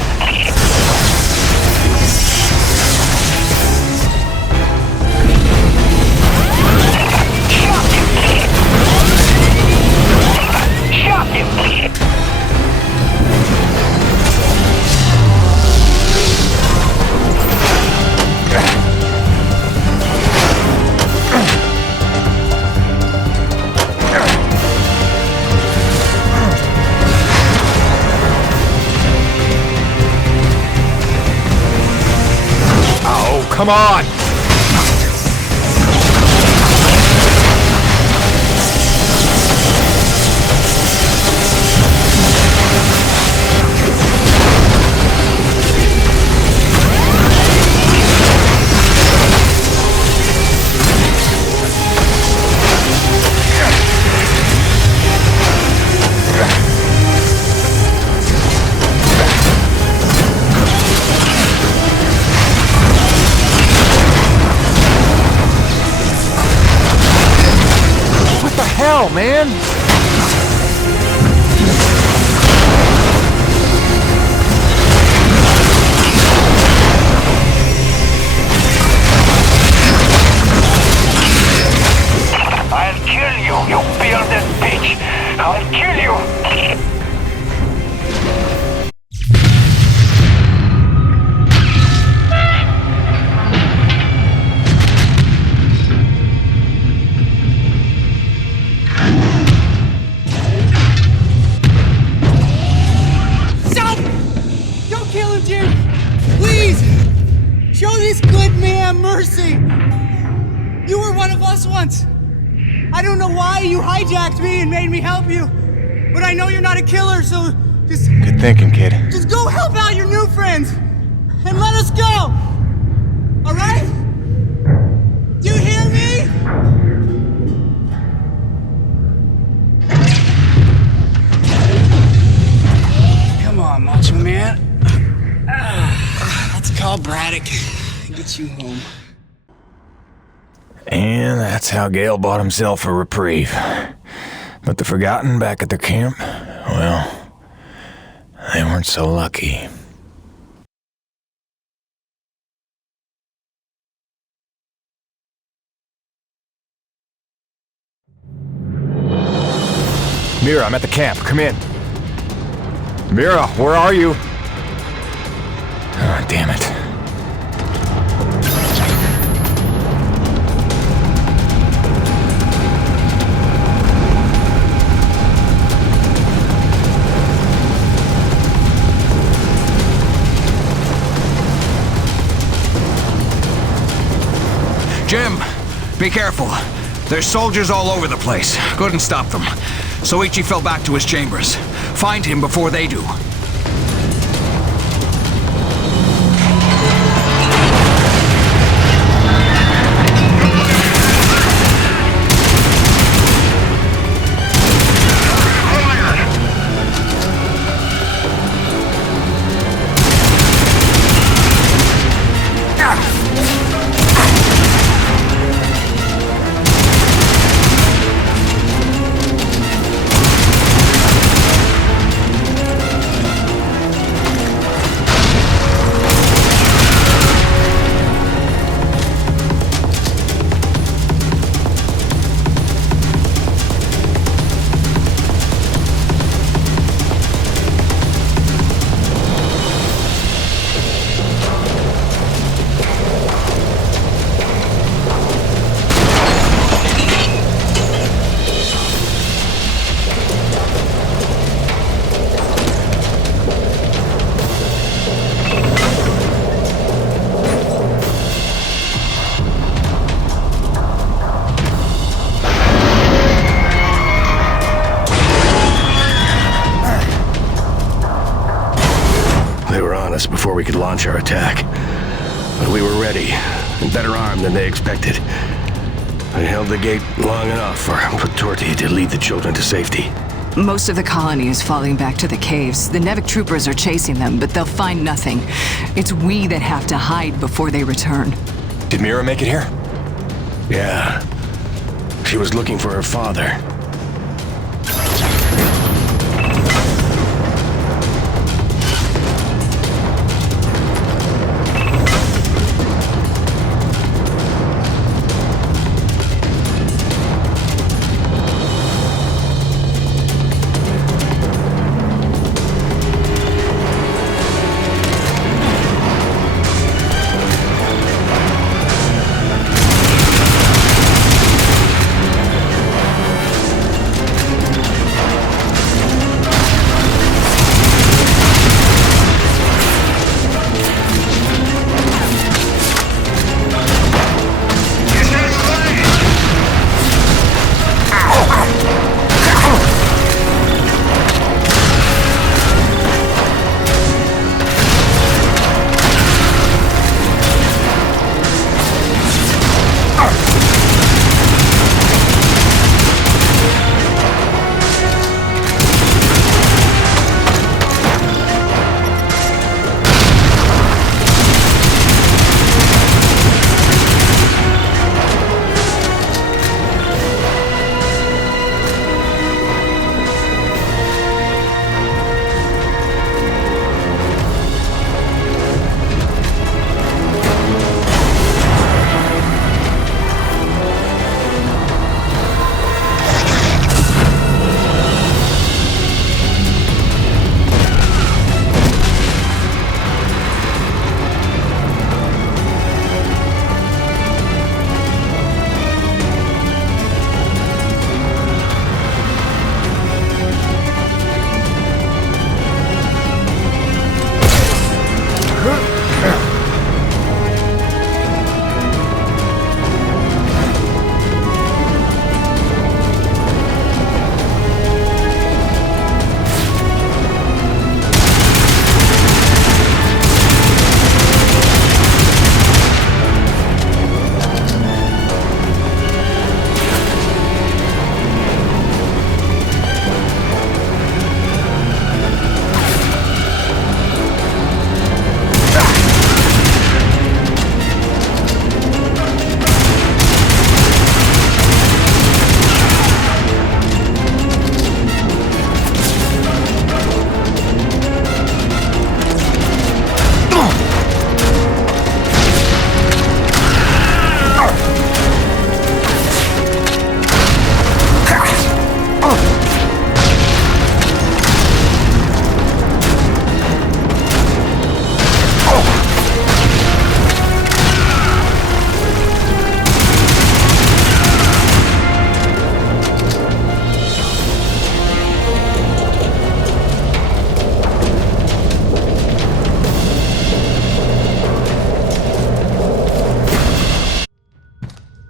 Shot him! Oh, come on! Hell, man! I'll kill you, you bearded bitch! I'll kill you! Stop! Don't kill him, Jim! Please! Show this good man mercy! You were one of us once! I don't know why you hijacked me and made me help you, but I know you're not a killer, so just... Good thinking, kid. Just go help out your new friends! And let us go! Alright? Do you hear me? Come on, Macho Man. Let's call Braddock and get you home. And that's how Gale bought himself a reprieve. But the Forgotten back at their camp, well, they weren't so lucky. Mira, I'm at the camp. Come in. Mira, where are you? Oh, damn it. Jim, be careful. There's soldiers all over the place. Couldn't stop them. Soichi fell back to his chambers. Find him before they do. Before we could launch our attack. But we were ready, and better armed than they expected. I held the gate long enough for Patorti to lead the children to safety. Most of the colony is falling back to the caves. The Nevik troopers are chasing them, but they'll find nothing. It's we that have to hide before they return. Did Mira make it here? Yeah. She was looking for her father.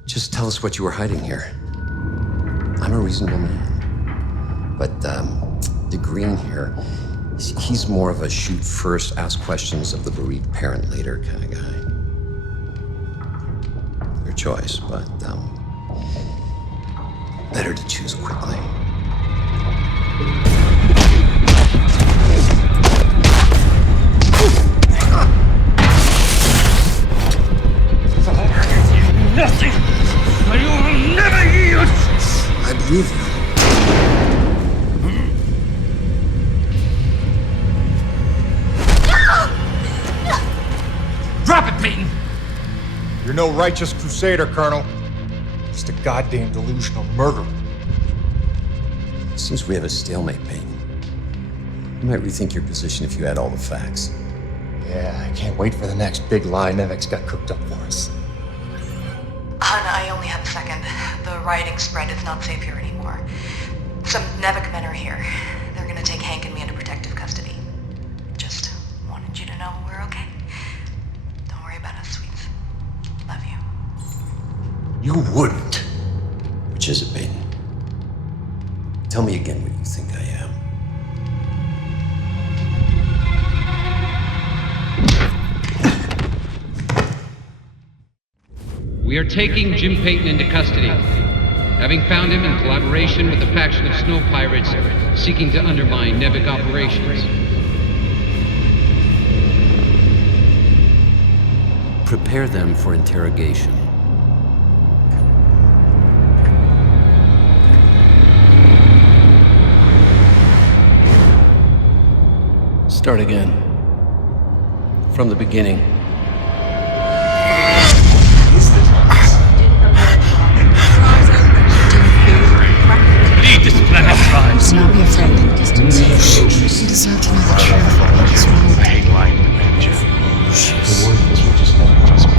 Just tell us what you were hiding here. I'm a reasonable man. But, the Green here, he's more of a shoot first, ask questions of the bereaved parent later kind of guy. Your choice, but, better to choose quickly. Nothing! I will never yield! I believe you. Drop it, Peyton! You're no righteous crusader, Colonel. Just a goddamn delusional murderer. Seems we have a stalemate, Peyton. You might rethink your position if you had all the facts. Yeah, I can't wait for the next big lie Nevik's got cooked up for us. Hun, I only have a second. The rioting spread is not safe here anymore. Some Nevik men are here. They're gonna take Hank and me into protective custody. Just wanted you to know we're okay. Don't worry about us, sweets. Love you. You wouldn't. Which is it, Peyton? Tell me again what you think I am. We are taking Jim Peyton into custody. having found him in collaboration with a faction of snow pirates seeking to undermine Nevik operations. Prepare them for interrogation. Start again. From the beginning. Lead this planet, Rise. Do not be afraid. You deserve to know the truth. What's wrong? I hate lying to men, Jim. The word is we just never trust me.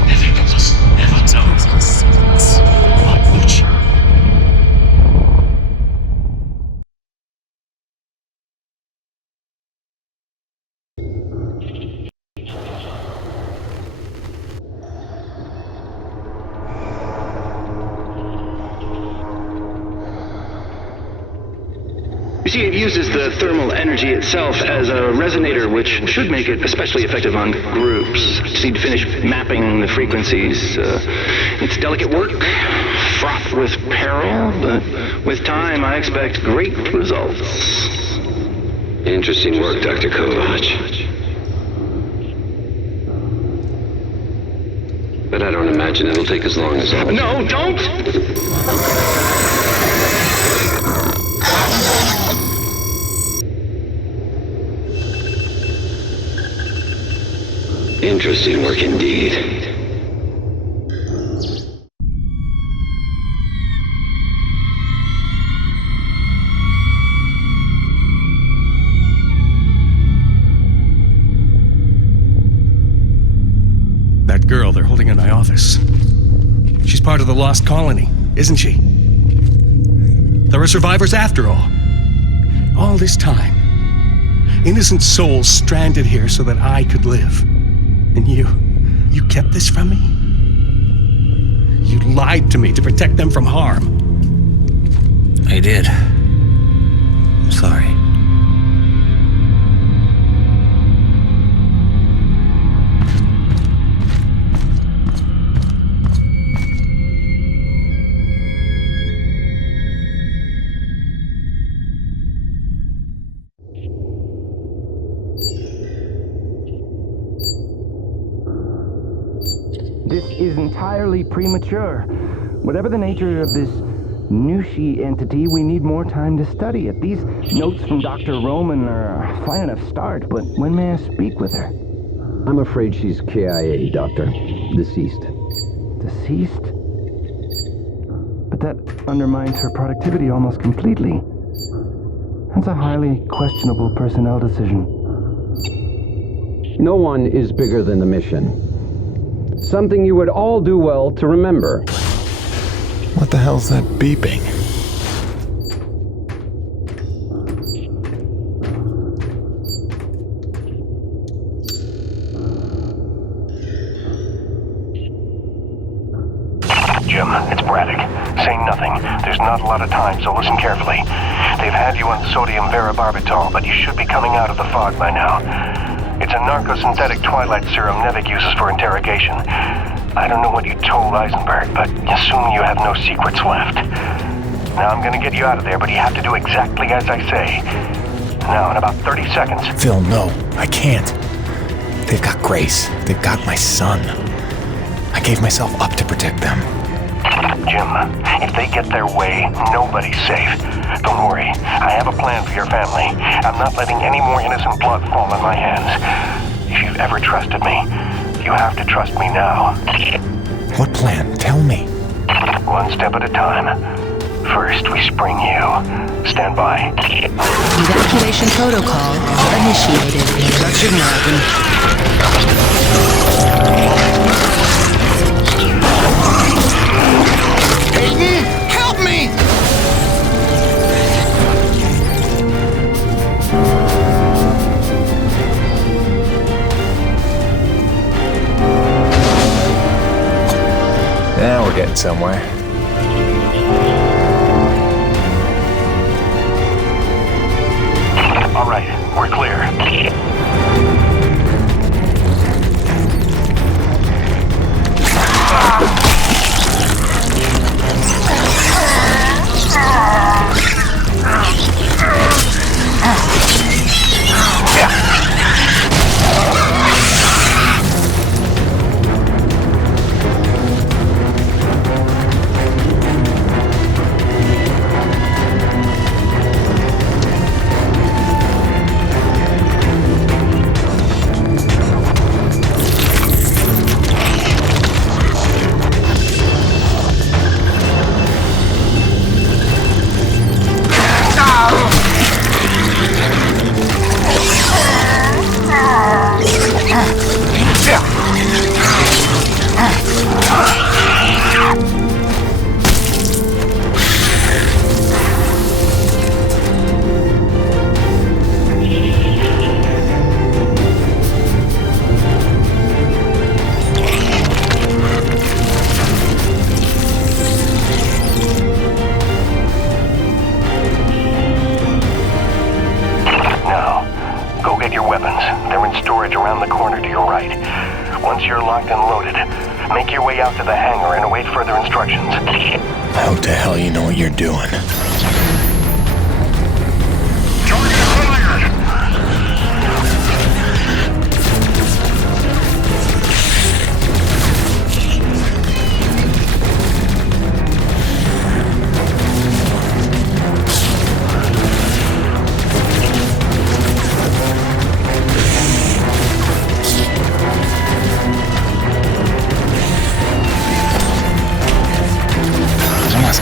You see, it uses the thermal energy itself as a resonator, which should make it especially effective on groups. Just need to finish mapping the frequencies. It's delicate work, fraught with peril, but with time I expect great results. Interesting work, Dr. Kovach. But I don't imagine it'll take as long as all. No, don't! Interesting work indeed. That girl they're holding in my office. She's part of the Lost Colony, isn't she? There are survivors after all. All this time. Innocent souls stranded here so that I could live. And you kept this from me? You lied to me to protect them from harm. I did. I'm sorry. This is entirely premature. Whatever the nature of this Nushi entity, we need more time to study it. These notes from Dr. Roman are a fine enough start, but when may I speak with her? I'm afraid she's KIA, Doctor. Deceased. Deceased? But that undermines her productivity almost completely. That's a highly questionable personnel decision. No one is bigger than the mission. Something you would all do well to remember. What the hell's that beeping? Jim, it's Braddock. Say nothing. There's not a lot of time, so listen carefully. They've had you on sodium varibarbitol, but you should be coming out of the fog by now. It's a narcosynthetic twilight serum Nevik uses for interrogation. I don't know what you told Eisenberg, but assume you have no secrets left. Now I'm gonna get you out of there, but you have to do exactly as I say. Now, in about 30 seconds... Phil, no, I can't. They've got Grace. They've got my son. I gave myself up to protect them. Jim, if they get their way, nobody's safe. Don't worry, I have a plan for your family. I'm not letting any more innocent blood fall on my hands. If you've ever trusted me, you have to trust me now. What plan? Tell me. One step at a time. First, we spring you. Stand by. Evacuation protocol initiated. That shouldn't happen. Aiden, help me! Now we're getting somewhere. All right, we're clear. ride. Once you're locked and loaded, make your way out to the hangar and await further instructions. I hope to hell you know what you're doing.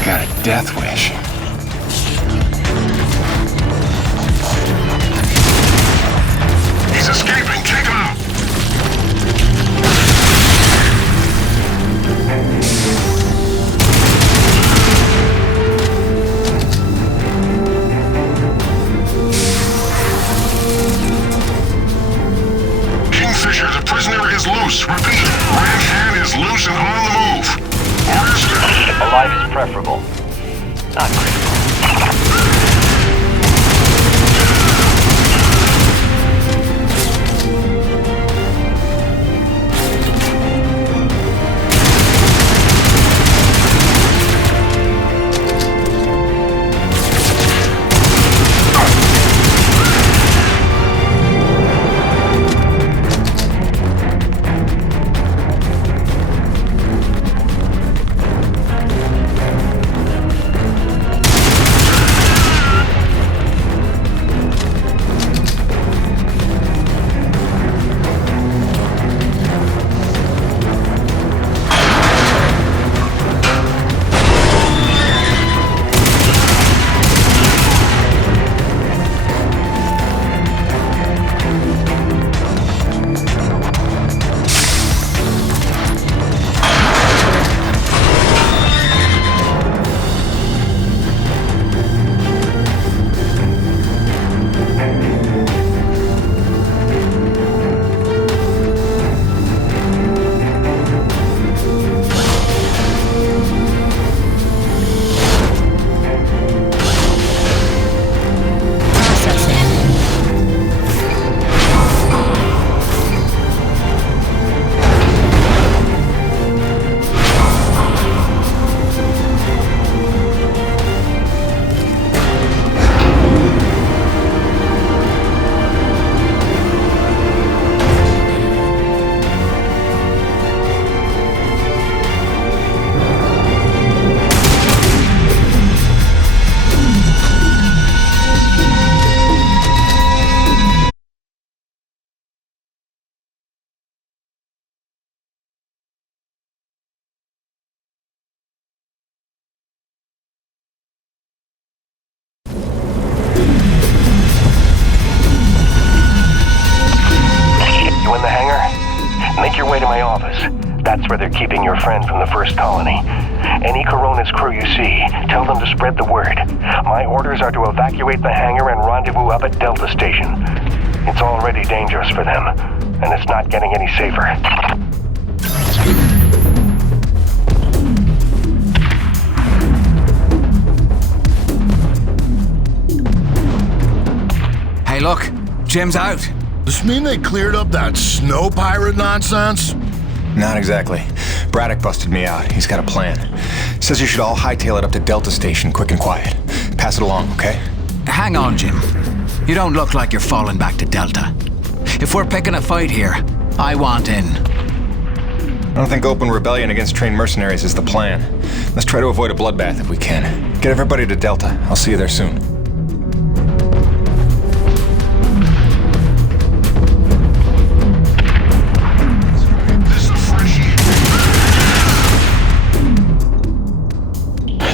Got a death wish. He's escaping. Take him out. Kingfisher, the prisoner is loose. Repeat, Red Hand is loose and on the move. Alive is preferable. Not critical. That's where they're keeping your friend from the first colony. Any Coronas crew you see, tell them to spread the word. My orders are to evacuate the hangar and rendezvous up at Delta Station. It's already dangerous for them, and it's not getting any safer. Hey, look. Jim's out. Does this mean they cleared up that snow pirate nonsense? Not exactly. Braddock busted me out. He's got a plan. Says you should all hightail it up to Delta Station quick and quiet. Pass it along, okay? Hang on, Jim. You don't look like you're falling back to Delta. If we're picking a fight here, I want in. I don't think open rebellion against trained mercenaries is the plan. Let's try to avoid a bloodbath if we can. Get everybody to Delta. I'll see you there soon.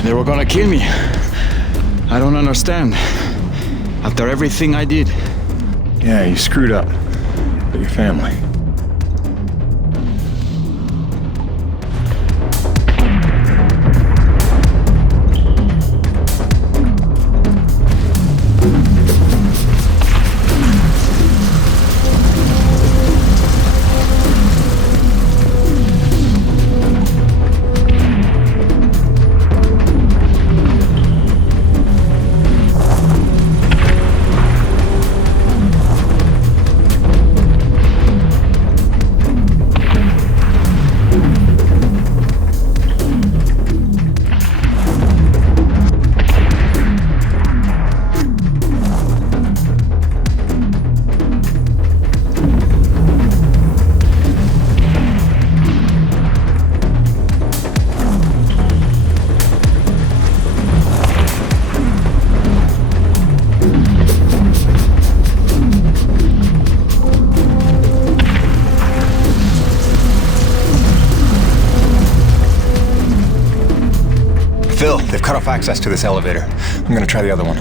They were gonna kill me. I don't understand. After everything I did. Yeah, you screwed up. But your family. They've cut off access to this elevator. I'm gonna try the other one.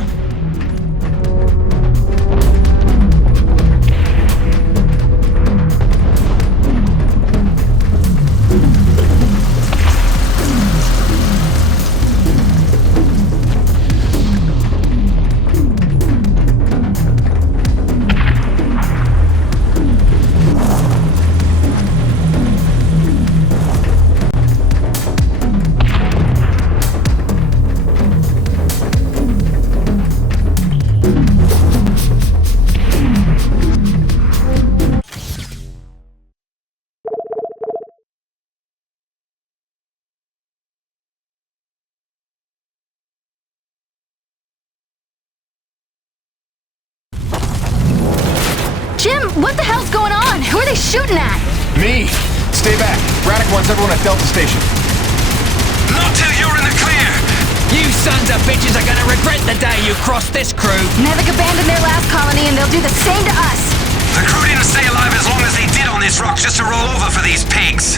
Jim, what the hell's going on? Who are they shooting at? Me! Stay back. Braddock wants everyone at Delta Station. Not till you're in the clear! You sons of bitches are gonna regret the day you crossed this crew. Nevik abandoned their last colony and they'll do the same to us. The crew didn't stay alive as long as they did on this rock just to roll over for these pigs.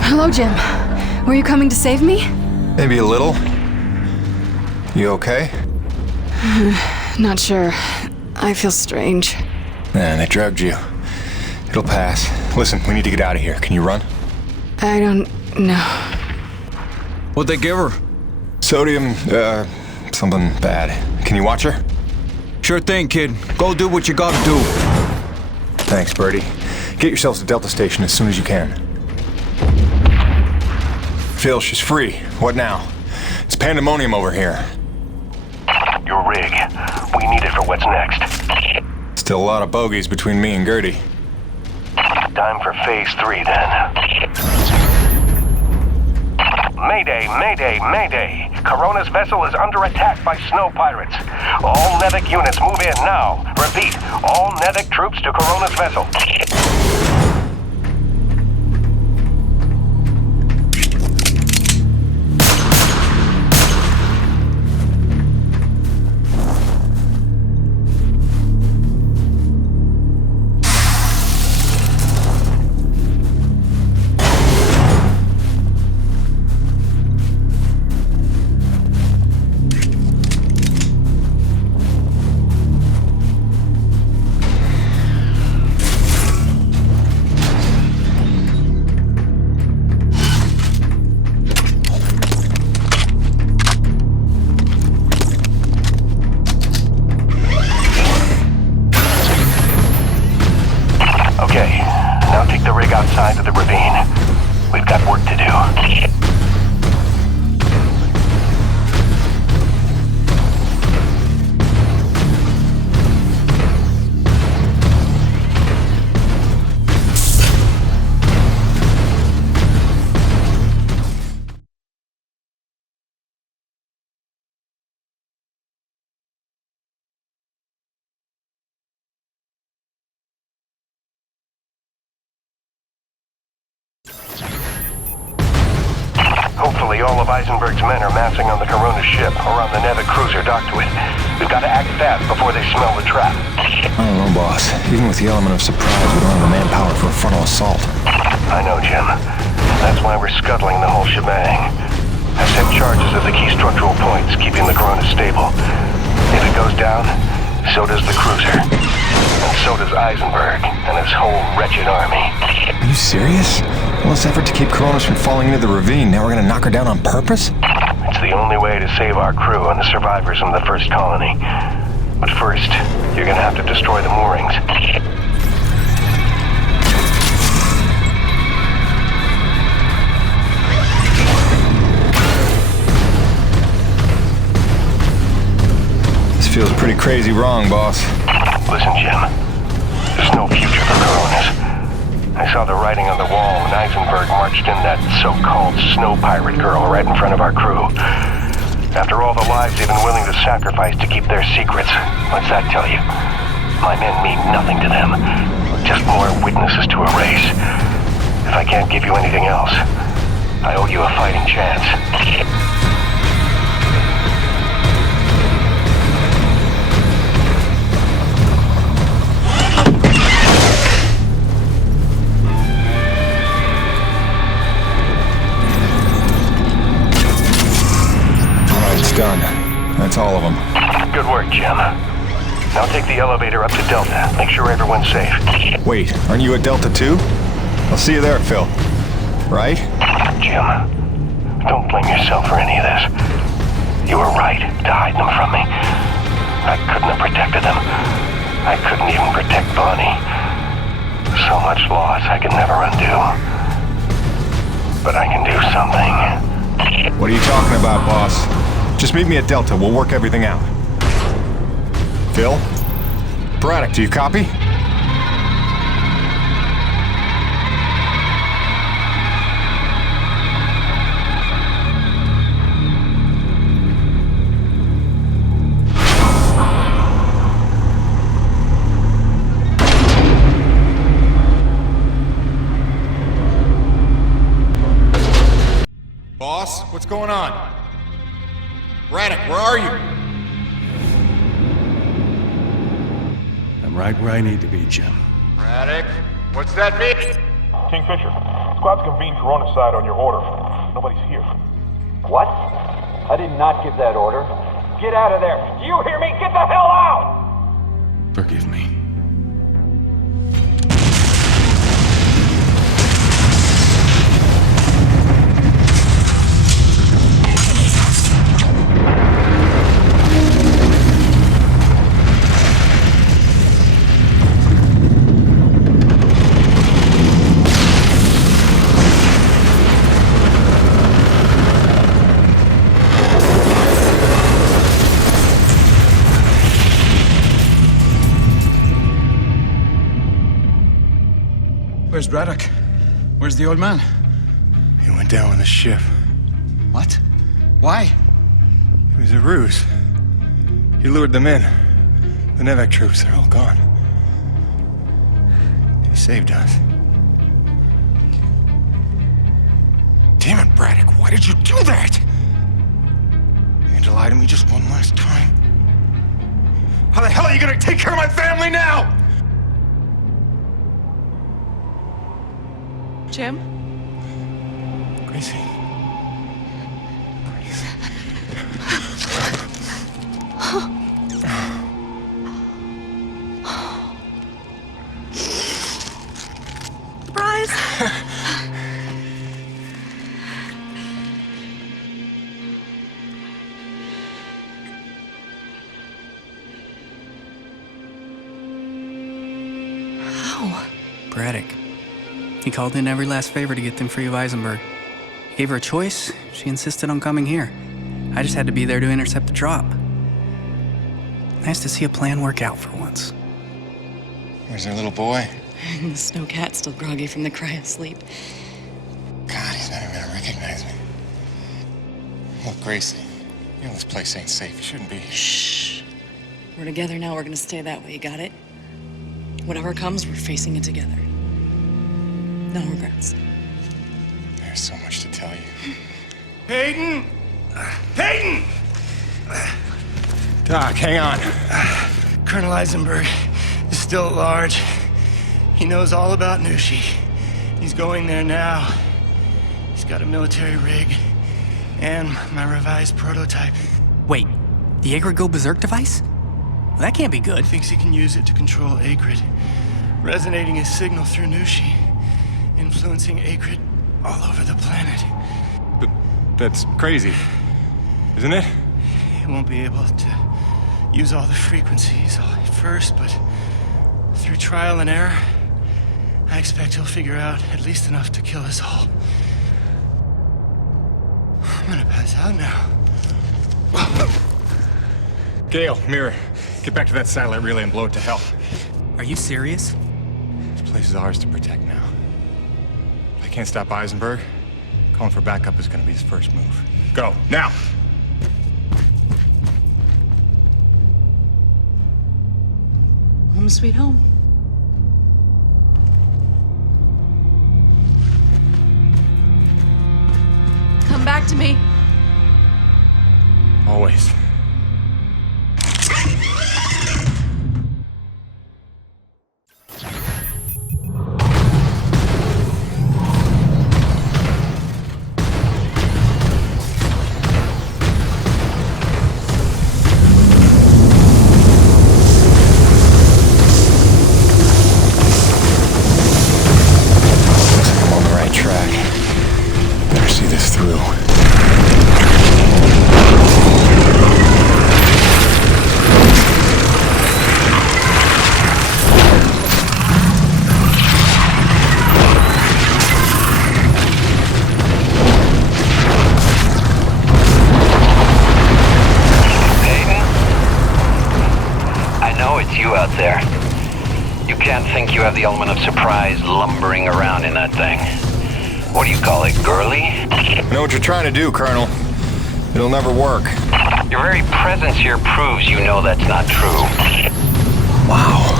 Hello, Jim. Were you coming to save me? Maybe a little. You okay? Not sure. I feel strange. Man, they drugged you. It'll pass. Listen, we need to get out of here. Can you run? I don't know. What'd they give her? Sodium, something bad. Can you watch her? Sure thing, kid. Go do what you gotta do. Thanks, Birdie. Get yourselves to Delta Station as soon as you can. Phil, she's free. What now? It's pandemonium over here. Your rig. We need it for what's next. Still a lot of bogeys between me and Gertie. Time for phase 3 then. Mayday, mayday, mayday. Corona's vessel is under attack by snow pirates. All Nevik units move in now. Repeat, all Nevik troops to Corona's vessel. Okay, now take the rig outside of the ravine. We've got work to do. Eventually, all of Eisenberg's men are massing on the Corona ship or on the Nevik cruiser docked to it. We've got to act fast before they smell the trap. I don't know, boss. Even with the element of surprise, we don't have the manpower for a frontal assault. I know, Jim. That's why we're scuttling the whole shebang. I've set charges at the key structural points, keeping the Corona stable. If it goes down, so does the cruiser. And so does Eisenberg and his whole wretched army. Are you serious? All this effort to keep Coronas from falling into the ravine, now we're gonna knock her down on purpose? It's the only way to save our crew and the survivors from the first colony. But first, you're gonna have to destroy the moorings. This feels pretty crazy wrong, boss. Listen, Jim. There's no future for Coronas. I saw the writing on the wall when Eisenberg marched in that so-called snow pirate girl right in front of our crew. After all the lives they've been willing to sacrifice to keep their secrets, what's that tell you? My men mean nothing to them. Just more witnesses to erase. If I can't give you anything else, I owe you a fighting chance. Done. That's all of them. Good work, Jim. Now take the elevator up to Delta. Make sure everyone's safe. Wait, aren't you at Delta too? I'll see you there, Phil. Right? Jim, don't blame yourself for any of this. You were right to hide them from me. I couldn't have protected them. I couldn't even protect Bonnie. So much loss I can never undo. But I can do something. What are you talking about, boss? Just meet me at Delta. We'll work everything out. Phil? Braddock, do you copy? Boss, what's going on? Braddock, where are you? I'm right where I need to be, Jim. Braddock, what's that mean? Kingfisher, squad's convened Corona side on your order. Nobody's here. What? I did not give that order. Get out of there. Do you hear me? Get the hell out! Forgive me. Where's Braddock? Where's the old man? He went down with the ship. What? Why? It was a ruse. He lured them in. The Nevek troops, they're all gone. He saved us. Damn it, Braddock, why did you do that? You had to lie to me just one last time. How the hell are you gonna take care of my family now? Jim? Gracie. Bryce! How? Braddock. He called in every last favor to get them free of Eisenberg. He gave her a choice. She insisted on coming here. I just had to be there to intercept the drop. Nice to see a plan work out for once. Where's our little boy? The snow cat's still groggy from the cry of sleep. God, he's not even gonna recognize me. Look, Gracie, you know this place ain't safe. You shouldn't be here. Shh. We're together now. We're gonna stay that way. You got it? Whatever comes, we're facing it together. No regrets. There's so much to tell you. Peyton! Peyton! Doc, hang on. Colonel Eisenberg is still at large. He knows all about Nushi. He's going there now. He's got a military rig and my revised prototype. Wait, the Akrid Go Berserk device? Well, that can't be good. Thinks he can use it to control Akrid, resonating his signal through Nushi, influencing Akrid all over the planet. But that's crazy, isn't it? He won't be able to use all the frequencies at first, but through trial and error, I expect he'll figure out at least enough to kill us all. I'm gonna pass out now. Gale, Mirror, get back to that satellite relay and blow it to hell. Are you serious? This place is ours to protect now. If I can't stop Eisenberg, calling for backup is gonna be his first move. Go, now! Home sweet home. Come back to me. Always. I'm on the right track. Better see this through. You out there. You can't think you have the element of surprise lumbering around in that thing. What do you call it, girly? I know what you're trying to do, Colonel. It'll never work. Your very presence here proves you know that's not true. Wow.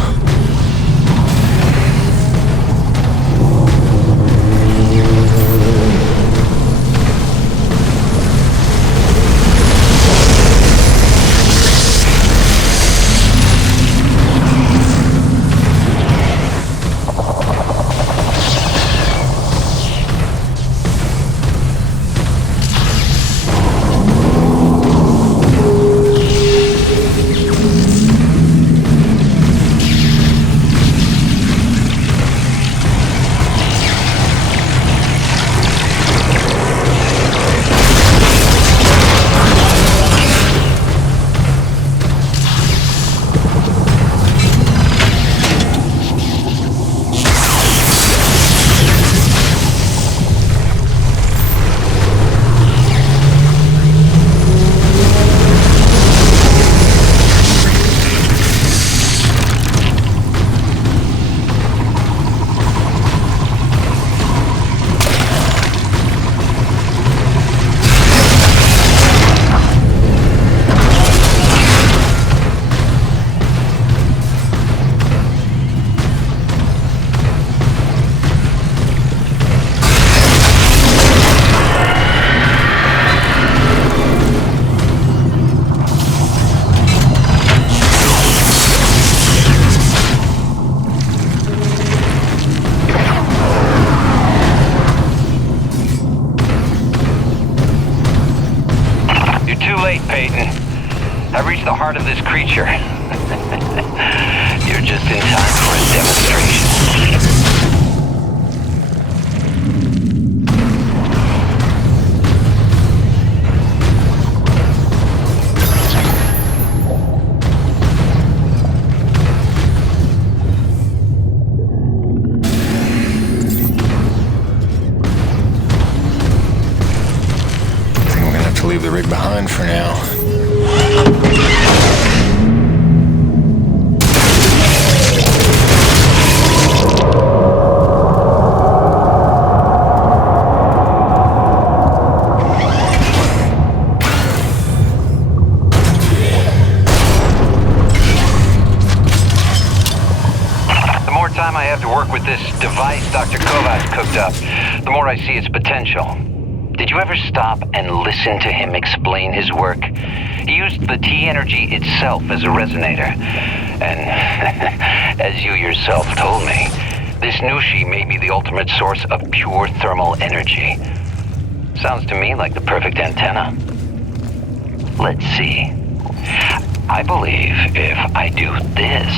I've reached the heart of this creature. You're just in time for a demonstration. Leave the rig behind for now. The more time I have to work with this device Dr. Kovacs cooked up, the more I see its potential. Did you ever stop and listen to him explain his work? He used the T-energy itself as a resonator. And as you yourself told me, this Nushi may be the ultimate source of pure thermal energy. Sounds to me like the perfect antenna. Let's see. I believe if I do this...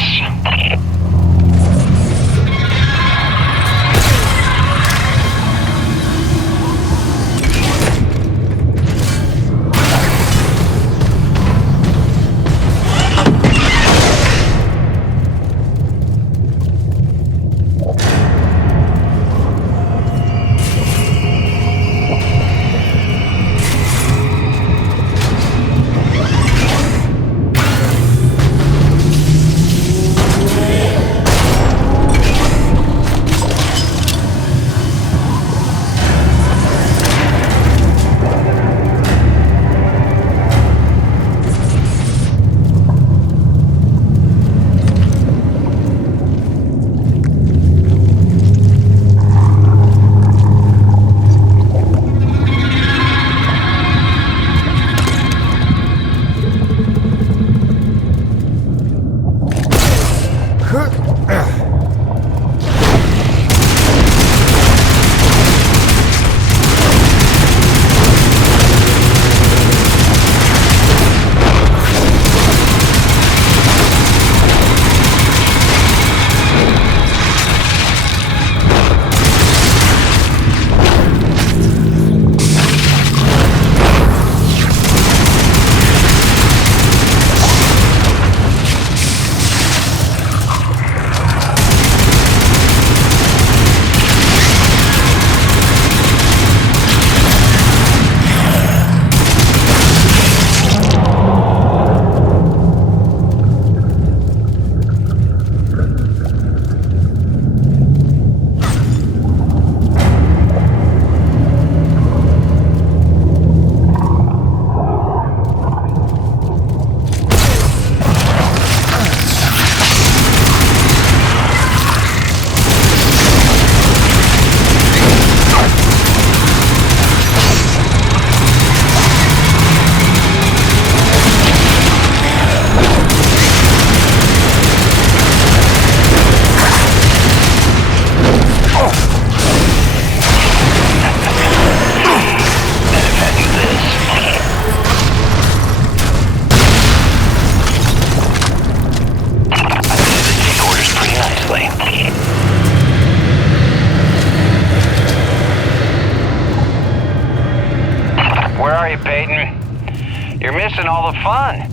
You're missing all the fun.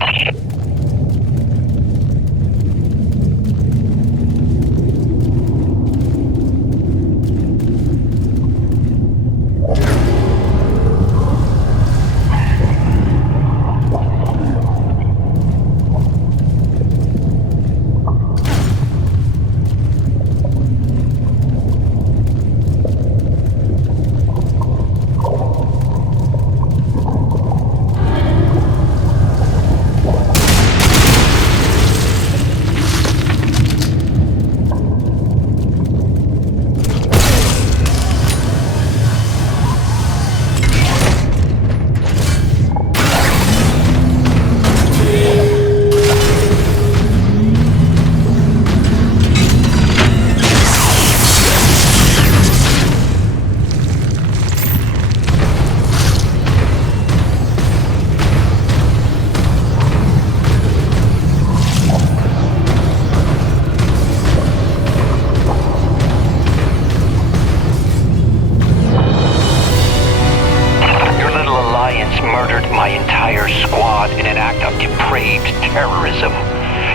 Murdered my entire squad in an act of depraved terrorism.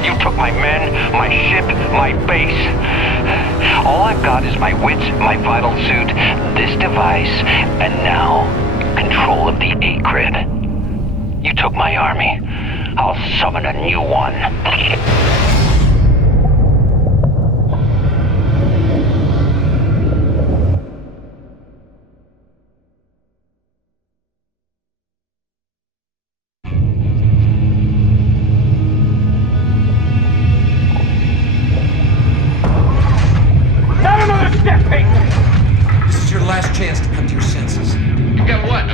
You took my men, my ship, my base. All I've got is my wits, my vital suit, this device, and now control of the Acrid. You took my army. I'll summon a new one. This is your last chance to come to your senses. You got what?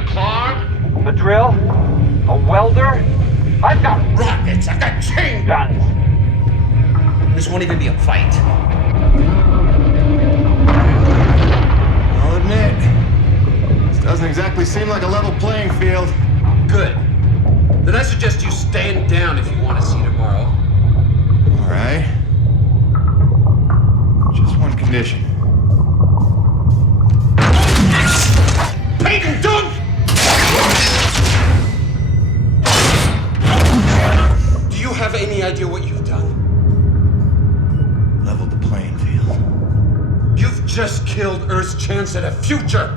This won't even be a fight. I'll admit, this doesn't exactly seem like a level playing field. Good. Then I suggest you stand down if you want to see tomorrow. All right. Just one condition. Peyton, don't! Do you have any idea what you've done? Leveled the playing field. You've just killed Earth's chance at a future!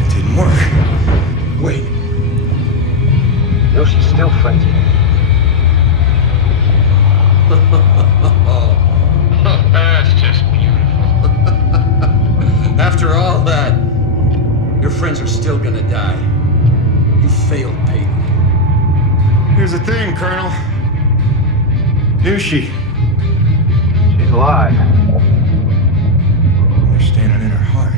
It didn't work. Wait. No, she's still friends with me. That's just beautiful. After all that, your friends are still gonna die. You failed, Peyton. Here's the thing, Colonel. Knew she? She's alive. You're standing in her heart.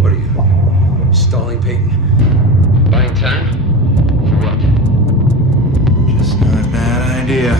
What are you, stalling Peyton? Buying time? For what? Just not a bad idea.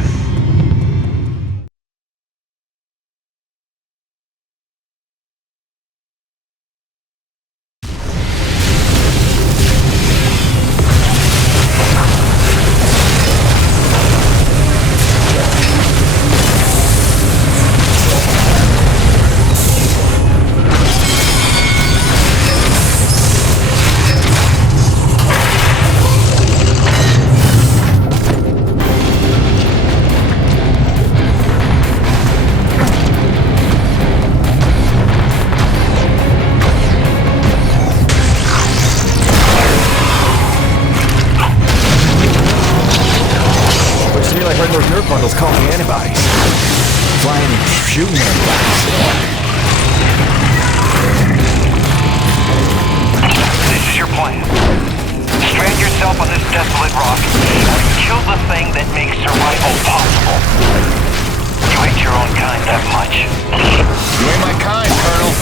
Bundles call me antibodies. Flying shooting antibodies. This is your plan. Strand yourself on this desolate rock and kill the thing that makes survival possible. You hate your own kind that much? You ain't my kind, Colonel.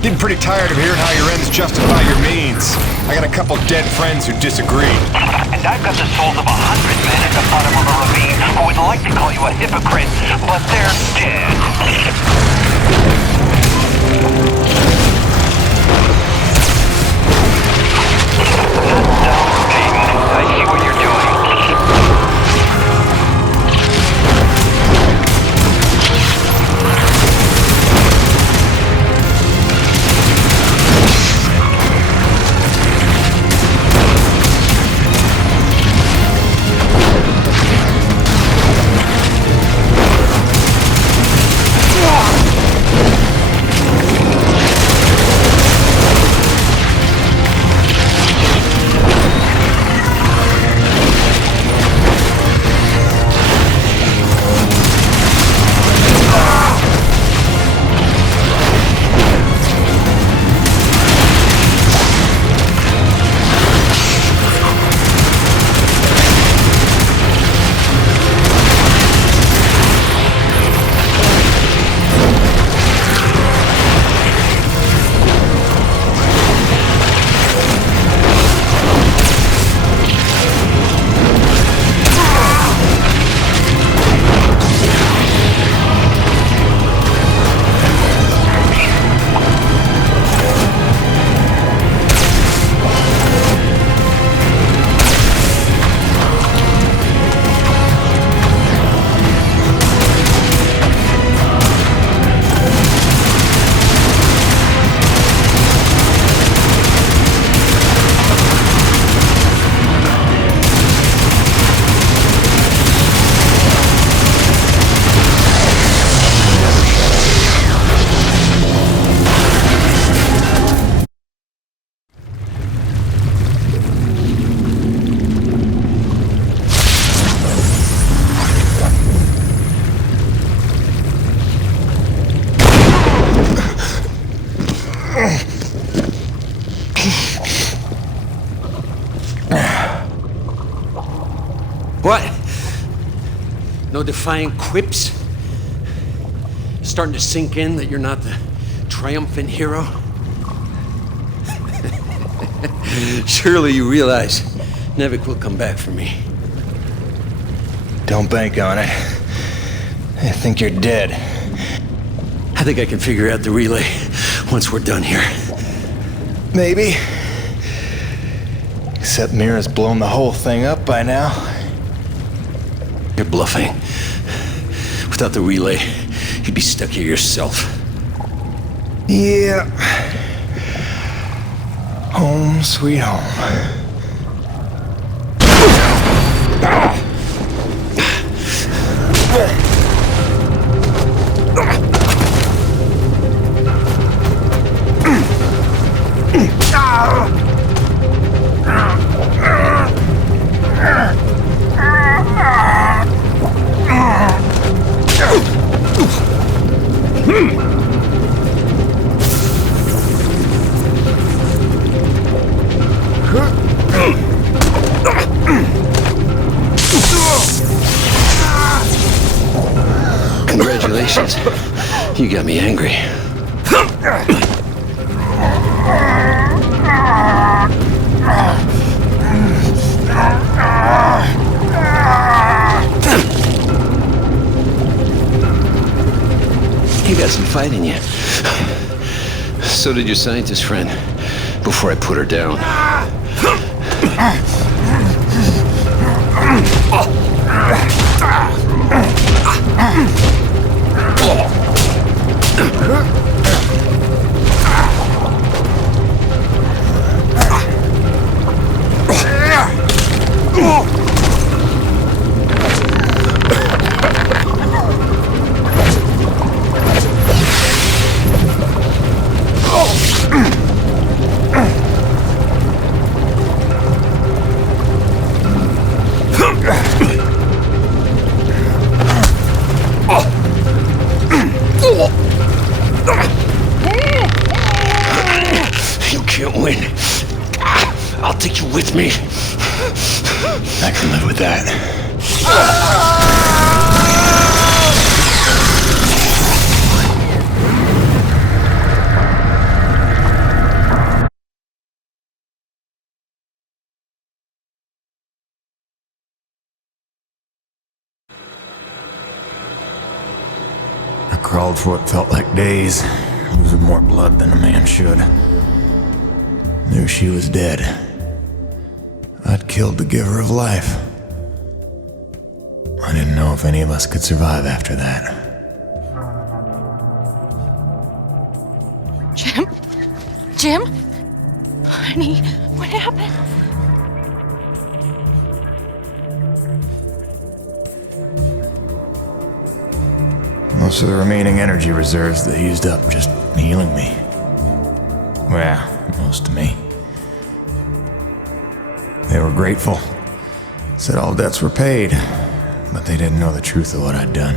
Getting pretty tired of hearing how your ends justify your means. I got a couple dead friends who disagree. And I've got the souls of 100 men at the bottom of a ravine who would like to call you a hypocrite, but they're dead. I see what you're doing. war-defying quips? Starting to sink in that you're not the triumphant hero? Surely you realize Nevik will come back for me. Don't bank on it. I think you're dead. I think I can figure out the relay once we're done here. Maybe. Except Mira's blown the whole thing up by now. You're bluffing. Without the relay, you'd be stuck here yourself. Yeah. Home sweet home. Congratulations. You got me angry. You got some fight in you. So did your scientist friend, before I put her down. You can't win. I'll take you with me. I can live with that. I crawled for what felt like days, losing more blood than a man should. Knew she was dead. I'd killed the giver of life. I didn't know if any of us could survive after that. Jim? Jim? Honey, what happened? Most of the remaining energy reserves they used up just healing me. Well, most of me. They were grateful. Said all debts were paid, but they didn't know the truth of what I'd done.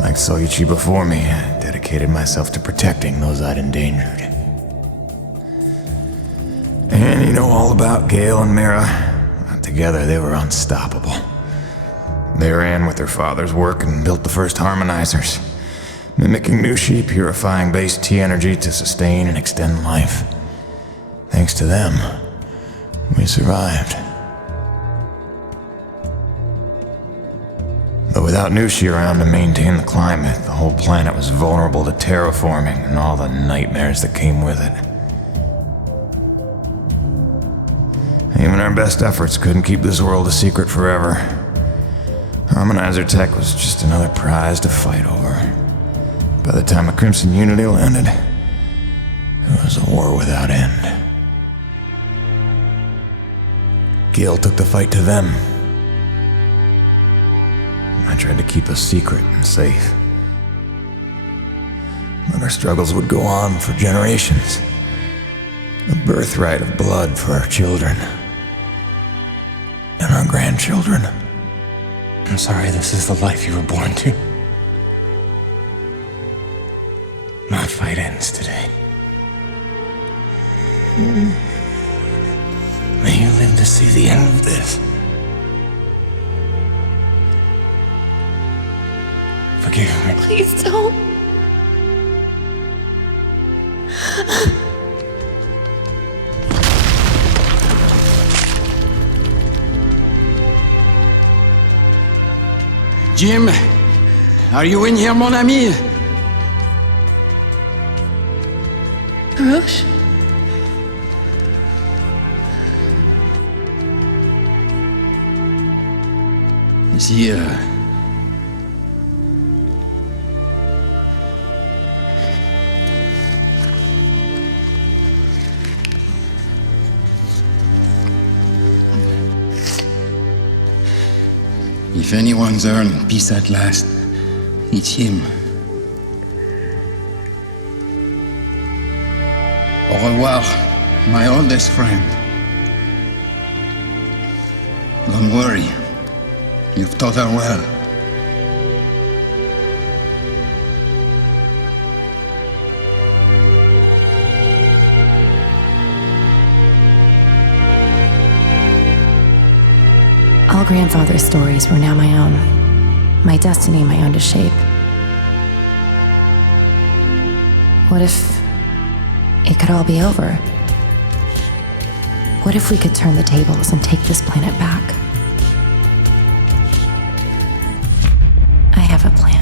Like Soichi before me, I dedicated myself to protecting those I'd endangered. And you know all about Gale and Mira. Together they were unstoppable. They ran with their father's work and built the first harmonizers, mimicking Nushi, purifying base T energy to sustain and extend life. Thanks to them, we survived. But without Nushi around to maintain the climate, the whole planet was vulnerable to terraforming and all the nightmares that came with it. Even our best efforts couldn't keep this world a secret forever. Harmonizer tech was just another prize to fight over. By the time the Crimson Unity landed, it was a war without end. Gale took the fight to them. I tried to keep us secret and safe. But our struggles would go on for generations. A birthright of blood for our children. And our grandchildren. I'm sorry this is the life you were born to. My fight ends today. May you live to see the end of this. Forgive me. Please don't. Jim, are you in here, mon ami? Roche? Is he, If anyone's earned peace at last, it's him. Au revoir, my oldest friend. Don't worry, you've taught her well. All grandfather's stories were now my own. My destiny my own to shape. What if it could all be over? What if we could turn the tables and take this planet back? I have a plan.